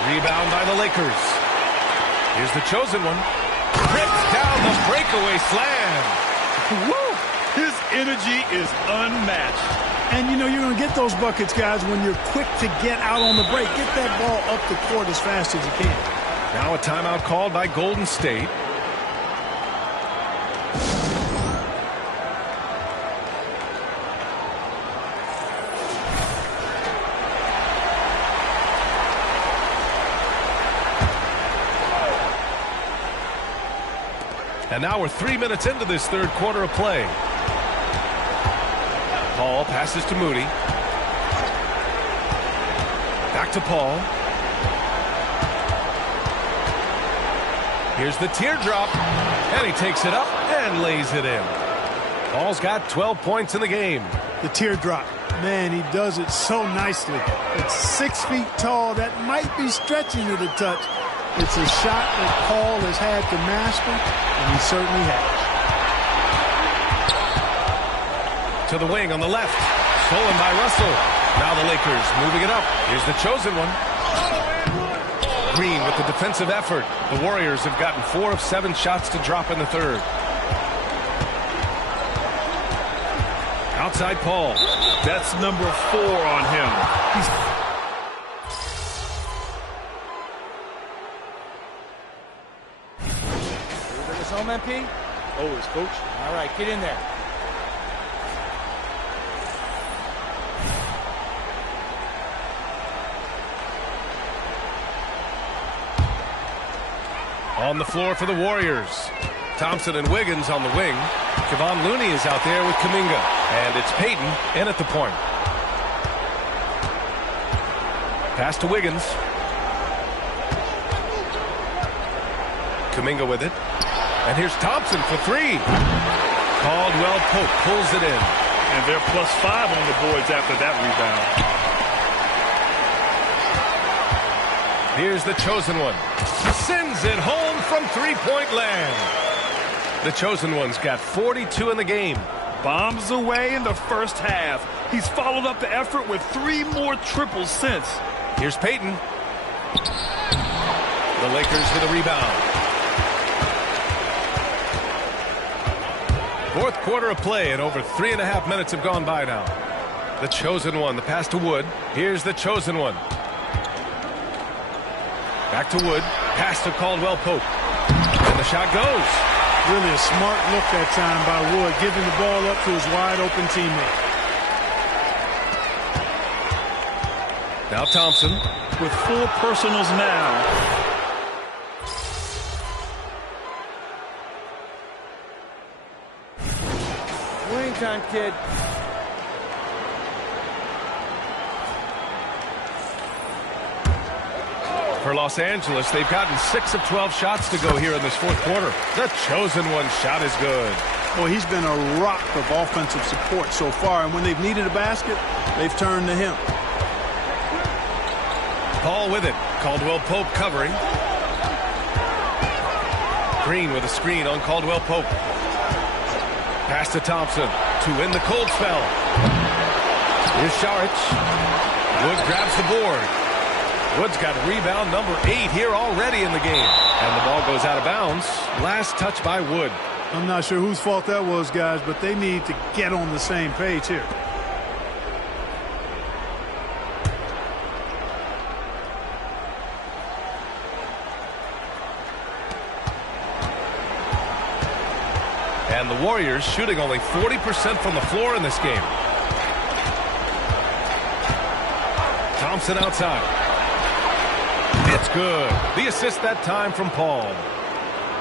Rebound by the Lakers. Here's the chosen one. Ripped down the breakaway slam. Woo! His energy is unmatched. And, you know, you're going to get those buckets, guys, when you're quick to get out on the break. Get that ball up the court as fast as you can. Now a timeout called by Golden State. And now we're 3 minutes into this third quarter of play. Paul passes to Moody. Back to Paul. Here's the teardrop. And he takes it up and lays it in. Paul's got 12 points in the game. The teardrop. Man, he does it so nicely. It's 6 feet tall. That might be stretching it a touch. It's a shot that Paul has had to master, and he certainly has. To the wing on the left. Stolen by Russell. Now the Lakers moving it up. Here's the chosen one. Green with the defensive effort. The Warriors have gotten 4 of 7 shots to drop in the third. Outside Paul. That's number 4 on him. Bring us home, MP? Always, Coach. All right, get in there. On the floor for the Warriors. Thompson and Wiggins on the wing. Kevon Looney is out there with Kuminga. And it's Payton in at the point. Pass to Wiggins. Kuminga with it. And here's Thompson for 3. Caldwell Pope pulls it in. And they're +5 on the boards after that rebound. Here's the chosen one. Sends it home from three-point land. The chosen one's got 42 in the game. Bombs away in the first half. He's followed up the effort with 3 more triples since. Here's Payton. The Lakers with a rebound. Fourth quarter of play, and over 3.5 minutes have gone by now. The chosen one, the pass to Wood. Here's the chosen one. Back to Wood. Pass to Caldwell Pope. And the shot goes. Really a smart look that time by Wood, giving the ball up to his wide-open teammate. Now Thompson. With 4 personals now. Winning time, kid. For Los Angeles, they've gotten 6 of 12 shots to go here in this fourth quarter. The chosen one shot is good. Well, he's been a rock of offensive support so far, and when they've needed a basket, they've turned to him. Paul with it. Caldwell Pope covering. Green with a screen on Caldwell Pope. Pass to Thompson to win the cold spell. Here's Saric. Wood grabs the board. Wood's got rebound number 8 here already in the game. And the ball goes out of bounds. Last touch by Wood. I'm not sure whose fault that was, guys, but they need to get on the same page here. And the Warriors shooting only 40% from the floor in this game. Thompson outside. It's good. The assist that time from Paul.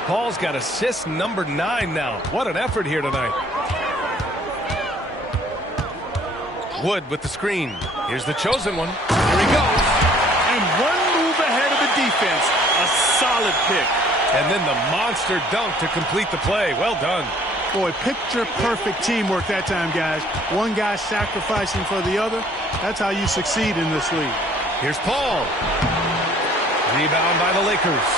Paul's got assist number 9 now. What an effort here tonight. Wood with the screen. Here's the chosen one. Here he goes. And one move ahead of the defense. A solid pick. And then the monster dunk to complete the play. Well done. Boy, picture-perfect teamwork that time, guys. One guy sacrificing for the other. That's how you succeed in this league. Here's Paul. Rebound by the Lakers.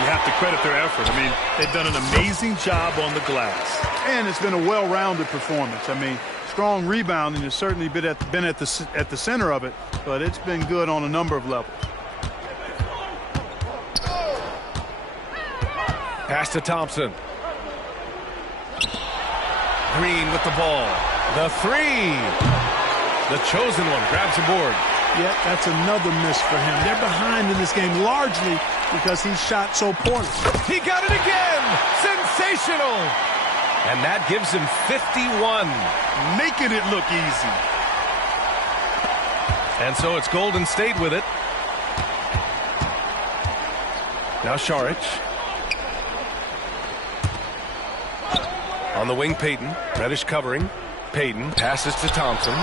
You have to credit their effort. I mean, they've done an amazing job on the glass. And it's been a well-rounded performance. I mean, strong rebounding has certainly been at the center of it, but it's been good on a number of levels. Pass to Thompson. Green with the ball. The 3. The chosen one grabs the board. Yeah, that's another miss for him. They're behind in this game largely because he shot so poorly. He got it again. Sensational. And that gives him 51. Making it look easy. And so it's Golden State with it. Now Saric. On the wing, Payton. Reddish covering. Payton passes to Thompson.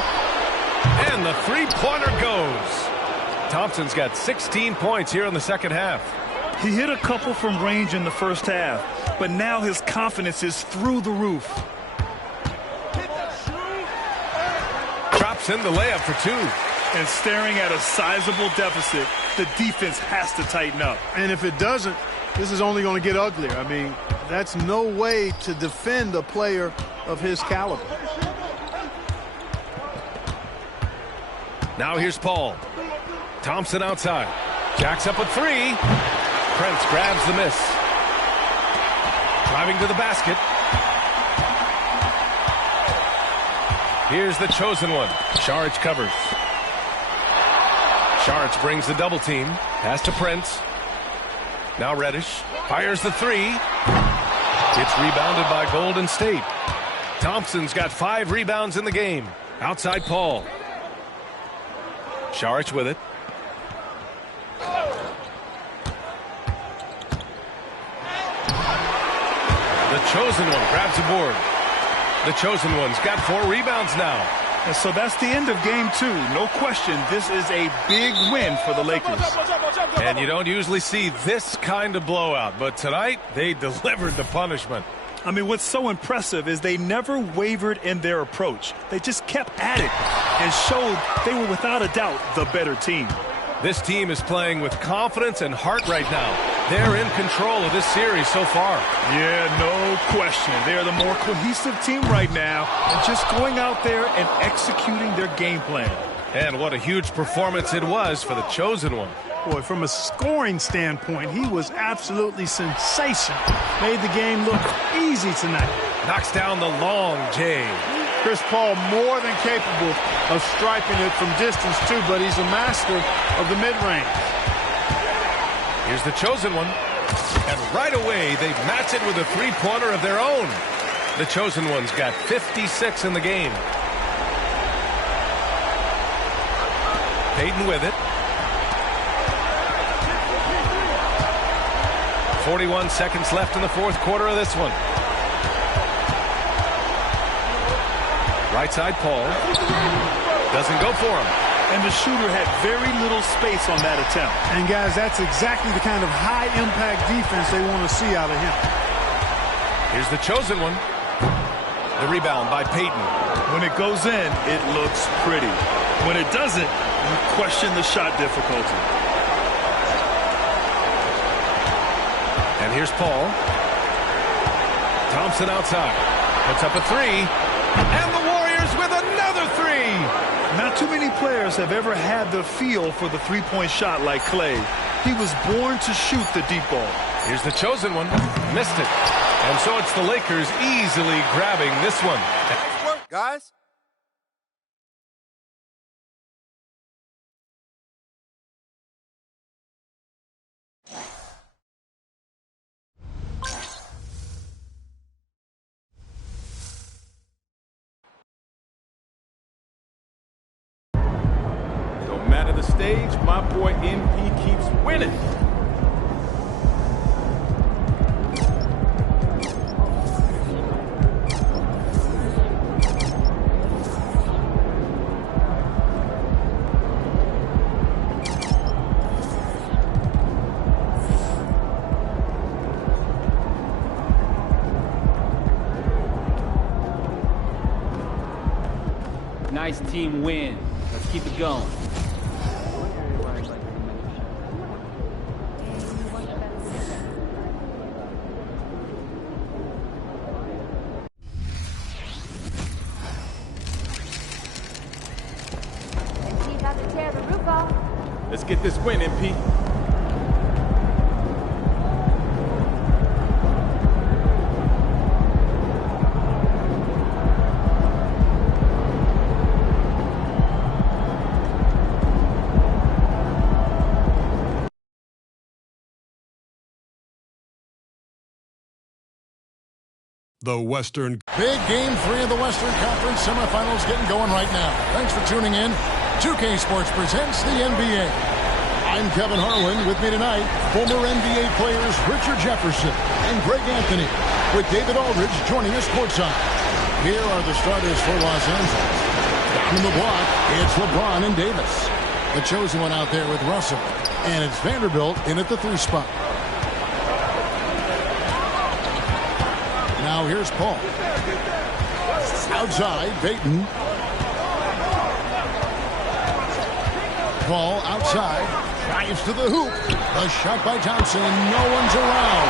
And the three-pointer goes. Thompson's got 16 points here in the second half. He hit a couple from range in the first half, but now his confidence is through the roof. Drops in the layup for 2. And staring at a sizable deficit, the defense has to tighten up. And if it doesn't, this is only going to get uglier. I mean, that's no way to defend a player of his caliber. Now here's Paul. Thompson outside. Jacks up a 3. Prince grabs the miss. Driving to the basket. Here's the chosen one. Saric covers. Saric brings the double team. Pass to Prince. Now Reddish fires the 3. It's rebounded by Golden State. Thompson's got 5 rebounds in the game. Outside Paul. Saric with it. The chosen one grabs the board. The chosen one's got 4 rebounds now. And so that's the end of game 2. No question, this is a big win for the Lakers. And you don't usually see this kind of blowout, but tonight they delivered the punishment. I mean, what's so impressive is they never wavered in their approach. They just kept at it and showed they were without a doubt the better team. This team is playing with confidence and heart right now. They're in control of this series so far. Yeah, no question. They're the more cohesive team right now and just going out there and executing their game plan. And what a huge performance it was for the chosen one. Boy, from a scoring standpoint, he was absolutely sensational. Made the game look easy tonight. Knocks down the long J. Chris Paul more than capable of striping it from distance too, but he's a master of the mid-range. Here's the chosen one. And right away, they match it with a three-pointer of their own. The chosen one's got 56 in the game. Payton with it. 41 seconds left in the fourth quarter of this one. Right side, Paul. Doesn't go for him. And the shooter had very little space on that attempt. And, guys, that's exactly the kind of high-impact defense they want to see out of him. Here's the chosen one. The rebound by Payton. When it goes in, it looks pretty. When it doesn't, you question the shot difficulty. And here's Paul. Thompson outside. Puts up a 3. And the Warriors with another 3. Not Not too many players have ever had the feel for the three-point shot like Klay. He was born to shoot the deep ball. Here's the chosen one. Missed it. And so it's the Lakers easily grabbing this one. Nice work, guys. No matter the stage, my boy MP keeps winning. Nice team win. Let's keep it going. MP's about to tear the roof off. Let's get this win, MP. The Western. Big game 3 of the Western Conference semifinals getting going right now. Thanks for tuning in. 2K Sports presents the NBA. I'm Kevin Harlan. With me tonight, former NBA players Richard Jefferson and Greg Anthony, with David Aldridge joining us courtside. Here are the starters for Los Angeles. Down in the block, it's LeBron and Davis. The chosen one out there with Russell. And it's Vanderbilt in at the 3 spot. Now here's Paul. Outside, Payton. Paul outside, drives to the hoop. A shot by Thompson, no one's around.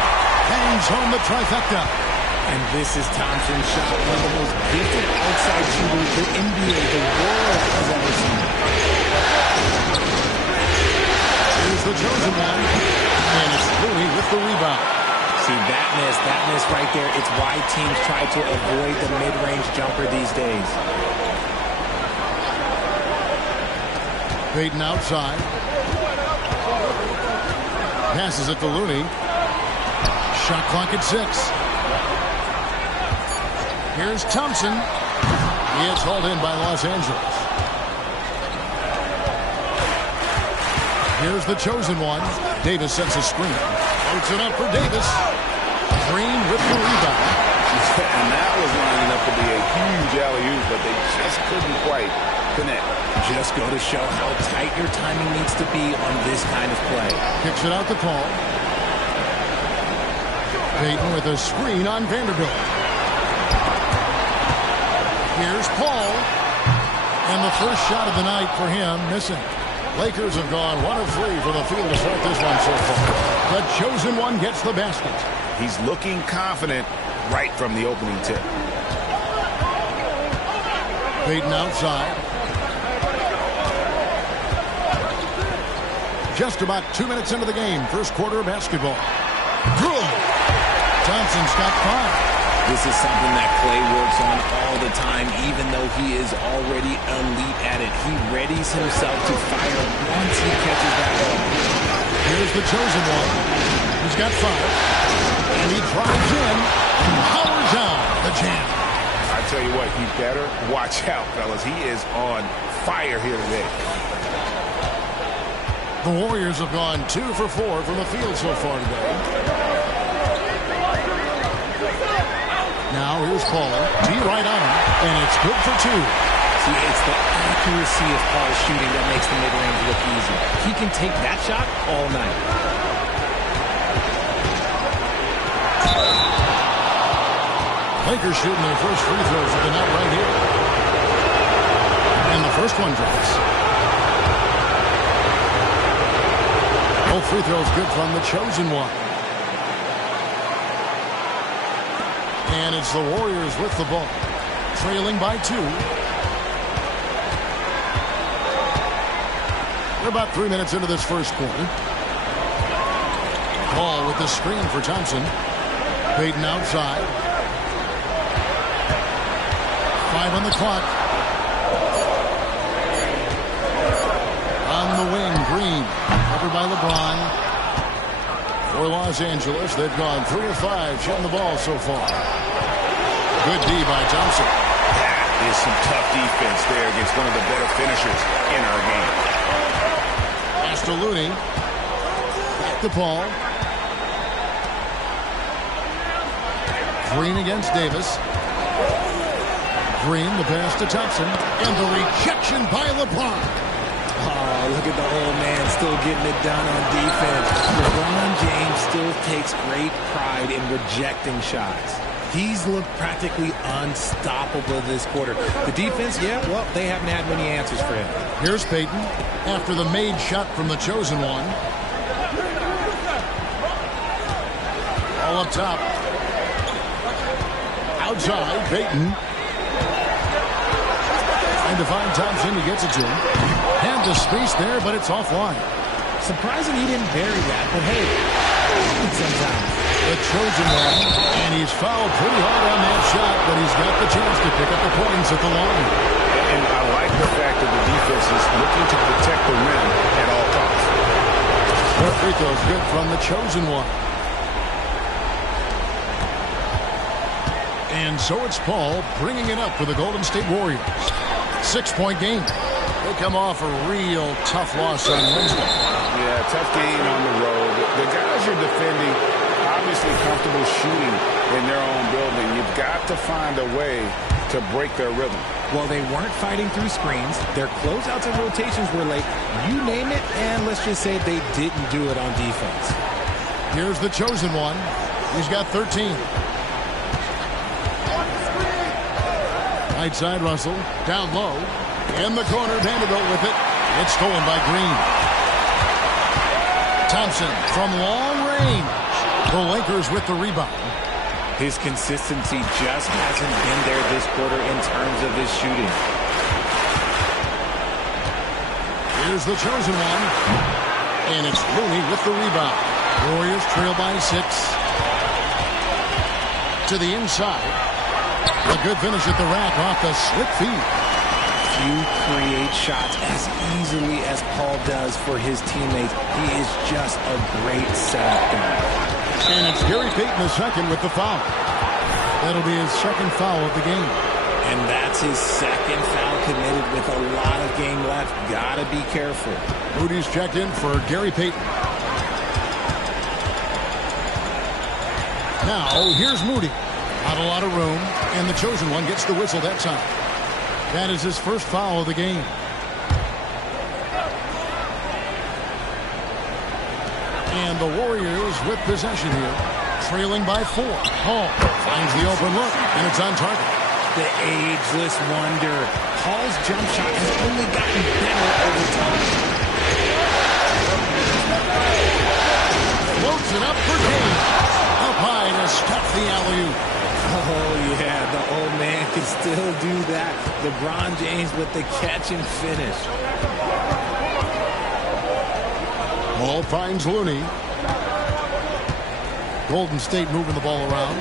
Hangs home the trifecta. And this is Thompson's shot, one of the most gifted outside shooters the NBA, the world has ever seen. Here's the chosen one. And it's Looney with the rebound. See, that miss right there, it's why teams try to avoid the mid-range jumper these days. Payton outside. Passes it to Looney. Shot clock at 6. Here's Thompson. He is hauled in by Los Angeles. Here's the chosen one. Davis sets a screen. Puts it up for Davis. Green with the rebound. And that was lining up to be a huge alley-oop, but they just couldn't quite connect. Just go to show how tight your timing needs to be on this kind of play. Kicks it out to Paul. Payton with a screen on Vanderbilt. Here's Paul. And the first shot of the night for him, missing. Lakers have gone 1 of 3 for the field to start this one so far. The chosen one gets the basket. He's looking confident right from the opening tip. Payton outside. Just about 2 minutes into the game. First quarter of basketball. Good. Thompson's got 5. This is something that Klay works on all the time, even though he is already elite at it. He readies himself to fire once he catches that ball. Here's the chosen one. He's got 5. And he drives in and powers down the jam. I tell you what, he better watch out, fellas. He is on fire here today. The Warriors have gone 2 for 4 from the field so far today. Now here's Paul. T right on him, and it's good for 2. See, it's the accuracy of Paul's shooting that makes the mid-range look easy. He can take that shot all night. Lakers shooting their first free throws of the night right here. And the first one drops. Both free throws good from the chosen one. And it's the Warriors with the ball, trailing by 2. We're about 3 minutes into this first quarter. Ball with the screen for Thompson. Payton outside. 5 on the clock. On the wing, Green. Covered by LeBron. For Los Angeles, they've gone 3 of 5 shooting the ball so far. Good D by Thompson. That is some tough defense there against one of the better finishers in our game. Pass to Looney. Back to Paul. Green against Davis. Green, the pass to Thompson. And the rejection by LeBron. Oh, look at the old man still getting it done on defense. LeBron James still takes great pride in rejecting shots. He's looked practically unstoppable this quarter. The defense, yeah, well, they haven't had many answers for him. Here's Payton after the made shot from the chosen one. All up top. Outside, Payton. Trying to find Thompson. He gets it to him. Had the space there, but it's offline. Surprising he didn't bury that, but hey, sometimes. The chosen one, and he's fouled pretty hard on that shot, but he's got the chance to pick up the points at the line. And I like the fact that the defense is looking to protect the rim at all costs. Both free throws good from the chosen one. And so it's Paul bringing it up for the Golden State Warriors. 6-point game. They come off a real tough loss on Wednesday. Yeah, tough game on the road. The guys you're defending, obviously comfortable shooting in their own building. You've got to find a way to break their rhythm. Well, they weren't fighting through screens. Their closeouts and rotations were late. You name it, and let's just say they didn't do it on defense. Here's the chosen one. He's got 13. Right side, Russell. Down low. In the corner, Vanderbilt with it. It's stolen by Green. Thompson from long range. The Lakers with the rebound. His consistency just hasn't been there this quarter in terms of his shooting. Here's the chosen one. And it's Looney with the rebound. Warriors trail by 6. To the inside. A good finish at the rack off the slick feed. Few create shots as easily as Paul does for his teammates. He is just a great setup guy. And it's Gary Payton the second with the foul. That'll be his second foul of the game. And that's his second foul committed with a lot of game left. Gotta be careful. Moody's checked in for Gary Payton. Now, here's Moody. Not a lot of room, and the chosen one gets the whistle that time. That is his first foul of the game. And the Warriors with possession here, trailing by 4. Hall finds the open look, and it's on target. The ageless wonder. Hall's jump shot has only gotten better over time. Floats it up for James. Up high to stuff the alley-oop. Oh, yeah, the old man can still do that. LeBron James with the catch and finish. Ball finds Looney. Golden State moving the ball around.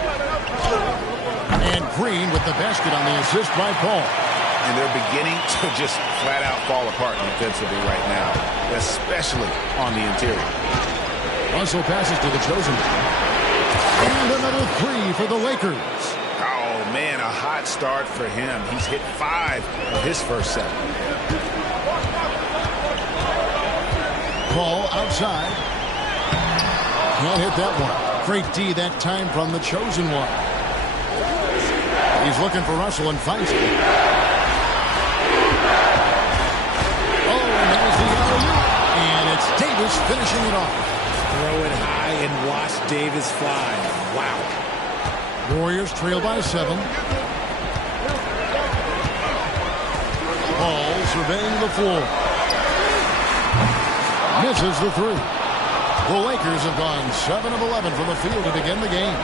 And Green with the basket on the assist by Paul. And they're beginning to just flat out fall apart defensively right now, especially on the interior. Russell passes to the chosen one. And another 3 for the Lakers. Oh, man, a hot start for him. He's hit 5 of his first 7. Paul outside. Can't hit that one. Great D that time from the chosen one. He's looking for Russell and finds it. Oh, and there's the alley-oop. And it's Davis finishing it off. Throw it high and watch Davis fly. Wow. Warriors trail by 7. Paul surveying the floor. Misses the 3. The Lakers have gone 7 of 11 from the field to begin the game.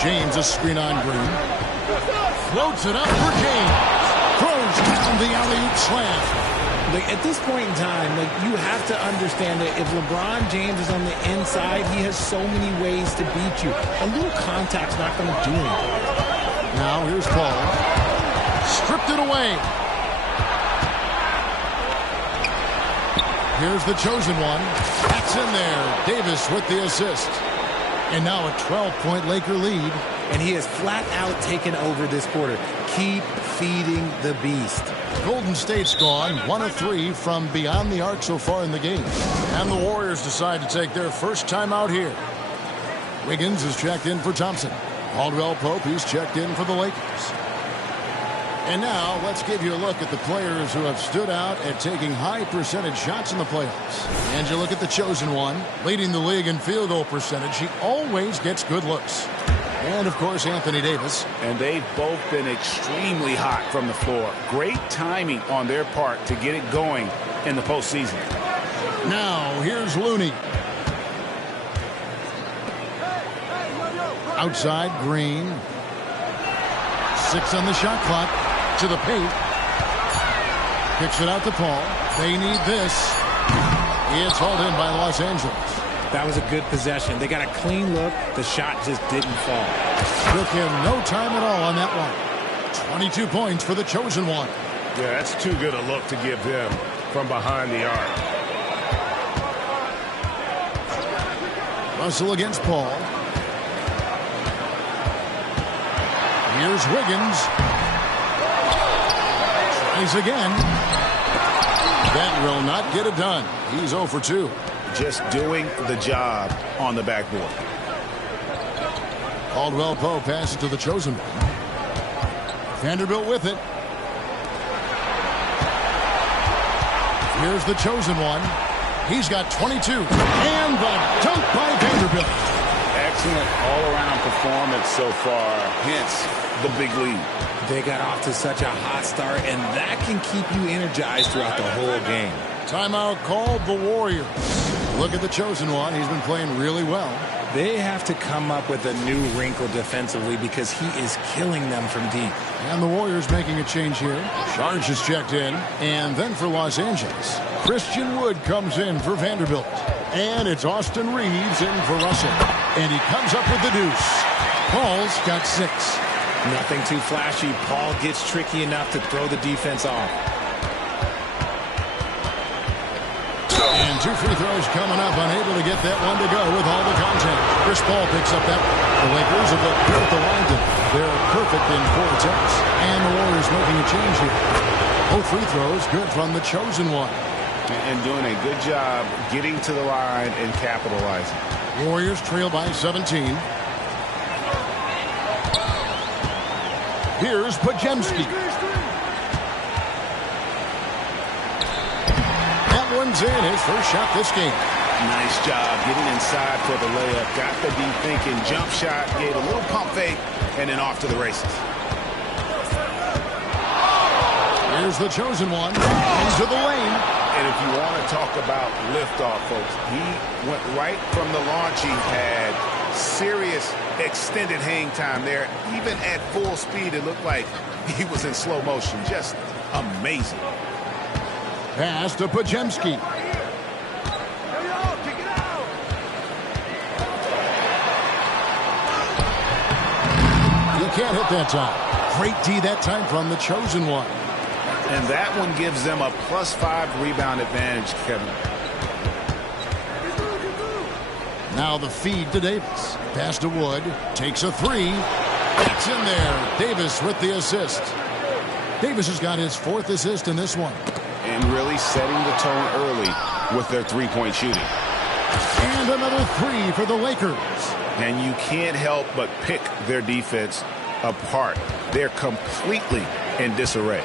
James a screen on Green. Floats it up for James. Throws down the alley-oop slam. Like, at this point in time, like, you have to understand that if LeBron James is on the inside, he has so many ways to beat you. A little contact's not going to do anything. Now here's Paul. Stripped it away. Here's the chosen one. That's in there. Davis with the assist. And now a 12-point Laker lead. And he has flat out taken over this quarter. Keep feeding the beast. Golden State's gone 1 of 3 from beyond the arc so far in the game. And the Warriors decide to take their first time out here. Wiggins is checked in for Thompson. Caldwell Pope, he's checked in for the Lakers. And now let's give you a look at the players who have stood out at taking high percentage shots in the playoffs. And you look at the chosen one, leading the league in field goal percentage. He always gets good looks. And, of course, Anthony Davis. And they've both been extremely hot from the floor. Great timing on their part to get it going in the postseason. Now, here's Looney. Outside, Green. 6 on the shot clock. To the paint. Kicks it out to Paul. They need this. It's hauled in by Los Angeles. That was a good possession. They got a clean look. The shot just didn't fall. Took him no time at all on that one. 22 points for the chosen one. Yeah, that's too good a look to give them from behind the arc. Russell against Paul. Here's Wiggins. Tries again. That will not get it done. He's 0 for 2. Just doing the job on the backboard. Caldwell Pope passes to the chosen one. Vanderbilt with it. Here's the chosen one. He's got 22. And the dunk by Vanderbilt. Excellent all-around performance so far. Hence the big lead. They got off to such a hot start, and that can keep you energized throughout the whole game. Timeout called the Warriors. Look at the chosen one. He's been playing really well. They have to come up with a new wrinkle defensively because he is killing them from deep. And the Warriors making a change here. Sarge is checked in. And then for Los Angeles, Christian Wood comes in for Vanderbilt. And it's Austin Reeves in for Russell. And he comes up with the deuce. Paul's got 6. Nothing too flashy. Paul gets tricky enough to throw the defense off. And 2 free throws coming up, unable to get that one to go with all the contact. Chris Paul picks up that one. The Lakers have looked good at the line. They're perfect in 4 attempts. And the Warriors making a change here. Both free throws good from the chosen one. And doing a good job getting to the line and capitalizing. Warriors trail by 17. Here's Pajemski. One's in his first shot this game. Nice job getting inside for the layup. Got the deep thinking jump shot, gave a little pump fake, and then off to the races. Here's the chosen one into the lane. And if you want to talk about liftoff, folks, he went right from the launching pad. Serious extended hang time there. Even at full speed, it looked like he was in slow motion. Just amazing. Pass to Pajemski. He can't hit that time. Great D that time from the chosen one. And that one gives them a +5 rebound advantage, Kevin. Now the feed to Davis. Pass to Wood. Takes a 3. It's in there. Davis with the assist. Davis has got his 4th assist in this one. And really setting the tone early with their three-point shooting. And another 3 for the Lakers. And you can't help but pick their defense apart. They're completely in disarray.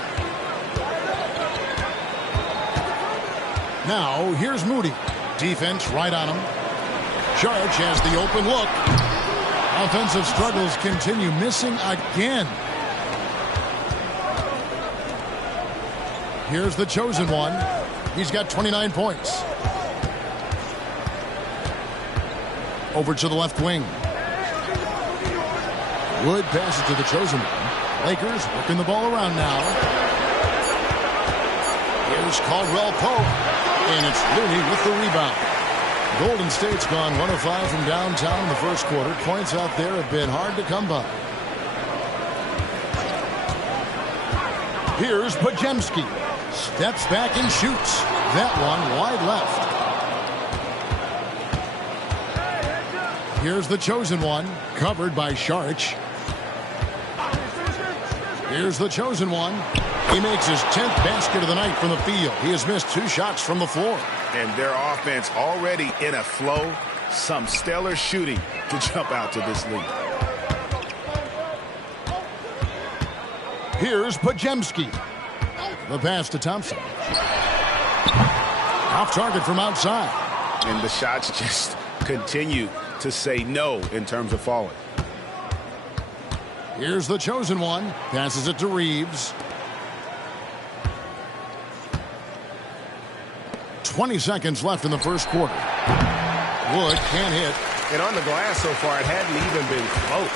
Now, here's Moody. Defense right on him. Charge has the open look. Offensive struggles continue, missing again. Here's the chosen one. He's got 29 points. Over to the left wing. Wood passes to the chosen one. Lakers working the ball around now. Here's Caldwell Pope, and it's Looney with the rebound. Golden State's gone 1 of 5 from downtown in the first quarter. Points out there have been hard to come by. Here's Pajemski. Steps back and shoots. That one wide left. Here's the chosen one, covered by Saric. Here's the chosen one. He makes his 10th basket of the night from the field. He has missed 2 shots from the floor. And their offense already in a flow. Some stellar shooting to jump out to this lead. Here's Pajemski. The pass to Thompson. Off target from outside. And the shots just continue to say no in terms of falling. Here's the chosen one. Passes it to Reeves. 20 seconds left in the first quarter. Wood can't hit. And on the glass so far, it hadn't even been close.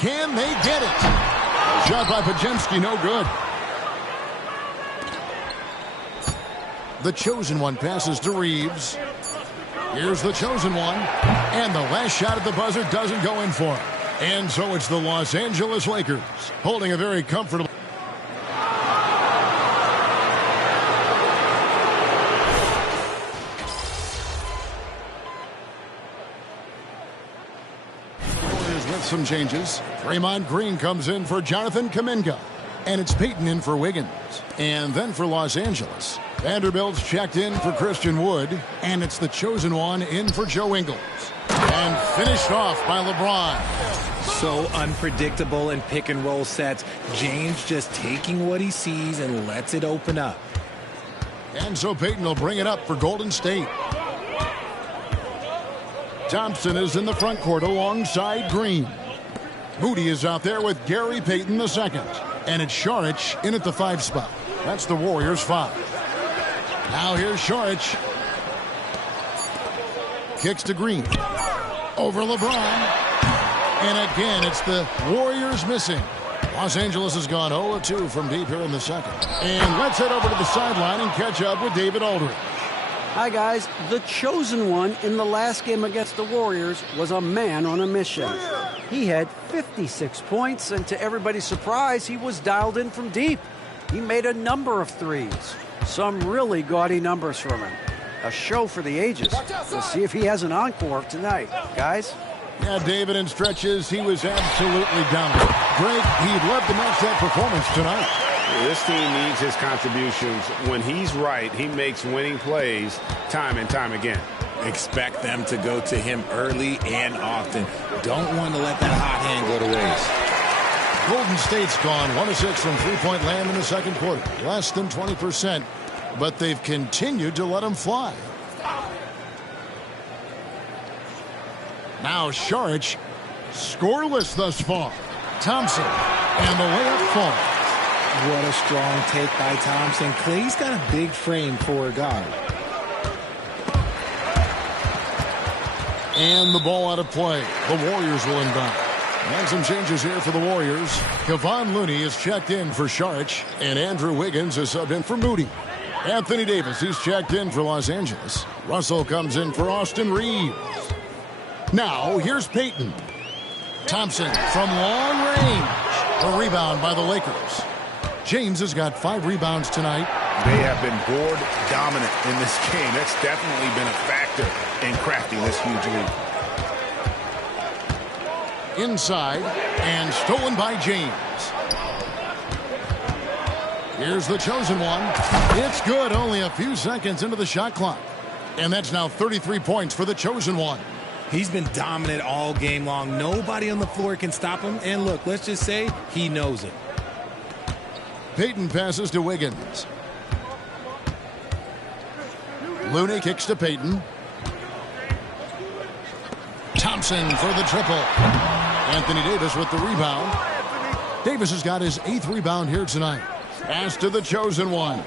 Can they get it? Shot by Pajemski, no good. The chosen one passes to Reeves. Here's the chosen one. And the last shot at the buzzer doesn't go in for him. And so it's the Los Angeles Lakers holding a very comfortable. Warriors with some changes. Draymond Green comes in for Jonathan Kuminga. And it's Payton in for Wiggins. And then for Los Angeles, Vanderbilt's checked in for Christian Wood. And it's the chosen one in for Joe Ingles. And finished off by LeBron. So unpredictable in pick and roll sets. James just taking what he sees and lets it open up. And so Payton will bring it up for Golden State. Thompson is in the front court alongside Green. Moody is out there with Gary Payton II. And it's Saric in at the 5 spot. That's the Warriors' 5. Now here's Saric. Kicks to Green. Over LeBron. And again, it's the Warriors missing. Los Angeles has gone 0-2 from deep here in the second. And let's head over to the sideline and catch up with David Aldridge. Hi, guys. The chosen one in the last game against the Warriors was a man on a mission. He had 56 points, and to everybody's surprise, he was dialed in from deep. He made a number of threes. Some really gaudy numbers from him. A show for the ages. We'll see if he has an encore tonight. Guys? Yeah, David, in stretches, he was absolutely dominant. Greg, he'd love to match that performance tonight. This team needs his contributions. When he's right, he makes winning plays time and time again. Expect them to go to him early and often. Don't want to let that hot hand go to waste. Golden State's gone 1 of 6 from three-point land in the second quarter. Less than 20%, but they've continued to let them fly. Now Saric, scoreless thus far. Thompson, and the layup falls. What a strong take by Thompson. Clay's got a big frame for a guard. And the ball out of play. The Warriors will inbound. And some changes here for the Warriors. Kevon Looney is checked in for Saric, and Andrew Wiggins is subbed in for Moody. Anthony Davis, he's checked in for Los Angeles. Russell comes in for Austin Reeves. Now, here's Payton. Thompson from long range. A rebound by the Lakers. James has got 5 rebounds tonight. They have been board dominant in this game. That's definitely been a factor in crafting this huge lead. Inside, and stolen by James. Here's the chosen one. It's good, only a few seconds into the shot clock. And that's now 33 points for the chosen one. He's been dominant all game long. Nobody on the floor can stop him. And look, let's just say he knows it. Payton passes to Wiggins. Looney kicks to Payton. Thompson for the triple. Anthony Davis with the rebound. Davis has got his 8th rebound here tonight. Pass to the chosen one.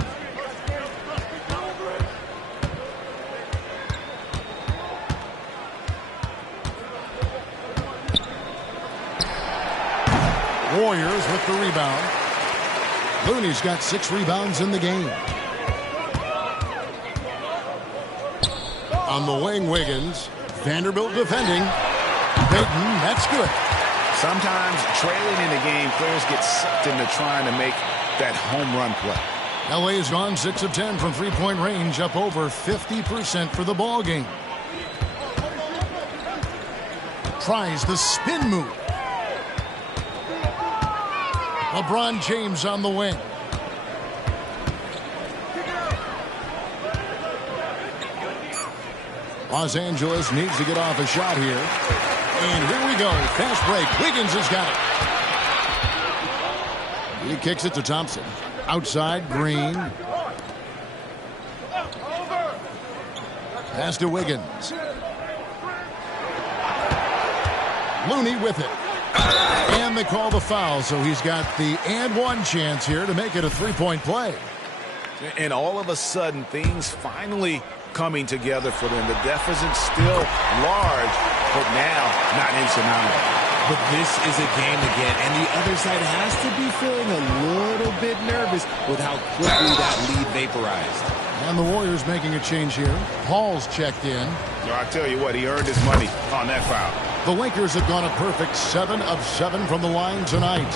Warriors with the rebound. Looney's got 6 rebounds in the game. On the wing, Wiggins. Vanderbilt defending. Payton, that's good. Sometimes trailing in the game, players get sucked into trying to make that home run play. LA has gone 6 of 10 from three-point range, up over 50% for the ball game. Tries the spin move. LeBron James on the wing. Los Angeles needs to get off a shot here. And here we go. Fast break. Wiggins has got it. He kicks it to Thompson. Outside, Green. Pass to Wiggins. Looney with it. And they call the foul, so he's got the and one chance here to make it a three-point play. And all of a sudden, things finally coming together for them. The deficit's still large, but now not insurmountable. But this is a game again, and the other side has to be feeling a little bit nervous with how quickly that lead vaporized. And the Warriors making a change here. Paul's checked in. I tell you what, he earned his money on that foul. The Lakers have gone a perfect 7 of 7 from the line tonight.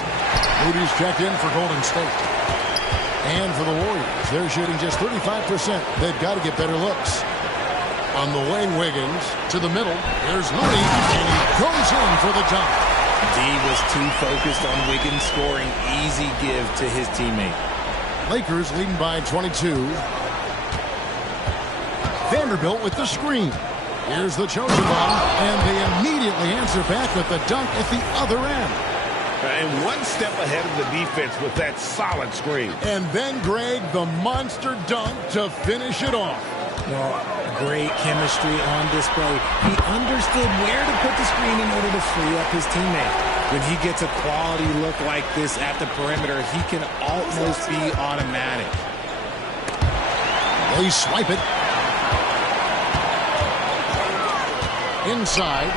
Moody's checked in for Golden State. And for the Warriors, they're shooting just 35%. They've got to get better looks. On the wing, Wiggins to the middle. Here's Looney, and he goes in for the dunk. D was too focused on Wiggins scoring. Easy give to his teammate. Lakers leading by 22. Vanderbilt with the screen. Here's the chosen one, and they immediately answer back with the dunk at the other end. And one step ahead of the defense with that solid screen. And then, Greg, the monster dunk to finish it off. Well, great chemistry on display. He understood where to put the screen in order to free up his teammate. When he gets a quality look like this at the perimeter, he can almost be automatic. They swipe it. Inside.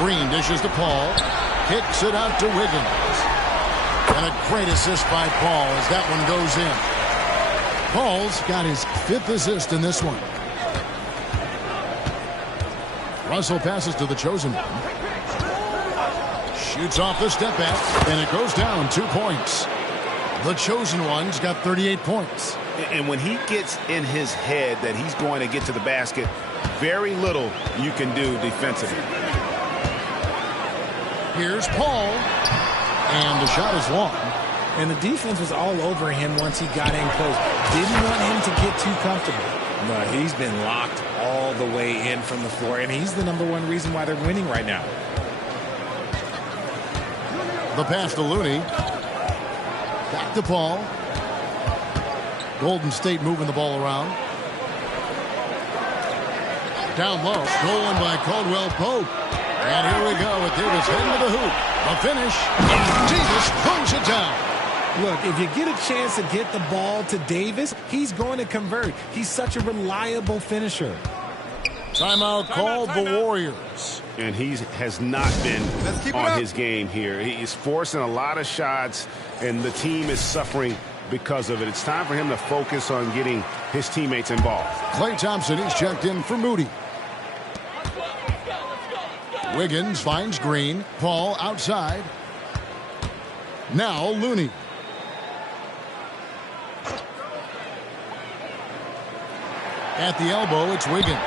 Green dishes to Paul. Kicks it out to Wiggins. And a great assist by Paul as that one goes in. Paul's got his 5th assist in this one. Russell passes to the chosen one. Shoots off the step back, and it goes down 2 points. The chosen one's got 38 points. And when he gets in his head that he's going to get to the basket, very little you can do defensively. Here's Paul, and the shot is long. And the defense was all over him once he got in close. Didn't want him to get too comfortable. But he's been locked all the way in from the floor, and he's the #1 reason why they're winning right now. The pass to Looney. Back to Paul. Golden State moving the ball around. Down low. Stolen by Caldwell Pope. And here we go with Davis heading to the hoop. The finish. Davis throws it down. Look, if you get a chance to get the ball to Davis, he's going to convert. He's such a reliable finisher. Timeout called the Warriors. And he has not been on his game here. He's forcing a lot of shots, and the team is suffering because of it. It's time for him to focus on getting his teammates involved. Klay Thompson is checked in for Moody. Wiggins finds Green. Paul outside. Now Looney. At the elbow, it's Wiggins.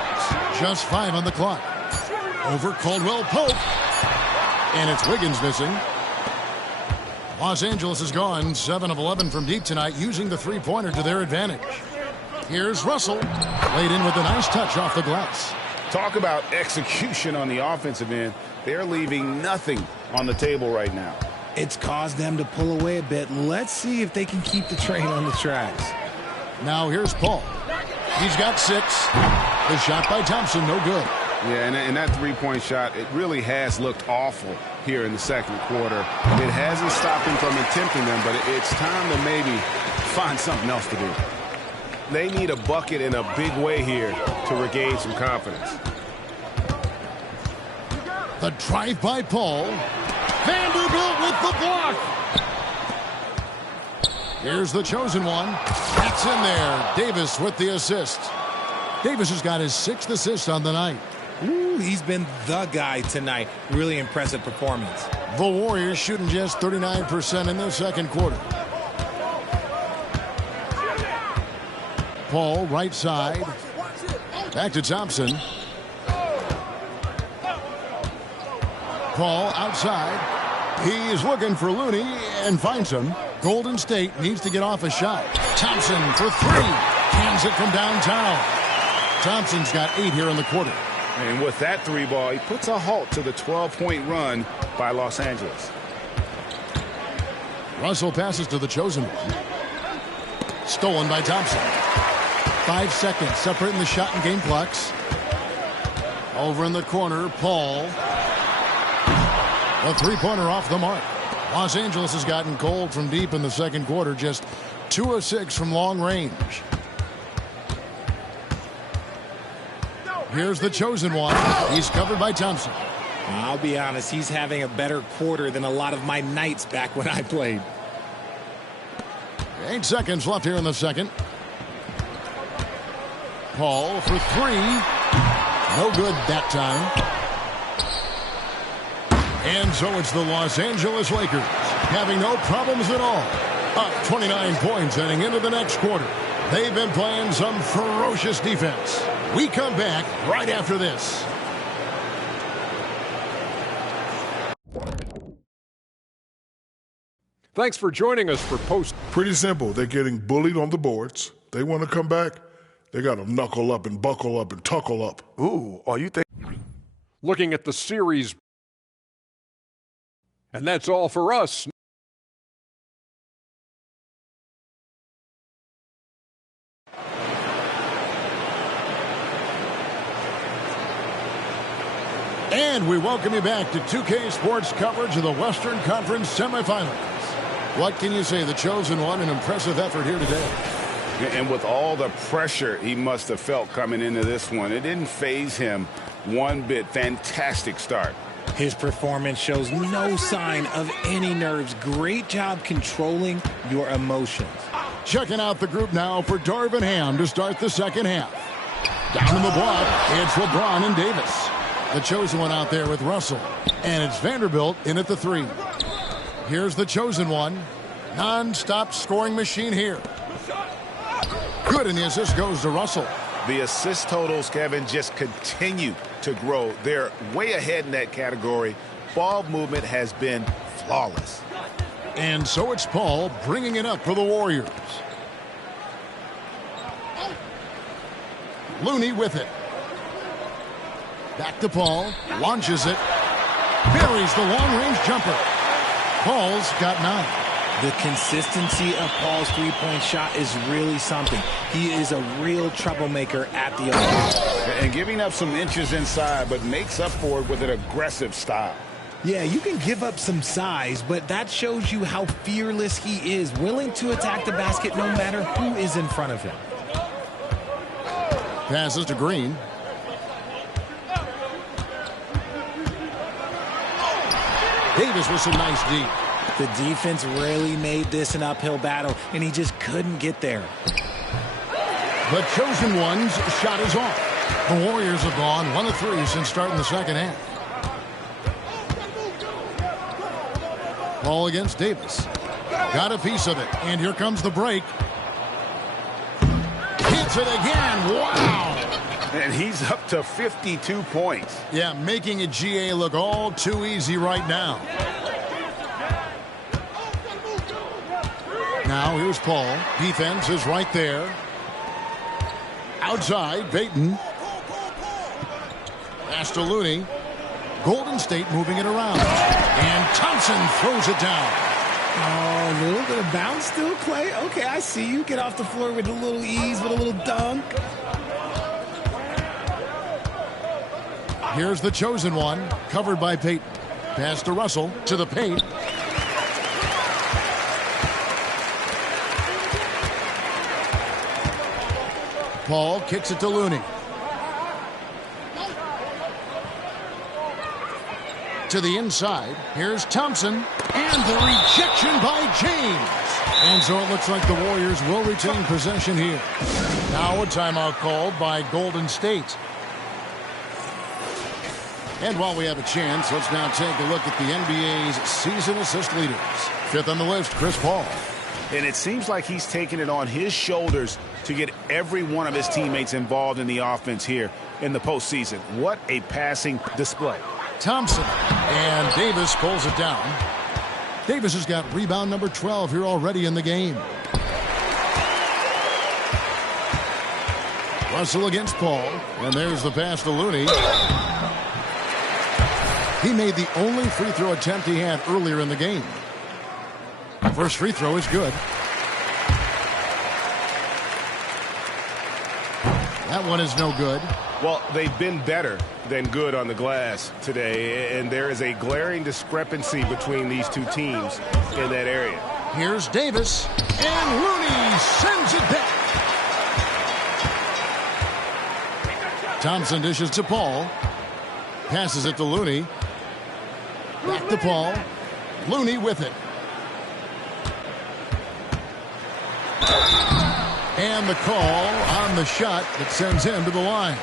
Just 5 on the clock. Over Caldwell Pope. And it's Wiggins missing. Los Angeles has gone 7 of 11 from deep tonight, using the three-pointer to their advantage. Here's Russell. Laid in with a nice touch off the glass. Talk about execution on the offensive end. They're leaving nothing on the table right now. It's caused them to pull away a bit. Let's see if they can keep the train on the tracks. Now here's Paul. He's got 6. The shot by Thompson, no good. Yeah, and that three-point shot, it really has looked awful here in the second quarter. It hasn't stopped him from attempting them, but it's time to maybe find something else to do. They need a bucket in a big way here to regain some confidence. The drive by Paul. Vanderbilt with the block. Here's the chosen one. That's in there. Davis with the assist. Davis has got his 6th assist on the night. Ooh, he's been the guy tonight. Really impressive performance. The Warriors shooting just 39% in the second quarter. Paul, right side. Back to Thompson. Paul outside. He's looking for Looney and finds him. Golden State needs to get off a shot. Thompson for 3. Cans it from downtown. Thompson's got 8 here in the quarter. And with that 3 ball, he puts a halt to the 12-point run by Los Angeles. Russell passes to the chosen one. Stolen by Thompson. 5 seconds separating the shot and game clocks. Over in the corner, Paul. A 3-pointer off the mark. Los Angeles has gotten cold from deep in the second quarter. Just 2 of 6 from long range. Here's the chosen one. He's covered by Thompson. I'll be honest, he's having a better quarter than a lot of my nights back when I played. 8 seconds left here in the second. Paul for 3. No good that time. And so it's the Los Angeles Lakers having no problems at all. Up 29 points heading into the next quarter. They've been playing some ferocious defense. We come back right after this. Thanks for joining us for Post. Pretty simple. They're getting bullied on the boards. They want to come back. They got to knuckle up and buckle up and tuckle up. Ooh, are you think? Looking at the series. And that's all for us. And we welcome you back to 2K Sports coverage of the Western Conference semifinals. What can you say? The chosen one, an impressive effort here today. And with all the pressure he must have felt coming into this one, it didn't faze him one bit. Fantastic start. His performance shows no sign of any nerves. Great job controlling your emotions. Checking out the group now for Darvin Ham to start the second half. Down in the block, it's LeBron and Davis. The chosen one out there with Russell. And it's Vanderbilt in at the 3. Here's the chosen one. Non-stop scoring machine here. Good, and the assist goes to Russell. The assist totals, Kevin, just continue to grow. They're way ahead in that category. Ball movement has been flawless. And so it's Paul bringing it up for the Warriors. Looney with it. Back to Paul. Launches it. Buries the long-range jumper. Paul's got 9. The consistency of Paul's three-point shot is really something. He is a real troublemaker at the other. And giving up some inches inside, but makes up for it with an aggressive style. Yeah, you can give up some size, but that shows you how fearless he is, willing to attack the basket no matter who is in front of him. Passes to Green. Davis with some nice deep. The defense really made this an uphill battle, and he just couldn't get there. The chosen one's shot is off. The Warriors have gone 1 of 3 since starting the second half. Ball against Davis. Got a piece of it, and here comes the break. Hits it again. Wow! And he's up to 52 points. Yeah, making a GA look all too easy right now. Now here's Paul. Defense is right there. Outside, Payton. Pass to Looney. Golden State moving it around. And Thompson throws it down. Oh, a little bit of bounce still, Clay. Okay, I see you. Get off the floor with a little ease, with a little dunk. Here's the chosen one, covered by Payton. Pass to Russell, to the paint. Paul kicks it to Looney. To the inside. Here's Thompson. And the rejection by James. And so it looks like the Warriors will retain possession here. Now a timeout called by Golden State. And while we have a chance, let's now take a look at the NBA's season assist leaders. Fifth on the list, Chris Paul. And it seems like he's taking it on his shoulders to get every one of his teammates involved in the offense here in the postseason. What a passing display. Thompson. And Davis pulls it down. Davis has got rebound number 12 here already in the game. Russell against Paul. And there's the pass to Looney. He made the only free throw attempt he had earlier in the game. First free throw is good. That one is no good. Well, they've been better than good on the glass today, and there is a glaring discrepancy between these two teams in that area. Here's Davis, and Looney sends it back. Thompson dishes to Paul. Passes it to Looney. Back to Paul. Looney with it. And the call on the shot that sends him to the line.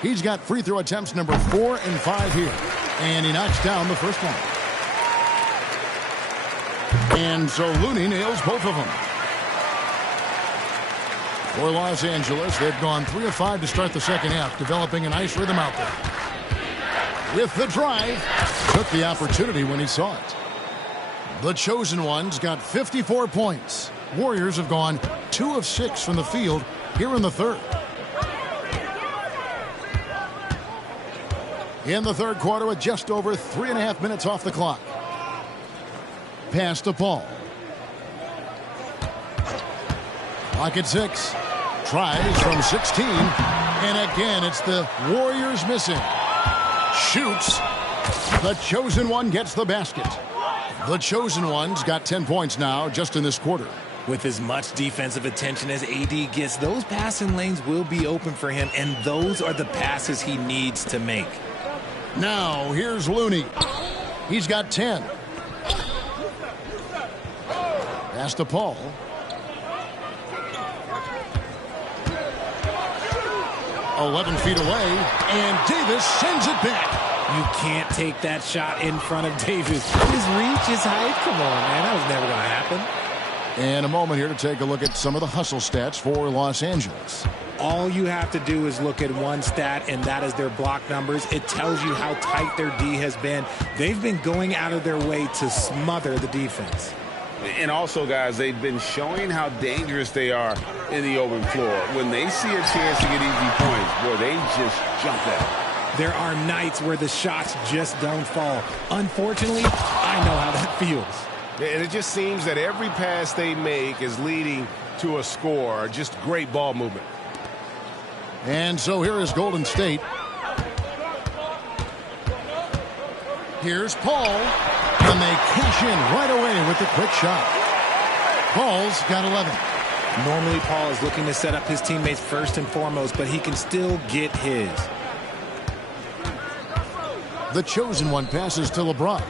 He's got free throw attempts number 4 and 5 here. And he knocks down the first one. And so Looney nails both of them. For Los Angeles, they've gone 3 of 5 to start the second half, developing a nice rhythm out there. With the drive, took the opportunity when he saw it. The chosen one's got 54 points. Warriors have gone 2 of 6 from the field here in the third. In the third quarter with just over 3.5 minutes off the clock. Pass to Paul. Clock at 6. Tries from 16. And again, it's the Warriors missing. Shoots. The chosen one gets the basket. The chosen one's got 10 points now just in this quarter. With as much defensive attention as AD gets, those passing lanes will be open for him, and those are the passes he needs to make. Now, here's Looney. He's got 10. Pass to Paul. "11 feet away, and Davis sends it back." You can't take that shot in front of Davis. His reach, his height, come on, man. That was never going to happen. And a moment here to take a look at some of the hustle stats for Los Angeles. All you have to do is look at one stat, and that is their block numbers. It tells you how tight their D has been. They've been going out of their way to smother the defense. And also, guys, they've been showing how dangerous they are in the open floor. When they see a chance to get easy points, boy, they just jump at it. There are nights where the shots just don't fall. Unfortunately, I know how that feels. And it just seems that every pass they make is leading to a score. Just great ball movement. And so here is Golden State. Here's Paul. And they cash in right away with the quick shot. Paul's got 11. Normally, Paul is looking to set up his teammates first and foremost, but he can still get his. The chosen one passes to LeBron.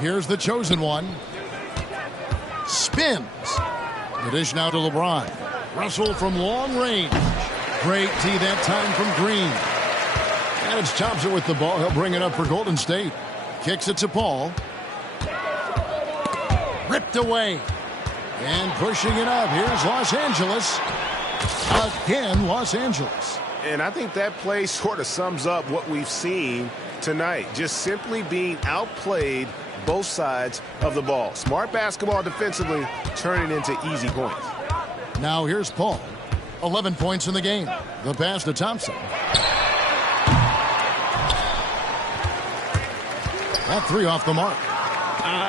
Here's the chosen one. Spins. The dish now to LeBron. Russell from long range. Great D that time from Green. And it's Thompson with the ball. He'll bring it up for Golden State. Kicks it to Paul. Ripped away. And pushing it up. Here's Los Angeles. Again, Los Angeles. And I think that play sort of sums up what we've seen tonight. Just simply being outplayed both sides of the ball. Smart basketball defensively, turning into easy points. Now here's Paul. 11 points in the game. The pass to Thompson. That 3 off the mark.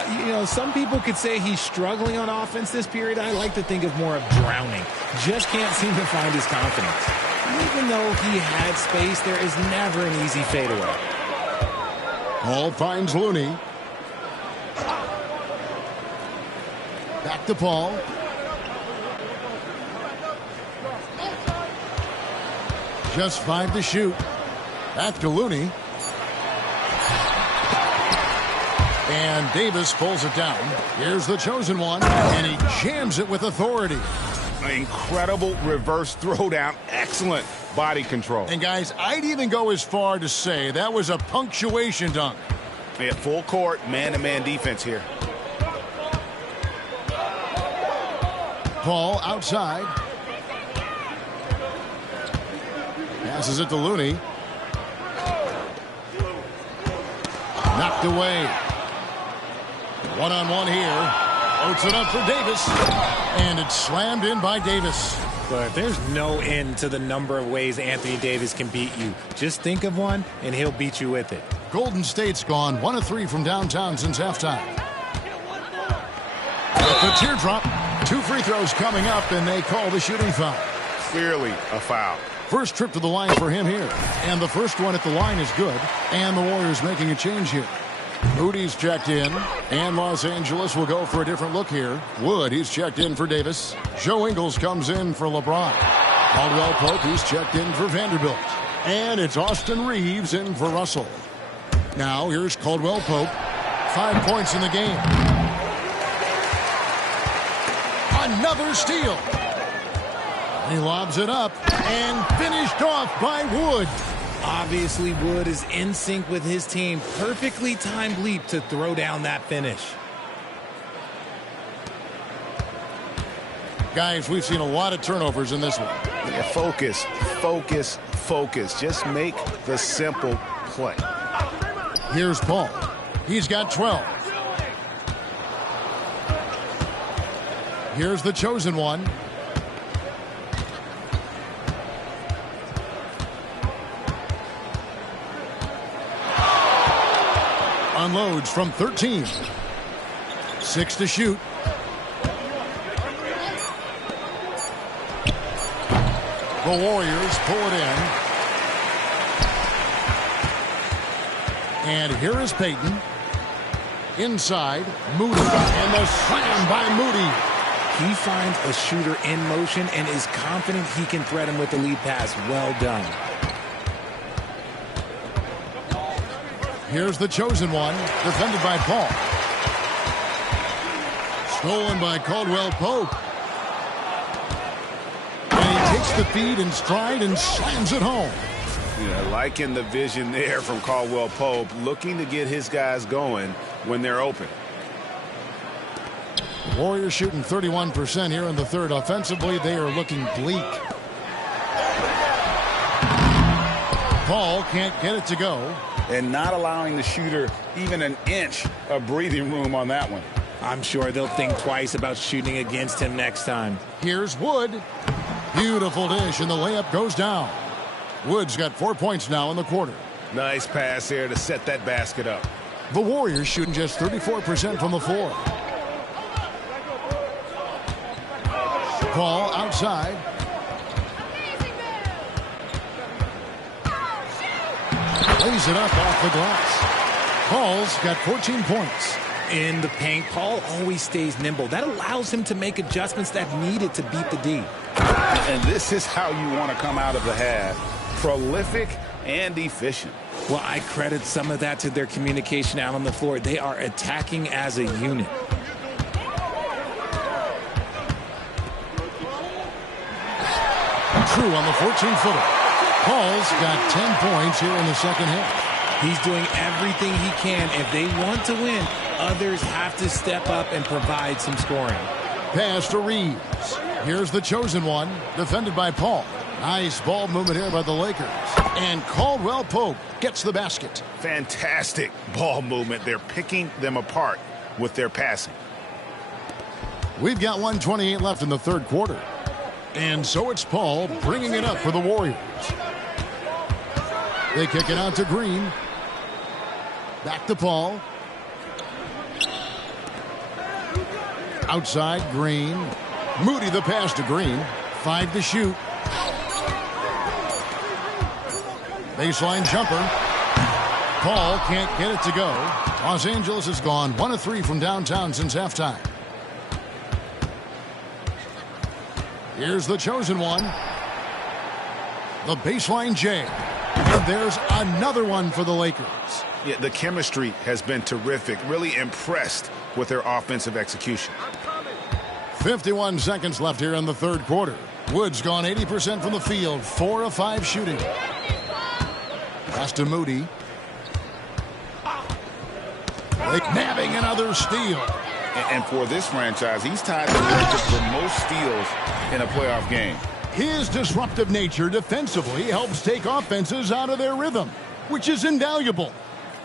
You know, some people could say he's struggling on offense this period. I like to think of more of drowning. Just can't seem to find his confidence. Even though he had space, there is never an easy fadeaway. Paul finds Looney. Back to Paul. Just 5 to shoot. Back to Looney. And Davis pulls it down. Here's the chosen one, and he jams it with authority. Incredible reverse throwdown. Excellent body control. And guys, I'd even go as far to say that was a punctuation dunk. Yeah, full court, man-to-man defense here. Paul outside. Passes it to Looney. Knocked away. One-on-one here. Oats it up for Davis. And it's slammed in by Davis. But there's no end to the number of ways Anthony Davis can beat you. Just think of one, and he'll beat you with it. Golden State's gone 1 of 3 from downtown since halftime. The teardrop. 2 free throws coming up, and they call the shooting foul. Clearly a foul. First trip to the line for him here. And the first one at the line is good. And the Warriors making a change here. Moody's checked in, and Los Angeles will go for a different look here. Wood, he's checked in for Davis. Joe Ingles comes in for LeBron. Caldwell Pope, he's checked in for Vanderbilt. And it's Austin Reeves in for Russell. Now here's Caldwell Pope. 5 points in the game. Another steal. He lobs it up and finished off by Wood. Obviously, Wood is in sync with his team. Perfectly timed leap to throw down that finish. Guys, we've seen a lot of turnovers in this one. Yeah, focus, focus, focus. Just make the simple play. Here's Paul. He's got 12. Here's the chosen one. Unloads from 13. 6 to shoot. The Warriors pull it in. And here is Payton. Inside, Moody. And the slam by Moody. He finds a shooter in motion and is confident he can thread him with the lead pass. Well done. Here's the chosen one, defended by Paul. Stolen by Caldwell Pope. And he takes the feed in stride and slams it home. Yeah, liking the vision there from Caldwell Pope, looking to get his guys going when they're open. Warriors shooting 31% here in the third. Offensively, they are looking bleak. Paul can't get it to go. And not allowing the shooter even an inch of breathing room on that one. I'm sure they'll think twice about shooting against him next time. Here's Wood. Beautiful dish, and the layup goes down. Wood's got 4 points now in the quarter. Nice pass there to set that basket up. The Warriors shooting just 34% from the floor. Paul outside. Lays it up off the glass. Paul's got 14 points. In the paint, Paul always stays nimble. That allows him to make adjustments that needed to beat the D. And this is how you want to come out of the half. Prolific and efficient. Well, I credit some of that to their communication out on the floor. They are attacking as a unit. True on the 14-footer. Paul's got 10 points here in the second half. He's doing everything he can. If they want to win, others have to step up and provide some scoring. Pass to Reeves. Here's the chosen one, defended by Paul. Nice ball movement here by the Lakers. And Caldwell Pope gets the basket. Fantastic ball movement. They're picking them apart with their passing. We've got 1:28 left in the third quarter. And so it's Paul bringing it up for the Warriors. They kick it out to Green. Back to Paul. Outside, Green. Moody the pass to Green. 5 to shoot. Baseline jumper. Paul can't get it to go. Los Angeles has gone 1 of 3 from downtown since halftime. Here's the chosen one. The baseline J. And there's another one for the Lakers. Yeah, the chemistry has been terrific. Really impressed with their offensive execution. 51 seconds left here in the third quarter. Woods gone 80% from the field, 4 of 5 shooting. Pass to Moody. Nabbing another steal. And for this franchise, he's tied the record for most steals in a playoff game. His disruptive nature defensively helps take offenses out of their rhythm, which is invaluable.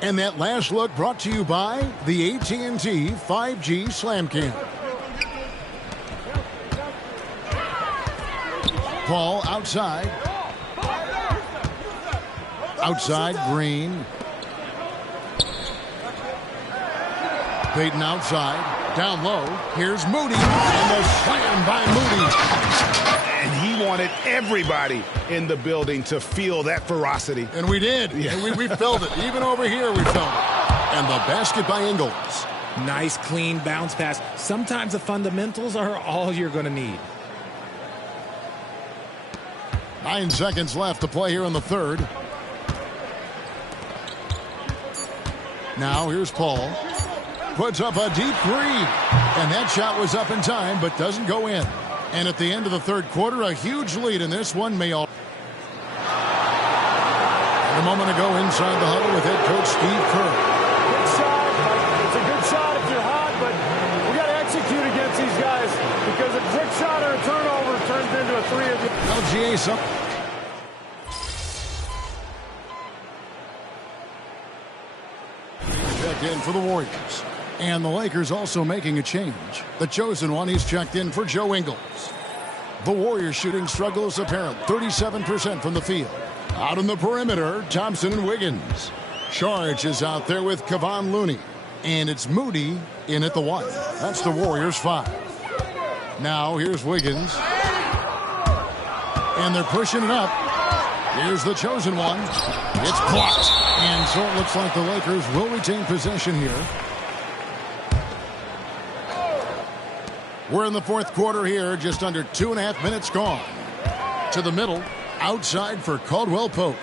And that last look brought to you by the AT&T 5G Slam Cam. Paul outside. Outside, Green. Payton outside. Down low. Here's Moody. And the slam by Moody. And he wanted everybody in the building to feel that ferocity. And we did. Yeah. And we felt it. Even over here, we felt it. And the basket by Ingles. Nice, clean bounce pass. Sometimes the fundamentals are all you're going to need. 9 seconds left to play here in the third. Now here's Paul. Puts up a deep three. And that shot was up in time, but doesn't go in. And at the end of the third quarter, a huge lead in this one may all. And a moment ago inside the huddle with head coach Steve Kerr. Good shot. It's a good shot if you're hot, but we got to execute against these guys because a quick shot or a turnover turns into a three. LGA some. Check in for the Warriors. And the Lakers also making a change. The chosen one, he's checked in for Joe Ingles. The Warriors shooting struggles apparent. 37% from the field. Out on the perimeter, Thompson and Wiggins. Charge is out there with Kevon Looney. And it's Moody in at the 1. That's the Warriors 5. Now here's Wiggins. And they're pushing it up. Here's the chosen one. It's blocked. And so it looks like the Lakers will retain possession here. We're in the fourth quarter here, just under 2.5 minutes gone. To the middle, outside for Caldwell Pope.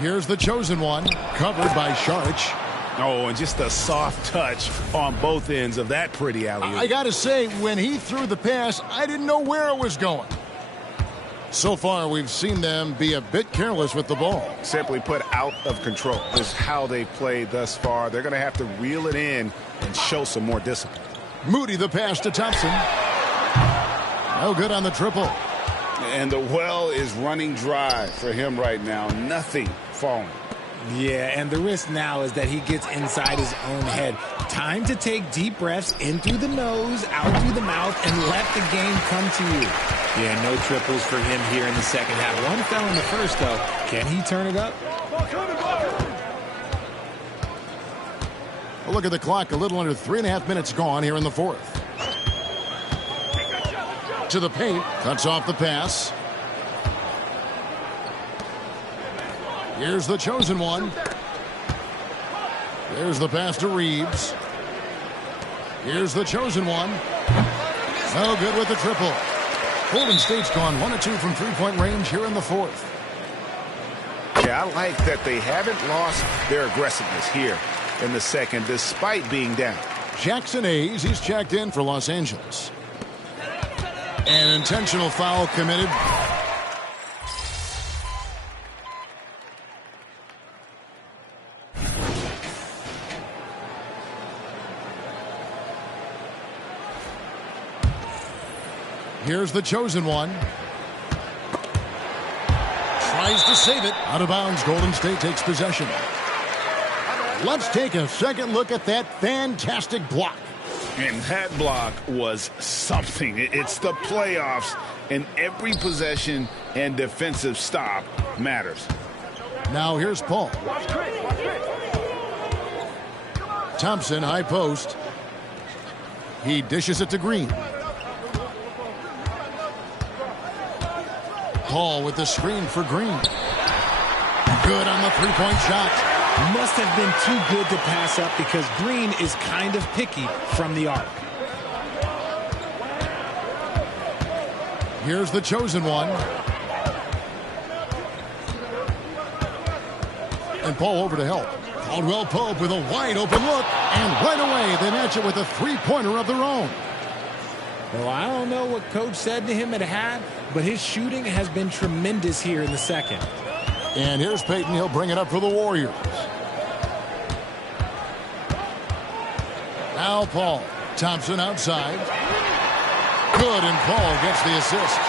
Here's the chosen one, covered by Sharch. Oh, and just a soft touch on both ends of that pretty alley-oop. I gotta say, when he threw the pass, I didn't know where it was going. So far, we've seen them be a bit careless with the ball. Simply put, out of control is how they've played thus far. They're going to have to reel it in and show some more discipline. Moody the pass to Thompson. No good on the triple. And the well is running dry for him right now. Nothing falling. Yeah, and the risk now is that he gets inside his own head. Time to take deep breaths in through the nose, out through the mouth, and let the game come to you. Yeah, no triples for him here in the second half. One fell in the first, though. Can he turn it up? A look at the clock. A little under 3.5 minutes gone here in the fourth. To the paint. Cuts off the pass. Here's the chosen one. There's the pass to Reeves. Here's the chosen one. No good with the triple. Golden State's gone 1 of 2 from three-point range here in the fourth. Yeah, I like that they haven't lost their aggressiveness here in the second, despite being down. Jackson Hayes, he's checked in for Los Angeles. An intentional foul committed. Here's the chosen one. Tries to save it. Out of bounds. Golden State takes possession. Let's take a second look at that fantastic block. And that block was something. It's the playoffs, and every possession and defensive stop matters. Now here's Paul. Thompson, high post. He dishes it to Green. Paul with the screen for Green. Good on the three-point shot. Must have been too good to pass up because Green is kind of picky from the arc. Here's the chosen one. And Paul over to help. Caldwell Pope with a wide open look. And right away, they match it with a three-pointer of their own. Well, I don't know what Coach said to him at half, but his shooting has been tremendous here in the second. And here's Payton. He'll bring it up for the Warriors. Now Paul. Thompson outside. Good, and Paul gets the assist.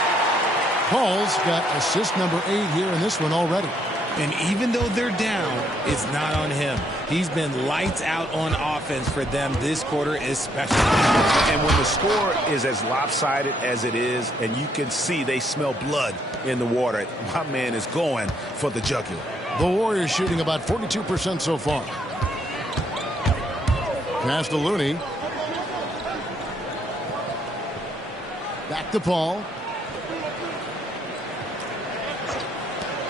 Paul's got assist number 8 here in this one already. And even though they're down, it's not on him. He's been lights out on offense for them this quarter especially. And when the score is as lopsided as it is, and you can see they smell blood in the water, my man is going for the jugular. The Warriors shooting about 42% so far. Pass to Looney. Back to Paul.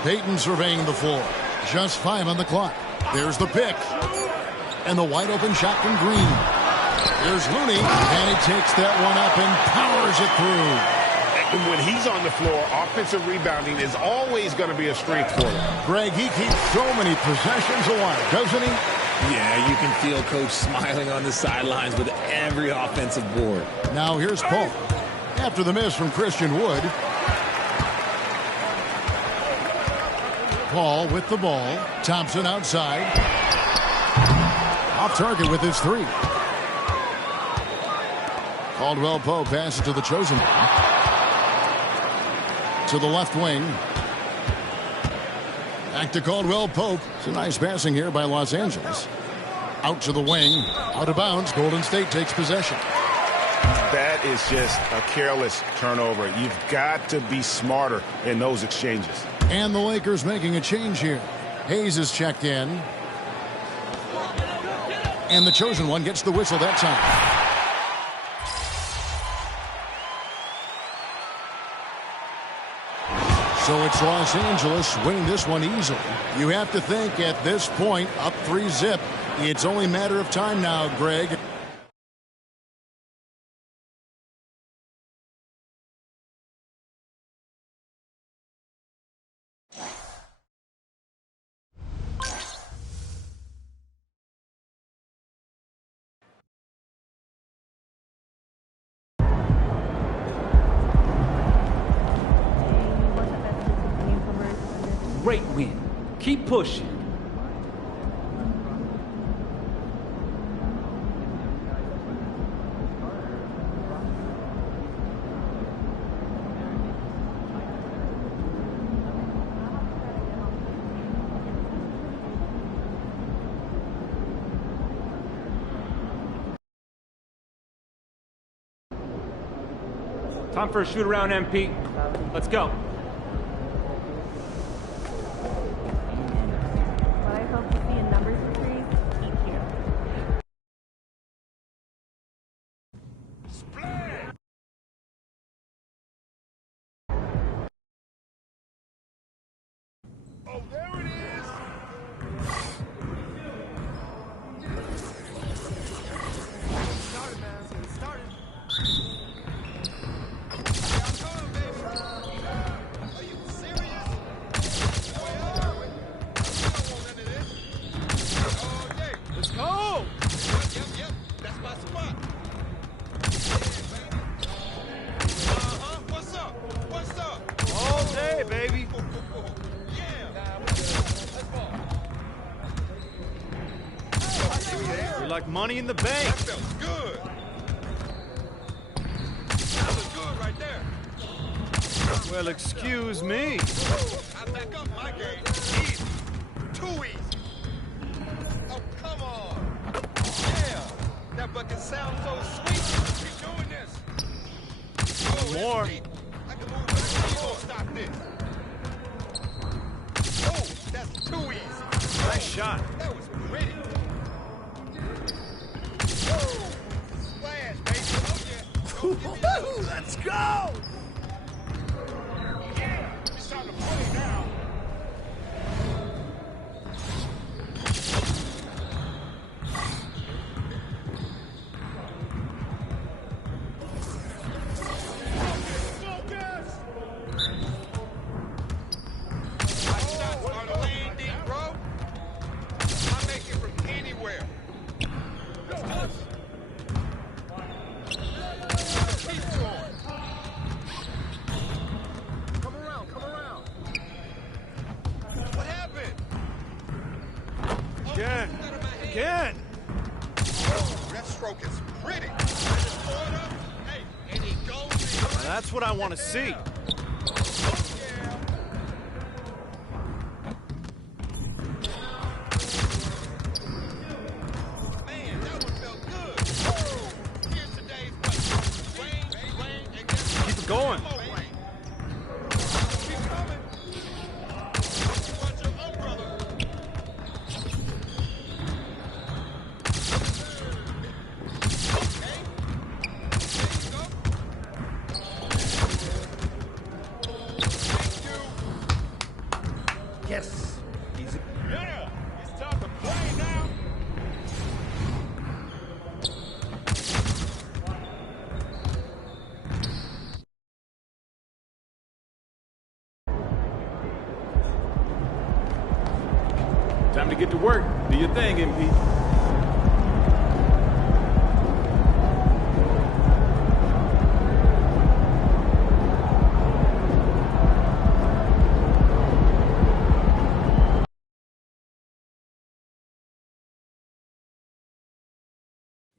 Payton surveying the floor. Just 5 on the clock. There's the pick. And the wide open shot from Green. Here's Looney. And he takes that one up and powers it through. And when he's on the floor, offensive rebounding is always going to be a strength for him. Greg, he keeps so many possessions alive, doesn't he? Yeah, you can feel Coach smiling on the sidelines with every offensive board. Now here's Paul. After the miss from Christian Wood. Paul with the ball. Thompson outside. Off target with his 3. Caldwell Pope passes to the chosen one. To the left wing. Back to Caldwell Pope. It's a nice passing here by Los Angeles. Out to the wing. Out of bounds. Golden State takes possession. That is just a careless turnover. You've got to be smarter in those exchanges. And the Lakers making a change here. Hayes is checked in. And the chosen one gets the whistle that time. So it's Los Angeles winning this one easily. You have to think at this point, up 3-zip. It's only a matter of time now, Greg. Great win. Keep pushing. Time for a shoot around, MP. Let's go. What I hope to see in numbers for threes, keep here. Oh, there it is. Started, man. It started. Go! Yep, that's my spot. What's up? All day, baby. You're like money in the bank. That felt good. That was good right there. Well, excuse me. I back up my game. Easy. Too easy. Oh, come on. Yeah. That bucket sounds so sweet. Keep doing this. Oh, More. I can move with you won't stop this. Oh, that's too easy. Nice shot. That was pretty. Whoa. Splash, baby. Oh, yeah. Let's go! Yeah. It's time to play now. That's what I want to see. Keep it going. Yes. Easy. Yeah, it's time to play now. Time to get to work. Do your thing, MP.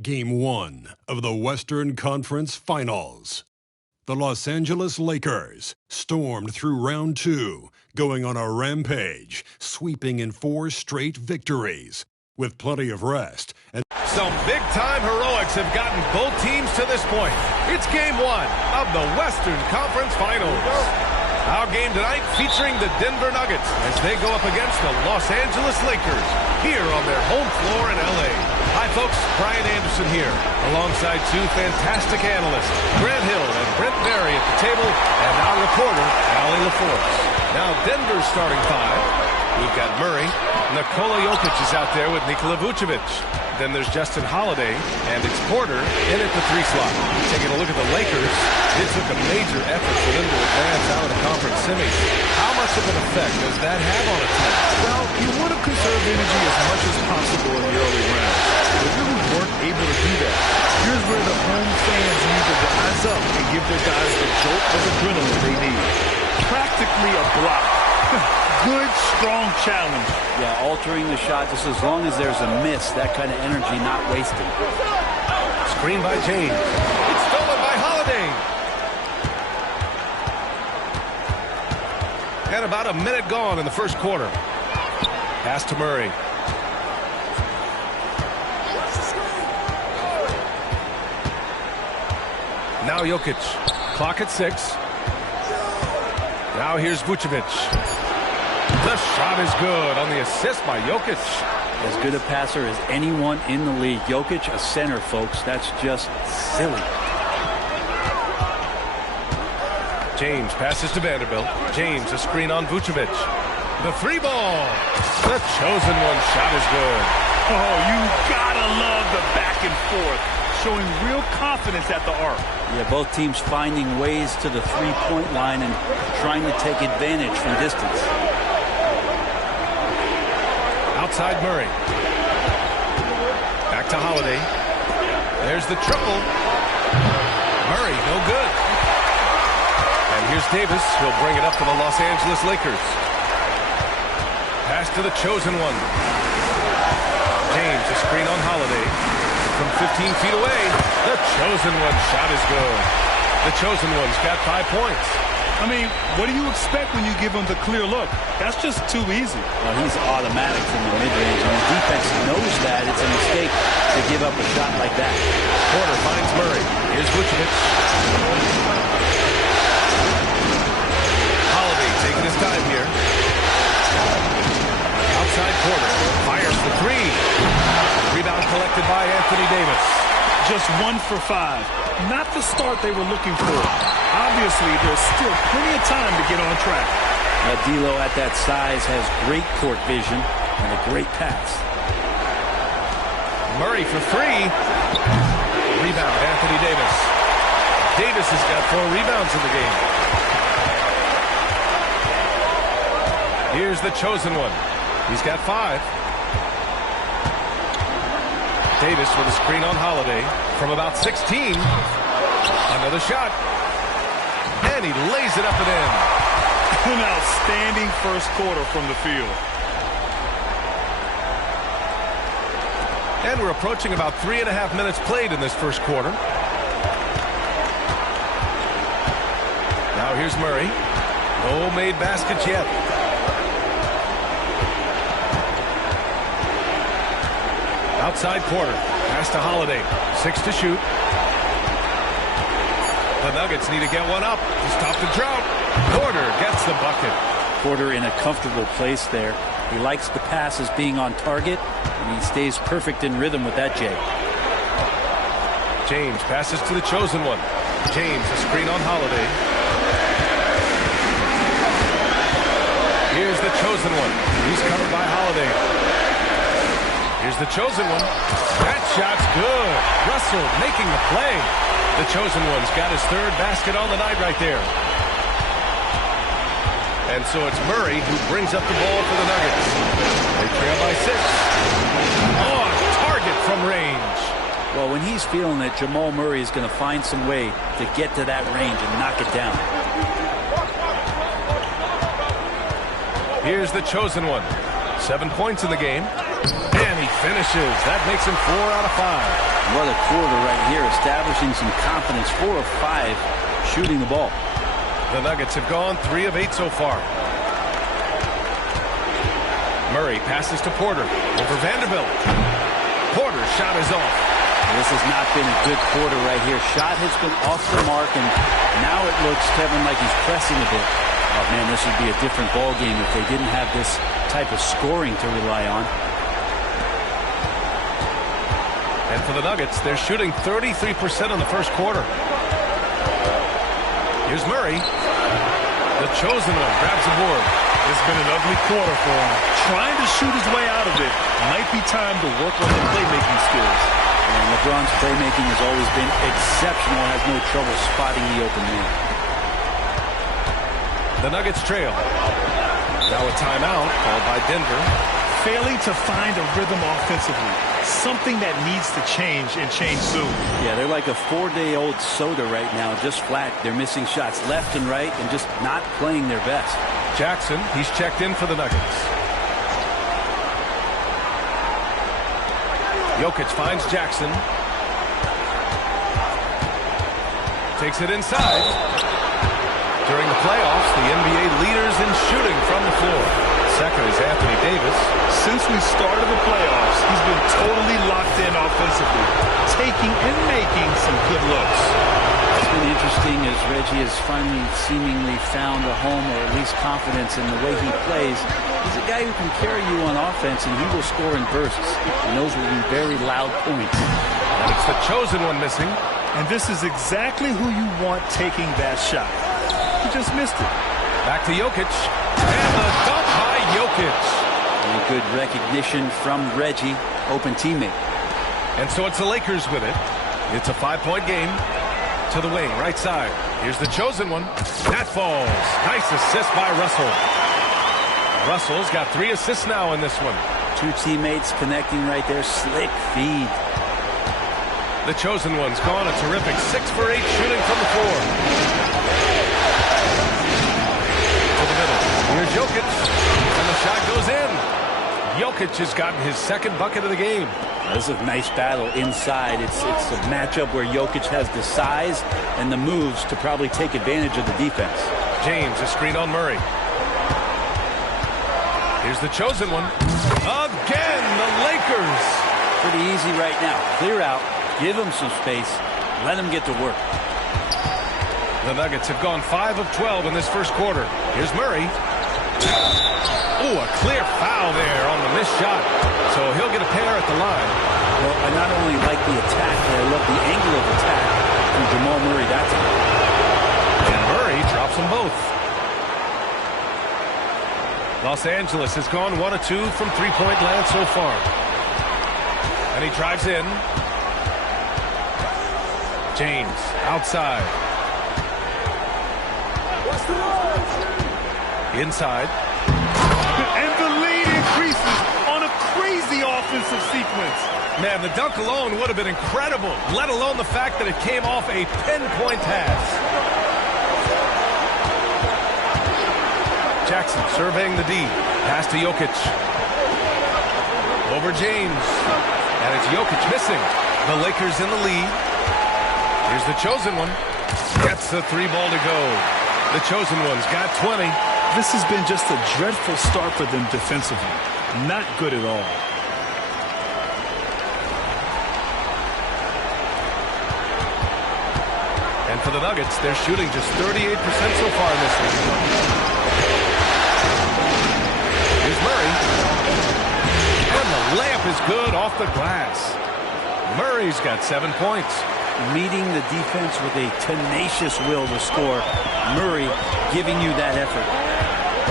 Game 1 of the Western Conference Finals. The Los Angeles Lakers stormed through round 2, going on a rampage, sweeping in 4 straight victories. With plenty of rest and some big-time heroics have gotten both teams to this point. It's Game 1 of the Western Conference Finals. Our game tonight featuring the Denver Nuggets as they go up against the Los Angeles Lakers here on their home floor in L.A. Hi, folks. Brian Anderson here, alongside 2 fantastic analysts, Grant Hill and Brent Berry at the table, and our reporter, Allie LaForce. Now, Denver's starting 5. We've got Murray. Nikola Jokic is out there with Nikola Vucevic. Then there's Justin Holiday, and it's Porter in at the 3 slot. Taking a look at the Lakers, it took a major effort for them to advance out of the conference semis. How much of an effect does that have on a team? Well, you want to conserve energy as much as possible in the early rounds. They really weren't able to do that. Here's where the home fans need to rise up and give their guys the jolt of adrenaline they need. Practically a block. Good, strong challenge. Yeah, altering the shot just as long as there's a miss, that kind of energy not wasted. Screen by James. It's stolen by Holiday. And about a minute gone in the first quarter. Pass to Murray. Now Jokic. Clock at 6. Now here's Vucevic. The shot is good on the assist by Jokic. As good a passer as anyone in the league. Jokic, a center, folks. That's just silly. James passes to Vanderbilt. James, a screen on Vucevic. The 3 ball. The chosen one shot is good. Oh, you gotta love the back and forth. Showing real confidence at the arc. Yeah, both teams finding ways to the 3-point line and trying to take advantage from distance. Outside Murray. Back to Holiday. There's the triple. Murray, no good. And here's Davis. He'll bring it up for the Los Angeles Lakers. Pass to the chosen one. James, a screen on Holiday. From 15 feet away, the chosen one shot is good. The chosen one's got 5 points. I mean, what do you expect when you give him the clear look? That's just too easy. Well, he's automatic from the mid-range, and the defense knows that. It's a mistake to give up a shot like that. Porter finds Murray. Here's Vucevic. Holiday taking his time here. Outside Porter. Fires the 3. Rebound collected by Anthony Davis. Just 1 for 5. Not the start they were looking for. Obviously, there's still plenty of time to get on track. D'Lo at that size has great court vision and a great pass. Murray for 3. Rebound, Anthony Davis. Davis has got 4 rebounds in the game. Here's the chosen one. He's got 5. Davis with a screen on Holiday from about 16. Another shot. And he lays it up and in. An outstanding first quarter from the field. And we're approaching about 3.5 minutes played in this first quarter. here's Murray. No made baskets yet. Outside Porter. Pass to Holiday. 6 to shoot. The Nuggets need to get one up to stop the drought. Porter gets the bucket. Porter in a comfortable place there. He likes the passes being on target, and he stays perfect in rhythm with that, Jay. James passes to the chosen one. James, a screen on Holiday. Here's the chosen one. He's covered by Holiday. Here's the chosen one. That shot's good. Russell making the play. The chosen one's got his third basket on the night right there. And so it's Murray who brings up the ball for the Nuggets. They trail by 6. On target from range. Well, when he's feeling it, Jamal Murray is going to find some way to get to that range and knock it down. Here's the chosen one. 7 points in the game. And he finishes. That makes him 4 out of 5. What a quarter right here, establishing some confidence. 4 of 5 shooting the ball. The Nuggets have gone 3 of 8 so far. Murray passes to Porter over Vanderbilt. Porter's shot is off. This has not been a good quarter right here. Shot has been off the mark, and now it looks, Kevin, like he's pressing a bit. Oh, man, this would be a different ball game if they didn't have this type of scoring to rely on. And for the Nuggets, they're shooting 33% in the first quarter. Here's Murray. The chosen one grabs the board. It's been an ugly quarter for him. Trying to shoot his way out of it. Might be time to work on the playmaking skills. And LeBron's playmaking has always been exceptional. Has no trouble spotting the open man. The Nuggets trail. Now a timeout called by Denver. Failing to find a rhythm offensively. Something that needs to change and change soon. Yeah, they're like a 4-day-old soda right now, just flat. They're missing shots left and right and just not playing their best. Jackson, he's checked in for the Nuggets. Jokic finds Jackson. Takes it inside. During the playoffs, the NBA leaders in shooting from the floor. Second is Anthony Davis. Since we started the playoffs, he's been totally locked in offensively, taking and making some good looks. It's been interesting as Reggie has finally seemingly found a home, or at least confidence in the way he plays. He's a guy who can carry you on offense, and he will score in bursts. And those will be very loud points. And it's the chosen one missing. And this is exactly who you want taking that shot. He just missed it. Back to Jokic. And the dunk by Jokic. And good recognition from Reggie, open teammate. And so it's the Lakers with it. It's a 5-point game. To the wing, right side. Here's the chosen one. That falls. Nice assist by Russell. Russell's got 3 assists now in this one. 2 teammates connecting right there. Slick feed. The chosen one's gone a terrific 6 for 8 shooting from the floor. To the middle. Here's Jokic. And the shot goes in. Jokic has gotten his second bucket of the game. This is a nice battle inside. It's a matchup where Jokic has the size and the moves to probably take advantage of the defense. James, a screen on Murray. Here's the chosen one. Again, the Lakers. Pretty easy right now. Clear out. Give them some space. Let them get to work. The Nuggets have gone 5 of 12 in this first quarter. Here's Murray. Oh, a clear foul there on the missed shot. So he'll get a pair at the line. Well, I not only like the attack, but I love the angle of attack from Jamal Murray that time. And Murray drops them both. Los Angeles has gone 1 of 2 from three-point land so far. And he drives in. James, outside. Inside. And the lead increases on a crazy offensive sequence. Man, the dunk alone would have been incredible, let alone the fact that it came off a pinpoint pass. Jackson surveying the D. Pass to Jokic. Over James. And it's Jokic missing. The Lakers in the lead. Here's the chosen one. Gets the 3 ball to go. The chosen one's got 20. This has been just a dreadful start for them defensively. Not good at all. And for the Nuggets, they're shooting just 38% so far in this one. Here's Murray. And the layup is good off the glass. Murray's got 7 points. Meeting the defense with a tenacious will to score. Murray giving you that effort.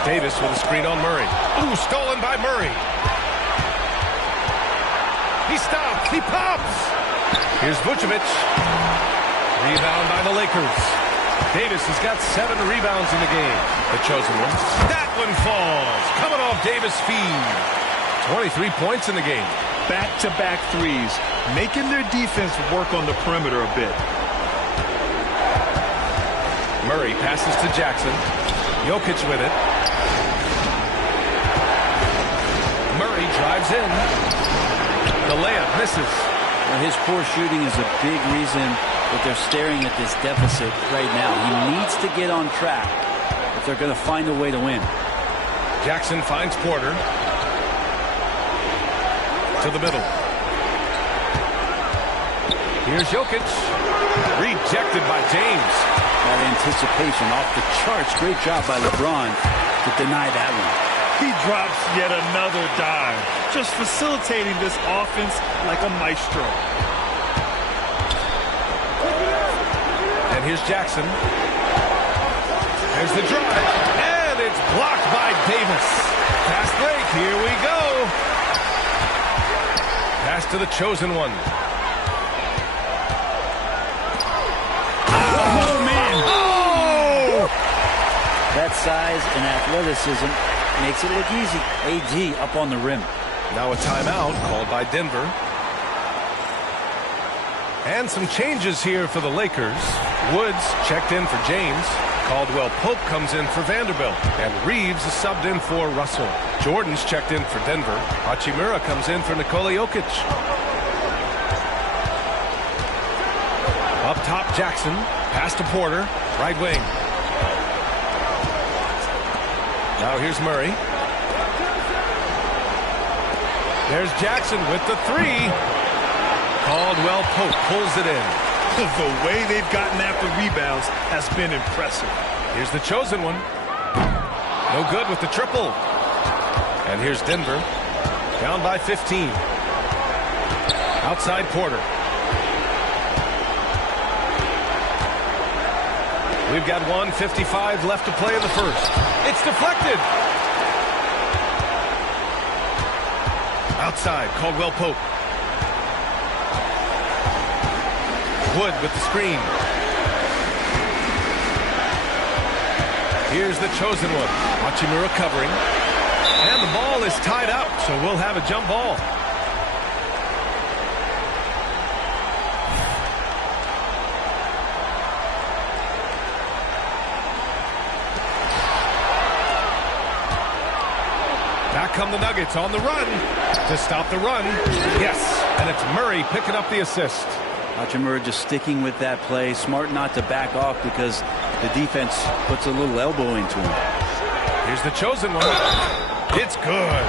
Davis with a screen on Murray. Ooh, stolen by Murray. He stops. He pops. Here's Vucevic. Rebound by the Lakers. Davis has got 7 rebounds in the game. The chosen one. That one falls. Coming off Davis' feed. 23 points in the game. Back-to-back threes, making their defense work on the perimeter a bit. Murray passes to Jackson. Jokic with it. Murray drives in. The layup misses. Well, his poor shooting is a big reason that they're staring at this deficit right now. He needs to get on track if they're going to find a way to win. Jackson finds Porter. To the middle. Here's Jokic. Rejected by James. That anticipation off the charts. Great job by LeBron to deny that one. He drops yet another dime, just facilitating this offense like a maestro. And here's Jackson. There's the drive. And it's blocked by Davis. Fast break. Here we go. Pass to the chosen one. Oh, man. Oh! That size and athleticism makes it look easy. AD up on the rim. Now a timeout called by Denver. And some changes here for the Lakers. Woods checked in for James. Caldwell Pope comes in for Vanderbilt. And Reeves is subbed in for Russell. Jordan's checked in for Denver. Hachimura comes in for Nikola Jokic. Up top, Jackson. Pass to Porter. Right wing. Now here's Murray. There's Jackson with the 3. Caldwell Pope pulls it in. The way they've gotten after rebounds has been impressive. Here's the chosen one. No good with the triple. And here's Denver. Down by 15. Outside Porter. We've got 1:55 left to play in the first. It's deflected. Outside, Caldwell Pope. Wood with the screen. Here's the chosen one. Hachimura covering. And the ball is tied up, so we'll have a jump ball. Back come the Nuggets on the run. To stop the run. Yes, and it's Murray picking up the assist. Hachimura just sticking with that play. Smart not to back off because the defense puts a little elbow into him. Here's the chosen one. It's good.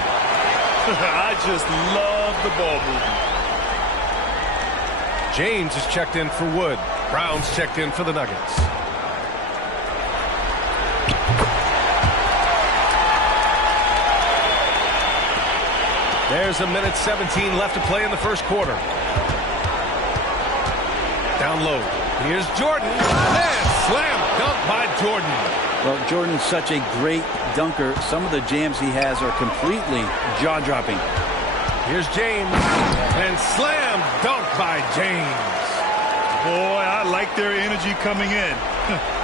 I just love the ball movement. James is checked in for Wood. Brown's checked in for the Nuggets. There's a minute 17 left to play in the first quarter. Down low. Here's Jordan. And slam dunk by Jordan. Well, Jordan's such a great dunker. Some of the jams he has are completely jaw-dropping. Here's James. And slam dunk by James. Boy, I like their energy coming in.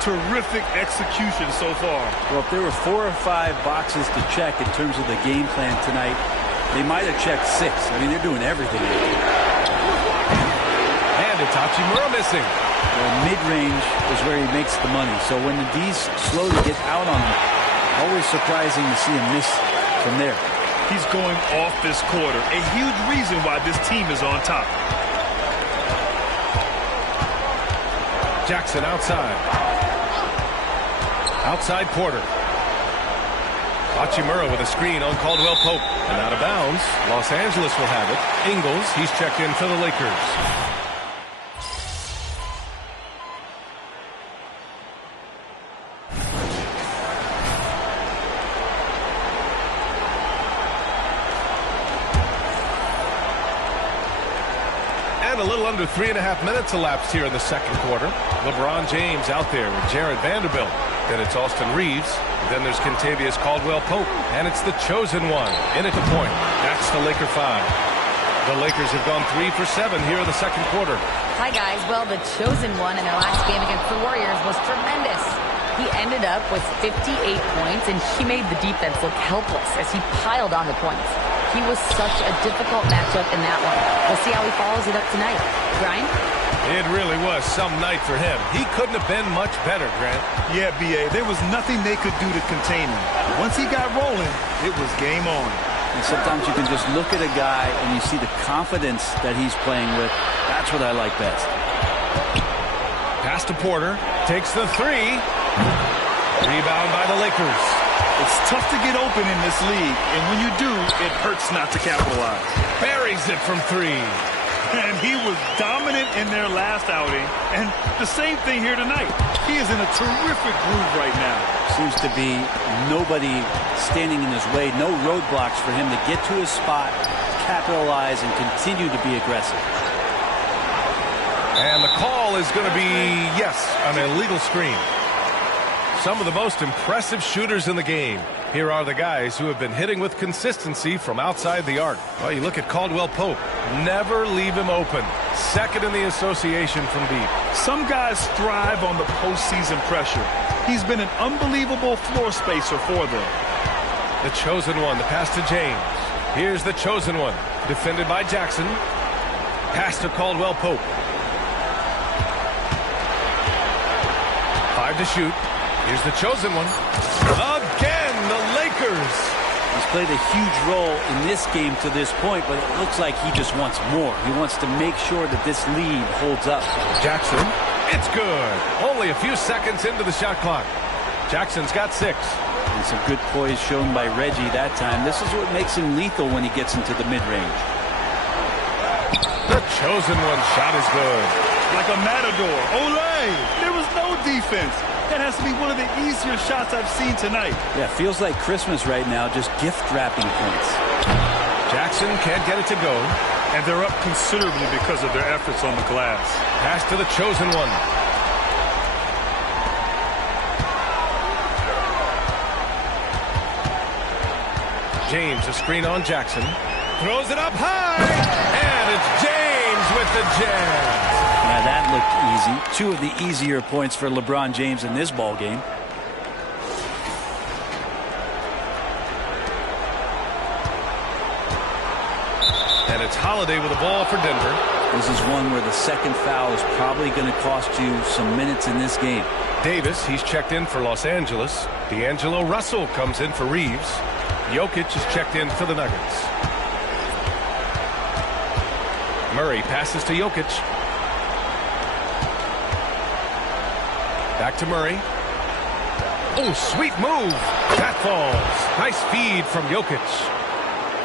Terrific execution so far. Well, if there were 4 or 5 boxes to check in terms of the game plan tonight, they might have checked 6. I mean, they're doing everything. And it's Hachimura missing. Well, mid-range is where he makes the money. So when the D's slowly get out on him, always surprising to see him miss from there. He's going off this quarter. A huge reason why this team is on top. Jackson outside. Outside Porter. Hachimura with a screen on Caldwell Pope. And out of bounds. Los Angeles will have it. Ingles, he's checked in for the Lakers. And a little under 3.5 minutes elapsed here in the second quarter. LeBron James out there with Jared Vanderbilt. Then it's Austin Reeves. Then there's Kentavious Caldwell-Pope. And it's the chosen one in at the point. That's the Laker 5. The Lakers have gone 3 for 7 here in the second quarter. Hi, guys. Well, the chosen one in their last game against the Warriors was tremendous. He ended up with 58 points, and he made the defense look helpless as he piled on the points. He was such a difficult matchup in that one. We'll see how he follows it up tonight. Brian? It really was some night for him. He couldn't have been much better, Grant. Yeah, B.A., there was nothing they could do to contain him. Once he got rolling, it was game on. And sometimes you can just look at a guy and you see the confidence that he's playing with. That's what I like best. Pass to Porter. Takes the three. Rebound by the Lakers. It's tough to get open in this league, and when you do, it hurts not to capitalize. Buries it from three. And he was dominant in their last outing, and the same thing here tonight. He is in a terrific groove right now. Seems to be nobody standing in his way, no roadblocks for him to get to his spot, capitalize, and continue to be aggressive. And the call is going to be, yes, an illegal screen. Some of the most impressive shooters in the game. Here are the guys who have been hitting with consistency from outside the arc. Well, you look at Caldwell Pope. Never leave him open. Second in the association from deep. Some guys thrive on the postseason pressure. He's been an unbelievable floor spacer for them. The chosen one, the pass to James. Here's the chosen one. Defended by Jackson. Pass to Caldwell Pope. 5 to shoot. Here's the chosen one. Again, the Lakers. He's played a huge role in this game to this point, but it looks like he just wants more. He wants to make sure that this lead holds up. Jackson, it's good. Only a few seconds into the shot clock. Jackson's got 6. And some good poise shown by Reggie that time. This is what makes him lethal when he gets into the mid-range. The chosen one shot is good. Like a matador. Olay! There was no defense. That has to be one of the easier shots I've seen tonight. Yeah, feels like Christmas right now, just gift-wrapping points. Jackson can't get it to go. And they're up considerably because of their efforts on the glass. Pass to the chosen one. James, a screen on Jackson. Throws it up high. And it's James with the jam. Yeah, that looked easy. 2 of the easier points for LeBron James in this ball game. And it's Holiday with the ball for Denver. This is one where the second foul is probably going to cost you some minutes in this game. Davis, he's checked in for Los Angeles. D'Angelo Russell comes in for Reeves. Jokic is checked in for the Nuggets. Murray passes to Jokic. Back to Murray. Oh, sweet move. That falls. Nice feed from Jokic.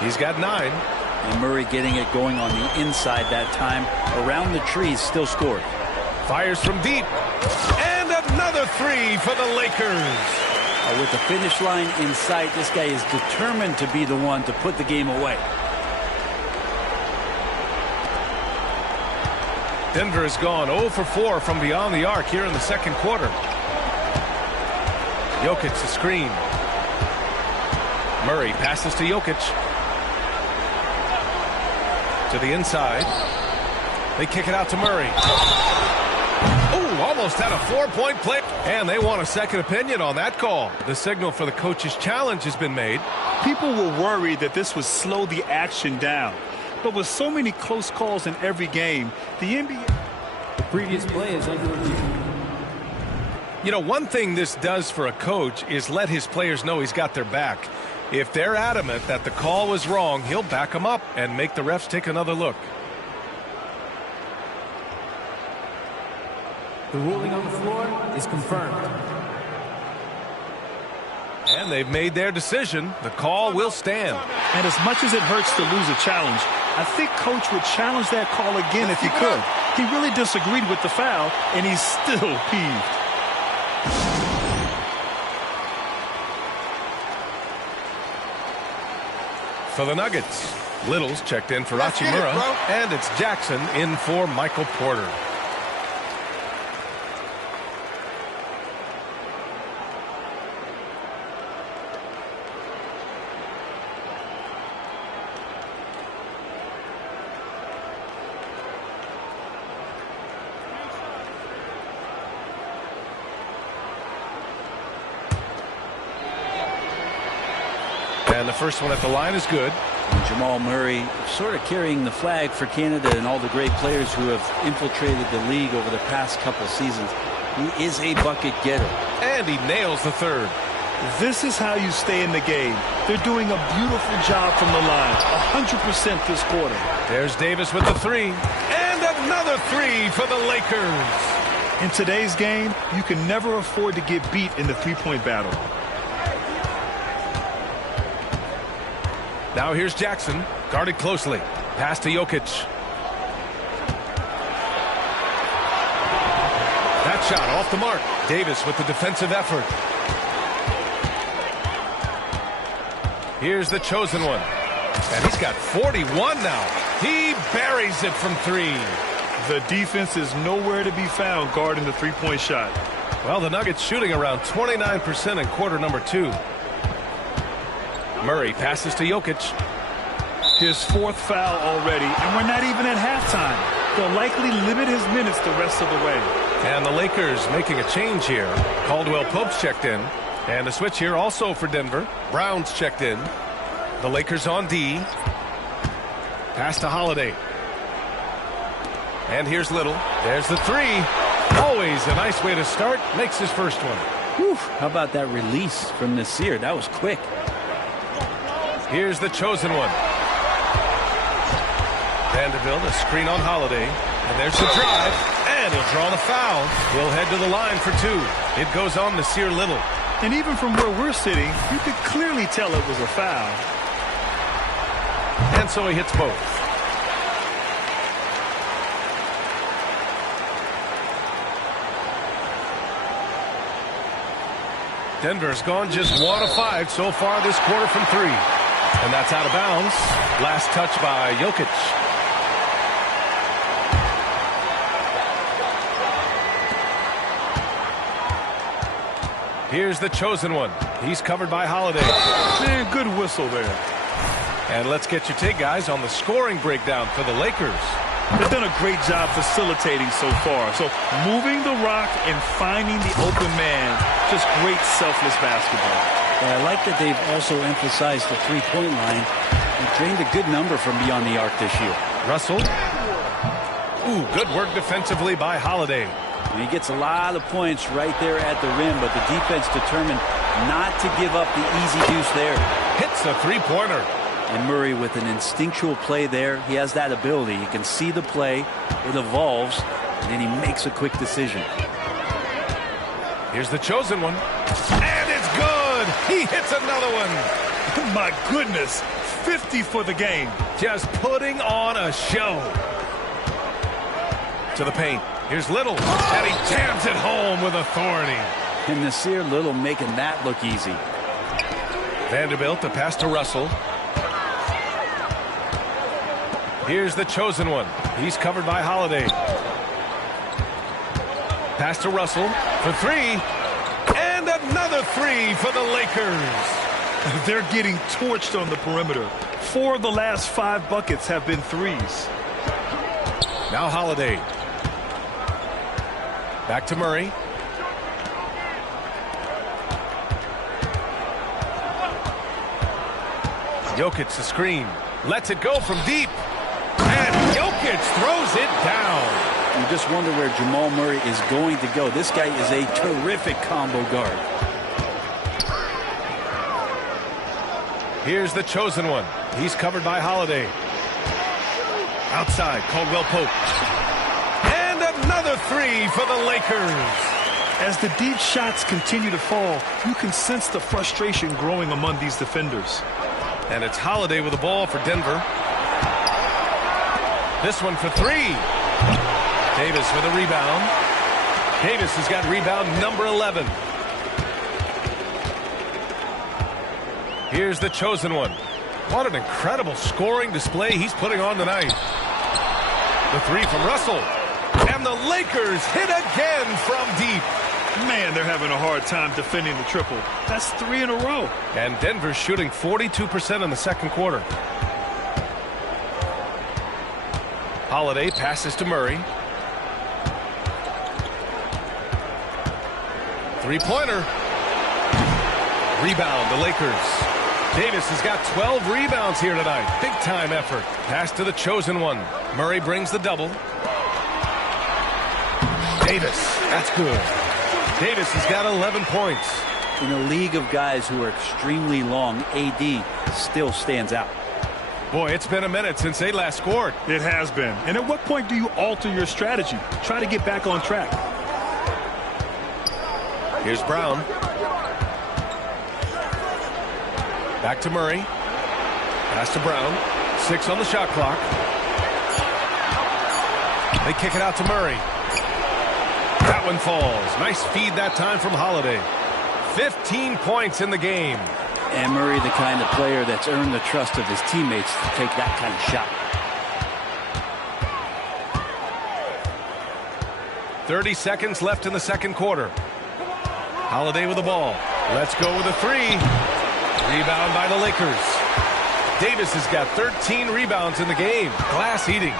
He's got 9. And Murray getting it going on the inside that time. Around the trees, still scored. Fires from deep. And another 3 for the Lakers. With the finish line in sight, this guy is determined to be the one to put the game away. Denver has gone 0 for 4 from beyond the arc here in the second quarter. Jokic the screen. Murray passes to Jokic. To the inside. They kick it out to Murray. Oh, almost had a 4-point play. And they want a second opinion on that call. The signal for the coach's challenge has been made. People were worried that this would slow the action down. But with so many close calls in every game, the NBA... The previous play is under review. You know, one thing this does for a coach is let his players know he's got their back. If they're adamant that the call was wrong, he'll back them up and make the refs take another look. The ruling on the floor is confirmed. And they've made their decision. The call will stand. And as much as it hurts to lose a challenge, I think Coach would challenge that call again if he could. He really disagreed with the foul, and he's still peeved. For the Nuggets, Little's checked in for Hachimura, and it's Jackson in for Michael Porter. And the first one at the line is good. And Jamal Murray sort of carrying the flag for Canada and all the great players who have infiltrated the league over the past couple seasons. He is a bucket getter. And he nails the third. This is how you stay in the game. They're doing a beautiful job from the line. 100% this quarter. There's Davis with the three. And another three for the Lakers. In today's game, you can never afford to get beat in the three-point battle. Now here's Jackson, guarded closely. Pass to Jokic. That shot off the mark. Davis with the defensive effort. Here's the chosen one. And he's got 41 now. He buries it from three. The defense is nowhere to be found guarding the three-point shot. Well, the Nuggets shooting around 29% in quarter number 2. Murray passes to Jokic. His fourth foul already, and we're not even at halftime. They'll likely limit his minutes the rest of the way. And the Lakers making a change here. Caldwell Pope's checked in. And a switch here also for Denver. Brown's checked in. The Lakers on D. Pass to Holiday. And here's Little. There's the three. Always a nice way to start. Makes his first one. Whew, how about that release from Nasir? That was quick. Here's the chosen one. Vanderbilt, a screen on Holiday. And there's the drive. And he'll draw the foul. He'll head to the line for two. It goes on Nasir Little. And even from where we're sitting, you could clearly tell it was a foul. And so he hits both. Denver's gone just 1 of 5 so far this quarter from 3. And that's out of bounds. Last touch by Jokic. Here's the chosen one. He's covered by Holiday. Man, good whistle there. And let's get your take, guys, on the scoring breakdown for the Lakers. They've done a great job facilitating so far. So moving the rock and finding the open man, just great selfless basketball. And I like that they've also emphasized the three-point line and drained a good number from beyond the arc this year. Russell. Ooh, good work defensively by Holiday. And he gets a lot of points right there at the rim, but the defense determined not to give up the easy deuce there. Hits a three-pointer. And Murray with an instinctual play there. He has that ability. He can see the play. It evolves. And then he makes a quick decision. Here's the chosen one. And it's good. He hits another one. My goodness. 50 for the game. Just putting on a show. To the paint. Here's Little. And he jams it home with authority. And Nasir Little making that look easy. Vanderbilt to pass to Russell. Here's the chosen one. He's covered by Holiday. Pass to Russell for three. And another three for the Lakers. They're getting torched on the perimeter. 4 of the last 5 buckets have been threes. Now Holiday. Back to Murray. Jokic the screen. Lets it go from deep. And Jokic throws it down. You just wonder where Jamal Murray is going to go. This guy is a terrific combo guard. Here's the chosen one. He's covered by Holiday. Outside, Caldwell Pope. And another three for the Lakers. As the deep shots continue to fall, you can sense the frustration growing among these defenders. And it's Holiday with the ball for Denver. This one for three. Davis with a rebound. Davis has got rebound number 11. Here's the chosen one. What an incredible scoring display he's putting on tonight. The three from Russell. And the Lakers hit again from deep. Man, they're having a hard time defending the triple. That's 3 in a row. And Denver's shooting 42% in the second quarter. Holiday passes to Murray. Three-pointer. Rebound, the Lakers. Davis has got 12 rebounds here tonight. Big-time effort. Pass to the chosen one. Murray brings the double. Davis, that's good. Davis has got 11 points. In a league of guys who are extremely long, AD still stands out. Boy, it's been a minute since they last scored. It has been. And at what point do you alter your strategy? Try to get back on track. Here's Brown. Back to Murray. Pass to Brown. 6 on the shot clock. They kick it out to Murray. That one falls. Nice feed that time from Holiday. 15 points in the game. And Murray, the kind of player that's earned the trust of his teammates to take that kind of shot. 30 seconds left in the second quarter. Holiday with the ball. Let's go with a three. Rebound by the Lakers. Davis has got 13 rebounds in the game. Glass eating.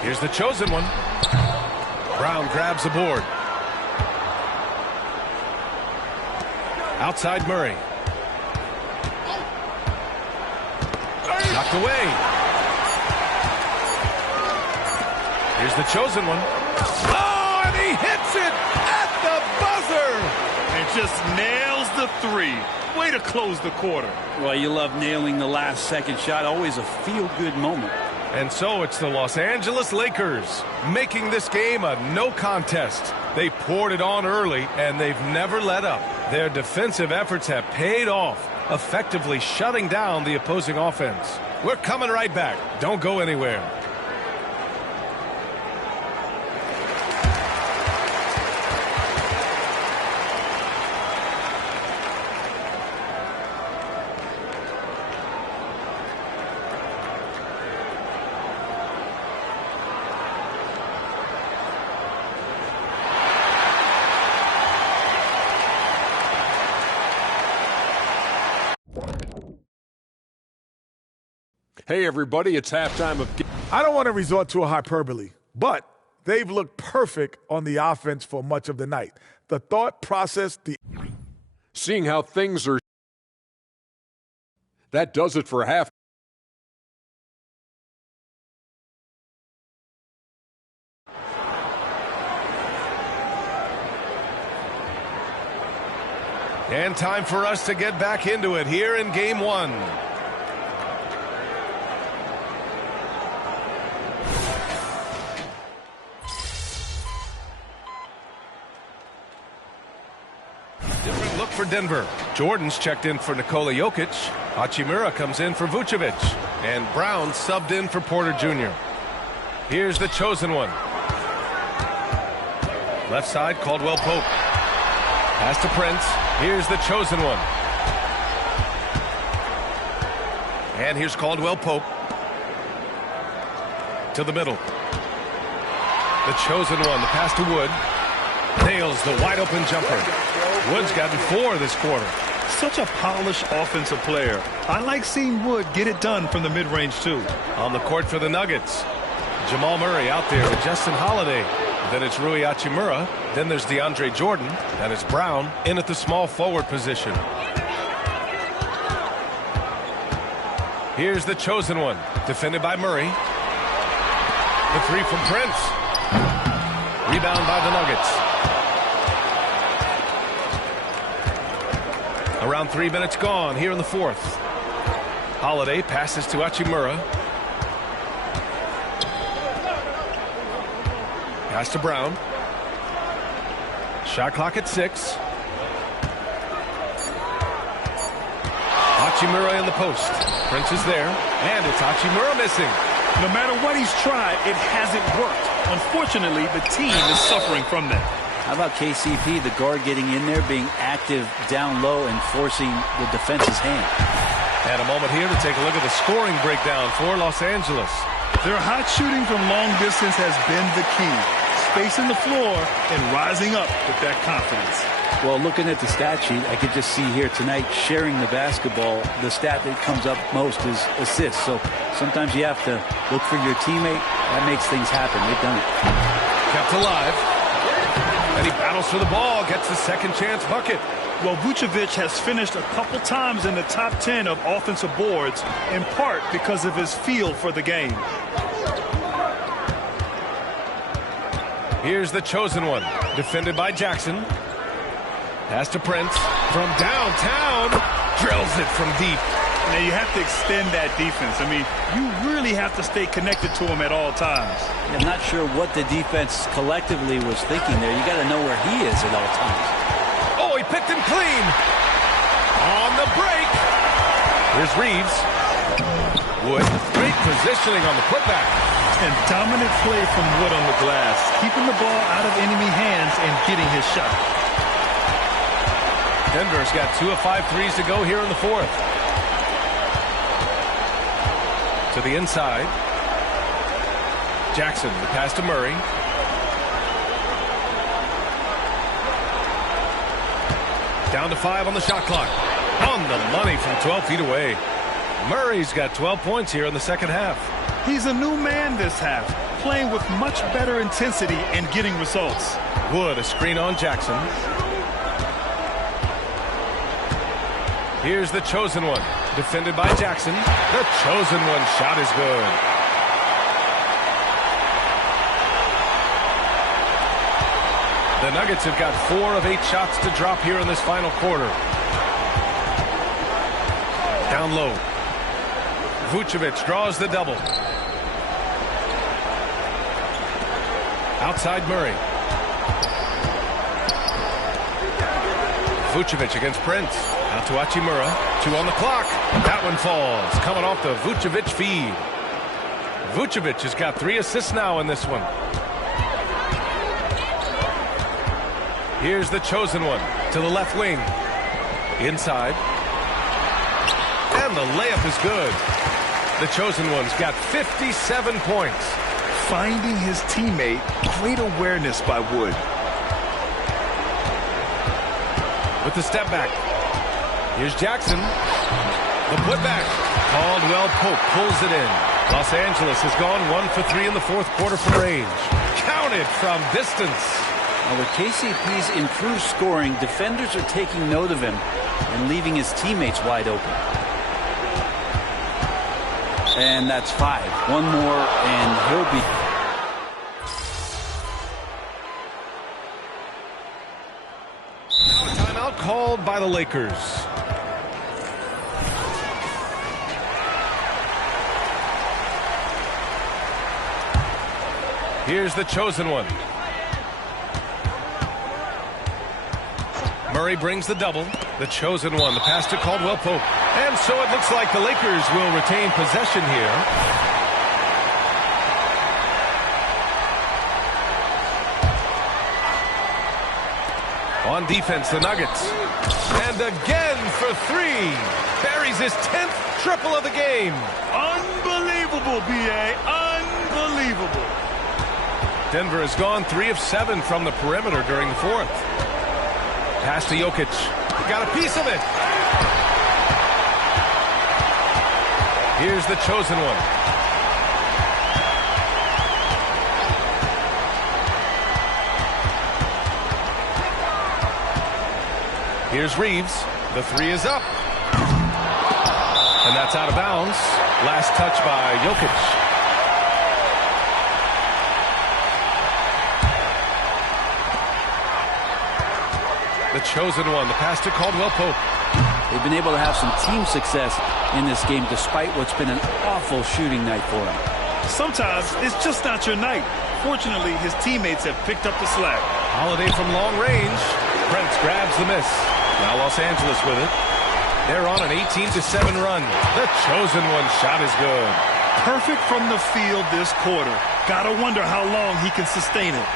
Here's the chosen one. Brown grabs the board. Outside Murray. Knocked away. Here's the chosen one. Oh, and he hits it at the buzzer. And just nails the three. Way to close the quarter. Well, you love nailing the last second shot. Always a feel-good moment. And so it's the Los Angeles Lakers making this game a no contest. They poured it on early, and they've never let up. Their defensive efforts have paid off, effectively shutting down the opposing offense. We're coming right back. Don't go anywhere. Hey, everybody, it's halftime of... I don't want to resort to a hyperbole, but they've looked perfect on the offense for much of the night. The thought process, Seeing how things are... That does it for half. And time for us to get back into it here in Game 1. Different look for Denver. Jordan's checked in for Nikola Jokic. Hachimura comes in for Vucevic. And Brown subbed in for Porter Jr. Here's the chosen one. Left side, Caldwell Pope. Pass to Prince. Here's the chosen one. And here's Caldwell Pope. To the middle. The chosen one. The pass to Wood. Nails the wide open jumper. Wood's gotten 4 this quarter. Such a polished offensive player. I like seeing Wood get it done from the mid-range too. On the court for the Nuggets. Jamal Murray out there with Justin Holiday. Then it's Rui Hachimura. Then there's DeAndre Jordan. And it's Brown in at the small forward position. Here's the chosen one. Defended by Murray. The three from Prince. Rebound by the Nuggets. Around 3 minutes gone here in the fourth. Holiday passes to Hachimura. Pass to Brown. Shot clock at 6. Hachimura in the post. Prince is there, and it's Hachimura missing. No matter what he's tried, it hasn't worked. Unfortunately, the team is suffering from that. How about KCP, the guard getting in there, being active down low and forcing the defense's hand? And a moment here to take a look at the scoring breakdown for Los Angeles. Their hot shooting from long distance has been the key. Spacing the floor and rising up with that confidence. Well, looking at the stat sheet, I could just see here tonight sharing the basketball. The stat that comes up most is assists. So sometimes you have to look for your teammate. That makes things happen. They've done it. Kept alive. And he battles for the ball, gets the second chance bucket. Well, Vucevic has finished a couple times in the top 10 of offensive boards, in part because of his feel for the game. Here's the chosen one, defended by Jackson. Pass to Prince from downtown, drills it from deep. Now you have to extend that defense. I mean, you really have to stay connected to him at all times. I'm not sure what the defense collectively was thinking there. You got to know where he is at all times. Oh, he picked him clean. On the break. Here's Reeves. Wood, great positioning on the putback. And dominant play from Wood on the glass, keeping the ball out of enemy hands and getting his shot. Denver's got 2 of 5 threes to go here in the fourth. To the inside. Jackson, the pass to Murray. Down to 5 on the shot clock. On the money from 12 feet away. Murray's got 12 points here in the second half. He's a new man this half, playing with much better intensity and getting results. Wood, a screen on Jackson. Here's the chosen one, defended by Jackson. The chosen one shot is good. The Nuggets have got 4 of 8 shots to drop here in this final quarter. Down low. Vucevic draws the double. Outside Murray. Vucevic against Prince. Out to Hachimura. 2 on the clock. That one falls. Coming off the Vucevic feed. Vucevic has got 3 assists now in this one. Here's the chosen one to the left wing. Inside. And the layup is good. The chosen one's got 57 points. Finding his teammate, great awareness by Wood. With the step back. Here's Jackson. The putback. Caldwell Pope pulls it in. Los Angeles has gone 1 for 3 in the fourth quarter from range. Counted from distance. Now with KCP's improved scoring, defenders are taking note of him and leaving his teammates wide open. And that's 5. One more, and he'll be... Timeout called by the Lakers. Here's the chosen one. Murray brings the double. The chosen one. The pass to Caldwell Pope. And so it looks like the Lakers will retain possession here. On defense, the Nuggets. And again for 3. Buries his 10th triple of the game. Unbelievable, B.A. Unbelievable. Denver has gone 3 of 7 from the perimeter during the fourth. Pass to Jokic. Got a piece of it. Here's the chosen one. Here's Reeves. The 3 is up. And that's out of bounds. Last touch by Jokic. The chosen one, the pass to Caldwell Pope. They've been able to have some team success in this game despite what's been an awful shooting night for him. Sometimes it's just not your night. Fortunately, his teammates have picked up the slack. Holiday from long range. Prince grabs the miss. Now Los Angeles with it. They're on an 18-7 run. The chosen one shot is good. Perfect from the field this quarter. Gotta wonder how long he can sustain it.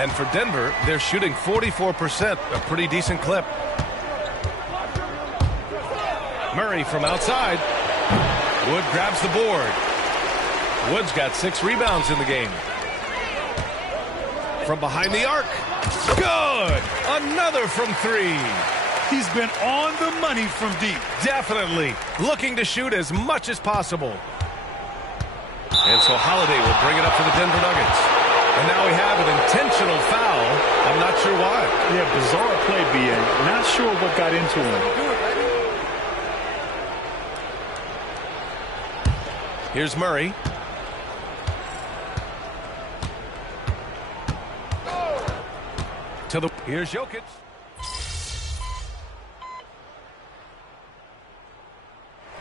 And for Denver, they're shooting 44%, a pretty decent clip. Murray from outside. Wood grabs the board. Wood's got 6 rebounds in the game. From behind the arc. Good! Another from 3. He's been on the money from deep. Definitely. Looking to shoot as much as possible. And so Holiday will bring it up for the Denver Nuggets. And now we have an intentional foul. I'm not sure why. Yeah, bizarre play, B.A. Not sure what got into him. Here's Murray. Here's Jokic.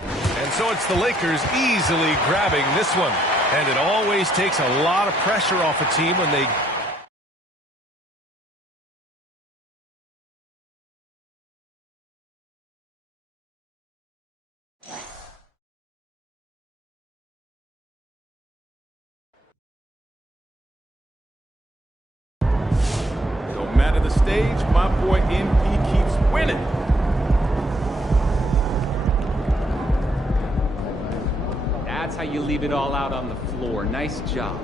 And so it's the Lakers easily grabbing this one. And it always takes a lot of pressure off a team when they... No matter the stage, my boy MP keeps winning. That's how you leave it all out on the floor. Nice job.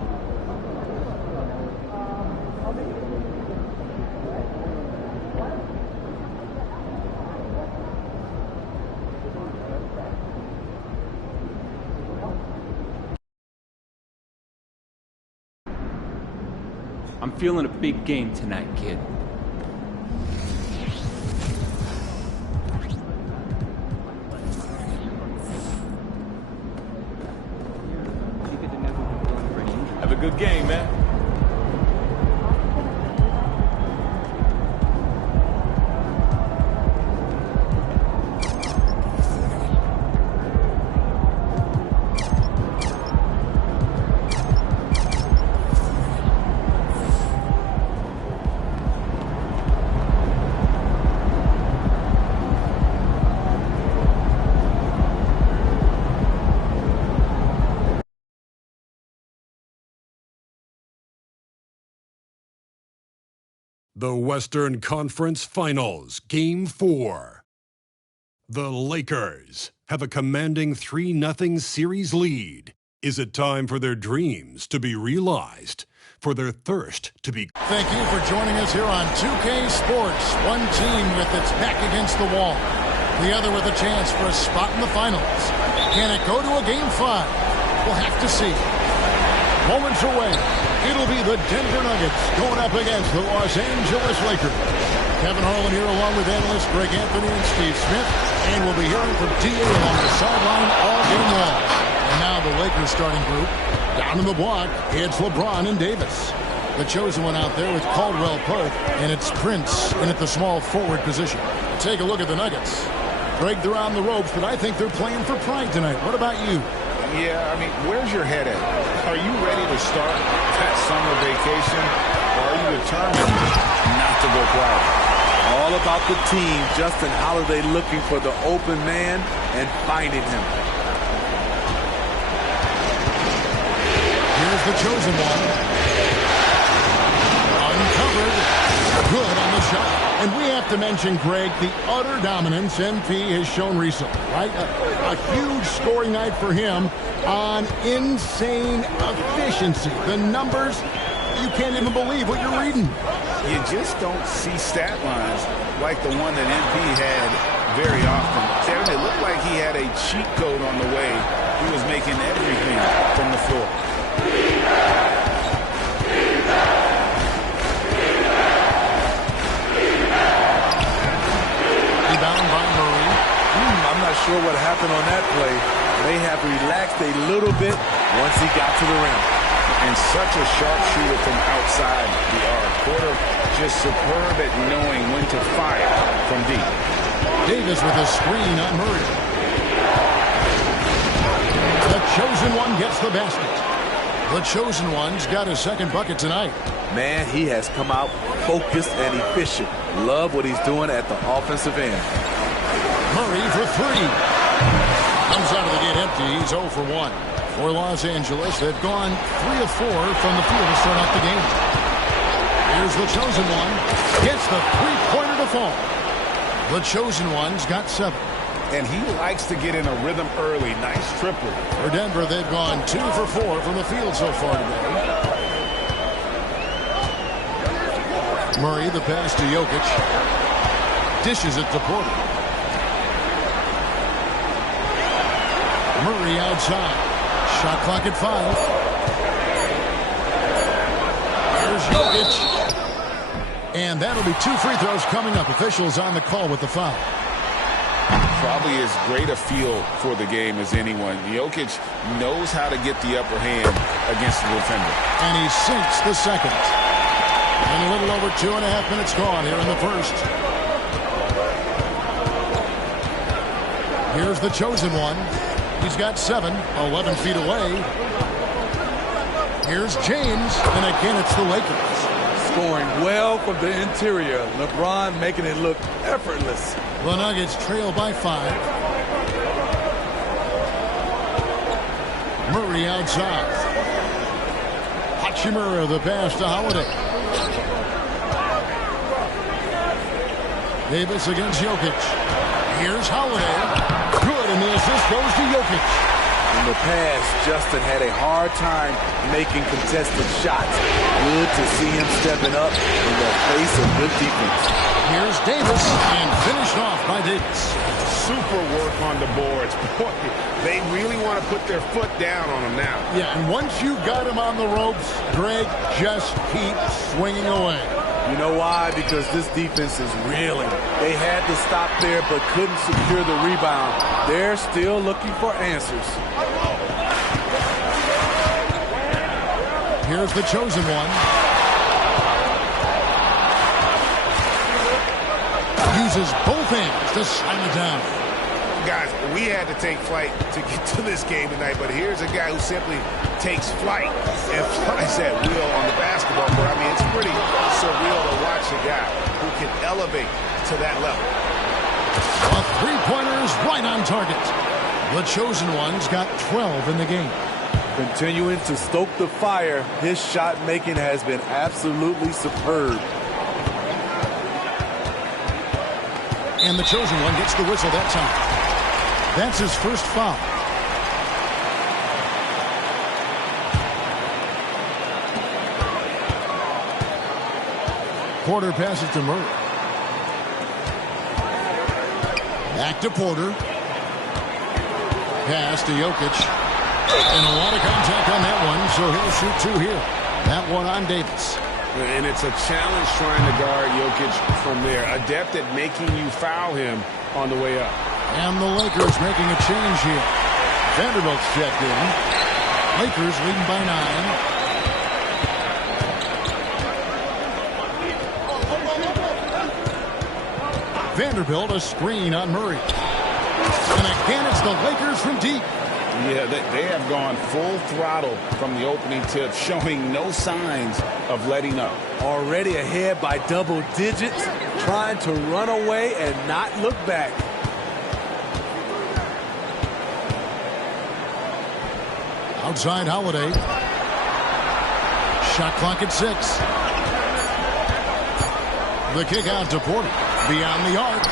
I'm feeling a big game tonight, kid. Have a good game, man. The Western Conference Finals, Game 4. The Lakers have a commanding 3-0 series lead. Is it time for their dreams to be realized? For their thirst to be... Thank you for joining us here on 2K Sports. One team with its back against the wall. The other with a chance for a spot in the finals. Can it go to a Game 5? We'll have to see. Moments away, it'll be the Denver Nuggets going up against the Los Angeles Lakers. Kevin Harlan here along with analysts Greg Anthony and Steve Smith. And we'll be hearing from D.A. along the sideline all game long. And now the Lakers starting group. Down in the block, it's LeBron and Davis. The chosen one out there with Caldwell Pope. And it's Prince in at the small forward position. Take a look at the Nuggets. Greg, they're on the ropes, but I think they're playing for pride tonight. What about you? Yeah, I mean, where's your head at? Are you ready to start that summer vacation? Or are you determined not to go quiet? All about the team. Justin Holiday looking for the open man and finding him. Here's the chosen one. Uncovered. Good on the shot. And we have to mention, Greg, the utter dominance MP has shown recently, right? A huge scoring night for him on insane efficiency. The numbers, you can't even believe what you're reading. You just don't see stat lines like the one that MP had very often. Kevin, it looked like he had a cheat code on the way. He was making everything from the floor. Rebound by Murray. I'm not sure what happened on that play. May have relaxed a little bit once he got to the rim. And such a sharp shooter from outside the arc. Porter just superb at knowing when to fire from deep. Davis with a screen on Murray. The chosen one gets the basket. The chosen one's got his second bucket tonight. Man, he has come out focused and efficient. Love what he's doing at the offensive end. Murray for three. Comes out of the gate empty. He's 0 for 1. For Los Angeles, they've gone 3 of 4 from the field to start out the game. Here's the chosen one. Gets the three-pointer to fall. The chosen one's got 7. And he likes to get in a rhythm early. Nice triple. For Denver, they've gone 2 for 4 from the field so far today. Murray, the pass to Jokic. Dishes it to Porter. Murray outside. Shot clock at 5. Here's Jokic. And that'll be 2 free throws coming up. Officials on the call with the foul. Probably as great a feel for the game as anyone. Jokic knows how to get the upper hand against the defender. And he sinks the second. And a little over 2.5 minutes gone here in the first. Here's the chosen one. He's got 7, 11 feet away. Here's James, and again it's the Lakers. Scoring well from the interior. LeBron making it look effortless. The Nuggets trail by 5. Murray outside. Hachimura the pass to Holiday. Davis against Jokic. Here's Holiday. Good, and the assist goes to Jokic. In the past, Justin had a hard time making contested shots. Good to see him stepping up in the face of good defense. Here's Davis, and finished off by Davis. Super work on the boards. Boy, they really want to put their foot down on him now. Yeah, and once you got him on the ropes, Greg, just keep swinging away. You know why? Because this defense is reeling. They had to stop there but couldn't secure the rebound. They're still looking for answers. Here's the chosen one. Uses both hands to slam it down. Guys, we had to take flight to get to this game tonight, but here's a guy who simply takes flight and flies at will on the basketball court. I mean, it's pretty surreal to watch a guy who can elevate to that level. A three-pointer is right on target. The chosen one's got 12 in the game. Continuing to stoke the fire, his shot making has been absolutely superb. And the chosen one gets the whistle that time. That's his first foul. Porter passes to Murray. Back to Porter. Pass to Jokic. And a lot of contact on that one, so he'll shoot 2 here. That one on Davis. And it's a challenge trying to guard Jokic from there. Adept at making you foul him on the way up. And the Lakers making a change here. Vanderbilt's checked in. Lakers leading by 9. Vanderbilt a screen on Murray. And again it's the Lakers from deep. Yeah, they have gone full throttle from the opening tip, showing no signs of letting up. Already ahead by double digits, trying to run away and not look back. Outside Holiday. Shot clock at 6. The kick out to Porter. Beyond the arc.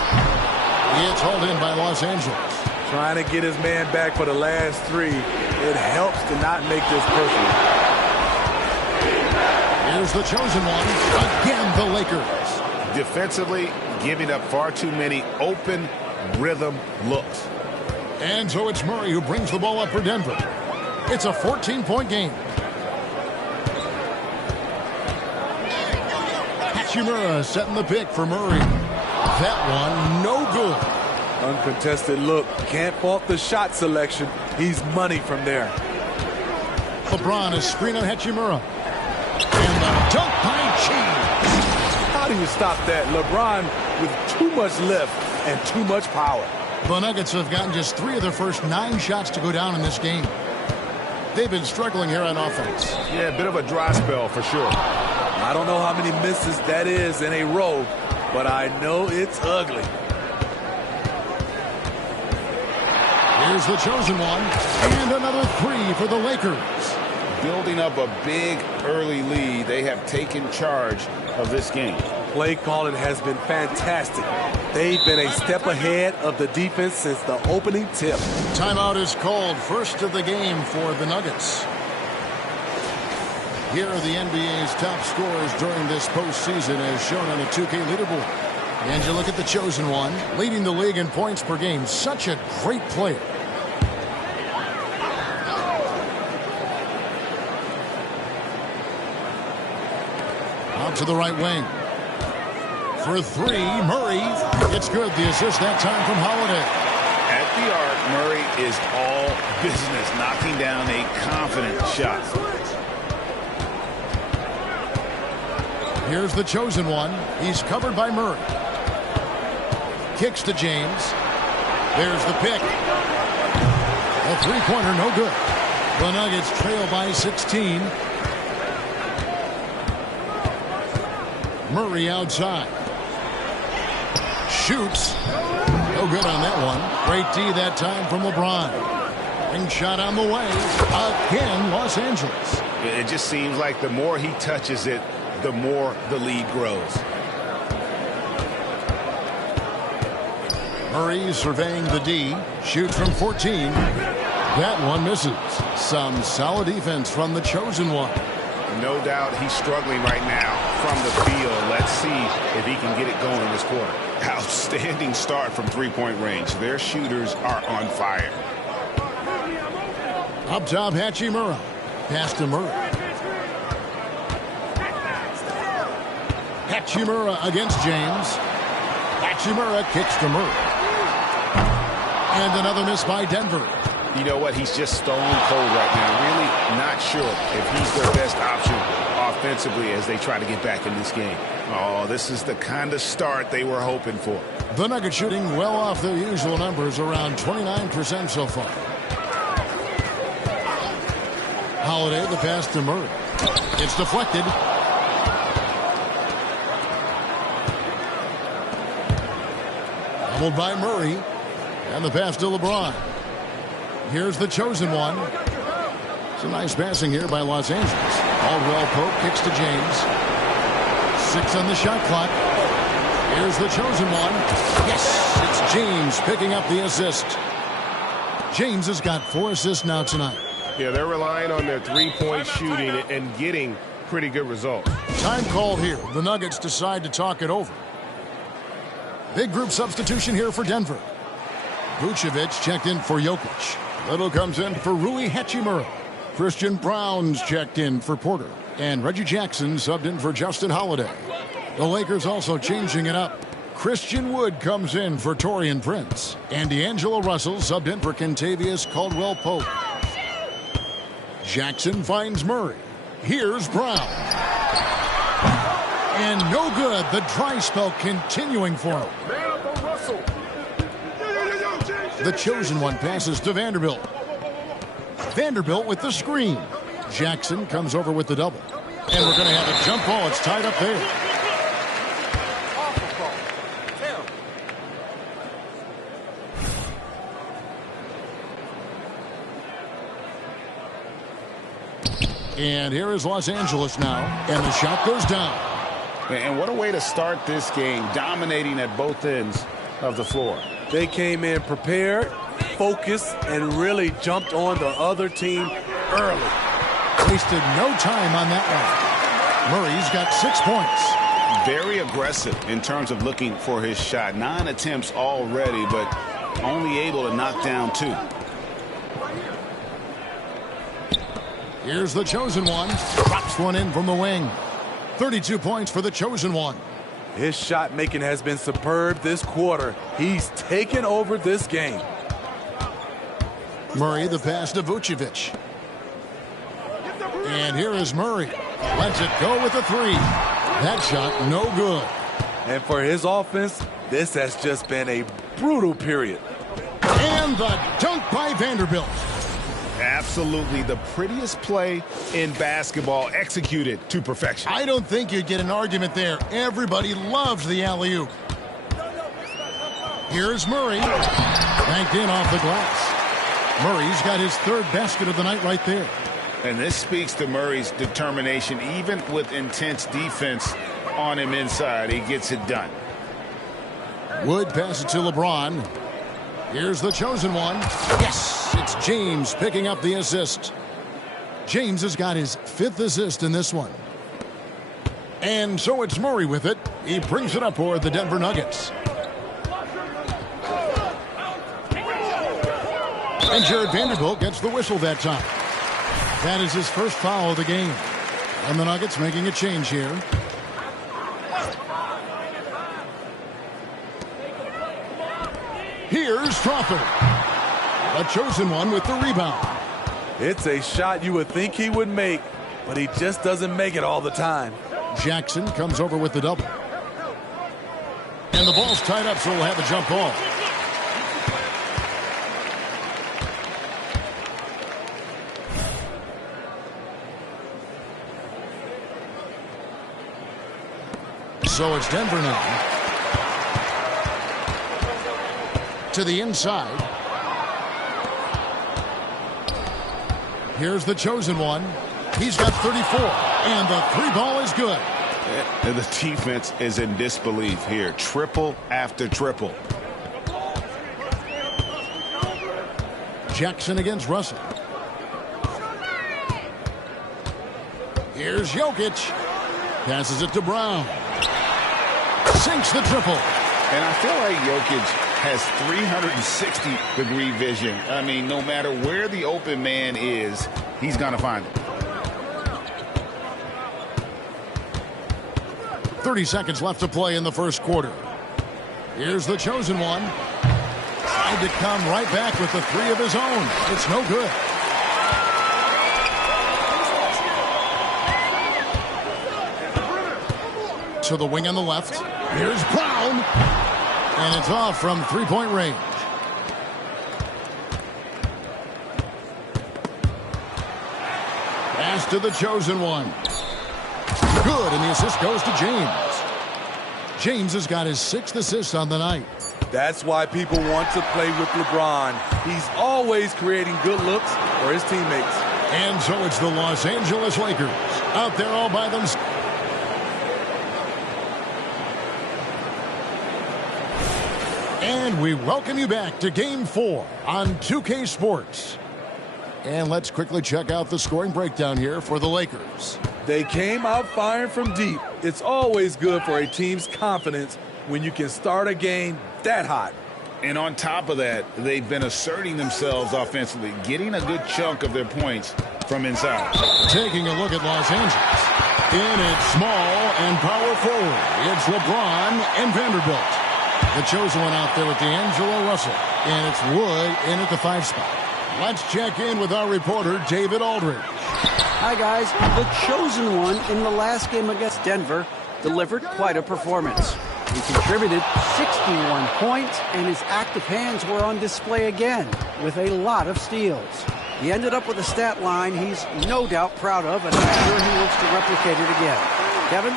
It's hauled in by Los Angeles. Trying to get his man back for the last 3. It helps to not make this personal. Here's the chosen one. Again, the Lakers. Defensively, giving up far too many open rhythm looks. And so it's Murray who brings the ball up for Denver. It's a 14-point game. Hachimura setting the pick for Murray. That one, no good. Uncontested look. Can't fault the shot selection. He's money from there. LeBron is screen on Hachimura. And the dunk by James. How do you stop that? LeBron with too much lift and too much power. The Nuggets have gotten just 3 of their first 9 shots to go down in this game. they've been struggling here on offense. Yeah, a bit of a dry spell for sure. I don't know how many misses that is in a row, but I know it's ugly. Here's the chosen one, and another three for the Lakers. Building up a big early lead, they have taken charge of this game. Play calling has been fantastic. They've been a step ahead of the defense since the opening tip. Timeout is called, first of the game for the Nuggets. Here are the NBA's top scorers during this postseason as shown on the 2K leaderboard. And you look at the chosen one, leading the league in points per game. Such a great player. Out to the right wing. For three, Murray. It's good. The assist that time from Holiday. At the arc, Murray is all business, knocking down a confident shot. Here's the chosen one. He's covered by Murray. Kicks to James. There's the pick. A three-pointer, no good. The Nuggets trail by 16. Murray outside. Shoots. No good on that one. Great D that time from LeBron. Ring shot on the way. Again, Los Angeles. It just seems like the more he touches it, the more the lead grows. Murray surveying the D. Shoots from 14. That one misses. Some solid defense from the chosen one. No doubt he's struggling right now from the field. Let's see if he can get it going in this quarter. Outstanding start from three-point range. Their shooters are on fire. Up top, Hachimura. Pass to Murray. Hachimura against James. Hachimura kicks to Murray. And another miss by Denver. You know what? He's just stone cold right now. Really not sure if he's their best option offensively as they try to get back in this game. Oh, this is the kind of start they were hoping for. The Nuggets shooting well off their usual numbers, around 29% so far. Holiday, the pass to Murray. It's deflected. Doubled by Murray. And the pass to LeBron. Here's the chosen one. Some nice passing here by Los Angeles. Caldwell Pope kicks to James. 6 on the shot clock. Here's the chosen one. Yes, it's James picking up the assist. James has got 4 assists now tonight. Yeah, they're relying on their three-point shooting and getting pretty good results. Time called here. The Nuggets decide to talk it over. Big group substitution here for Denver. Vucevic checked in for Jokic. Little comes in for Rui Hachimura. Christian Brown's checked in for Porter. And Reggie Jackson subbed in for Justin Holiday. The Lakers also changing it up. Christian Wood comes in for Taurean Prince. And D'Angelo Russell subbed in for Kentavious Caldwell-Pope. Jackson finds Murray. Here's Brown. And no good. The dry spell continuing for him. The chosen one passes to Vanderbilt. Vanderbilt with the screen. Jackson comes over with the double. And we're going to have a jump ball. It's tied up there. And here is Los Angeles now. And the shot goes down. And what a way to start this game, dominating at both ends of the floor. They came in prepared, focused, and really jumped on the other team early. Wasted no time on that one. Murray's got 6 points. Very aggressive in terms of looking for his shot. 9 attempts already, but only able to knock down 2. Here's the chosen one. Drops one in from the wing. 32 points for the chosen one. His shot making has been superb this quarter. He's taken over this game. Murray, the pass to Vucevic. And here is Murray. Lets it go with a 3. That shot, no good. And for his offense, this has just been a brutal period. And the dunk by Vanderbilt. Absolutely the prettiest play in basketball, executed to perfection. I don't think you'd get an argument there. Everybody loves the alley-oop. Here's Murray. Banked in off the glass. Murray's got his third basket of the night right there. And this speaks to Murray's determination. Even with intense defense on him inside, he gets it done. Wood passes it to LeBron. Here's the chosen one. Yes, it's James picking up the assist. James has got his 5th assist in this one. And so it's Murray with it. He brings it up for the Denver Nuggets. And Jared Vanderbilt gets the whistle that time. That is his first foul of the game. And the Nuggets making a change here. Here's Strawther. A chosen one with the rebound. It's a shot you would think he would make, but he just doesn't make it all the time. Jackson comes over with the double. And the ball's tied up, so we'll have a jump ball. So it's Denver now. To the inside. Here's the chosen one. He's got 34. And the 3-ball is good. And the defense is in disbelief here. Triple after triple. Jackson against Russell. Here's Jokic. Passes it to Brown. Sinks the triple. And I feel like Jokic has 360-degree vision. I mean, no matter where the open man is, he's going to find it. 30 seconds left to play in the first quarter. Here's the chosen one. Tried to come right back with the 3 of his own. It's no good. To the wing on the left. Here's Brown. And it's off from 3-point range. Pass to the chosen one. Good, and the assist goes to James. James has got his 6th assist on the night. That's why people want to play with LeBron. He's always creating good looks for his teammates. And so it's the Los Angeles Lakers out there all by themselves. And we welcome you back to Game 4 on 2K Sports. And let's quickly check out the scoring breakdown here for the Lakers. They came out firing from deep. It's always good for a team's confidence when you can start a game that hot. And on top of that, they've been asserting themselves offensively, getting a good chunk of their points from inside. Taking a look at Los Angeles. In its small and power forward, it's LeBron and Vanderbilt. The chosen one out there with D'Angelo Russell. And it's Wood in at the 5 spot. Let's check in with our reporter, David Aldridge. Hi, guys. The chosen one in the last game against Denver delivered quite a performance. He contributed 61 points, and his active hands were on display again with a lot of steals. He ended up with a stat line he's no doubt proud of, and I'm sure he wants to replicate it again. Kevin?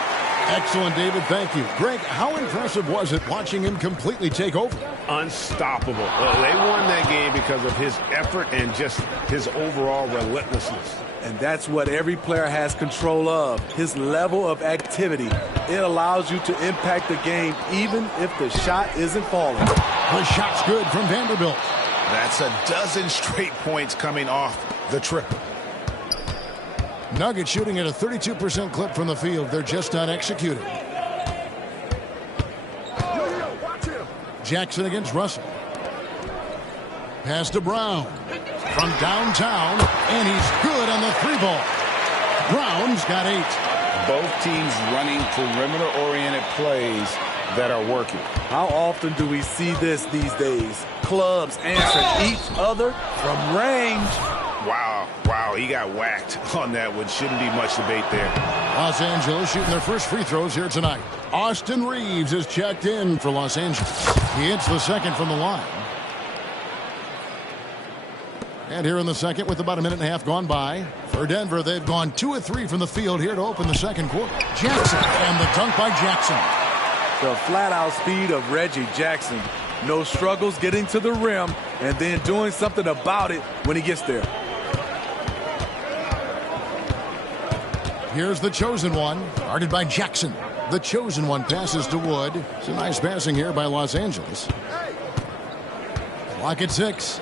Excellent, David. Thank you. Greg, how impressive was it watching him completely take over? Unstoppable. They won that game because of his effort and just his overall relentlessness. And that's what every player has control of, his level of activity. It allows you to impact the game even if the shot isn't falling. The shot's good from Vanderbilt. That's a dozen straight points coming off the triple. Nuggets shooting at a 32% clip from the field. They're just not executing. Jackson against Russell. Pass to Brown. From downtown, and he's good on the 3-ball. Brown's got 8. Both teams running perimeter-oriented plays that are working. How often do we see this these days? Clubs answering each other from range. Wow, he got whacked on that one. Shouldn't be much debate there. Los Angeles shooting their first free throws here tonight. Austin Reeves is checked in for Los Angeles. He hits the second from the line. And here in the second, with about a minute and a half gone by, for Denver, they've gone 2 of 3 from the field here to open the second quarter. Jackson, and the dunk by Jackson. The flat-out speed of Reggie Jackson. No struggles getting to the rim and then doing something about it when he gets there. Here's the chosen one, guarded by Jackson. The chosen one passes to Wood. It's a nice passing here by Los Angeles. Clock at 6.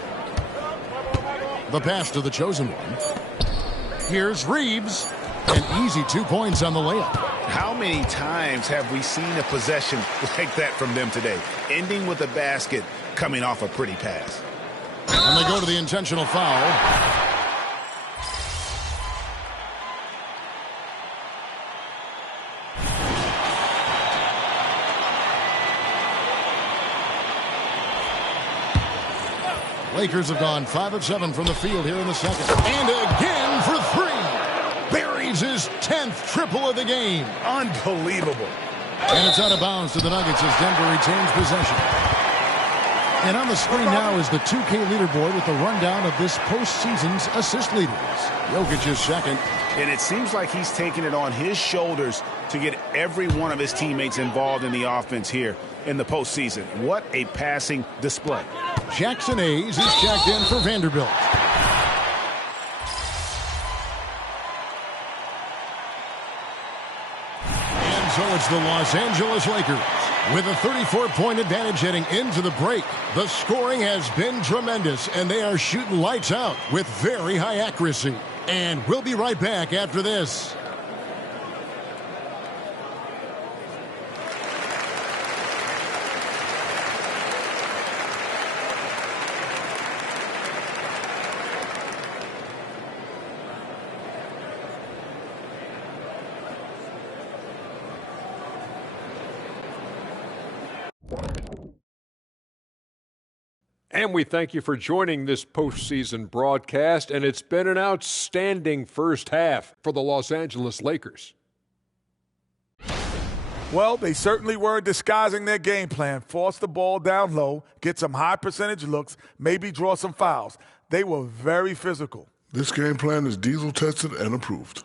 The pass to the chosen one. Here's Reeves. An easy 2 points on the layup. How many times have we seen a possession like that from them today? Ending with a basket, coming off a pretty pass. And they go to the intentional foul. Lakers have gone 5 of 7 from the field here in the second. And again for 3. Buries his 10th triple of the game. Unbelievable. And it's out of bounds to the Nuggets as Denver retains possession. And on the screen now is the 2K leaderboard with the rundown of this postseason's assist leaders. Jokic is second. And it seems like he's taking it on his shoulders to get every one of his teammates involved in the offense here in the postseason. What a passing display. Jackson Hayes is checked in for Vanderbilt. And so it's the Los Angeles Lakers with a 34-point advantage heading into the break. The scoring has been tremendous, and they are shooting lights out with very high accuracy. And we'll be right back after this. And we thank you for joining this postseason broadcast, and it's been an outstanding first half for the Los Angeles Lakers. Well, they certainly weren't disguising their game plan. Force the ball down low, get some high percentage looks, maybe draw some fouls. They were very physical. This game plan is diesel tested and approved.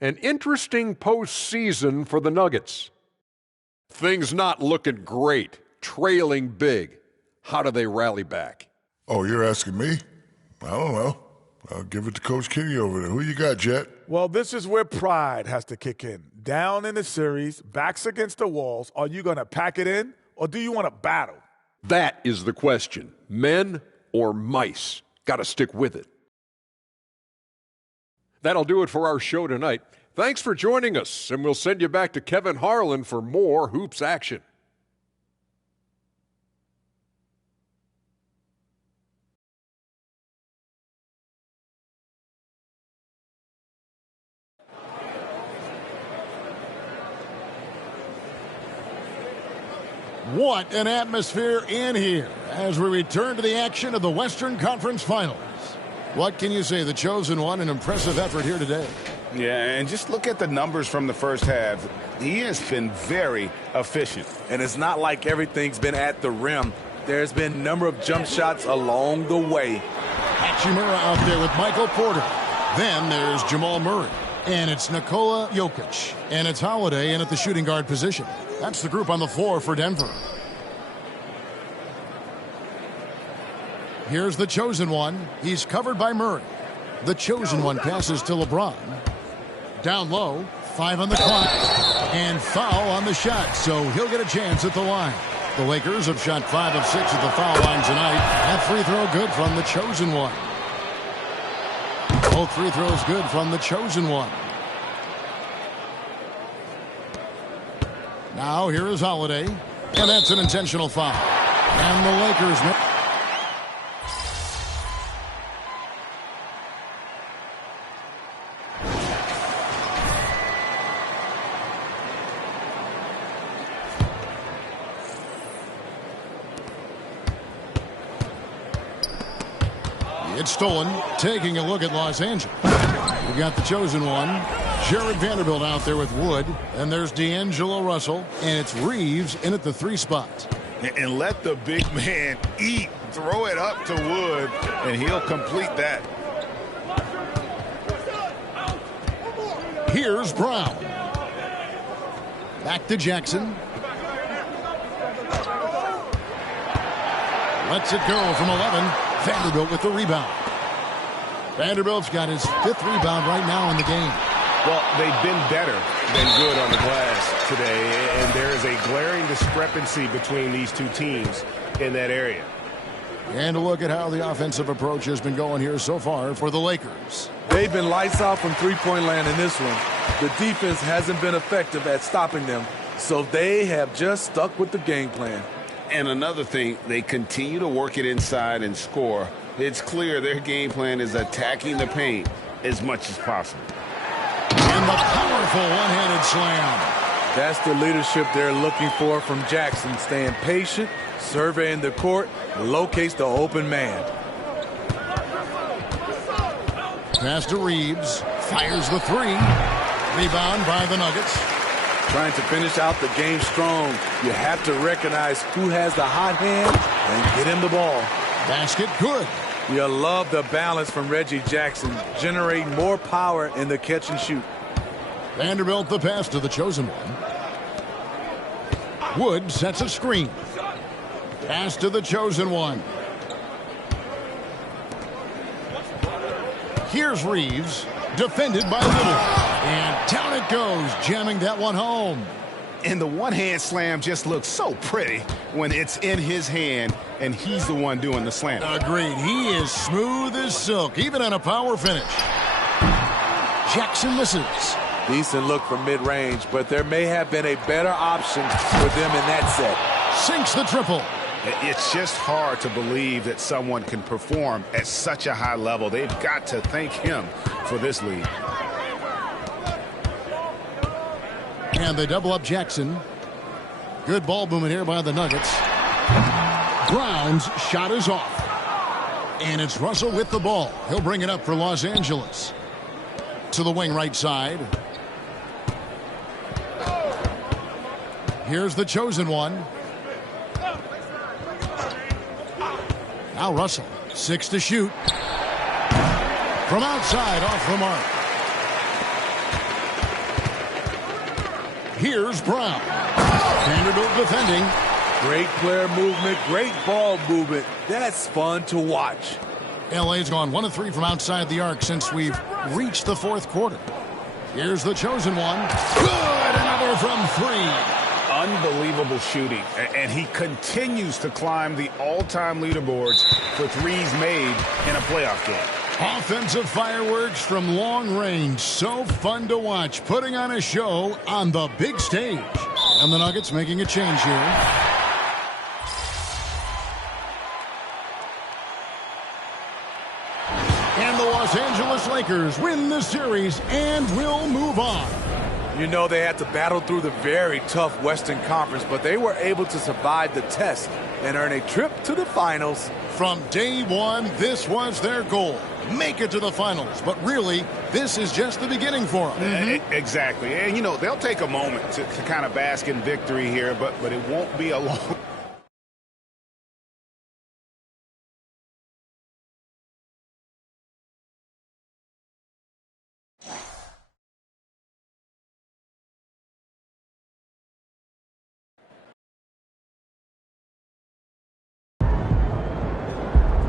An interesting postseason for the Nuggets. Things not looking great, trailing big. How do they rally back? Oh, you're asking me? I don't know. I'll give it to Coach Kenny over there. Who you got, Jet? Well, this is where pride has to kick in. Down in the series, backs against the walls, are you going to pack it in or do you want to battle? That is the question. Men or mice? Got to stick with it. That'll do it for our show tonight. Thanks for joining us, and we'll send you back to Kevin Harlan for more hoops action. What an atmosphere in here as we return to the action of the Western Conference Finals. What can you say? The chosen one, an impressive effort here today. Yeah, and just look at the numbers from the first half. He has been very efficient. And it's not like everything's been at the rim. There's been a number of jump shots along the way. Hachimura out there with Michael Porter. Then there's Jamal Murray. And it's Nikola Jokic. And it's Holiday in at the shooting guard position. That's the group on the floor for Denver. Here's the chosen one. He's covered by Murray. The chosen one passes to LeBron. Down low, 5 on the clock. And foul on the shot, so he'll get a chance at the line. The Lakers have shot 5 of 6 at the foul line tonight. That free throw good from the chosen one. Both free throws good from the chosen one. Now here is Holiday. And that's an intentional foul. And the Lakers... It's stolen. Taking a look at Los Angeles. We've got the chosen one. Jared Vanderbilt out there with Wood. And there's D'Angelo Russell. And it's Reeves in at the 3 spot. and let the big man eat. Throw it up to Wood, and he'll complete that. Here's Brown. Back to Jackson. Lets it go from 11. Vanderbilt with the rebound. Vanderbilt's got his 5th rebound right now in the game. Well, they've been better than good on the glass today, and there is a glaring discrepancy between these two teams in that area. And a look at how the offensive approach has been going here so far for the Lakers. They've been lights out from three-point land in this one. The defense hasn't been effective at stopping them, so they have just stuck with the game plan. And another thing, they continue to work it inside and score. It's clear their game plan is attacking the paint as much as possible. And the powerful one-handed slam. That's the leadership they're looking for from Jackson, staying patient, surveying the court, locates the open man. Pass to Reeves, fires the 3. Rebound by the Nuggets. Trying to finish out the game strong, you have to recognize who has the hot hand and get him the ball. Basket good. You love the balance from Reggie Jackson, generating more power in the catch and shoot. Vanderbilt the pass to the chosen one. Wood sets a screen. Pass to the chosen one. Here's Reeves, defended by Little. And down it goes, jamming that one home. And the one-hand slam just looks so pretty when it's in his hand and he's the one doing the slam. Agreed. He is smooth as silk, even on a power finish. Jackson misses. Decent look from mid-range, but there may have been a better option for them in that set. Sinks the triple. It's just hard to believe that someone can perform at such a high level. They've got to thank him for this lead. And they double up Jackson. Good ball movement here by the Nuggets. Brown's shot is off. And it's Russell with the ball. He'll bring it up for Los Angeles. To the wing right side. Here's the chosen one. Now Russell, 6 to shoot. From outside, off the mark. Here's Brown. Vanderbilt defending. Great player movement, great ball movement. That's fun to watch. LA's gone 1 of 3 from outside the arc since we've reached the 4th quarter. Here's the chosen one. Good, another from 3. Unbelievable shooting, and he continues to climb the all-time leaderboards for threes made in a playoff game. Offensive fireworks from long range. So fun to watch. Putting on a show on the big stage. And the Nuggets making a change here. And the Los Angeles Lakers win the series and will move on. You know, they had to battle through the very tough Western Conference, but they were able to survive the test and earn a trip to the finals. From day one, this was their goal. Make it to the finals. But really, this is just the beginning for them. Exactly. And, you know, they'll take a moment to kind of bask in victory here, but it won't be a long...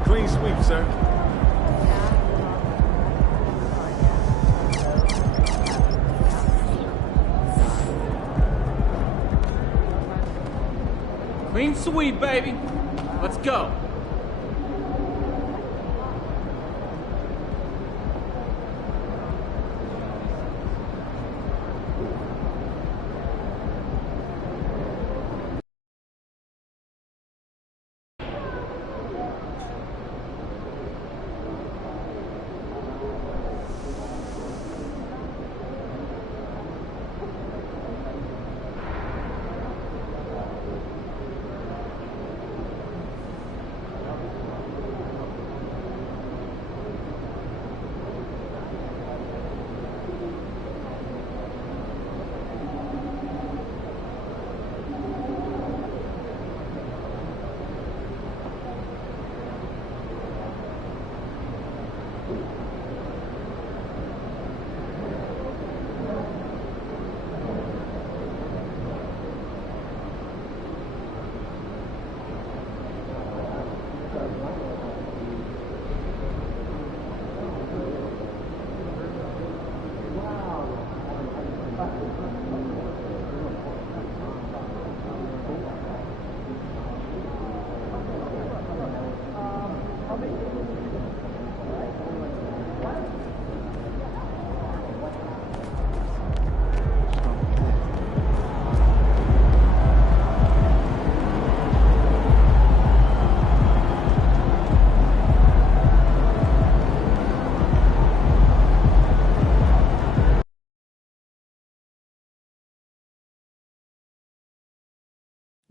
Clean sweep, sir. Clean sweep, baby. Let's go.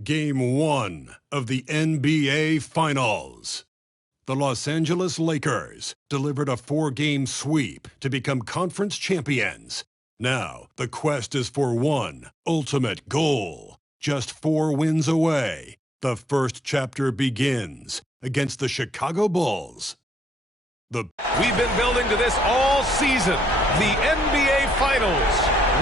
Game 1 of the NBA Finals. The Los Angeles Lakers delivered a 4-game sweep to become conference champions. Now, the quest is for one ultimate goal. Just 4 wins away. The first chapter begins against the Chicago Bulls. We've been building to this all season, the NBA Finals.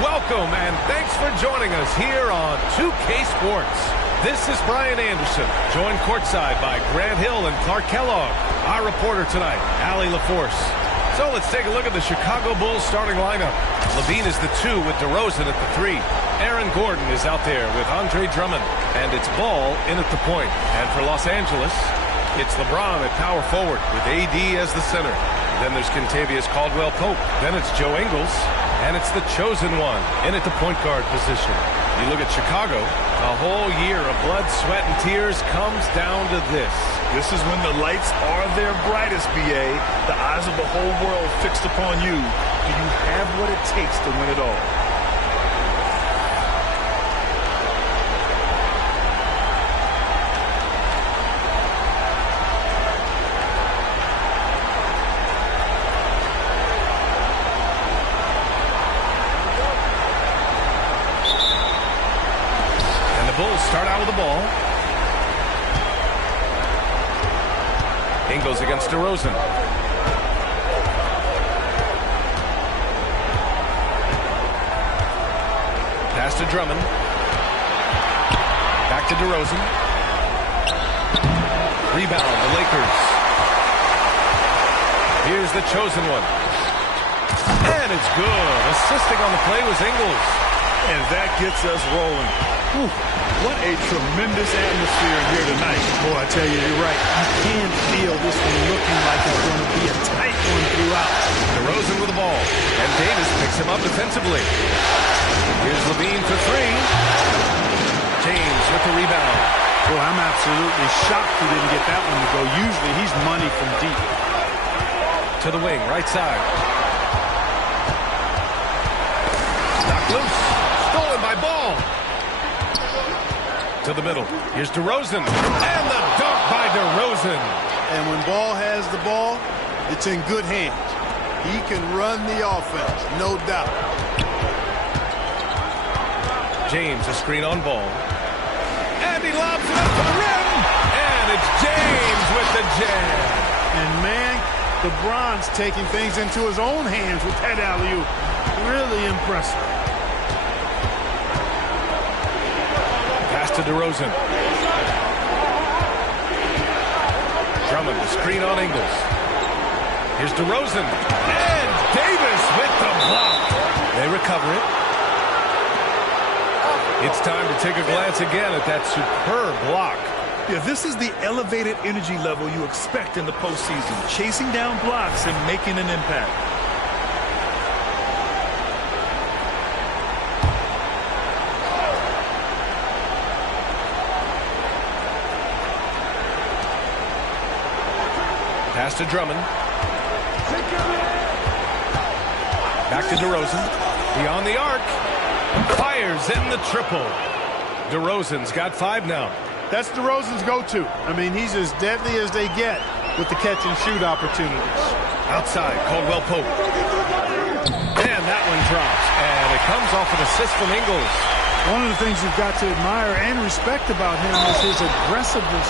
Welcome and thanks for joining us here on 2K Sports. This is Brian Anderson, joined courtside by Grant Hill and Clark Kellogg. Our reporter tonight, Allie LaForce. So let's take a look at the Chicago Bulls starting lineup. Levine is the 2 with DeRozan at the 3. Aaron Gordon is out there with Andre Drummond. And it's Ball in at the point. And for Los Angeles, it's LeBron at power forward with AD as the center. Then there's Kentavious Caldwell-Pope. Then it's Joe Ingles. And it's the chosen one in at the point guard position. You look at Chicago, a whole year of blood, sweat, and tears comes down to this. This is when the lights are their brightest, BA. The eyes of the whole world fixed upon you. Do you have what it takes to win it all? Bulls start out with the ball. Ingles against DeRozan. Pass to Drummond. Back to DeRozan. Rebound, the Lakers. Here's the chosen one. And it's good. Assisting on the play was Ingles. And that gets us rolling. Whew, what a tremendous atmosphere here tonight. Boy, I tell you, you're right. You can feel this one looking like it's going to be a tight one throughout. DeRozan with the ball. And Davis picks him up defensively. Here's Levine for 3. James with the rebound. Boy, I'm absolutely shocked he didn't get that one to go. Usually he's money from deep. To the wing, right side. Knocked loose. Stolen by Ball. To the middle. Here's DeRozan. And the dunk by DeRozan. And when Ball has the ball, it's in good hands. He can run the offense, no doubt. James, a screen on Ball. And he lobs it up to the rim. And it's James with the jam. And man, LeBron's taking things into his own hands with that alley-oop. Really impressive. Pass to DeRozan. Drummond, the screen on Ingles. Here's DeRozan. And Davis with the block. They recover it. It's time to take a glance again at that superb block. Yeah, this is the elevated energy level you expect in the postseason. Chasing down blocks and making an impact. Pass to Drummond. Back to DeRozan. Beyond the arc. Fires in the triple. DeRozan's got 5 now. That's DeRozan's go-to. I mean, he's as deadly as they get with the catch-and-shoot opportunities. Outside, Caldwell-Pope. And that one drops. And it comes off an assist from Ingles. One of the things you've got to admire and respect about him is his aggressiveness.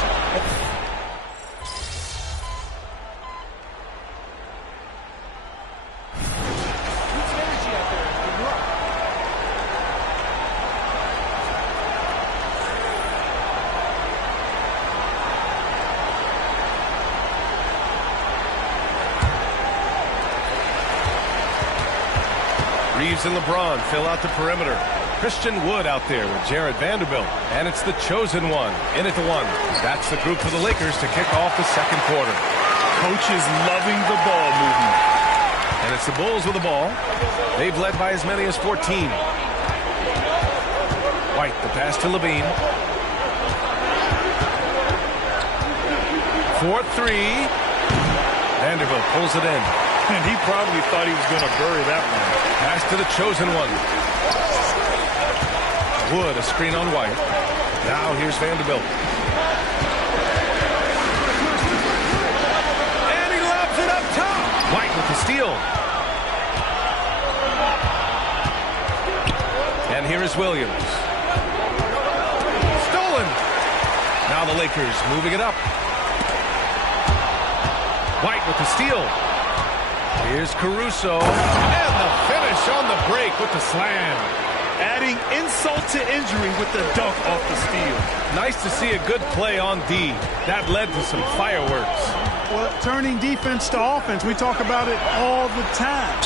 Reeves and LeBron fill out the perimeter. Christian Wood out there with Jared Vanderbilt. And it's the chosen one in at the 1. That's the group for the Lakers to kick off the second quarter. Coach is loving the ball movement. And it's the Bulls with the ball. They've led by as many as 14. White, the pass to Levine. 4-3. Vanderbilt pulls it in. And he probably thought he was going to bury that one. Pass to the chosen one. Wood, a screen on White. Now here's Vanderbilt. And he lobs it up top. White with the steal. And here is Williams. Stolen. Now the Lakers moving it up. White with the steal. Here's Caruso. And the finish on the break with the slam. Adding insult to injury with the dunk off the steal. Nice to see a good play on D. That led to some fireworks. Well, turning defense to offense, we talk about it all the time.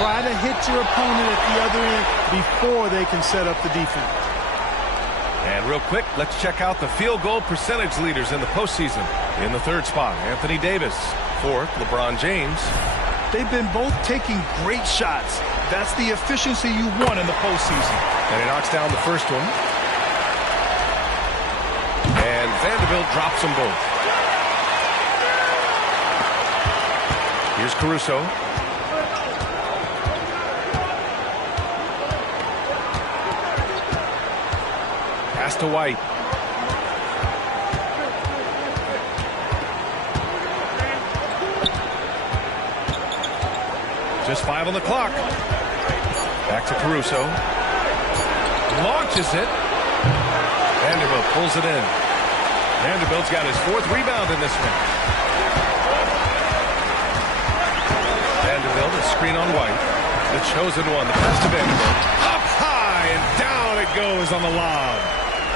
Try to hit your opponent at the other end before they can set up the defense. And real quick, let's check out the field goal percentage leaders in the postseason. In the third spot, Anthony Davis. Fourth, LeBron James. They've been both taking great shots. That's the efficiency you want in the postseason. And he knocks down the first one. And Vanderbilt drops them both. Here's Caruso. Pass to White. Just 5 on the clock. Back to Caruso. Launches it. Vanderbilt pulls it in. Vanderbilt's got his 4th rebound in this one. Vanderbilt, a screen on White. The chosen one, the pass to Vanderbilt. Up high and down it goes on the lob.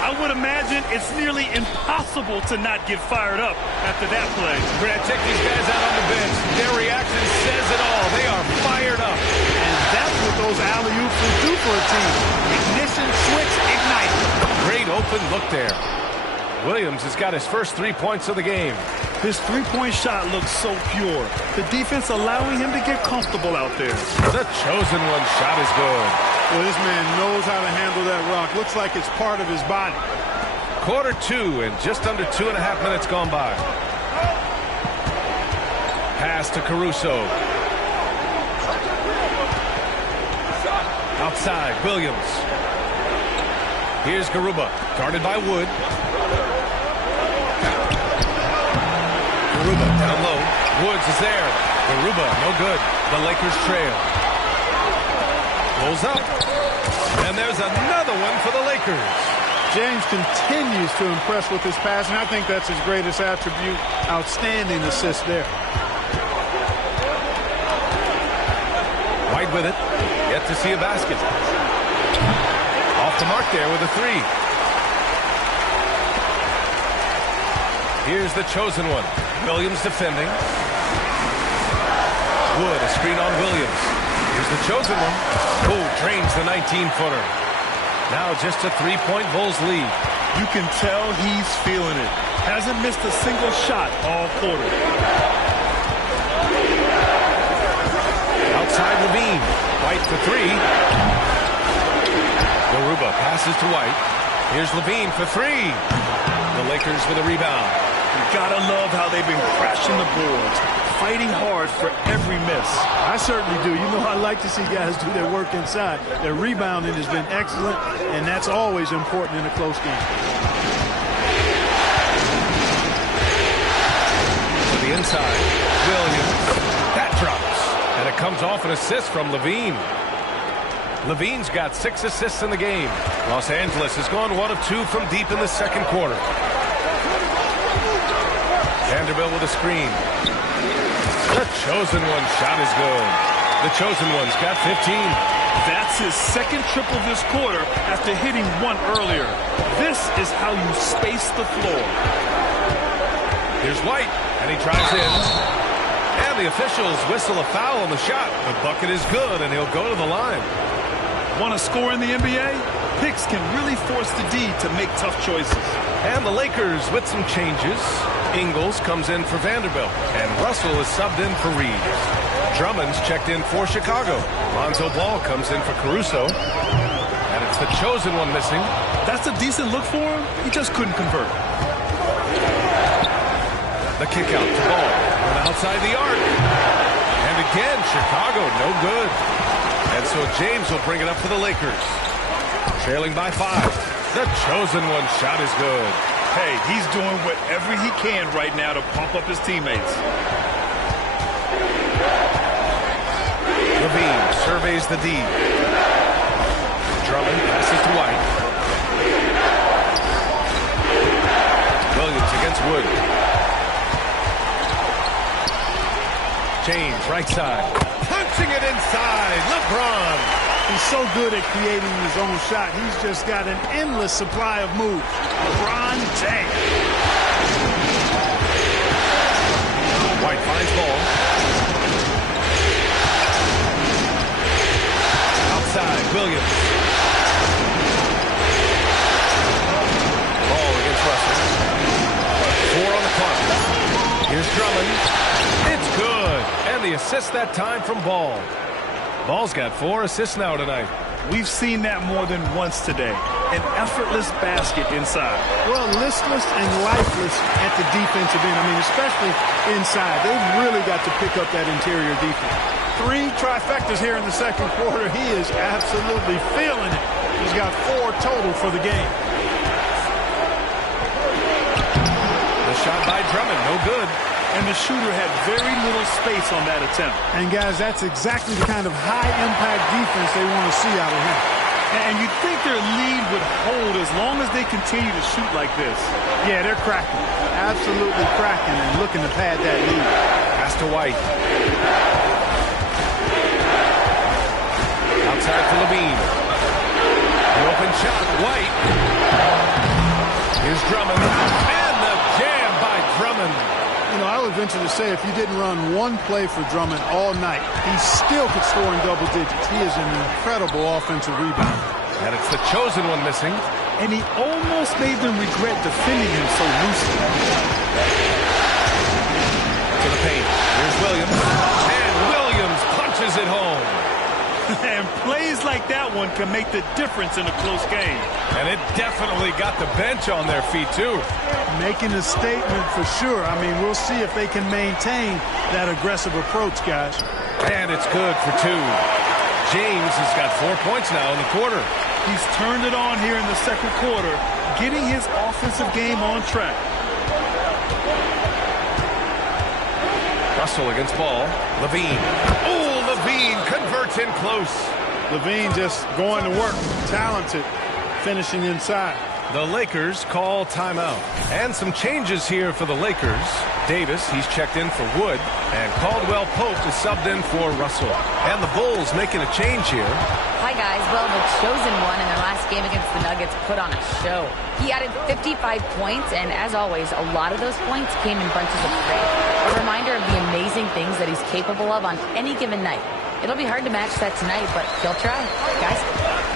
I would imagine it's nearly impossible to not get fired up after that play. Brad, check these guys out on the bench. Their reaction says it all. They are fired up. And that's what those alley-oops will do for a team. Ignition, switch, ignite. Great open look there. Williams has got his first 3 points of the game. His three-point shot looks so pure. The defense allowing him to get comfortable out there. The chosen one shot is good. Well, this man knows how to handle that rock. Looks like it's part of his body. Quarter 2 and just under 2.5 minutes gone by. Pass to Caruso. Outside, Williams. Here's Garuba, guarded by Wood. Garuba down low. Woods is there. Garuba, no good. The Lakers trail. Pulls up. And there's another one for the Lakers. James continues to impress with his passing. I think that's his greatest attribute. Outstanding assist there. White with it. Yet to see a basket. Off the mark there with a 3. Here's the chosen one. Williams defending. Wood, a screen on Williams. Here's the chosen one. Oh, drains the 19-footer. Now just a 3-point Bulls lead. You can tell he's feeling it. Hasn't missed a single shot all quarter. Outside Levine. White for 3. Garuba passes to White. Here's Levine for 3. The Lakers with a rebound. You gotta love how they've been crashing the boards, fighting hard for every miss. I certainly do. You know, I like to see guys do their work inside. Their rebounding has been excellent, and that's always important in a close game. To the inside, Williams. That drops. And it comes off an assist from Levine. Levine's got 6 assists in the game. Los Angeles has gone 1 of 2 from deep in the second quarter. Vanderbilt with a screen. The chosen one shot is good. The chosen one's got 15. That's his second triple this quarter after hitting 1 earlier. This is how you space the floor. Here's White, and he drives in. And the officials whistle a foul on the shot. The bucket is good, and he'll go to the line. Want to score in the NBA? Picks can really force the D to make tough choices. And the Lakers with some changes. Ingles comes in for Vanderbilt, and Russell is subbed in for Reeves. Drummond's checked in for Chicago. Lonzo Ball comes in for Caruso. And it's the chosen one missing. That's a decent look for him. He just couldn't convert. The kick out to Ball from outside the arc. And again, Chicago, no good. And so James will bring it up for the Lakers. Trailing by 5. The chosen one shot is good. Hey, he's doing whatever he can right now to pump up his teammates. Levine surveys the D. Drummond passes to White. Williams against Wood. James, right side. Punching it inside. LeBron. He's so good at creating his own shot. He's just got an endless supply of moves. LeBron James. White finds ball. Outside, Williams. Ball against Russell. 4 on the clock. Here's Drummond. It's good. And the assist that time from Ball. Ball's got 4 assists now tonight. We've seen that more than once today. An effortless basket inside. Well, listless and lifeless at the defensive end. I mean, especially inside. They've really got to pick up that interior defense. 3 trifectas here in the second quarter. He is absolutely feeling it. He's got 4 total for the game. The shot by Drummond, no good. And the shooter had very little space on that attempt. And, guys, that's exactly the kind of high-impact defense they want to see out of him. And you'd think their lead would hold as long as they continue to shoot like this. Yeah, they're cracking. Absolutely cracking and looking to pad that lead. Pass to White. Outside to Levine. The open shot, White. Here's Drummond. And the jam by Drummond. You know, I would venture to say if you didn't run one play for Drummond all night, he still could score in double digits. He is an incredible offensive rebounder. And it's the chosen one missing. And he almost made them regret defending him so loosely. To the paint. Here's Williams. And Williams punches it home. And plays like that one can make the difference in a close game. And it definitely got the bench on their feet, too. Making a statement for sure. I mean, we'll see if they can maintain that aggressive approach, guys. And it's good for 2. James has got 4 points now in the quarter. He's turned it on here in the second quarter, getting his offensive game on track. Russell against Ball. Levine. Oh, Levine converts in close. Levine just going to work. Talented. Finishing inside. The Lakers call timeout. And some changes here for the Lakers. Davis, he's checked in for Wood. And Caldwell Pope is subbed in for Russell. And the Bulls making a change here. Hi, guys. Well, the chosen one in their last game against the Nuggets put on a show. He added 55 points, and as always, a lot of those points came in bunches of 3. A reminder of the amazing things that he's capable of on any given night. It'll be hard to match that tonight, but he'll try. Guys?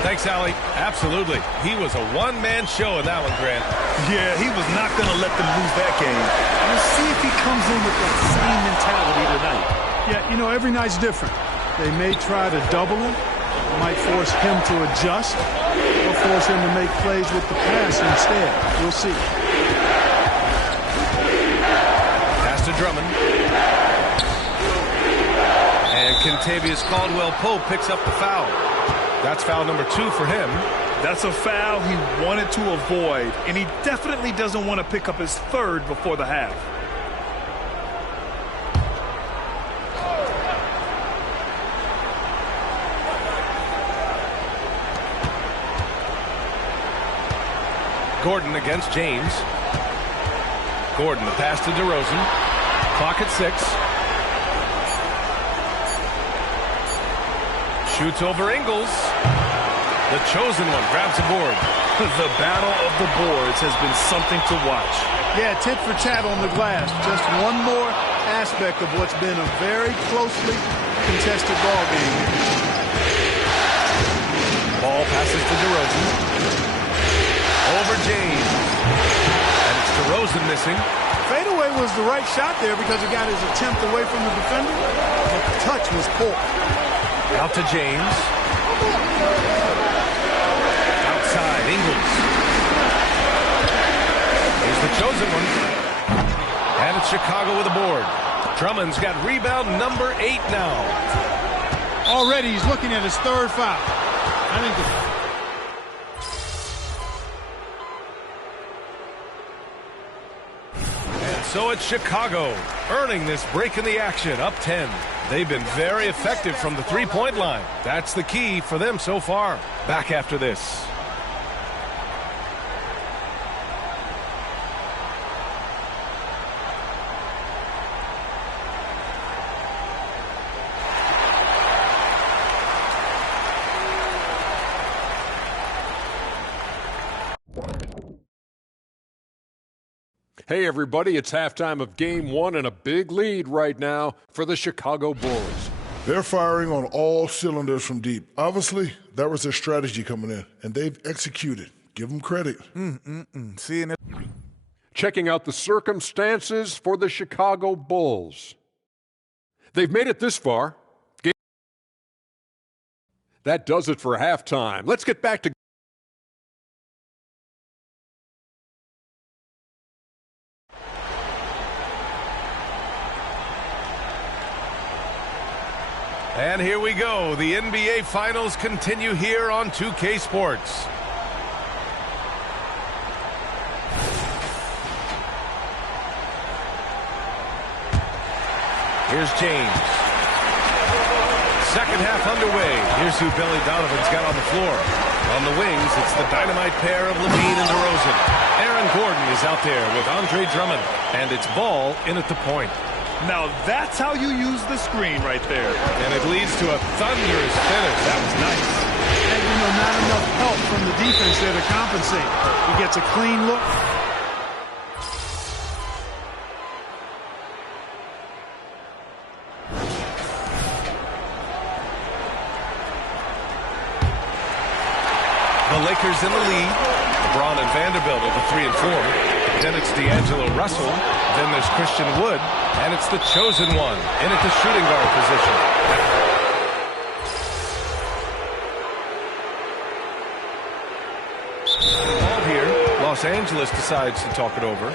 Thanks, Allie. Absolutely. He was a one-man show in that one, Grant. Yeah, he was not going to let them lose that game. We'll see if he comes in with that same mentality tonight. Yeah, you know, every night's different. They may try to double him, might force him to adjust, or force him to make plays with the pass instead. We'll see. Pass to Drummond. And Kentavious Caldwell-Pope picks up the foul. That's foul number 2 for him. That's a foul he wanted to avoid, and he definitely doesn't want to pick up his 3rd before the half. Gordon against James. Gordon, the pass to DeRozan. Clock at 6. Shoots over Ingles. The chosen one grabs a board. The battle of the boards has been something to watch. Yeah, tit for tat on the glass. Just one more aspect of what's been a very closely contested ball game. Ball passes to DeRozan. Over James. And it's DeRozan missing. Fadeaway was the right shot there because he got his attempt away from the defender. But the touch was poor. Out to James. Outside, Ingles. Here's the chosen one. And it's Chicago with a board. Drummond's got rebound number 8 now. Already he's looking at his 3rd foul. I think So it's Chicago earning this break in the action, up 10. They've been very effective from the three-point line. That's the key for them so far. Back after this. Hey, everybody, it's halftime of Game 1 and a big lead right now for the Chicago Bulls. They're firing on all cylinders from deep. Obviously, that was their strategy coming in, and they've executed. Give them credit. Seeing it. Checking out the circumstances for the Chicago Bulls. They've made it this far. That does it for halftime. Let's get back to And here we go. The NBA Finals continue here on 2K Sports. Here's James. Second half underway. Here's who Billy Donovan's got on the floor. On the wings, it's the dynamite pair of Levine and DeRozan. Aaron Gordon is out there with Andre Drummond. And it's Ball in at the point. Now that's how you use the screen right there. And it leads to a thunderous finish. That was nice. And, not enough help from the defense there to compensate. He gets a clean look. The Lakers in the lead. LeBron and Vanderbilt at the 3 and 4. Then it's D'Angelo Russell. Then there's Christian Wood. And it's the chosen one in at the shooting guard position. Ball here. Los Angeles decides to talk it over.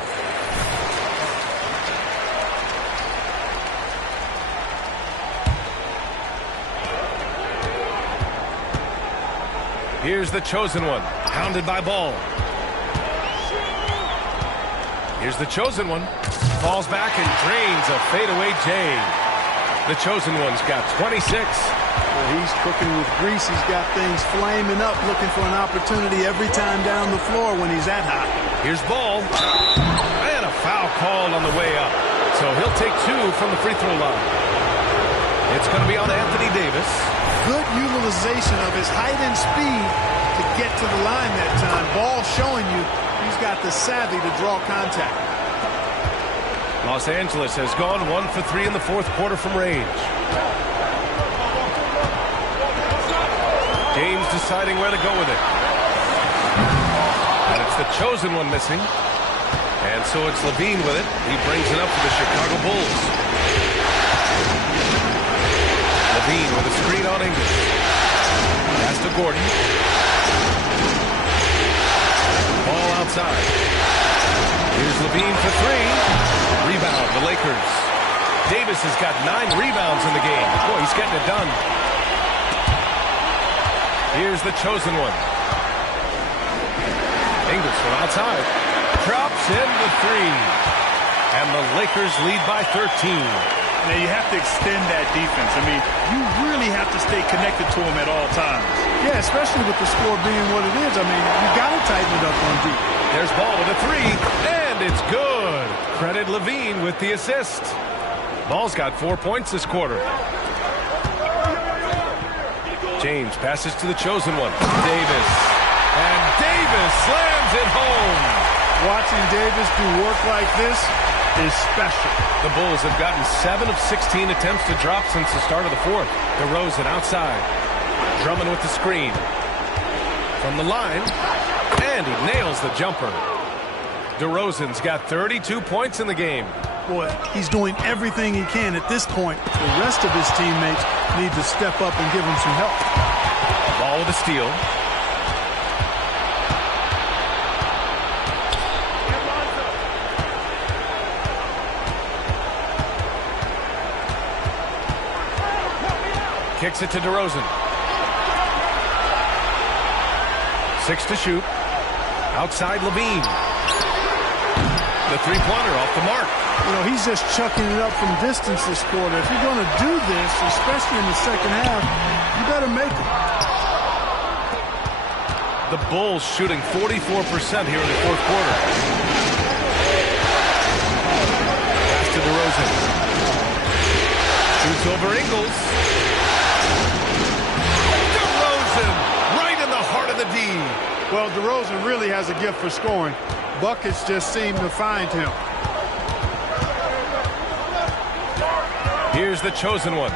Here's the chosen one. Pounded by Ball. Here's the chosen one. Falls back and drains a fadeaway J. The chosen one's got 26. Well, he's cooking with grease. He's got things flaming up, looking for an opportunity every time down the floor when he's that hot. Here's Ball. And a foul called on the way up. So he'll take 2 from the free throw line. It's going to be on Anthony Davis. Good utilization of his height and speed to get to the line that time. Ball showing you he's got the savvy to draw contact. Los Angeles has gone 1 for 3 in the fourth quarter from range. James deciding where to go with it. And it's the chosen one missing. And so it's Levine with it. He brings it up for the Chicago Bulls. Levine with a screen on English. Pass to Gordon. Ball outside. Here's Levine for 3. Rebound, the Lakers. Davis has got 9 rebounds in the game. Boy, he's getting it done. Here's the chosen one. English from outside. Drops in the 3. And the Lakers lead by 13. Now you have to extend that defense. I mean, you really have to stay connected to them at all times. Yeah, especially with the score being what it is. I mean, you got to tighten it up on deep. There's Ball with a 3, and it's good. Credit Levine with the assist. Ball's got 4 points this quarter. James passes to the chosen one, Davis. And Davis slams it home. Watching Davis do work like this is special. The Bulls have gotten 7 of 16 attempts to drop since the start of the fourth. DeRozan outside. Drummond with the screen. From the line. And he nails the jumper. DeRozan's got 32 points in the game. Boy, he's doing everything he can at this point. The rest of his teammates need to step up and give him some help. Ball with a steal. Kicks it to DeRozan. 6 to shoot. Outside Levine. The three-pointer off the mark. You know, he's just chucking it up from distance this quarter. If you're going to do this, especially in the second half, you better make it. The Bulls shooting 44% here in the fourth quarter. Pass to DeRozan. Shoots over Ingles. DeRozan right in the heart of the D. Well, DeRozan really has a gift for scoring. Buckets just seem to find him. Here's the chosen one.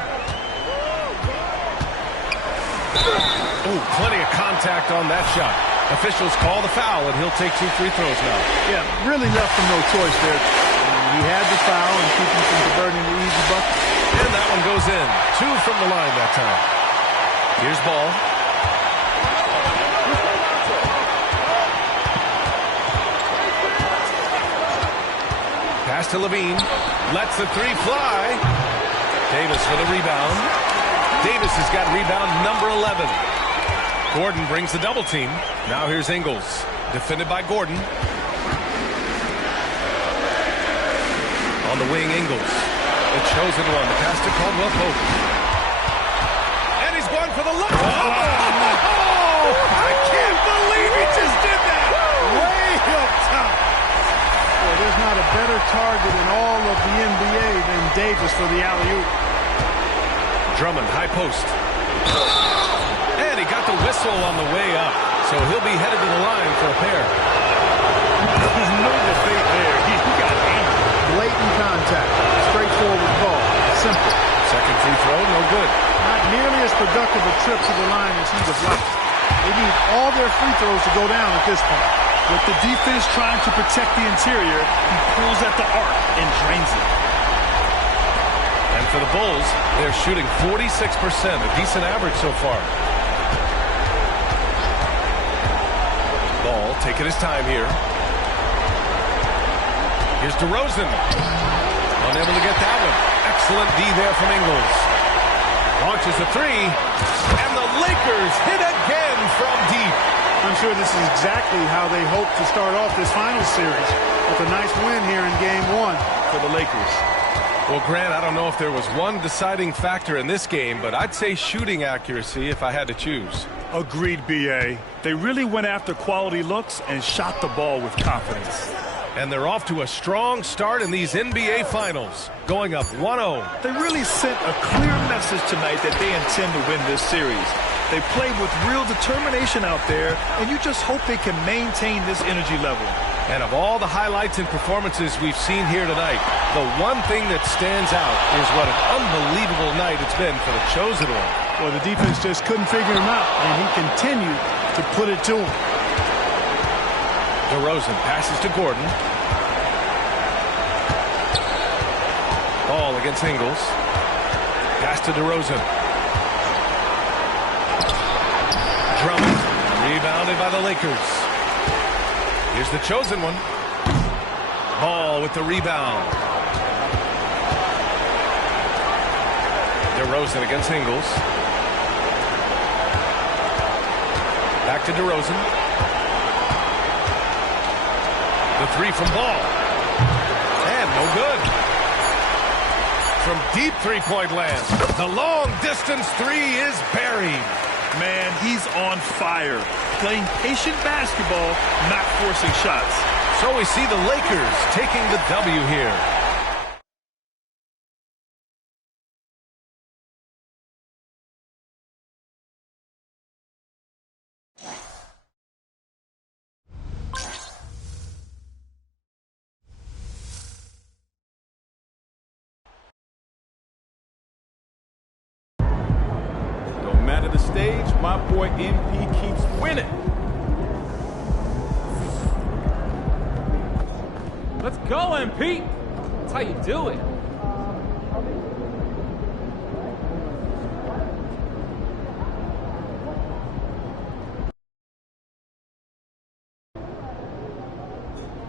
Oh, plenty of contact on that shot. Officials call the foul, and he'll take 2 free throws now. Yeah, really left him no choice there. He had the foul and keep him from converting the easy bucket. And that one goes in. 2 from the line that time. Here's Ball. Pass to Levine. Lets the 3 fly. Davis for the rebound. Davis has got rebound number 11. Gordon brings the double team. Now here's Ingles. Defended by Gordon. On the wing, Ingles. The chosen one. The pass to Caldwell Pope. And he's going for the look. Oh, I can't believe he just did that. Way up top. Well, there's not a better target in all of the NBA than Davis for the alley-oop. Drummond, high post. And he got the whistle on the way up. So he'll be headed to the line for a pair. No debate there. He got hammered. Blatant contact. Straightforward call. Simple. Second free throw, no good. Not nearly as productive a trip to the line as he would like. They need all their free throws to go down at this point. With the defense trying to protect the interior, he pulls at the arc and drains it. And for the Bulls, they're shooting 46%, a decent average so far. Ball taking his time here. Here's DeRozan. Unable to get that one. Excellent D there from Ingles. Launches a 3. And the Lakers hit again from deep. I'm sure this is exactly how they hope to start off this final series, with a nice win here in Game 1 for the Lakers. Well, Grant, I don't know if there was one deciding factor in this game, but I'd say shooting accuracy if I had to choose. Agreed, B.A. They really went after quality looks and shot the ball with confidence. And they're off to a strong start in these NBA Finals, going up 1-0. They really sent a clear message tonight that they intend to win this series. They played with real determination out there, and you just hope they can maintain this energy level. And of all the highlights and performances we've seen here tonight, the one thing that stands out is what an unbelievable night it's been for the chosen one. Well, the defense just couldn't figure him out, and he continued to put it to him. DeRozan passes to Gordon. Ball against Ingles. Pass to DeRozan. Drummond, rebounded by the Lakers. Here's the chosen one. Ball with the rebound. DeRozan against Ingles. Back to DeRozan. The 3 from Ball. And no good. From deep three-point land, the long-distance 3 is buried. Man, he's on fire. Playing patient basketball, not forcing shots. So we see the Lakers taking the W here. The stage, my boy MP keeps winning. Let's go, MP. That's how you do it.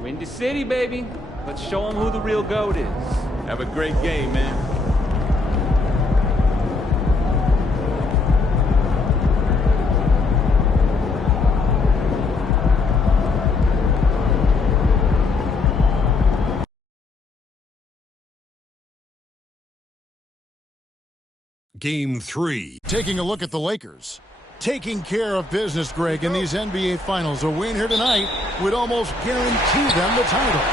Windy City, baby. Let's show them who the real GOAT is. Have a great game, man. Game 3. Taking a look at the Lakers. Taking care of business, Greg, in these NBA Finals. A win here tonight would almost guarantee them the title.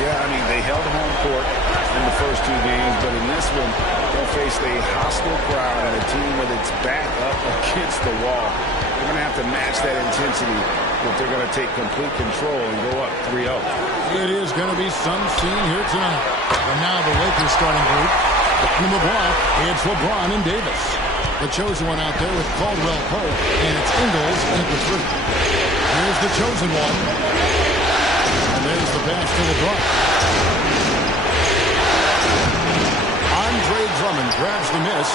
Yeah, I mean, they held home court in the first 2 games, but in this one, they'll face a hostile crowd and a team with its back up against the wall. They're going to have to match that intensity if they're going to take complete control and go up 3-0. It is going to be some scene here tonight. And now the Lakers starting group. In the block, it's LeBron and Davis. The chosen one out there with Caldwell Pope, and it's Ingles at the 3. Here's the chosen one. And there's the pass to LeBron. Andre Drummond grabs the miss.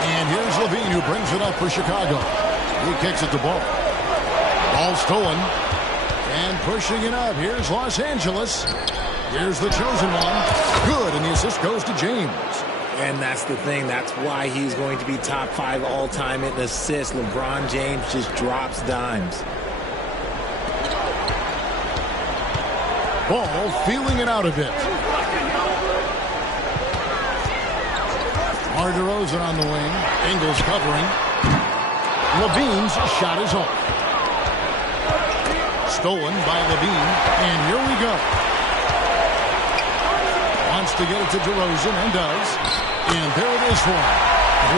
And here's Levine who brings it up for Chicago. He kicks it to Ball. Ball stolen. And pushing it up. Here's Los Angeles. Here's the chosen one. Good, and the assist goes to James. And that's the thing. That's why he's going to be top 5 all-time in assists. LeBron James just drops dimes. Ball feeling it out a bit. Mar DeRozan on the wing. Ingles covering. Levine's shot is off. Stolen by Levine. And here we go. Wants to get it to DeRozan and does. And there it is for him.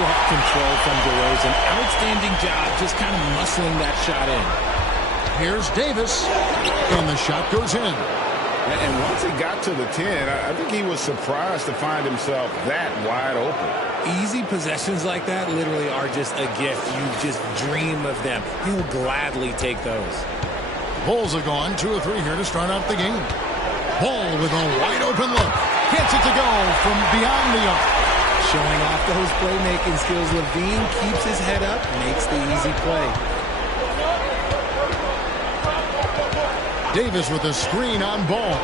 Rough control from DeRozan. Outstanding job just kind of muscling that shot in. Here's Davis. And the shot goes in. And once he got to the 10, I think he was surprised to find himself that wide open. Easy possessions like that literally are just a gift. You just dream of them. He'll gladly take those. Bulls are gone. 2 or 3 here to start out the game. Ball with a wide open look. Gets it to go from beyond the arc. Showing off those playmaking skills. Levine keeps his head up, makes the easy play. Davis with a screen on Ball.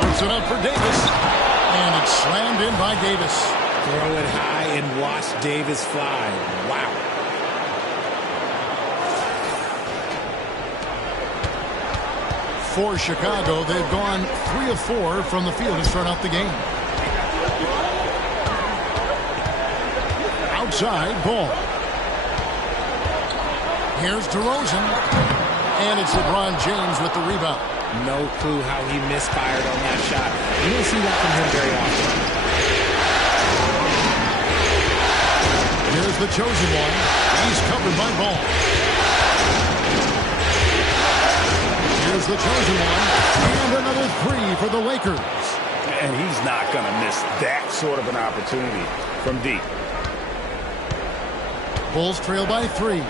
Puts it up for Davis. And it's slammed in by Davis. Throw it high and watch Davis fly. Wow. For Chicago, they've gone 3 of 4 from the field to start out the game. Outside, Ball. Here's DeRozan. And it's LeBron James with the rebound. No clue how he misfired on that shot. You don't see that from him very often. Here's the chosen one. He's covered by Ball. Here's the chosen one. And another 3 for the Lakers. And he's not going to miss that sort of an opportunity from deep. Bulls trail by 3.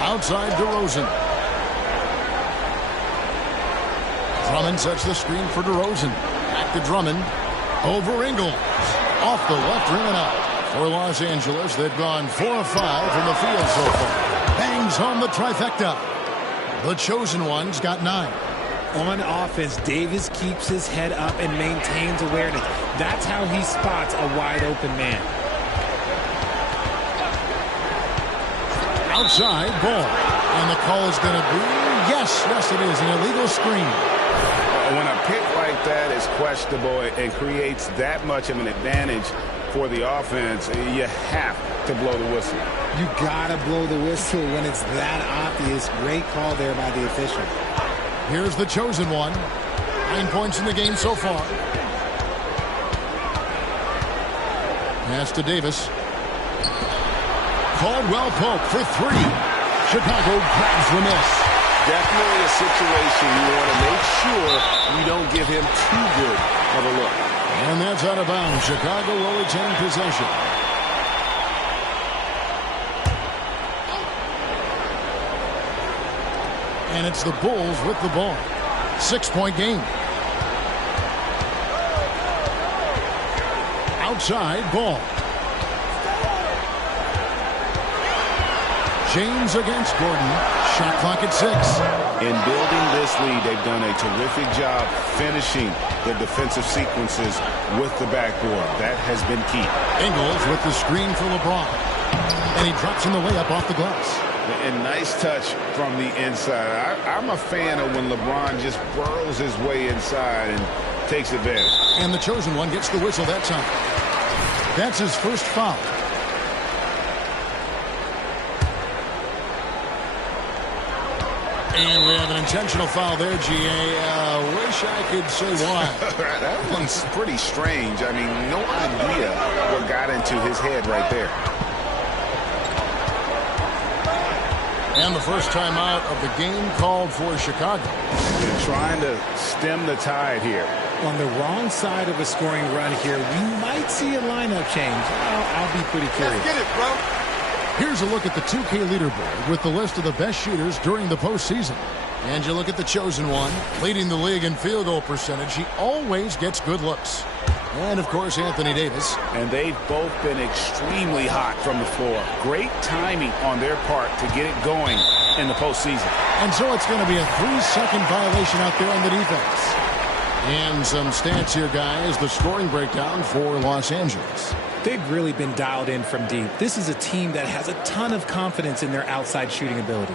Outside DeRozan. Drummond sets the screen for DeRozan. Back to Drummond. Over Ingles. Off the left rim and out. For Los Angeles, they've gone 4 of 5 from the field so far. Bangs home the trifecta. The chosen one's got 9. On offense, Davis keeps his head up and maintains awareness. That's how he spots a wide open man. Outside, Ball. And the call is going to be, yes, it is, an illegal screen. When a pick like that is questionable and creates that much of an advantage for the offense, you have to blow the whistle. You got to blow the whistle when it's that obvious. Great call there by the official. Here's the chosen one. 9 points in the game so far. Pass to Davis. Caldwell Pope for 3. Chicago grabs the miss. Definitely a situation you want to make sure you don't give him too good of a look. And that's out of bounds. Chicago will retain possession. And it's the Bulls with the ball. 6-point game. Outside, Ball. James against Gordon. Shot clock at 6. In building this lead, they've done a terrific job finishing the defensive sequences with the backboard. That has been key. Ingles with the screen for LeBron. And he drops in the layup off the glass. And nice touch from the inside. I'm a fan of when LeBron just burrows his way inside and takes advantage. And the chosen one gets the whistle that time. That's his first foul. And we have an intentional foul there, G.A. Wish I could say why. That one's pretty strange. I mean, no idea what got into his head right there. And the first timeout of the game called for Chicago. They're trying to stem the tide here. On the wrong side of a scoring run here, we might see a lineup change. I'll be pretty curious. Let's get it, bro. Here's a look at the 2K leaderboard with the list of the best shooters during the postseason. And you look at the chosen one, leading the league in field goal percentage. He always gets good looks. And, of course, Anthony Davis. And they've both been extremely hot from the floor. Great timing on their part to get it going in the postseason. And so it's going to be a 3-second violation out there on the defense. And some stats here, guys. The scoring breakdown for Los Angeles. They've really been dialed in from deep. This is a team that has a ton of confidence in their outside shooting ability.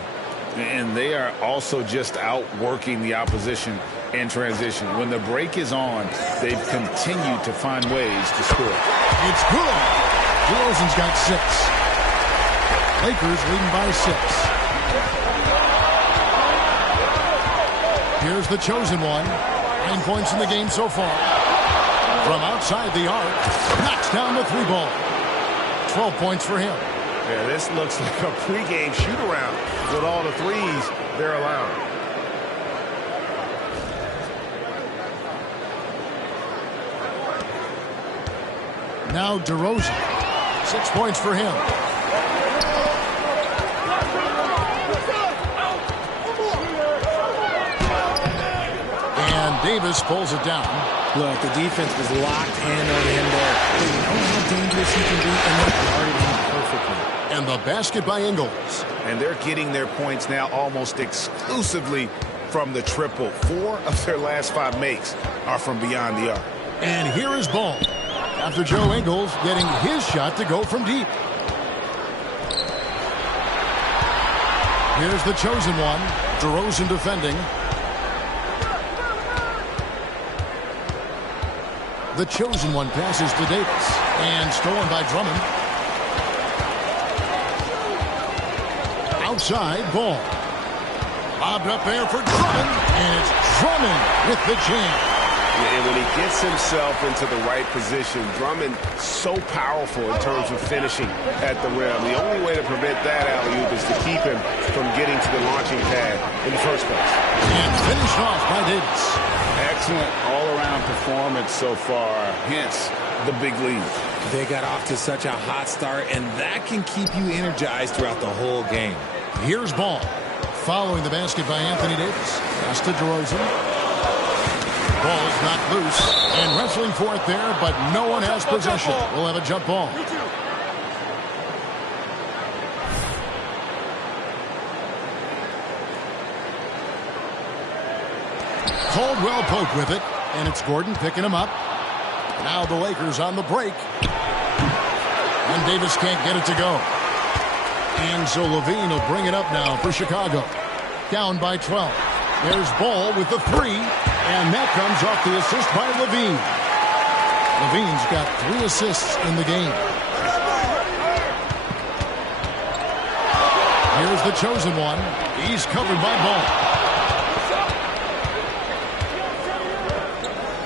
And they are also just outworking the opposition in transition. When the break is on, they've continued to find ways to score. It's good. DeRozan's got 6. Lakers leading by 6. Here's the chosen one. 9 points in the game so far. From outside the arc, knocks down the 3 ball. 12 points for him. Yeah, this looks like a pregame shoot-around with all the threes they're allowing. Now DeRozan. 6 points for him. And Davis pulls it down. Look, the defense was locked in on him there. They know how dangerous he can be, and they guarded him perfectly. And the basket by Ingles. And they're getting their points now almost exclusively from the triple. 4 of their last 5 makes are from beyond the arc. And here is Ball. After Joe Ingles getting his shot to go from deep. Here's the chosen one. DeRozan defending. The chosen one passes to Davis. And stolen by Drummond. Outside, Ball. Lobbed up there for Drummond. And it's Drummond with the jam. Yeah, and when he gets himself into the right position, Drummond so powerful in terms of finishing at the rim. The only way to prevent that alley-oop is to keep him from getting to the launching pad in the first place. And finished off by Davis. Excellent all-around performance so far, hence the big lead. They got off to such a hot start, and that can keep you energized throughout the whole game. Here's Ball. Following the basket by Anthony Davis. Pass to DeRozan. Ball's knocked loose. And wrestling for it there, but no one has possession. We'll have a jump ball. Caldwell poke with it, and it's Gordon picking him up. Now the Lakers on the break. And Davis can't get it to go. And so Levine will bring it up now for Chicago. Down by 12. There's Ball with the 3, and that comes off the assist by Levine. Levine's got 3 assists in the game. Here's the chosen one. He's covered by Ball.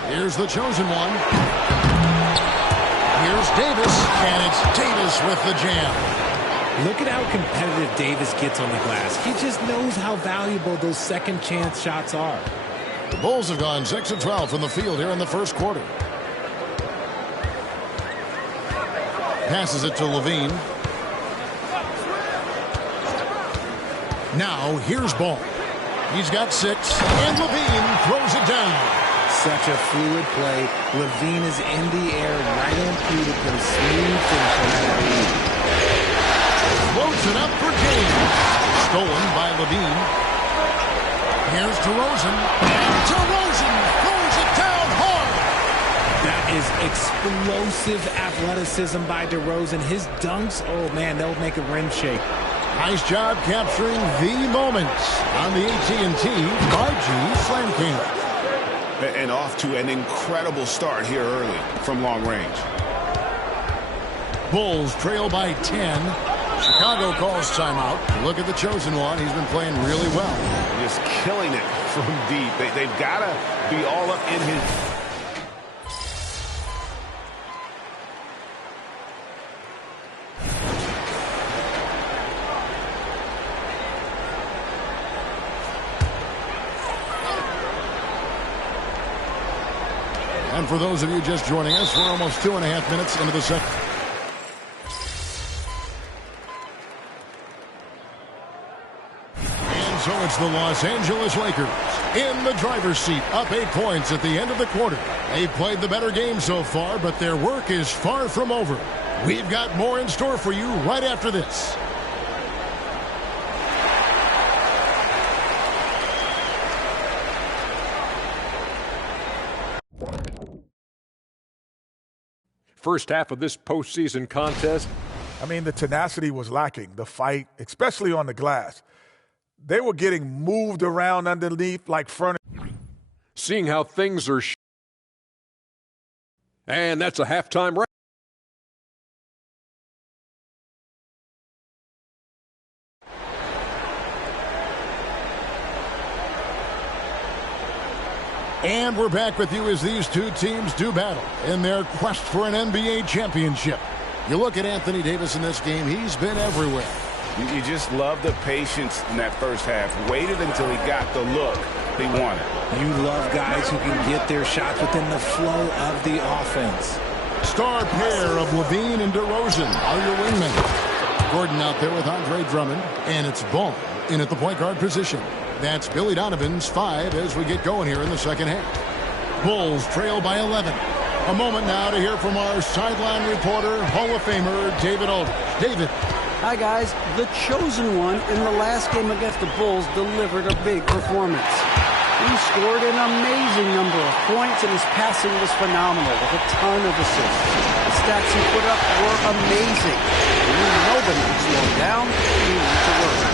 Here's the chosen one. Here's Davis, and it's Davis with the jam. Look at how competitive Davis gets on the glass. He just knows how valuable those second chance shots are. The Bulls have gone 6 of 12 from the field here in the first quarter. Passes it to Levine. Now here's Ball. He's got 6, and Levine throws it down. Such a fluid play. Levine is in the air right on cue to put a smooth finish on that lead. Floats it up for James. Stolen by Levine. Here's DeRozan. And DeRozan throws it down hard. That is explosive athleticism by DeRozan. His dunks, oh man, they'll make a rim shake. Nice job capturing the moments on the AT&T 5G Slam King. And off to an incredible start here early from long range. Bulls trail by 10. Chicago calls timeout. Look at the chosen one. He's been playing really well. Just killing it from deep. They've got to be all up in his... And for those of you just joining us, we're almost 2.5 minutes into the second. And so it's the Los Angeles Lakers in the driver's seat, up 8 points at the end of the quarter. They've played the better game so far, but their work is far from over. We've got more in store for you right after this. First half of this postseason contest. I mean, the tenacity was lacking, the fight, especially on the glass. They were getting moved around underneath like furniture. Seeing how things are. And that's a halftime wrap. And we're back with you as these two teams do battle in their quest for an NBA championship. You look at Anthony Davis in this game, he's been everywhere. You just love the patience in that first half. Waited until he got the look he wanted. You love guys who can get their shots within the flow of the offense. Star pair of Levine and DeRozan are your wingmen. Gordon out there with Andre Drummond, and it's Ball in at the point guard position. That's Billy Donovan's 5 as we get going here in the second half. Bulls trail by 11. A moment now to hear from our sideline reporter, Hall of Famer David Aldridge. David. Hi, guys. The chosen one in the last game against the Bulls delivered a big performance. He scored an amazing number of points, and his passing was phenomenal with a ton of assists. The stats he put up were amazing. And nobody can slow him down. He needs to work.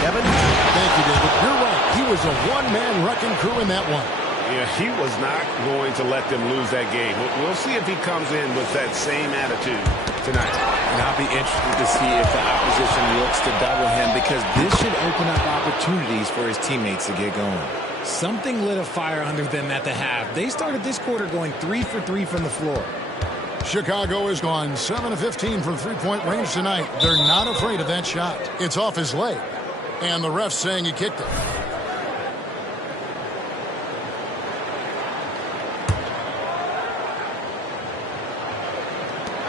Kevin? Thank you, David. You're right. He was a one-man wrecking crew in that one. Yeah, he was not going to let them lose that game. We'll see if he comes in with that same attitude tonight. And I'll be interested to see if the opposition looks to double him, because this should open up opportunities for his teammates to get going. Something lit a fire under them at the half. They started this quarter going 3 for 3 from the floor. Chicago has gone 7 of 15 from three-point range tonight. They're not afraid of that shot. It's off his leg, and the ref's saying he kicked it.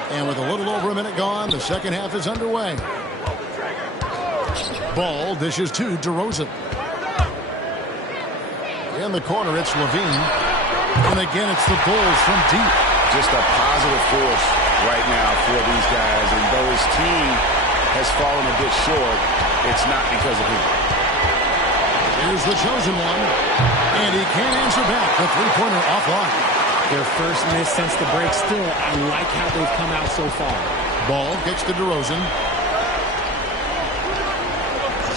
And with a little over a minute gone, the second half is underway. Ball dishes to DeRozan. In the corner, it's Levine. And again, it's the Bulls from deep. Just a positive force right now for these guys. And though his team has fallen a bit short, it's not because of him. Here's the chosen one. And he can't answer back. The three-pointer offline. Their first miss since the break. Still, I like how they've come out so far. Ball gets to DeRozan.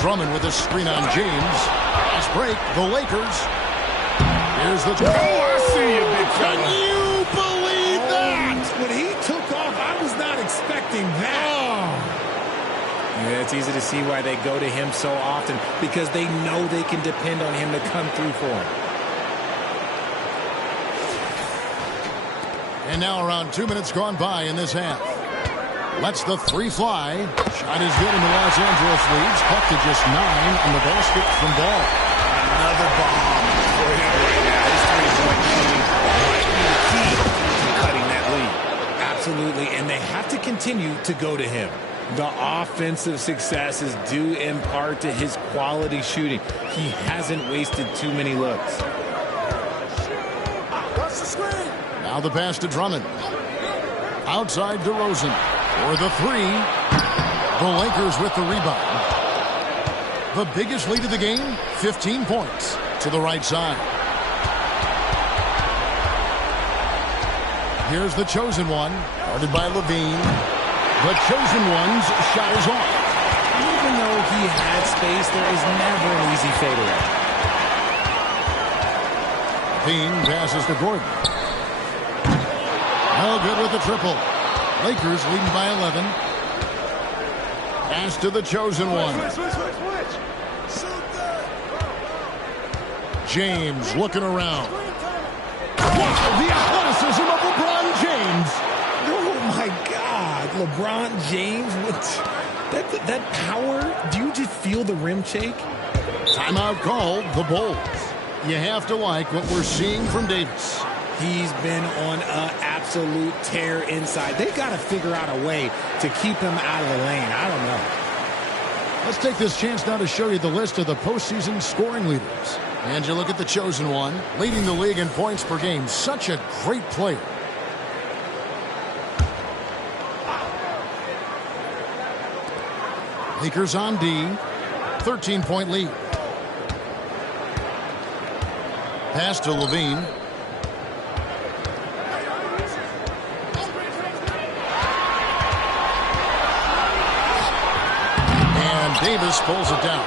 Drummond with a screen on James. Nice break. The Lakers. Here's the... Oh, I see you, big fella. Can you believe that? When he took off, I was not expecting that. Oh. Yeah, it's easy to see why they go to him so often, because they know they can depend on him to come through for them. And now around 2 minutes gone by in this half. Lets the three fly. Shot is good, and the Los Angeles leads. Puck to just 9 on the basket from Ball. Another bomb for him right now. His three-point shooting might be the key to cutting that lead. Absolutely, and they have to continue to go to him. The offensive success is due in part to his quality shooting. He hasn't wasted too many looks. Now the pass to Drummond. Outside DeRozan for the three. The Lakers with the rebound. The biggest lead of the game, 15 points to the right side. Here's the chosen one, guarded by Levine. The chosen one's shot is off. Even though he had space, there is never an easy fadeaway. Dean passes to Gordon. No good with the triple. Lakers leading by 11. Pass to the chosen one. James looking around. Wow, the athleticism of LeBron James. Oh, my God. LeBron James, that power, do you just feel the rim shake? Timeout called, the Bulls. You have to like what we're seeing from Davis. He's been on an absolute tear inside. They've got to figure out a way to keep him out of the lane. I don't know. Let's take this chance now to show you the list of the postseason scoring leaders. And you look at the chosen one, leading the league in points per game. Such a great player. Lakers on D, 13-point lead. Pass to Levine. And Davis pulls it down.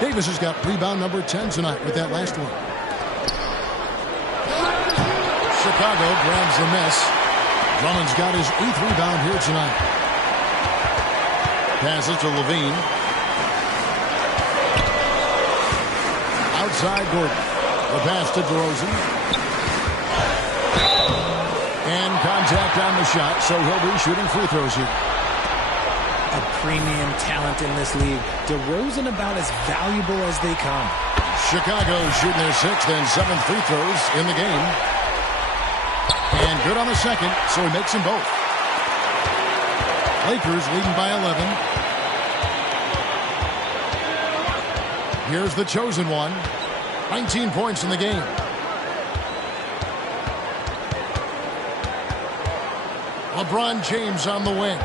Davis has got rebound number 10 tonight with that last one. Chicago grabs the miss. Drummond's got his 8th rebound here tonight. Passes to Levine. Outside Gordon. The pass to DeRozan. And contact on the shot, so he'll be shooting free throws here. A premium talent in this league. DeRozan about as valuable as they come. Chicago shooting their 6th and 7th free throws in the game. And good on the second, so he makes them both. Lakers leading by 11. Here's the chosen one. 19 points in the game. LeBron James on the wing.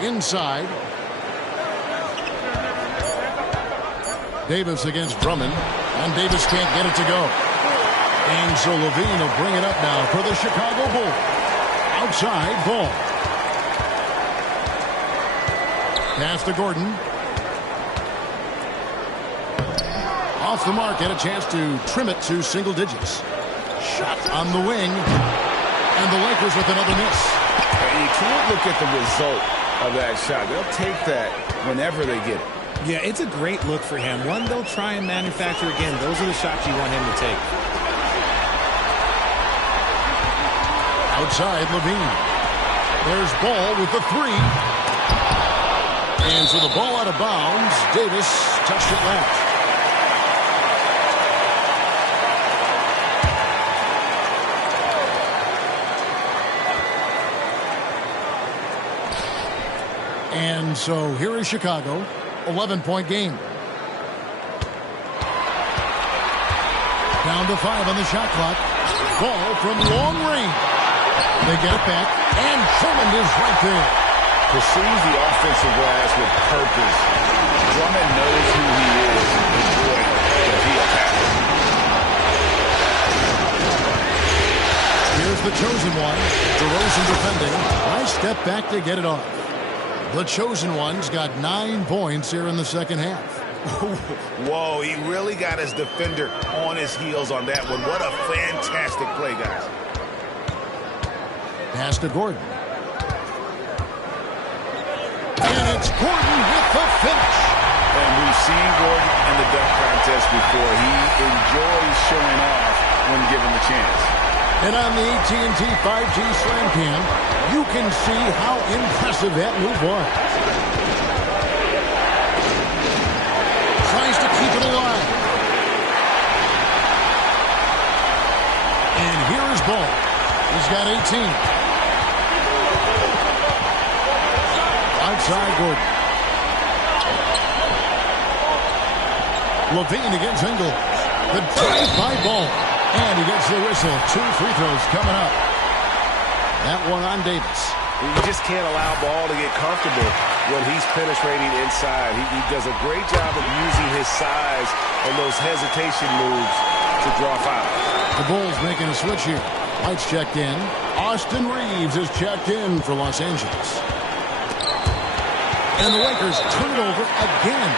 Inside. Davis against Drummond. And Davis can't get it to go. And so Levine will bring it up now for the Chicago Bulls. Outside ball. Pass to Gordon. Off the mark, had a chance to trim it to single digits. Shot on the wing. And the Lakers with another miss. You can't look at the result of that shot. They'll take that whenever they get it. Yeah, it's a great look for him. One they'll try and manufacture again. Those are the shots you want him to take. Outside Levine. There's Ball with the 3. And so the ball out of bounds. Davis touched it last. And so here is Chicago, 11-point game. Down to 5 on the shot clock. Ball from long range. They get it back, and Drummond is right there. Pursues the offensive glass with purpose. Drummond knows who he is, and boy, does he attack him. Here's the chosen one. DeRozan defending. Nice step back to get it off. The chosen one's got 9 points here in the second half. Whoa, he really got his defender on his heels on that one. What a fantastic play, guys. Pass to Gordon. And it's Gordon with the finish. And we've seen Gordon in the dunk contest before. He enjoys showing off when given the chance. And on the AT&T 5G Slam Cam, you can see how impressive that move was. Tries to keep it alive. And here is Ball. He's got 18. Outside Gordon. Levine against Ingles. The drive by Ball. And he gets the whistle. 2 free throws coming up. That one on Davis. You just can't allow Ball to get comfortable when he's penetrating inside. He does a great job of using his size and those hesitation moves to draw fouls. The Bulls making a switch here. White's checked in. Austin Reeves is checked in for Los Angeles. And the Lakers turn it over again.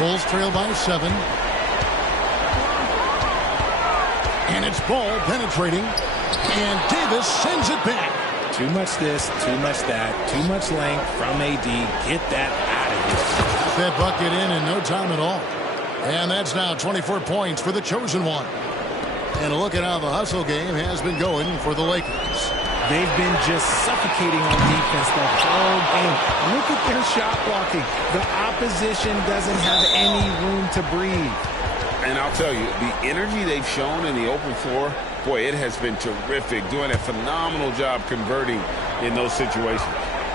Bulls trail by 7. And it's Ball penetrating. And Davis sends it back. Too much this, too much that, too much length from AD. Get that out of here. Got that bucket in no time at all. And that's now 24 points for the chosen one. And a look at how the hustle game has been going for the Lakers. They've been just suffocating on defense the whole game. Look at their shot blocking. The opposition doesn't have any room to breathe. And I'll tell you, the energy they've shown in the open floor, boy, it has been terrific. Doing a phenomenal job converting in those situations.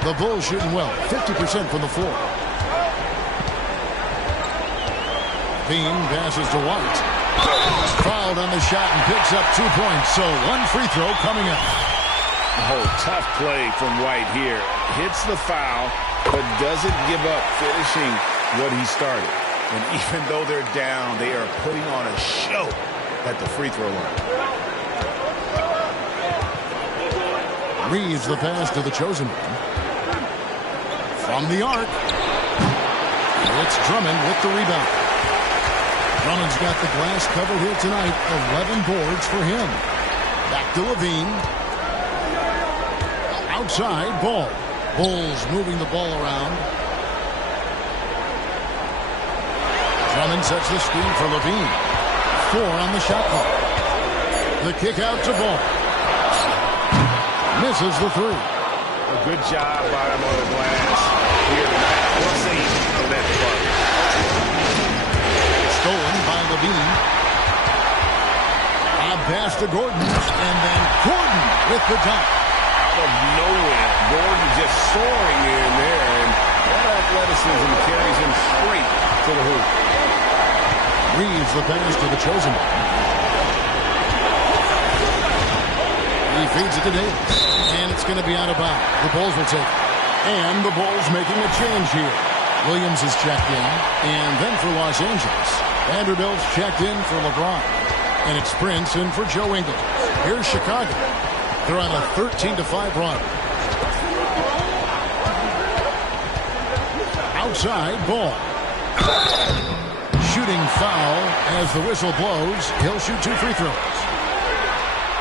The Bulls shooting well, 50% from the floor. Bean passes to White. Fouled on the shot and picks up 2 points. So one free throw coming up. Oh, tough play from White here. Hits the foul, but doesn't give up finishing what he started. And even though they're down, they are putting on a show at the free throw line. Reeves the pass to the chosen one. From the arc. It's Drummond with the rebound. Drummond's got the glass covered here tonight. 11 boards for him. Back to Levine. Outside, Ball. Bulls moving the ball around. Drummond sets the screen for Levine. 4 on the shot clock. The kick out to Ball. Misses the 3. A good job by him on the glass here tonight. +8 for that department. Stolen by Levine. Pass to Gordon. And then Gordon with the dunk. Out of nowhere, Gordon just soaring in there. And that athleticism carries him straight to the hoop. Reeves the pass to the chosen one. He feeds it to Davis. And it's going to be out of bounds. The Bulls will take it. And the Bulls making a change here. Williams is checked in. And then for Los Angeles, Vanderbilt's checked in for LeBron. And it's Prince in for Joe Ingles. Here's Chicago. They're on a 13-5 run. Outside, Ball. Shooting foul as the whistle blows. He'll shoot 2 free throws.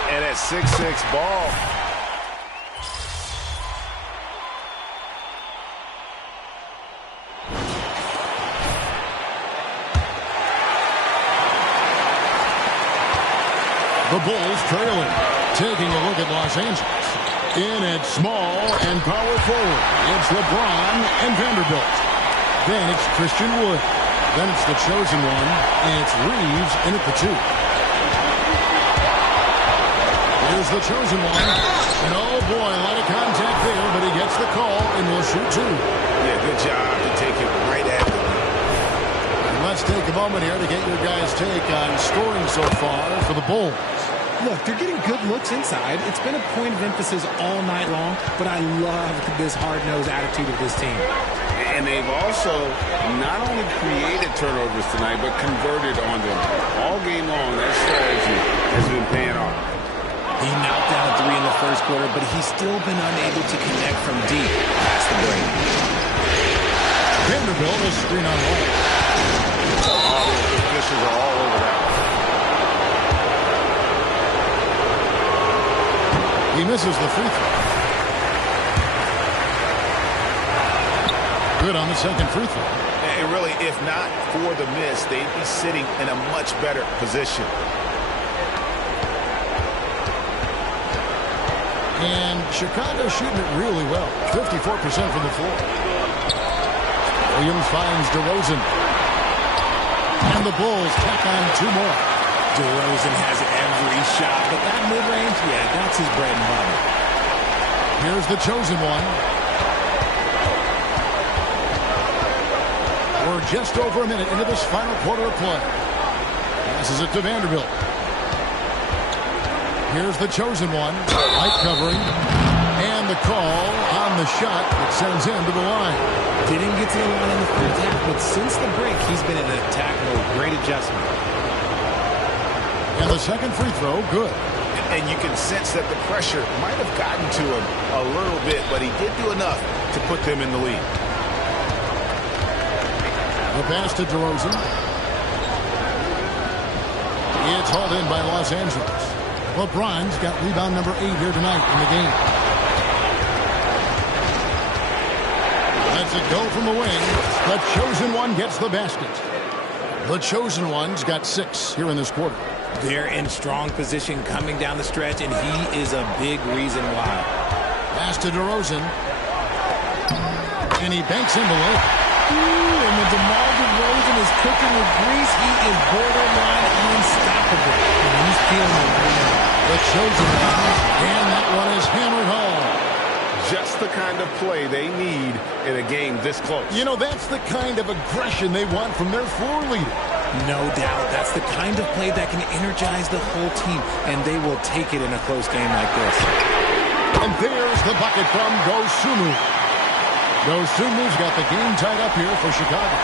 And at 6'6", Ball. The Bulls trailing. Taking a look at Los Angeles. In at small and power forward. It's LeBron and Vanderbilt. Then it's Christian Wood. Then it's the chosen one. And it's Reeves in at the 2. Here's the chosen one. And oh boy, a lot of contact there, but he gets the call and will shoot 2. Yeah, good job to take it right at him. And let's take a moment here to get your guys' take on scoring so far for the Bulls. Look, they're getting good looks inside. It's been a point of emphasis all night long, but I love this hard-nosed attitude of this team. And they've also not only created turnovers tonight, but converted on them. All game long, that strategy has been paying off. He knocked down a 3 in the first quarter, but he's still been unable to connect from deep past the break. Vanderbilt is screen on one. Oh, the officials are all over that. He misses the free throw. Good on the second free throw. And really, if not for the miss, they'd be sitting in a much better position. And Chicago shooting it really well. 54% from the floor. Williams finds DeRozan. And the Bulls tack on 2 more. DeRozan has every shot, but that mid-range, yeah, that's his bread and butter. Here's the chosen one. We're just over a minute into this final quarter of play. Passes it to Vanderbilt. Here's the chosen one. Light covering. And the call on the shot that sends him to the line. Didn't get to the line in the first half, but since the break, he's been in attack mode. Great adjustment. And the second free throw, good. And you can sense that the pressure might have gotten to him a little bit, but he did do enough to put them in the lead. The pass to DeRozan. It's hauled in by Los Angeles. LeBron's got rebound number 8 here tonight in the game. Lets it go from the wing. The chosen one gets the basket. The chosen one's got 6 here in this quarter. They're in strong position coming down the stretch, and he is a big reason why. Pass to DeRozan. And he banks in below. And the DeMar DeRozan is cooking with grease. He is borderline unstoppable. And he's feeling it right now. The chosen one. And that one is hammered home. Just the kind of play they need in a game this close. You know, that's the kind of aggression they want from their floor leader. No doubt. That's the kind of play that can energize the whole team, and they will take it in a close game like this. And there's the bucket from Dosunmu. Dosunmu's got the game tied up here for Chicago.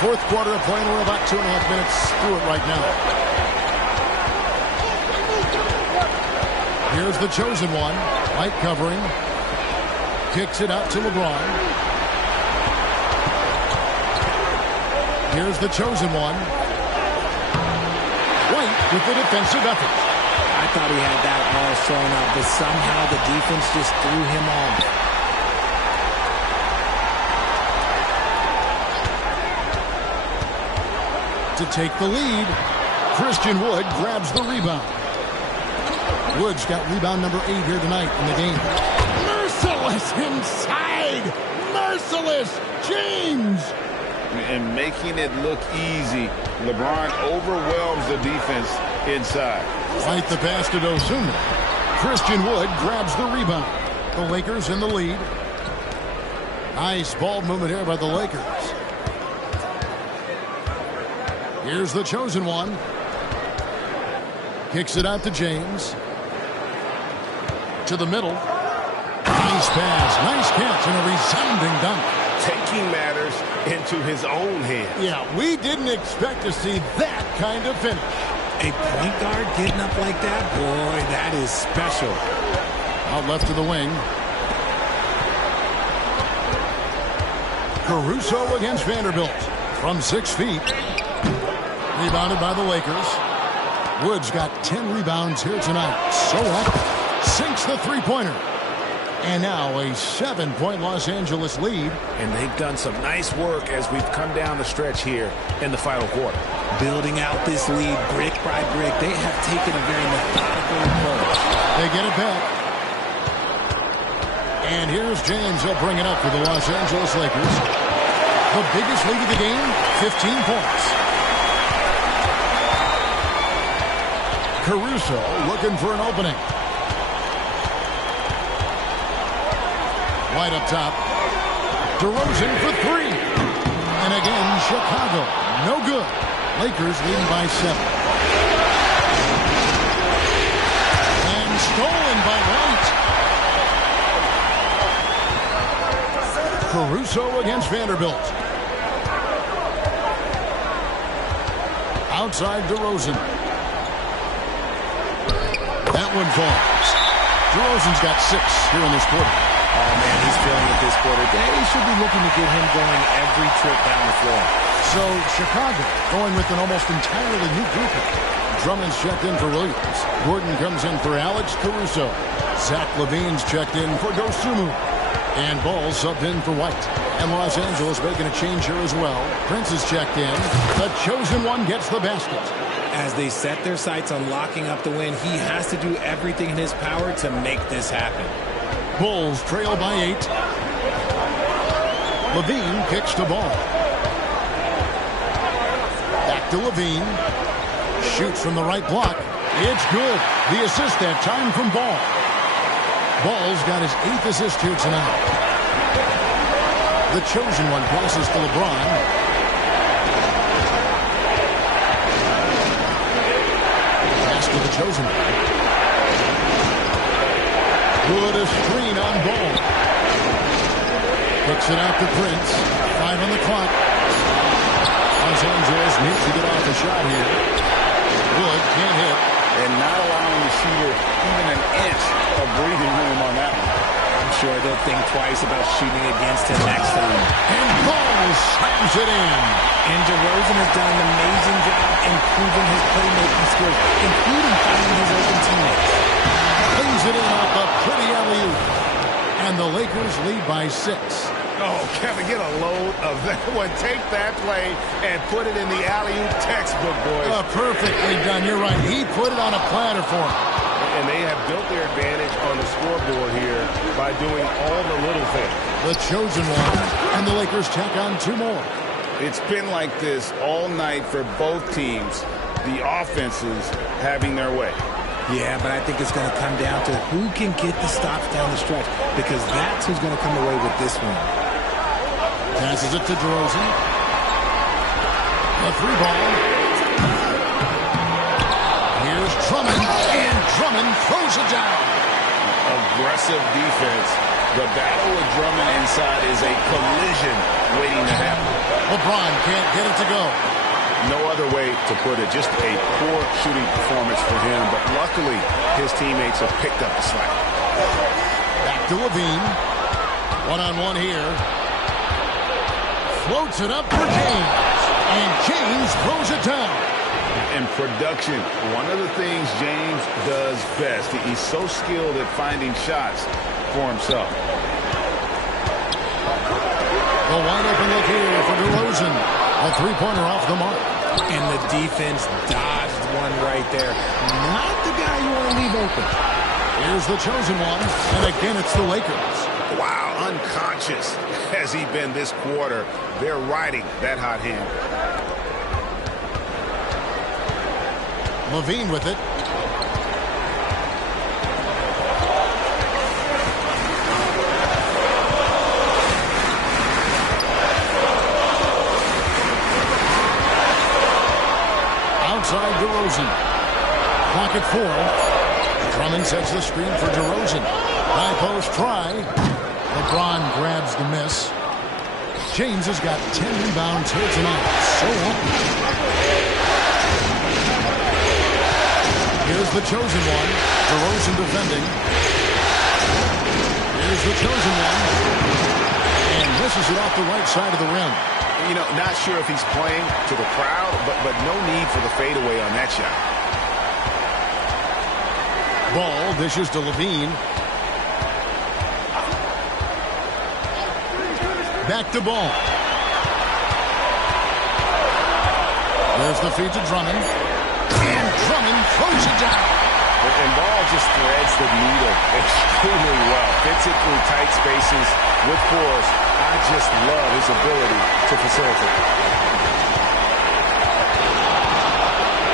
Fourth quarter of play, and we're about 2.5 minutes through it right now. Here's the chosen one. Light covering. Kicks it out to LeBron. Here's the chosen one. White with the defensive effort. I thought he had that all sewn up, but somehow the defense just threw him off. To take the lead, Christian Wood grabs the rebound. Wood's got rebound number 8 here tonight in the game. Merciless inside! Merciless! James! And making it look easy, LeBron overwhelms the defense inside. Right the pass to Dosunmu. Christian Wood grabs the rebound. The Lakers in the lead. Nice ball movement here by the Lakers. Here's the chosen one. Kicks it out to James. To the middle. Nice pass. Nice catch and a resounding dunk. Taking matters into his own hands. Yeah, we didn't expect to see that kind of finish. A point guard getting up like that? Boy, that is special. Out left to the wing. Caruso against Vanderbilt. From 6 feet. Rebounded by the Lakers. Wood's got 10 rebounds here tonight. So active. Sinks the three-pointer. And now a 7-point Los Angeles lead. And they've done some nice work as we've come down the stretch here in the final quarter. Building out this lead brick by brick. They have taken a very methodical approach. They get it back. And here's James. He'll bring it up for the Los Angeles Lakers. The biggest lead of the game, 15 points. Caruso looking for an opening. White up top. DeRozan for 3. And again, Chicago. No good. Lakers leading by 7. And stolen by White. Caruso against Vanderbilt. Outside DeRozan. That one falls. DeRozan's got 6 here in this quarter. Oh, man, he's feeling it this quarter. They should be looking to get him going every trip down the floor. So, Chicago going with an almost entirely new grouping. Drummond's checked in for Williams. Gordon comes in for Alex Caruso. Zach LaVine's checked in for Dosunmu. And Ball subbed in for White. And Los Angeles making a change here as well. Prince is checked in. The chosen one gets the basket. As they set their sights on locking up the win, he has to do everything in his power to make this happen. Bulls trail by 8. LaVine kicks to Ball. Back to LaVine. Shoots from the right block. It's good. The assist that time from Ball. Ball's got his 8th assist here tonight. The chosen one passes to LeBron. To the chosen one. Good a screen on Ball. Kicks it out to Prince. 5 on the clock. Los Angeles needs to get off the shot here. Wood can't hit. And not allowing the shooter even an inch of breathing room on that one. sure they'll think twice about shooting against him next time. And Ball slams it in. And DeRozan has done an amazing job improving his playmaking skills, including finding his open teammates. Plays it in off a pretty alley-oop. And the Lakers lead by 6. Oh, Kevin, get a load of that one. Take that play and put it in the alley-oop textbook, boys. Perfectly done. You're right. He put it on a platter for him. And they have built their advantage on the scoreboard here by doing all the little things. The chosen one, and the Lakers tack on 2 more. It's been like this all night for both teams. The offenses having their way. Yeah, but I think it's going to come down to who can get the stops down the stretch, because that's who's going to come away with this one. Passes it to DeRozan. The 3-ball. Here's Drummond, and Drummond throws it down. Aggressive defense. The battle with Drummond inside is a collision waiting to happen. LeBron can't get it to go. No other way to put it. Just a poor shooting performance for him. But luckily, his teammates have picked up the slack. Back to Levine. One-on-one here. Floats it up for James. And James throws it down. And production, one of the things James does best. He's so skilled at finding shots for himself. A wide-open look here for DeRozan. A 3-pointer off the mark. And the defense dodged one right there. Not the guy you want to leave open. Here's the chosen one. And again, it's the Lakers. Wow, unconscious has he been this quarter. They're riding that hot hand. Levine with it. Outside DeRozan. Clock at 4. Drummond sets the screen for DeRozan. High post try. LeBron grabs the miss. James has got 10 rebounds here tonight. So on. Here's the chosen one. DeRozan defending. Here's the chosen one. And misses it off the right side of the rim. You know, not sure if he's playing to the crowd, but no need for the fadeaway on that shot. Ball dishes to Levine. Back to Ball. There's the feed to Drummond. And Drummond throws it down. And Ball just threads the needle extremely well. Fits it through tight spaces with force. I just love his ability to facilitate.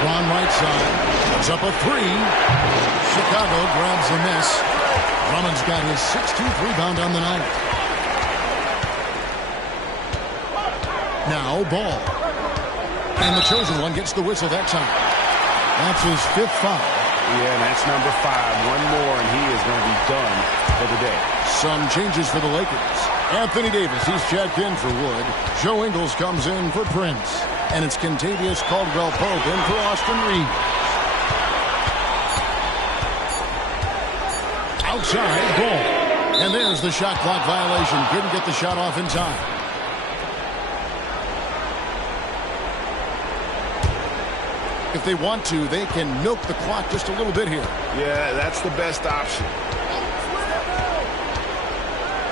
Ron right side. Puts up a 3. Chicago grabs the miss. Drummond's got his 16th rebound on the night. Now Ball. And the chosen one gets the whistle that time. That's his 5th foul. Yeah, and that's number 5. One more, and he is going to be done for the day. Some changes for the Lakers. Anthony Davis, he's checked in for Wood. Joe Ingles comes in for Prince. And it's Kentavious Caldwell-Pope in for Austin Reeves. Outside, Ball. And there's the shot clock violation. Couldn't get the shot off in time. If they want to, they can milk the clock just a little bit here. Yeah, that's the best option.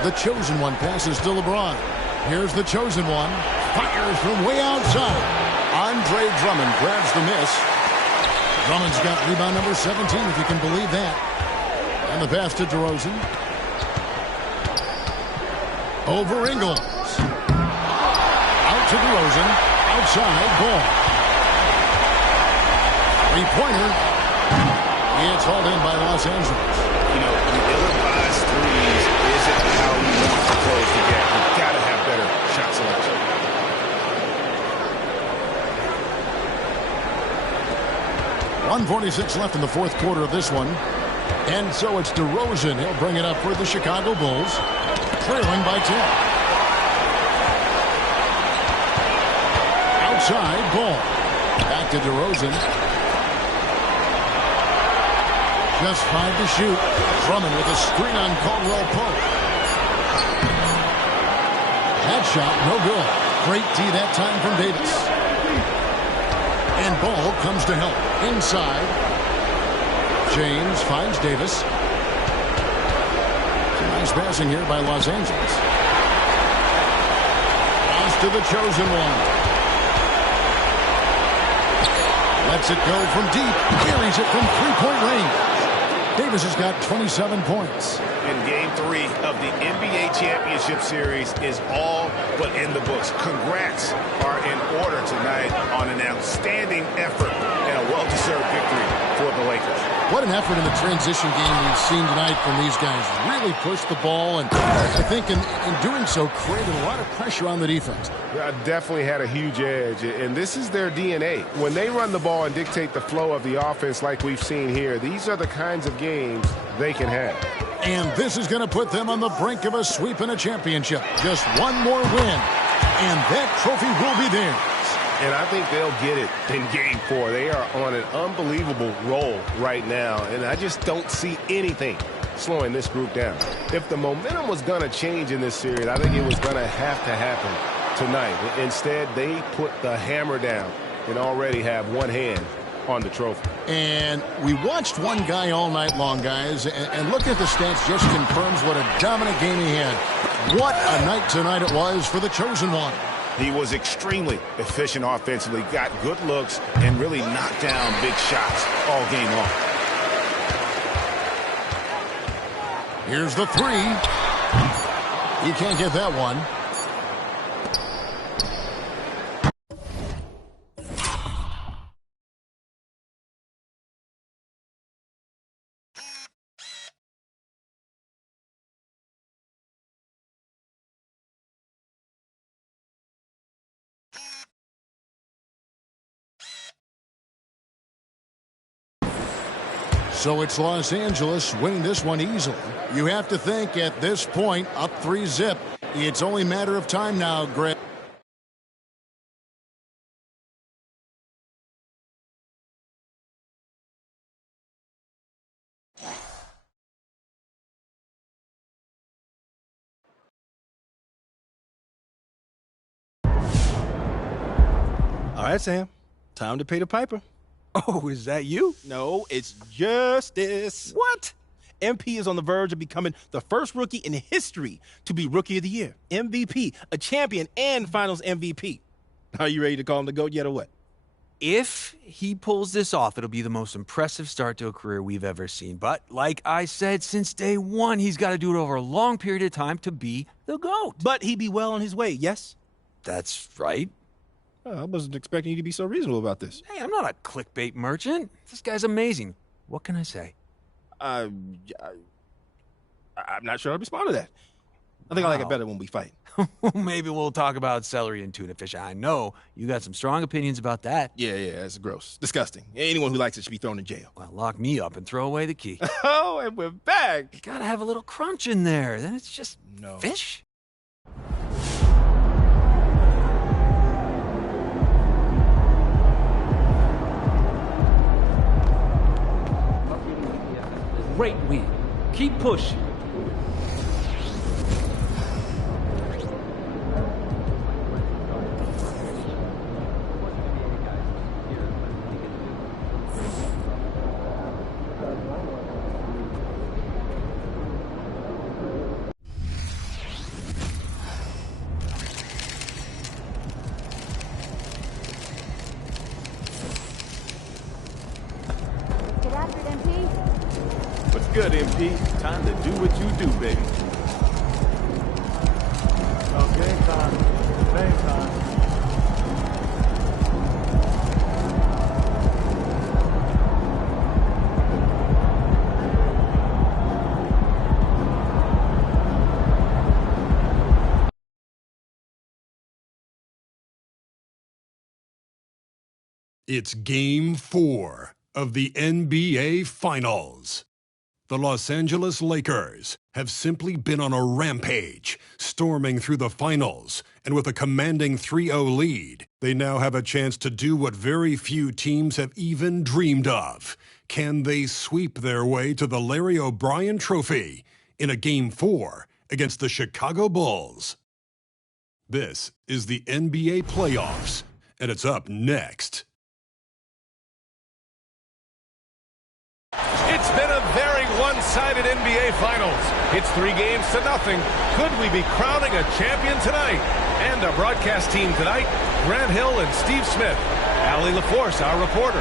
The chosen one passes to LeBron. Here's the chosen one. Fires from way outside. Andre Drummond grabs the miss. Drummond's got rebound number 17, if you can believe that. And the pass to DeRozan. Over Ingles. Out to DeRozan. Outside, Ball. Three-pointer. It's hauled in by Los Angeles. You know, the ill-advised threes isn't how you want to close the gap. You've got to have better shot selection. .146 left in the 4th quarter of this one. And so it's DeRozan. He'll bring it up for the Chicago Bulls. Trailing by 10. Outside, Ball. Back to DeRozan. Just 5 to shoot. Drummond with a screen on Caldwell-Pope. That shot, no good. Great D that time from Davis. And ball comes to help. Inside. James finds Davis. Some nice passing here by Los Angeles. Pass to the chosen one. Lets it go from deep. Carries it from three-point range. Davis has got 27 points. And Game 3 of the NBA Championship Series is all but in the books. Congrats are in order tonight on an outstanding effort and a well-deserved victory for the Lakers. What an effort in the transition game we've seen tonight from these guys. Really pushed the ball, and I think in doing so created a lot of pressure on the defense. Definitely had a huge edge, and this is their DNA. When they run the ball and dictate the flow of the offense like we've seen here, these are the kinds of games they can have. And this is going to put them on the brink of a sweep and a championship. Just one more win, and that trophy will be theirs. And I think they'll get it in Game 4. They are on an unbelievable roll right now, and I just don't see anything slowing this group down. If the momentum was going to change in this series, I think it was going to have to happen tonight. Instead, they put the hammer down and already have one hand on the trophy. And we watched one guy all night long, guys, and look at the stats, just confirms what a dominant game he had. What a night tonight it was for the chosen one. He was extremely efficient offensively, got good looks, and really knocked down big shots all game long. Here's the three. He can't get that one. So it's Los Angeles winning this one easily. You have to think at this point, up 3-zip, it's only a matter of time now, Greg. All right, Sam. Time to pay the piper. Oh, is that you? No, it's Justice. What? MP is on the verge of becoming the first rookie in history to be Rookie of the Year, MVP, a champion, and Finals MVP. Are you ready to call him the GOAT yet or what? If he pulls this off, it'll be the most impressive start to a career we've ever seen. But like I said, since day one, he's got to do it over a long period of time to be the GOAT. But he'd be well on his way, yes? That's right. I wasn't expecting you to be so reasonable about this. Hey, I'm not a clickbait merchant. This guy's amazing. What can I say? I'm not sure I'll respond to that. I think I like it better when we fight. Maybe we'll talk about celery and tuna fish. I know you got some strong opinions about that. Yeah, that's gross. Disgusting. Anyone who likes it should be thrown in jail. Well, lock me up and throw away the key. Oh, and we're back. You gotta have a little crunch in there. Then it's just fish. Great win. Keep pushing. Get after it, MP. What's good, MP? Time to do what you do, baby. Oh, game time. Game time. It's Game 4 of the NBA Finals. The Los Angeles Lakers have simply been on a rampage, storming through the finals, and with a commanding 3-0 lead, they now have a chance to do what very few teams have even dreamed of. Can they sweep their way to the Larry O'Brien Trophy in a Game 4 against the Chicago Bulls? This is the NBA playoffs, and it's up next. It's been a very one-sided NBA Finals. It's 3-0. Could we be crowning a champion tonight? And our broadcast team tonight, Grant Hill and Steve Smith. Allie LaForce, our reporter.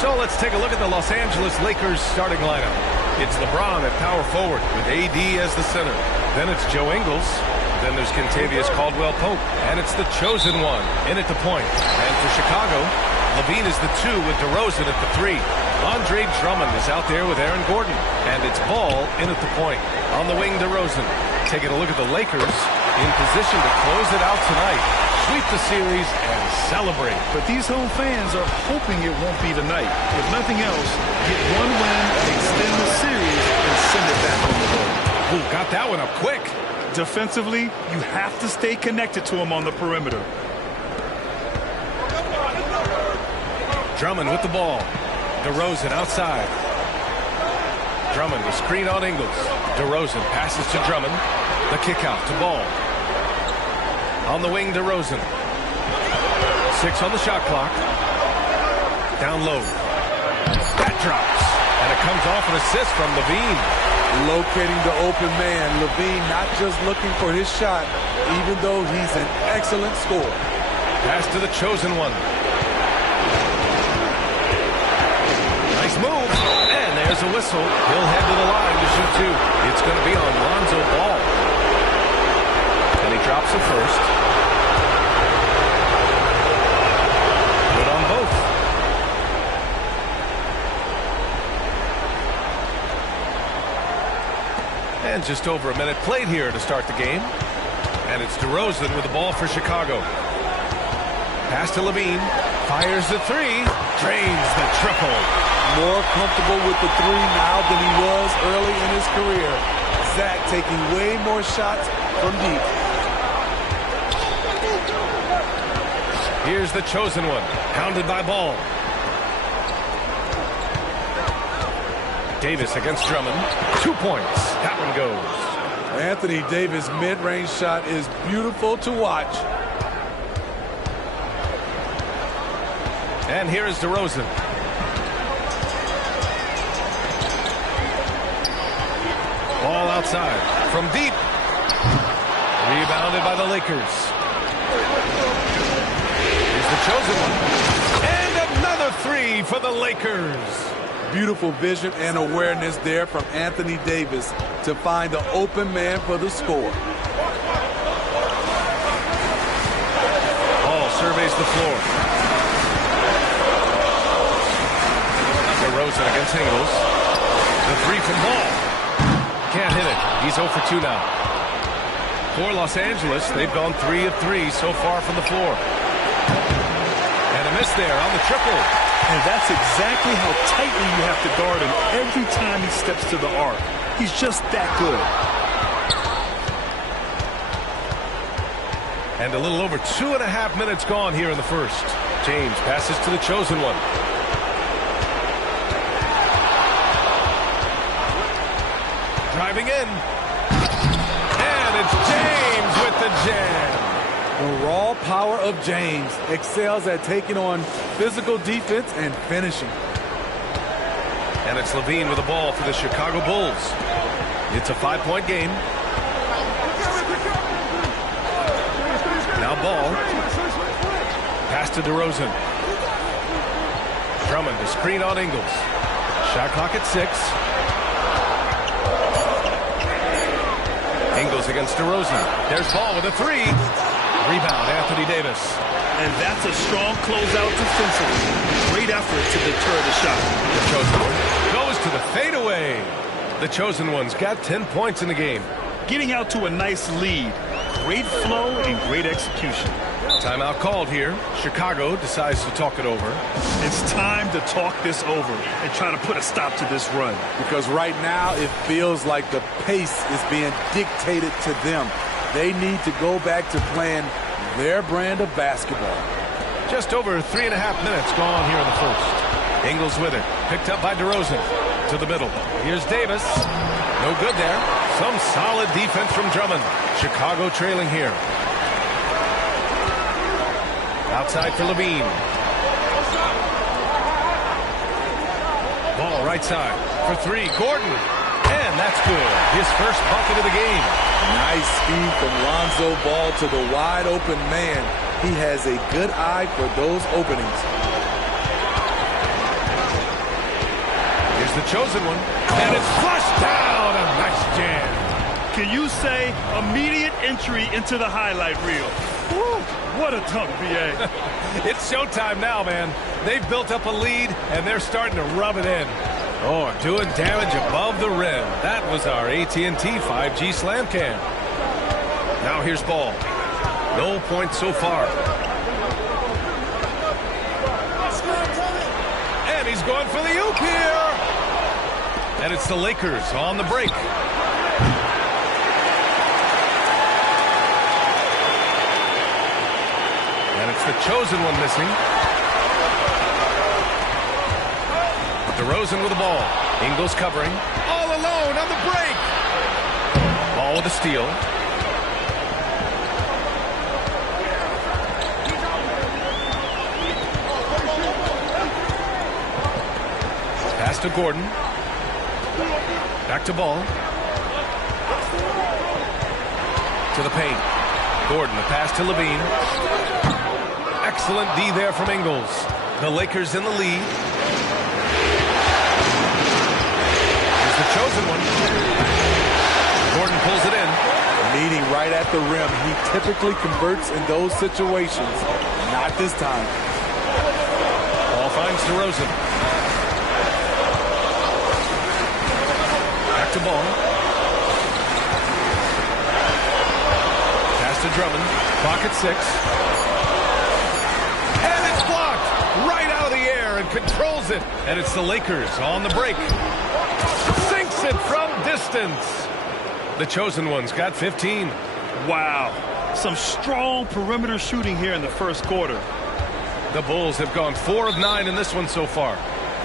So let's take a look at the Los Angeles Lakers starting lineup. It's LeBron at power forward with AD as the center. Then it's Joe Ingles. Then there's Kentavious Caldwell-Pope. And it's the chosen one in at the point. And for Chicago, Levine is the 2 with DeRozan at the 3. Andre Drummond is out there with Aaron Gordon. And it's Ball in at the point. On the wing, DeRozan. Taking a look at the Lakers in position to close it out tonight. Sweep the series and celebrate. But these home fans are hoping it won't be tonight. If nothing else, get one win, extend the series, and send it back on the road. Ooh, got that one up quick. Defensively, you have to stay connected to him on the perimeter. Drummond with the ball. DeRozan outside. Drummond, the screen on Ingles. DeRozan passes to Drummond. The kick out to Ball. On the wing, DeRozan. 6 on the shot clock. Down low. That drops. And it comes off an assist from Levine. Locating the open man. Levine not just looking for his shot, even though he's an excellent scorer. Pass to the chosen one. Nice move. And there's a whistle. He'll head to the line to shoot 2. It's going to be on Lonzo Ball. And he drops it first. Good on both. And just over a minute played here to start the game. And it's DeRozan with the ball for Chicago. Pass to Levine. Fires the 3. Drains the triple. More comfortable with the 3 now than he was early in his career. Zach taking way more shots from deep. Here's the chosen one. Pounded by Ball. Davis against Drummond. 2 points. That one goes. Anthony Davis' mid-range shot is beautiful to watch. And here is DeRozan. Ball outside. From deep. Rebounded by the Lakers. Here's the chosen one. And another 3 for the Lakers. Beautiful vision and awareness there from Anthony Davis to find the open man for the score. Ball surveys the floor. DeRozan against Ingles. The 3 from Ball. Can't hit it. He's 0 for 2 now. For Los Angeles, they've gone 3 of 3 so far from the floor. And a miss there on the triple. And that's exactly how tightly you have to guard him every time he steps to the arc. He's just that good. And a little over 2.5 minutes gone here in the first. James passes to the chosen one. Driving in. And it's James with the jam. The raw power of James excels at taking on physical defense and finishing. And it's Levine with the ball for the Chicago Bulls. It's a 5-point game. Now Ball. Pass to DeRozan. Drummond, the screen on Ingles. Shot clock at 6. Ingles against DeRozan. There's Ball with a 3. Rebound, Anthony Davis. And that's a strong closeout defensively. Great effort to deter the shot. The chosen one goes to the fadeaway. The chosen one's got 10 points in the game. Getting out to a nice lead. Great flow and great execution. Timeout called here. Chicago decides to talk it over. It's time to talk this over and try to put a stop to this run. Because right now it feels like the pace is being dictated to them. They need to go back to playing their brand of basketball. Just over 3.5 minutes gone here in the first. Ingles with it. Picked up by DeRozan. To the middle. Here's Davis. No good there. Some solid defense from Drummond. Chicago trailing here. Outside for Levine. Ball right side for three. Gordon. And that's good. His first bucket of the game. Nice speed from Lonzo Ball to the wide open man. He has a good eye for those openings. Here's the chosen one. And it's flushed down. A nice jam. Can you say immediate entry into the highlight reel? Woo, what a dunk, B.A. It's showtime now, man. They've built up a lead, and they're starting to rub it in. Oh, doing damage above the rim. That was our AT&T 5G Slam Cam. Now here's Ball. No points so far. And he's going for the oop here. And it's the Lakers on the break. And it's the chosen one missing. DeRozan with the ball. Ingles covering. All alone on the break. Ball with a steal. Pass to Gordon. Back to Ball. To the paint. Gordon, the pass to Levine. Excellent D there from Ingles. The Lakers in the lead. Here's the chosen one. Gordon pulls it in. Meeting right at the rim. He typically converts in those situations. Not this time. Ball finds DeRozan. Back to Ball. Pass to Drummond. Clock at 6. And it's blocked right out of the air and controls it. And it's the Lakers on the break. Sinks it from distance. The chosen one's got 15. Wow. Some strong perimeter shooting here in the first quarter. The Bulls have gone 4 of 9 in this one so far.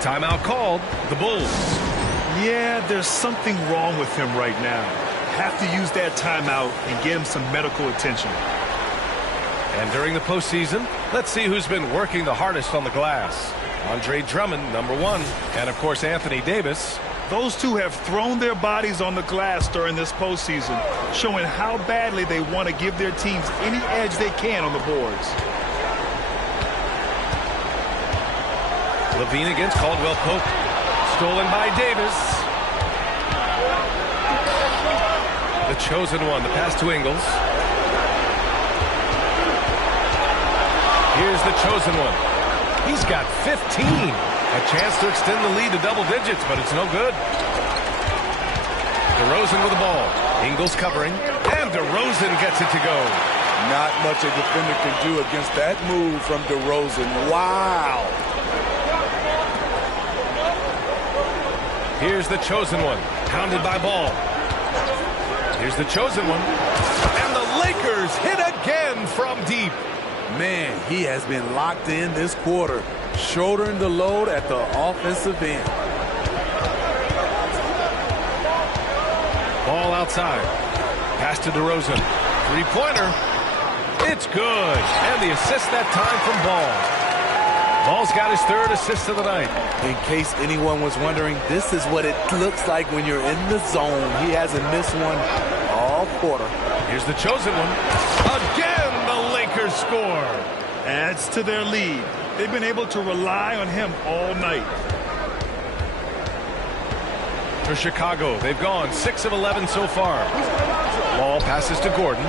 Timeout called. The Bulls. Yeah, there's something wrong with him right now. Have to use that timeout and get him some medical attention. And during the postseason, let's see who's been working the hardest on the glass. Andre Drummond, number 1, and of course Anthony Davis. Those two have thrown their bodies on the glass during this postseason, showing how badly they want to give their teams any edge they can on the boards. Levine against Caldwell Pope. Stolen by Davis. The chosen one, the pass to Ingles. Here's the chosen one. He's got 15. A chance to extend the lead to double digits, but it's no good. DeRozan with the ball. Ingles covering, and DeRozan gets it to go. Not much a defender can do against that move from DeRozan. Wow. Here's the chosen one, pounded by Ball. Here's the chosen one, and the Lakers hit again from deep. Man, he has been locked in this quarter, shouldering the load at the offensive end. Ball outside. Pass to DeRozan. Three-pointer. It's good. And the assist that time from Ball. Ball's got his 3rd assist of the night. In case anyone was wondering, this is what it looks like when you're in the zone. He hasn't missed one all quarter. Here's the chosen one. Again, the Lakers score. Adds to their lead. They've been able to rely on him all night. For Chicago, they've gone 6 of 11 so far. Ball passes to Gordon.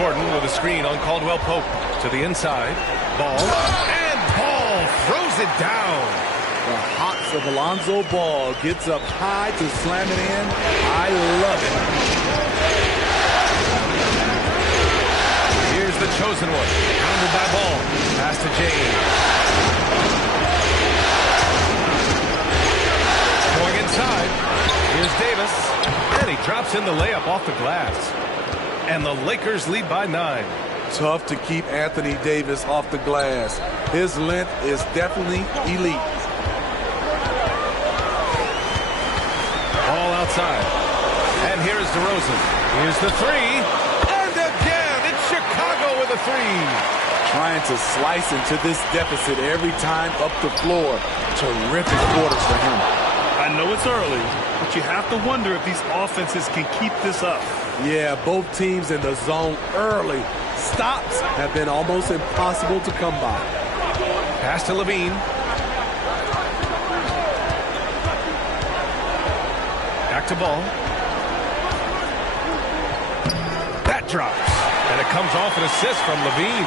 Gordon with a screen on Caldwell Pope. To the inside. Ball. And Ball throws it down. The hops of Alonzo Ball gets up high to slam it in. I love it. Here's the chosen one. Pounded by Ball. Pass to James. Going inside. Here's Davis. And he drops in the layup off the glass. And the Lakers lead by 9. Tough to keep Anthony Davis off the glass. His length is definitely elite. Ball outside. And here's DeRozan. Here's the 3. And again, it's Chicago with a 3. trying to slice into this deficit every time up the floor. Terrific quarter for him. I know it's early, but you have to wonder if these offenses can keep this up. Yeah, both teams in the zone early. Stops have been almost impossible to come by. Pass to Levine. Back to Ball. That drops. And it comes off an assist from Levine.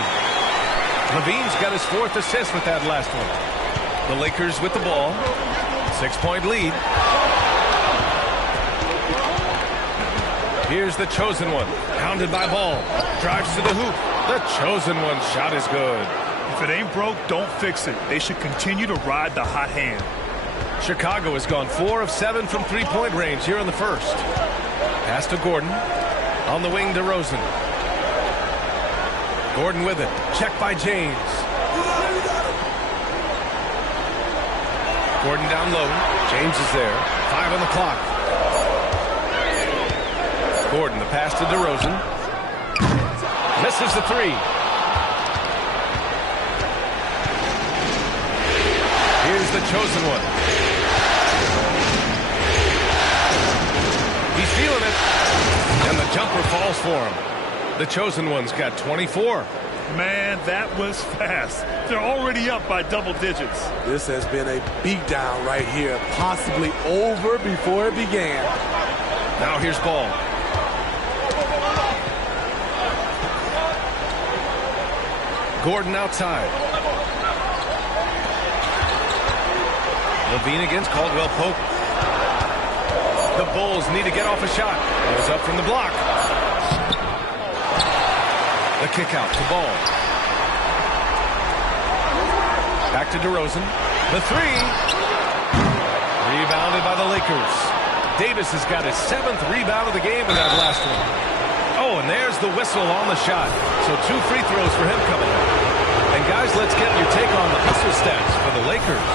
Levine's got his 4th assist with that last one. The Lakers with the ball. 6-point lead. Here's the chosen one. Pounded by Ball. Drives to the hoop. The chosen one shot is good. If it ain't broke, don't fix it. They should continue to ride the hot hand. Chicago has gone 4 of 7 from 3-point range here in the first. Pass to Gordon. On the wing to Rosen. Gordon with it. Check by James. Gordon down low. James is there. 5 on the clock. Gordon, the pass to DeRozan. Misses the 3. Here's the chosen one. He's feeling it. And the jumper falls for him. The chosen one's got 24. Man, that was fast. They're already up by double digits. This has been a beatdown right here. Possibly over before it began. Now here's Ball. Gordon outside. Levine against Caldwell Pope. The Bulls need to get off a shot. Goes up from the block. The kick out to Ball. Back to DeRozan. The 3. Rebounded by the Lakers. Davis has got his 7th rebound of the game in that last one. Oh, and there's the whistle on the shot. So 2 free throws for him coming up. And guys, let's get your take on the hustle stats for the Lakers.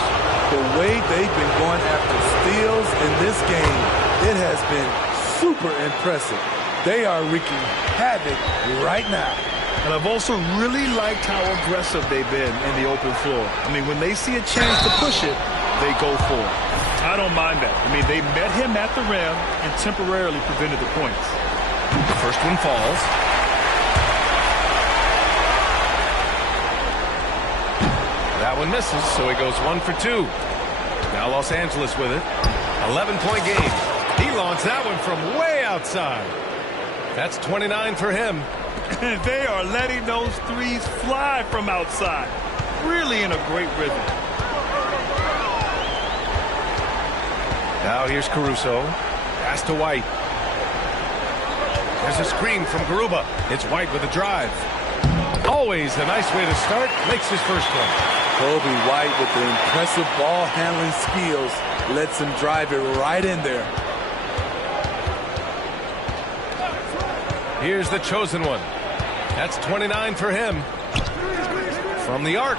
The way they've been going after steals in this game, it has been super impressive. They are wreaking havoc right now. And I've also really liked how aggressive they've been in the open floor. I mean, when they see a chance to push it, they go for it. I don't mind that. I mean, they met him at the rim and temporarily prevented the points. The first one falls. That one misses, so he goes 1 for 2. Now Los Angeles with it. 11-point game. He launched that one from way outside. That's 29 for him. And they are letting those threes fly from outside. Really in a great rhythm. Now here's Caruso. Pass to White. There's a screen from Garuba. It's White with a drive. Always a nice way to start. Makes his first one. Kobe White with the impressive ball handling skills lets him drive it right in there. Here's the chosen one. That's 29 for him. From the arc.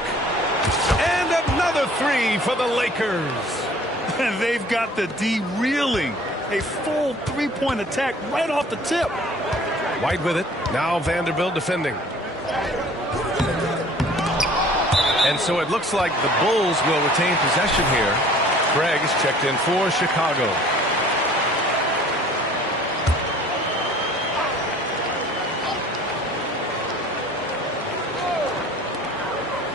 And another 3 for the Lakers. And they've got the D reeling. A full 3-point attack right off the tip. White with it. Now Vanderbilt defending. And so it looks like the Bulls will retain possession here. Craig is checked in for Chicago.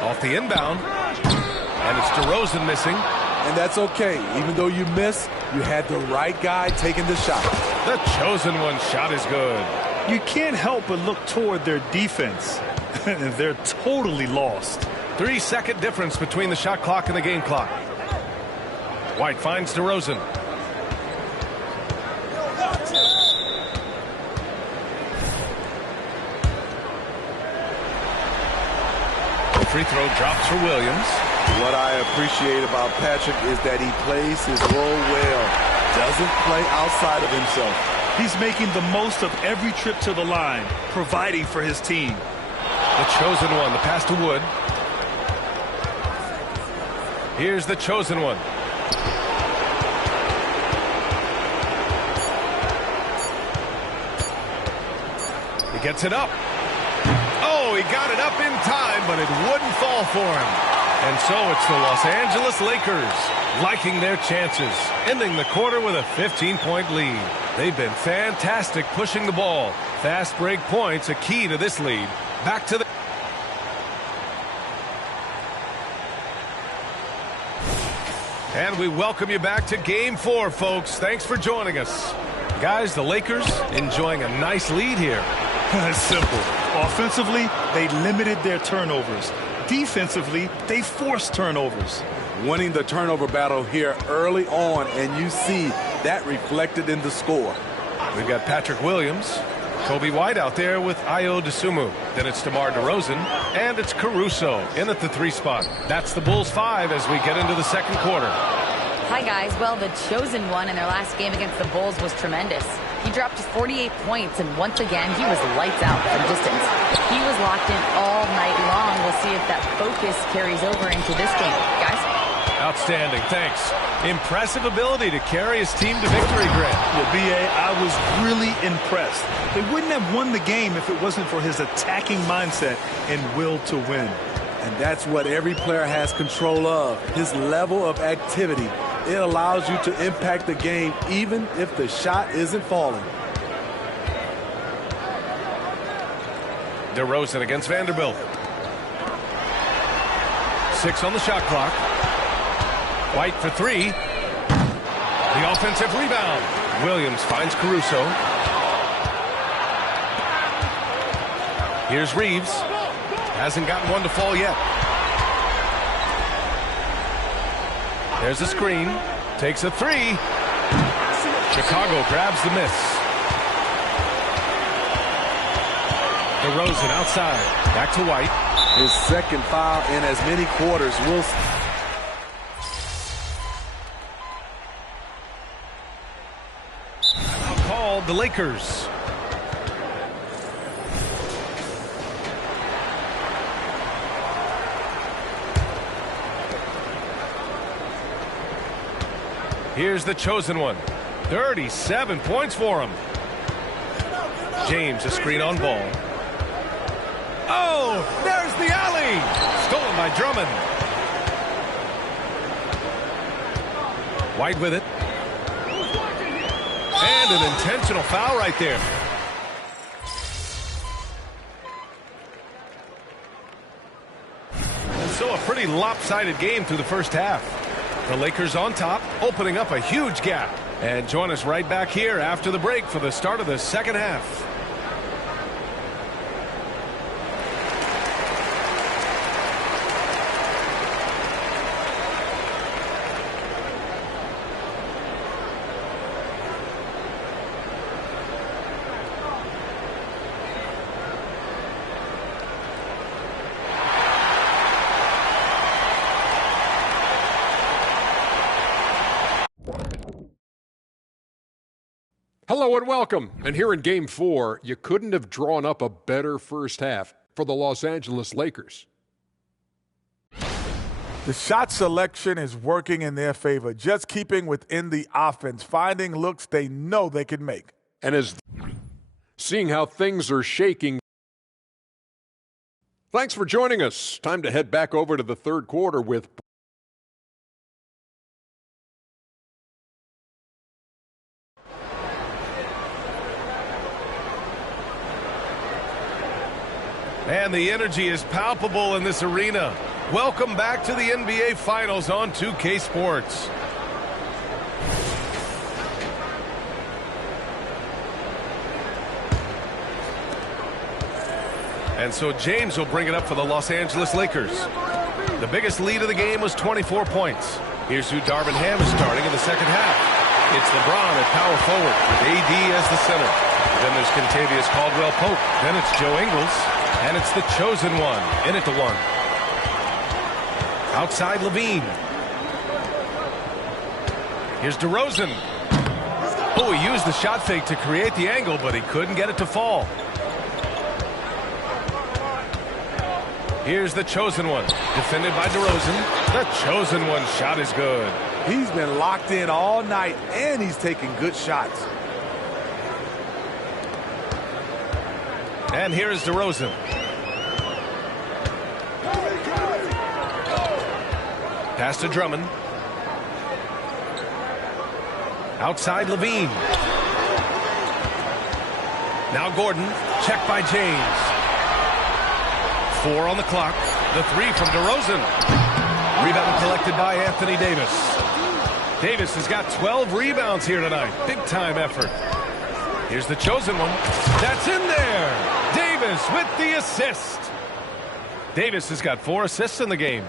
Off the inbound. And it's DeRozan missing. And that's okay. Even though you miss, you had the right guy taking the shot. The chosen one shot is good. You can't help but look toward their defense. And they're totally lost. 3-second difference between the shot clock and the game clock. White finds DeRozan. The free throw drops for Williams. What I appreciate about Patrick is that he plays his role well. Doesn't play outside of himself. He's making the most of every trip to the line, providing for his team. The chosen one, the pass to Wood. Here's the chosen one. He gets it up. Oh, he got it up in time, but it wouldn't fall for him. And so it's the Los Angeles Lakers liking their chances, ending the quarter with a 15-point lead. They've been fantastic pushing the ball. Fast break points, a key to this lead. Back to the... And we welcome you back to Game 4, folks. Thanks for joining us. Guys, the Lakers enjoying a nice lead here. It's simple. Offensively, they limited their turnovers. Defensively, they forced turnovers. Winning the turnover battle here early on, and you see that reflected in the score. We've got Patrick Williams, Kobe White out there with Ayo Dosunmu. Then it's DeMar DeRozan, and it's Caruso in at the 3 spot. That's the Bulls 5 as we get into the second quarter. Hi, guys. Well, the chosen one in their last game against the Bulls was tremendous. He dropped 48 points, and once again, he was lights out from distance. He was locked in all night long. We'll see if that focus carries over into this game. Guys? Outstanding. Thanks. Impressive ability to carry his team to victory, Grant. Well, B.A., I was really impressed. They wouldn't have won the game if it wasn't for his attacking mindset and will to win. And that's what every player has control of, his level of activity. It allows you to impact the game even if the shot isn't falling. DeRozan against Vanderbilt. 6 on the shot clock. White for 3. The offensive rebound. Williams finds Caruso. Here's Reeves. Hasn't gotten one to fall yet. There's a screen. Takes a 3. Chicago grabs the miss. DeRozan outside. Back to White. His second foul in as many quarters. Will called the Lakers. Here's the chosen one. 37 points for him. James, a screen on ball. Oh, there's the alley. Stolen by Drummond. White with it. And an intentional foul right there. And so a pretty lopsided game through the first half. The Lakers on top, opening up a huge gap. And join us right back here after the break for the start of the second half. Hello and welcome. And here in Game 4, you couldn't have drawn up a better first half for the Los Angeles Lakers. The shot selection is working in their favor, just keeping within the offense, finding looks they know they can make. And as seeing how things are shaking. Thanks for joining us. Time to head back over to the third quarter with And the energy is palpable in this arena. Welcome back to the NBA Finals on 2K Sports. And so James will bring it up for the Los Angeles Lakers. The biggest lead of the game was 24 points. Here's who Darvin Ham is starting in the second half. It's LeBron at power forward with AD as the center. Then there's Kentavious Caldwell-Pope. Then it's Joe Ingles. And it's the chosen one, in at the 1. Outside Levine. Here's DeRozan. Oh, he used the shot fake to create the angle, but he couldn't get it to fall. Here's the chosen one, defended by DeRozan. The chosen one shot is good. He's been locked in all night, and he's taking good shots. And here is DeRozan. Pass to Drummond. Outside Levine. Now Gordon. Checked by James. 4 on the clock. The 3 from DeRozan. Rebound collected by Anthony Davis. Davis has got 12 rebounds here tonight. Big time effort. Here's the chosen one. That's in there. Davis with the assist. Davis has got 4 assists in the game.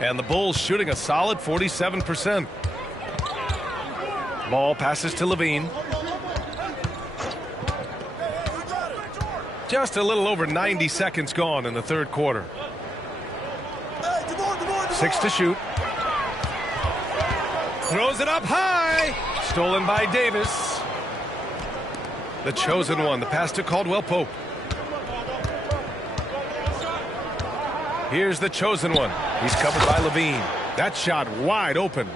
And the Bulls shooting a solid 47%. Ball passes to Levine. Just a little over 90 seconds gone in the third quarter. 6 to shoot. Throws it up high. Stolen by Davis. The chosen one. The pass to Caldwell Pope. Here's the chosen one. He's covered by Levine. That shot wide open.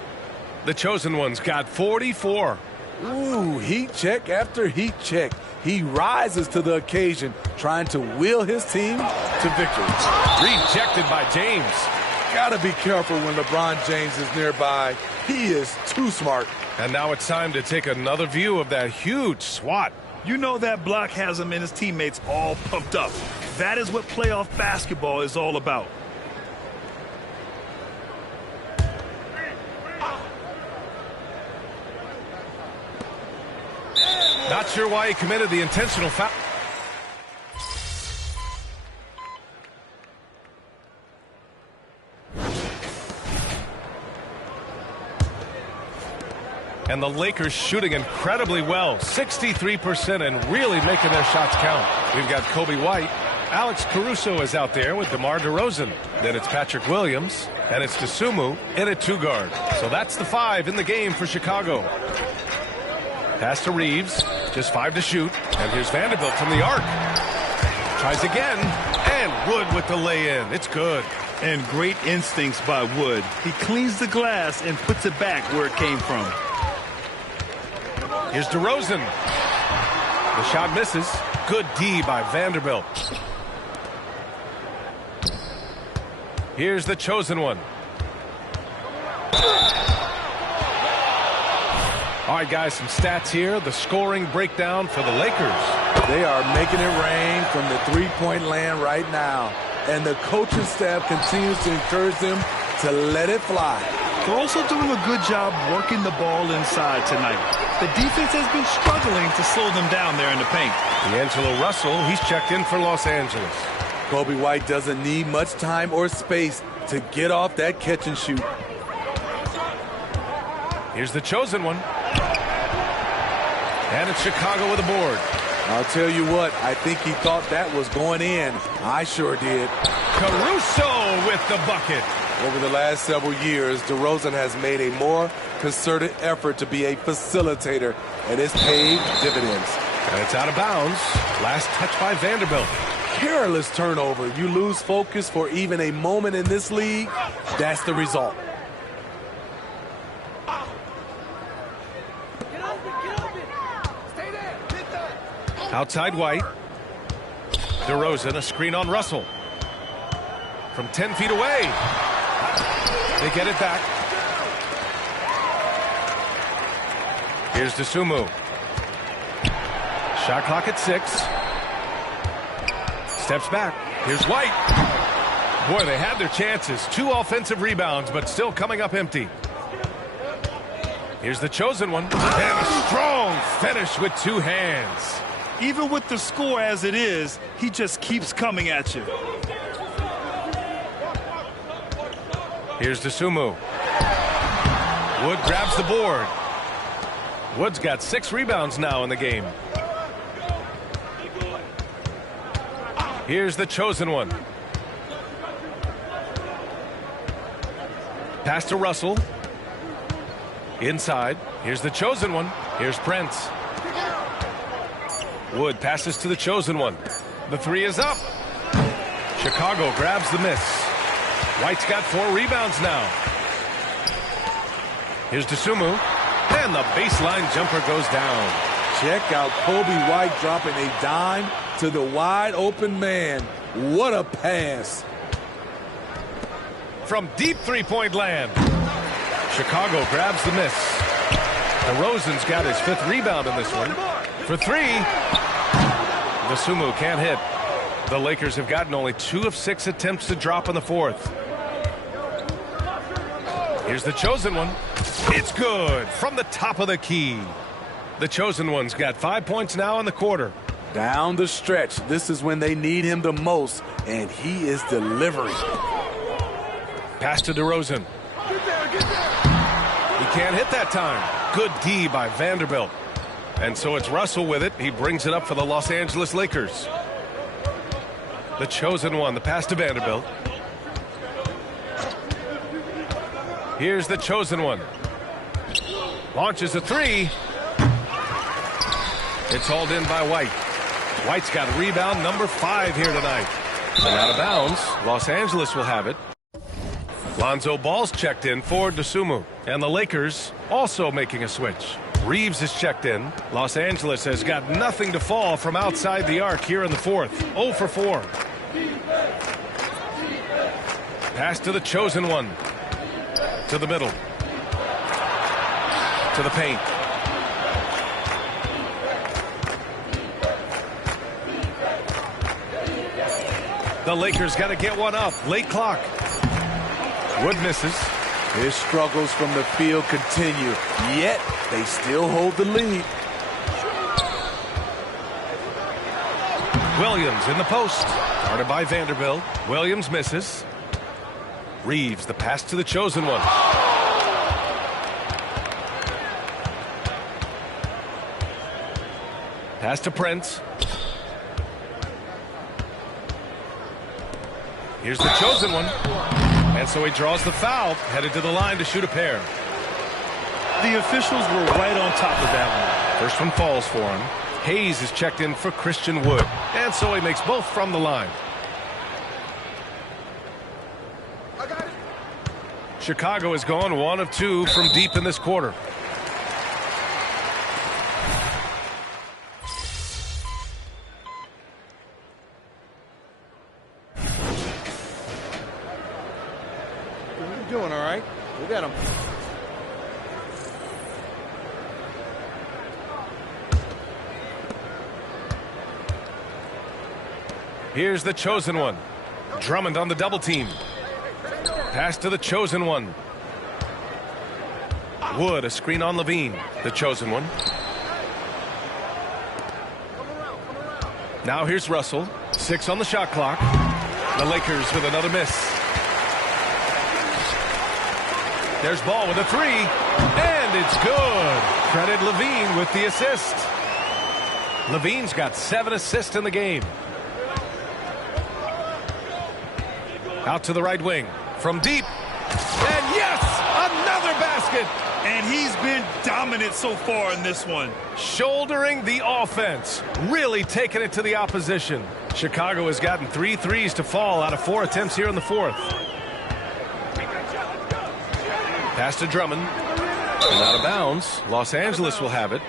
The chosen one's got 44. Ooh, heat check after heat check. He rises to the occasion, trying to will his team to victory. Rejected by James. Gotta be careful when LeBron James is nearby. He is too smart. And now it's time to take another view of that huge swat. You know that block has him and his teammates all pumped up. That is what playoff basketball is all about. Not sure why he committed the intentional foul. And the Lakers shooting incredibly well, 63%, and really making their shots count. We've got Kobe White. Alex Caruso is out there with DeMar DeRozan. Then it's Patrick Williams, and it's Dosunmu in at 2 guard. So that's the 5 in the game for Chicago. Pass to Reeves, just 5 to shoot. And here's Vanderbilt from the arc. Tries again, and Wood with the lay-in. It's good. And great instincts by Wood. He cleans the glass and puts it back where it came from. Here's DeRozan. The shot misses. Good D by Vanderbilt. Here's the chosen one. All right, guys, some stats here. The scoring breakdown for the Lakers. They are making it rain from the three-point land right now. And the coaching staff continues to encourage them to let it fly. They're also doing a good job working the ball inside tonight. The defense has been struggling to slow them down there in the paint. D'Angelo Russell, he's checked in for Los Angeles. Kobe White doesn't need much time or space to get off that catch and shoot. Here's the chosen one. And it's Chicago with a board. I'll tell you what, I think he thought that was going in. I sure did. Caruso with the bucket. Over the last several years, DeRozan has made a more concerted effort to be a facilitator, and it's paid dividends. And it's out of bounds. Last touch by Vanderbilt. Careless turnover. You lose focus for even a moment in this league. That's the result. Outside White. DeRozan, a screen on Russell. From 10 feet away. They get it back. Here's Dosunmu. Shot clock at 6. Steps back. Here's White. Boy, they had their chances. 2 offensive rebounds, but still coming up empty. Here's the chosen one. And a strong finish with 2 hands. Even with the score as it is, he just keeps coming at you. Here's Dosunmu. Wood grabs the board. Wood's got 6 rebounds now in the game. Here's the chosen one. Pass to Russell. Inside. Here's the chosen one. Here's Prince. Wood passes to the chosen one. The 3 is up. Chicago grabs the miss. White's got 4 rebounds now. Here's Dosunmu. And the baseline jumper goes down. Check out Kobe White dropping a dime to the wide open man. What a pass. from deep three-point land. Chicago grabs the miss. DeRozan's got his 5th rebound in this one. For 3, Dosunmu can't hit. The Lakers have gotten only 2 of 6 attempts to drop in the 4th. Here's the chosen one. It's good from the top of the key. The chosen one's got 5 points now in the quarter. Down the stretch, this is when they need him the most, and he is delivering. Pass to DeRozan. He can't hit that time. Good D by Vanderbilt. And so it's Russell with it. He brings it up for the Los Angeles Lakers. The chosen one, the pass to Vanderbilt. Here's the chosen one. Launches a 3. It's hauled in by White. White's got rebound number 5 here tonight. And out of bounds, Los Angeles will have it. Lonzo Ball's checked in for Dosunmu. And the Lakers also making a switch. Reeves is checked in. Los Angeles has got nothing to fall from outside the arc here in the 4th. 0 for 4. Pass to the chosen one. To the middle. To the paint. The Lakers got to get one up. Late clock. Wood misses. His struggles from the field continue, yet they still hold the lead. Williams in the post. Guarded by Vanderbilt. Williams misses. Reeves, the pass to the chosen one. Pass to Prince. Here's the chosen one. And so he draws the foul, headed to the line to shoot a pair. The officials were right on top of that one. First one falls for him. Hayes is checked in for Christian Wood. And so he makes both from the line. Chicago has gone 1 of 2 from deep in this quarter. Doing all right. We got him. Here's the chosen one. Drummond on the double team. Pass to the chosen one. Wood, a screen on Levine. The chosen one. Now here's Russell. 6 on the shot clock. The Lakers with another miss. There's Ball with a 3, and it's good. Credit Levine with the assist. Levine's got 7 assists in the game. Out to the right wing. From deep. And yes, another basket. And he's been dominant so far in this one. Shouldering the offense. Really taking it to the opposition. Chicago has gotten 3 threes to fall out of 4 attempts here in the 4th. Pass to Drummond. And out of bounds. Los Angeles will have it.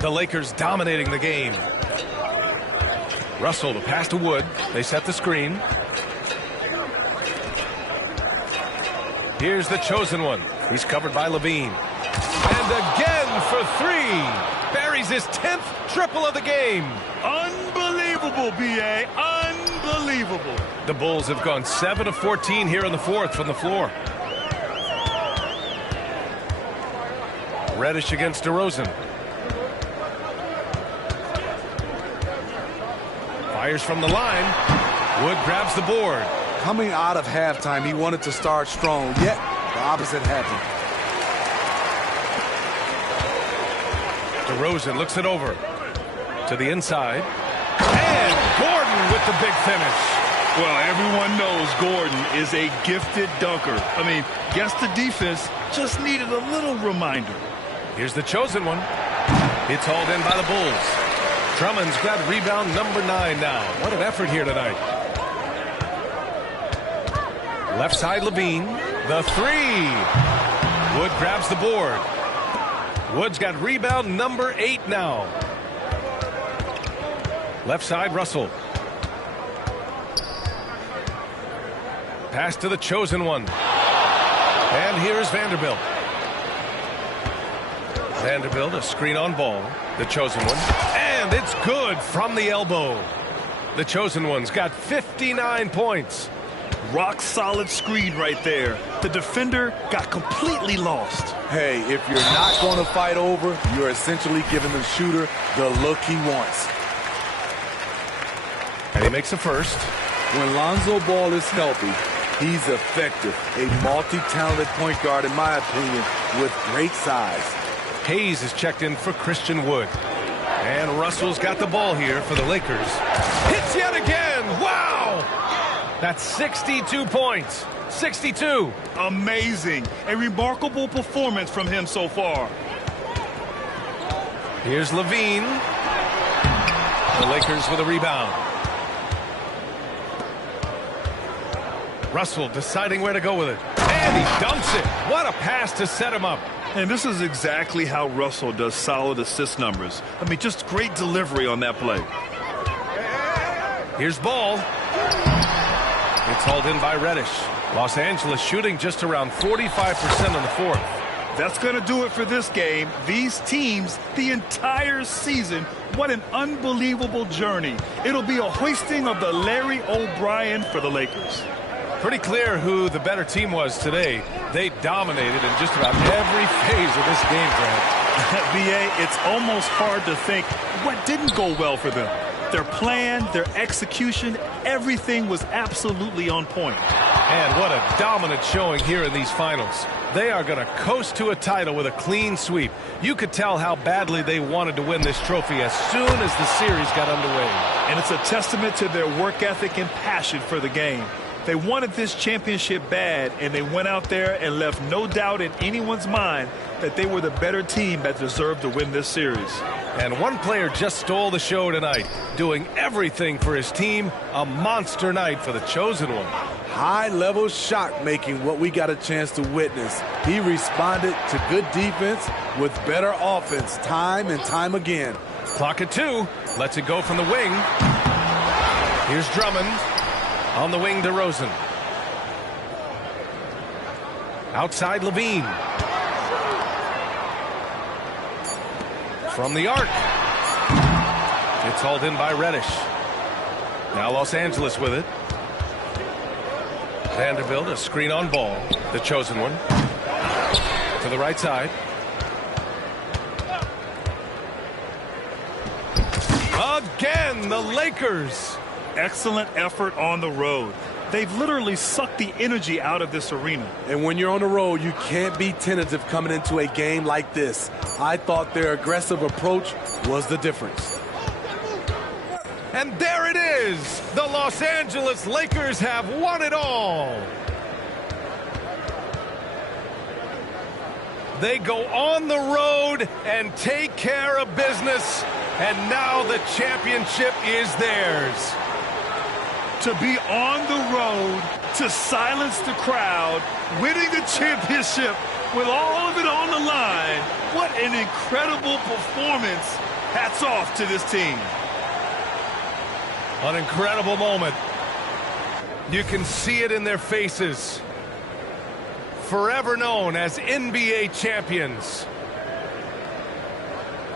The Lakers dominating the game. Russell, the pass to Wood. They set the screen. Here's the chosen one. He's covered by Levine. And again for 3. Buries his 10th triple of the game. Unbelievable, B.A. Unbelievable. The Bulls have gone 7 of 14 here in the 4th from the floor. Reddish against DeRozan. Fires from the line. Wood grabs the board. Coming out of halftime, he wanted to start strong, yet the opposite happened. DeRozan looks it over to the inside. And Gordon with the big finish. Well, everyone knows Gordon is a gifted dunker. I mean, guess the defense just needed a little reminder. Here's the chosen one. It's hauled in by the Bulls. Drummond's got rebound number 9 now. What an effort here tonight. Left side Levine. The 3. Wood grabs the board. Wood's got rebound number 8 now. Left side, Russell. Pass to the chosen one. And here's Vanderbilt. Vanderbilt, a screen on ball. The chosen one. And it's good from the elbow. The chosen one's got 59 points. Rock solid screen right there. The defender got completely lost. Hey, if you're not going to fight over, you're essentially giving the shooter the look he wants. And he makes a first. When Lonzo Ball is healthy, he's effective. A multi-talented point guard, in my opinion, with great size. Hayes is checked in for Christian Wood. And Russell's got the ball here for the Lakers. Hits yet again! Wow! That's 62 points. 62. Amazing. A remarkable performance from him so far. Here's Levine. The Lakers with a rebound. Russell deciding where to go with it. And he dumps it. What a pass to set him up. And this is exactly how Russell does solid assist numbers. I mean, just great delivery on that play. Here's Ball. It's hauled in by Reddish. Los Angeles shooting just around 45% in the fourth. That's going to do it for this game. These teams, the entire season, what an unbelievable journey. It'll be a hoisting of the Larry O'Brien for the Lakers. Pretty clear who the better team was today. They dominated in just about every phase of this game, Grant. B.A., it's almost hard to think what didn't go well for them. Their plan, their execution, everything was absolutely on point. And what a dominant showing here in these finals. They are going to coast to a title with a clean sweep. You could tell how badly they wanted to win this trophy as soon as the series got underway. And it's a testament to their work ethic and passion for the game. They wanted this championship bad, and they went out there and left no doubt in anyone's mind that they were the better team that deserved to win this series. And one player just stole the show tonight, doing everything for his team. A monster night for the chosen one. High-level shot making, what we got a chance to witness. He responded to good defense with better offense time and time again. Clock at 2. Lets it go from the wing. Here's Drummond. On the wing to Rosen. Outside Levine. From the arc. It's hauled in by Reddish. Now Los Angeles with it. Vanderbilt, a screen on Ball. The chosen one. To the right side. Again, the Lakers. Excellent effort on the road. They've literally sucked the energy out of this arena. And when you're on the road, you can't be tentative coming into a game like this. I thought their aggressive approach was the difference. And there it is. The Los Angeles Lakers have won it all. They go on the road and take care of business. And now the championship is theirs. To be on the road, to silence the crowd, winning the championship with all of it on the line. What an incredible performance. Hats off to this team. An incredible moment. You can see it in their faces. Forever known as NBA champions.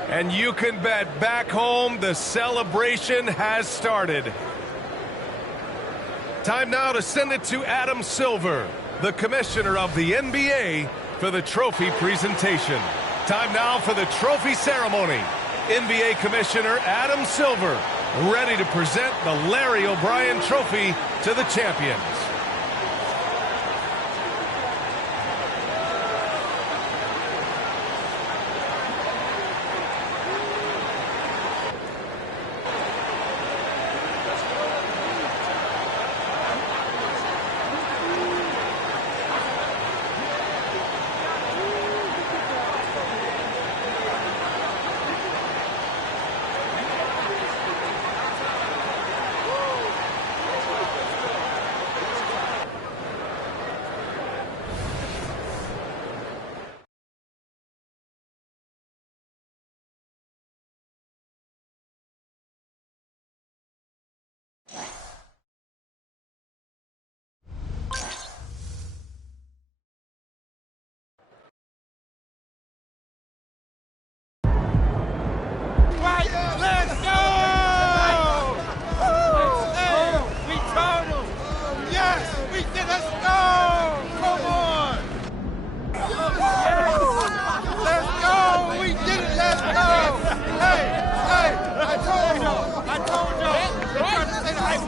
And you can bet back home the celebration has started. Time now to send it to Adam Silver, the commissioner of the NBA, for the trophy presentation. Time now for the trophy ceremony. NBA Commissioner Adam Silver, ready to present the Larry O'Brien Trophy to the champions.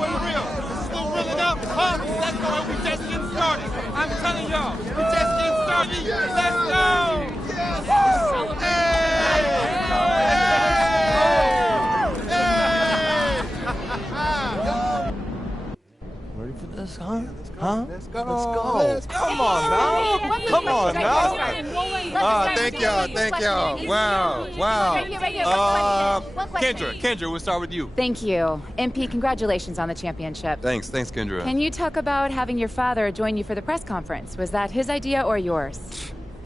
for the real. Still reeling up, huh? Let's go, and we just getting started. I'm telling y'all, we just getting started. Let's go! Ready for this, huh? Let's go. Come on now. Come on now. Thank y'all. Wow. Kendra, we'll start with you. Thank you. MP, congratulations on the championship. Thanks, Kendra. Can you talk about having your father join you for the press conference? Was that his idea or yours?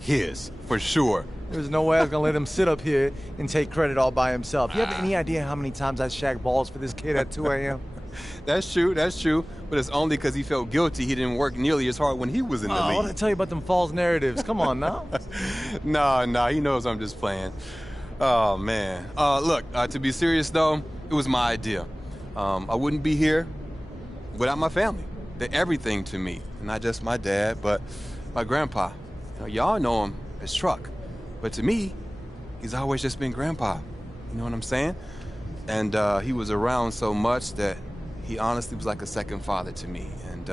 His, for sure. There's no way I was going to let him sit up here and take credit all by himself. You have any idea how many times I shagged balls for this kid at 2 a.m.? That's true. But it's only because he felt guilty he didn't work nearly as hard when he was in the league. I want to tell you about them false narratives. Come on now. Nah, he knows I'm just playing. Oh, man. Look, to be serious, though, it was my idea. I wouldn't be here without my family. They're everything to me. Not just my dad, but my grandpa. Y'all know him as Truck. But to me, he's always just been grandpa. You know what I'm saying? And he was around so much that he honestly was like a second father to me. And,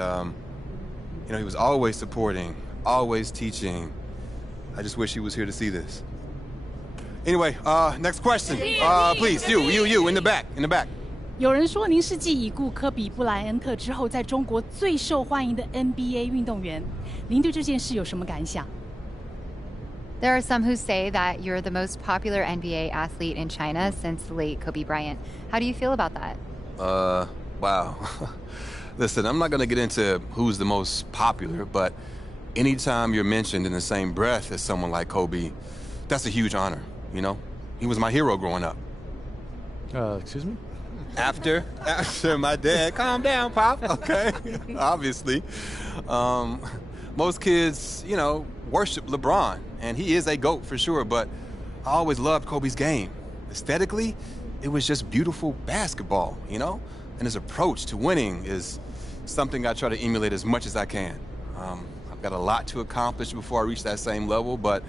he was always supporting, always teaching. I just wish he was here to see this. Anyway, next question. Please, you, in the back. 有人说您是继已故科比布莱恩特之后，在中国最受欢迎的 NBA 运动员。您对这件事有什么感想？ There are some who say that you're the most popular NBA athlete in China since the late Kobe Bryant. How do you feel about that? Wow. Listen, I'm not going to get into who's the most popular, but anytime you're mentioned in the same breath as someone like Kobe, that's a huge honor, you know? He was my hero growing up. Excuse me? After my dad, calm down, Pop, okay? Obviously. Most kids, worship LeBron, and he is a GOAT for sure, but I always loved Kobe's game. Aesthetically, it was just beautiful basketball, And his approach to winning is something I try to emulate as much as I can. I've got a lot to accomplish before I reach that same level, but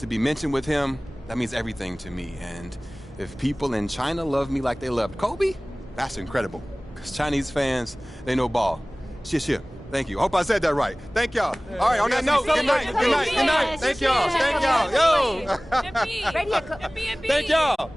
to be mentioned with him, that means everything to me. And if people in China love me like they loved Kobe, that's incredible. Because Chinese fans, they know ball. Shit. Thank you. Hope I said that right. Thank y'all. All right, on that note, good night. Thank y'all. Yo. Right here. Thank y'all.